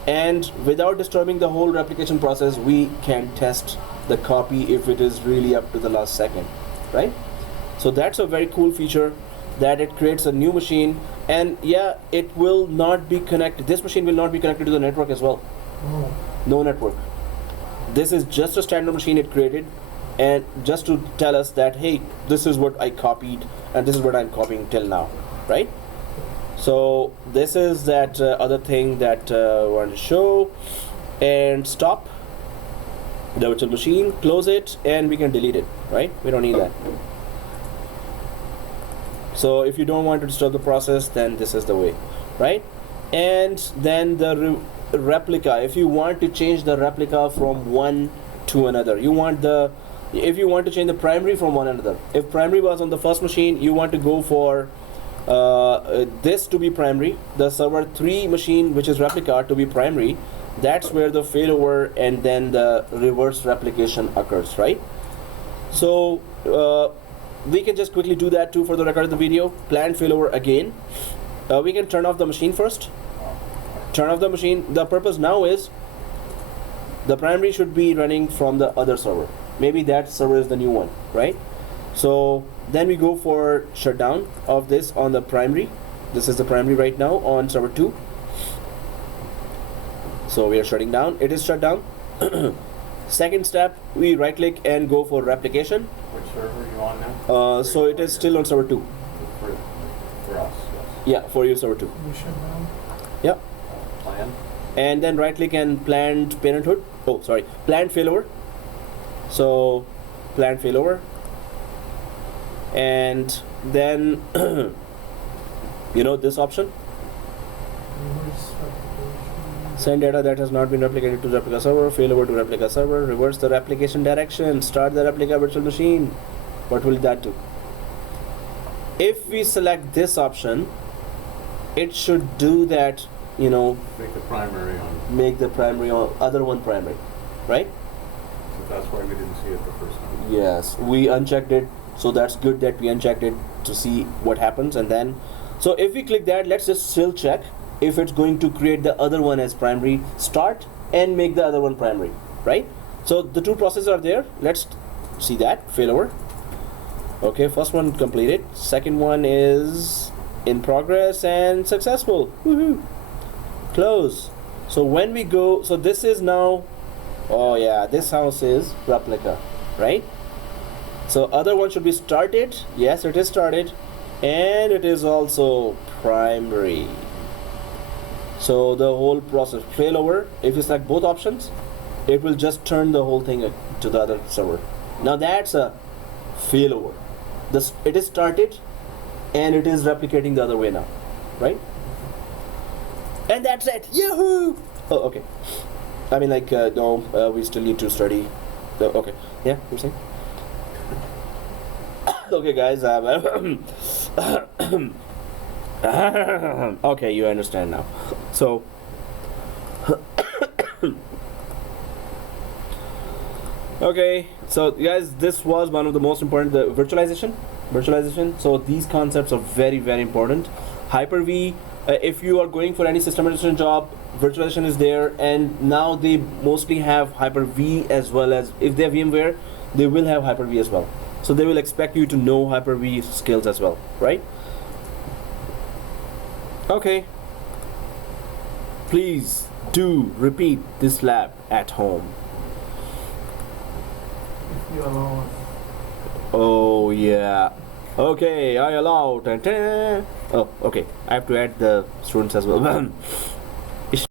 and without disturbing the whole replication process, we can test the copy if it is really up to the last second, right? So that's a very cool feature, that it creates a new machine, and yeah, it will not be connected, this machine will not be connected to the network as well. No network. This is just a standard machine it created, and just to tell us that, hey, this is what I copied and this is what I'm copying till now, right? So this is that other thing that I want to show. And stop the virtual machine, close it, and we can delete it, right? We don't need that. So if you don't want to disturb the process, then this is the way, right? And then the replica, if you want to change the replica from 1 to another. If you want to change the primary from one another, if primary was on the first machine, you want to go for this to be primary, the server 3 machine, which is replica, to be primary. That's where the failover and then the reverse replication occurs, right? So we can just quickly do that too for the record of the video. Planned failover again. We can turn off the machine first. Turn off the machine. The purpose now is the primary should be running from the other server. Maybe that server is the new one, right? So then we go for shutdown of this on the primary. This is the primary right now on server 2. So we are shutting down. It is shut down. Second step, we right click and go for replication. Which server are you on now? So it is still on server 2. For us, yes. Yeah, for you server 2. You shut down. Yeah. Plan. And then right click and planned parenthood. Oh, sorry, planned failover. So planned failover. And then this option, Reverse replication. send data that has not been replicated to replica server, failover to replica server, reverse the replication direction, start the replica virtual machine. What will that do? If we select this option, it should do that, Make the primary on. make the primary on other one primary, right? So that's why we didn't see it the first time. Yes, we unchecked it, so that's good that we unchecked it to see what happens. And then, so if we click that, let's just still check if it's going to create the other one as primary, start and make the other one primary, right? So the two processes are there. Let's see that failover. Okay, first one completed, second one is in progress and successful. Woohoo! Close. So when we go, so this is now, oh yeah, this house is replica, right? So other one should be started. Yes, it is started, and it is also primary. So the whole process failover, if you select both options, it will just turn the whole thing to the other server. Now that's a failover. It is started and it is replicating the other way now, right? And that's it. Yahoo! Oh, okay. I mean, no, we still need to study. Okay, yeah, you're saying? Okay, guys. Okay, you understand now. So, okay, so guys, this was one of the most important, the virtualization. So these concepts are very, very important. Hyper-V, if you are going for any system administration job, virtualization is there, and now they mostly have Hyper-V as well as, if they have VMware, they will have Hyper-V as well. So they will expect you to know Hyper-V skills as well, right? Okay. Please do repeat this lab at home. If you allow us. Oh yeah. Okay, I allow. Oh, okay. I have to add the students as well.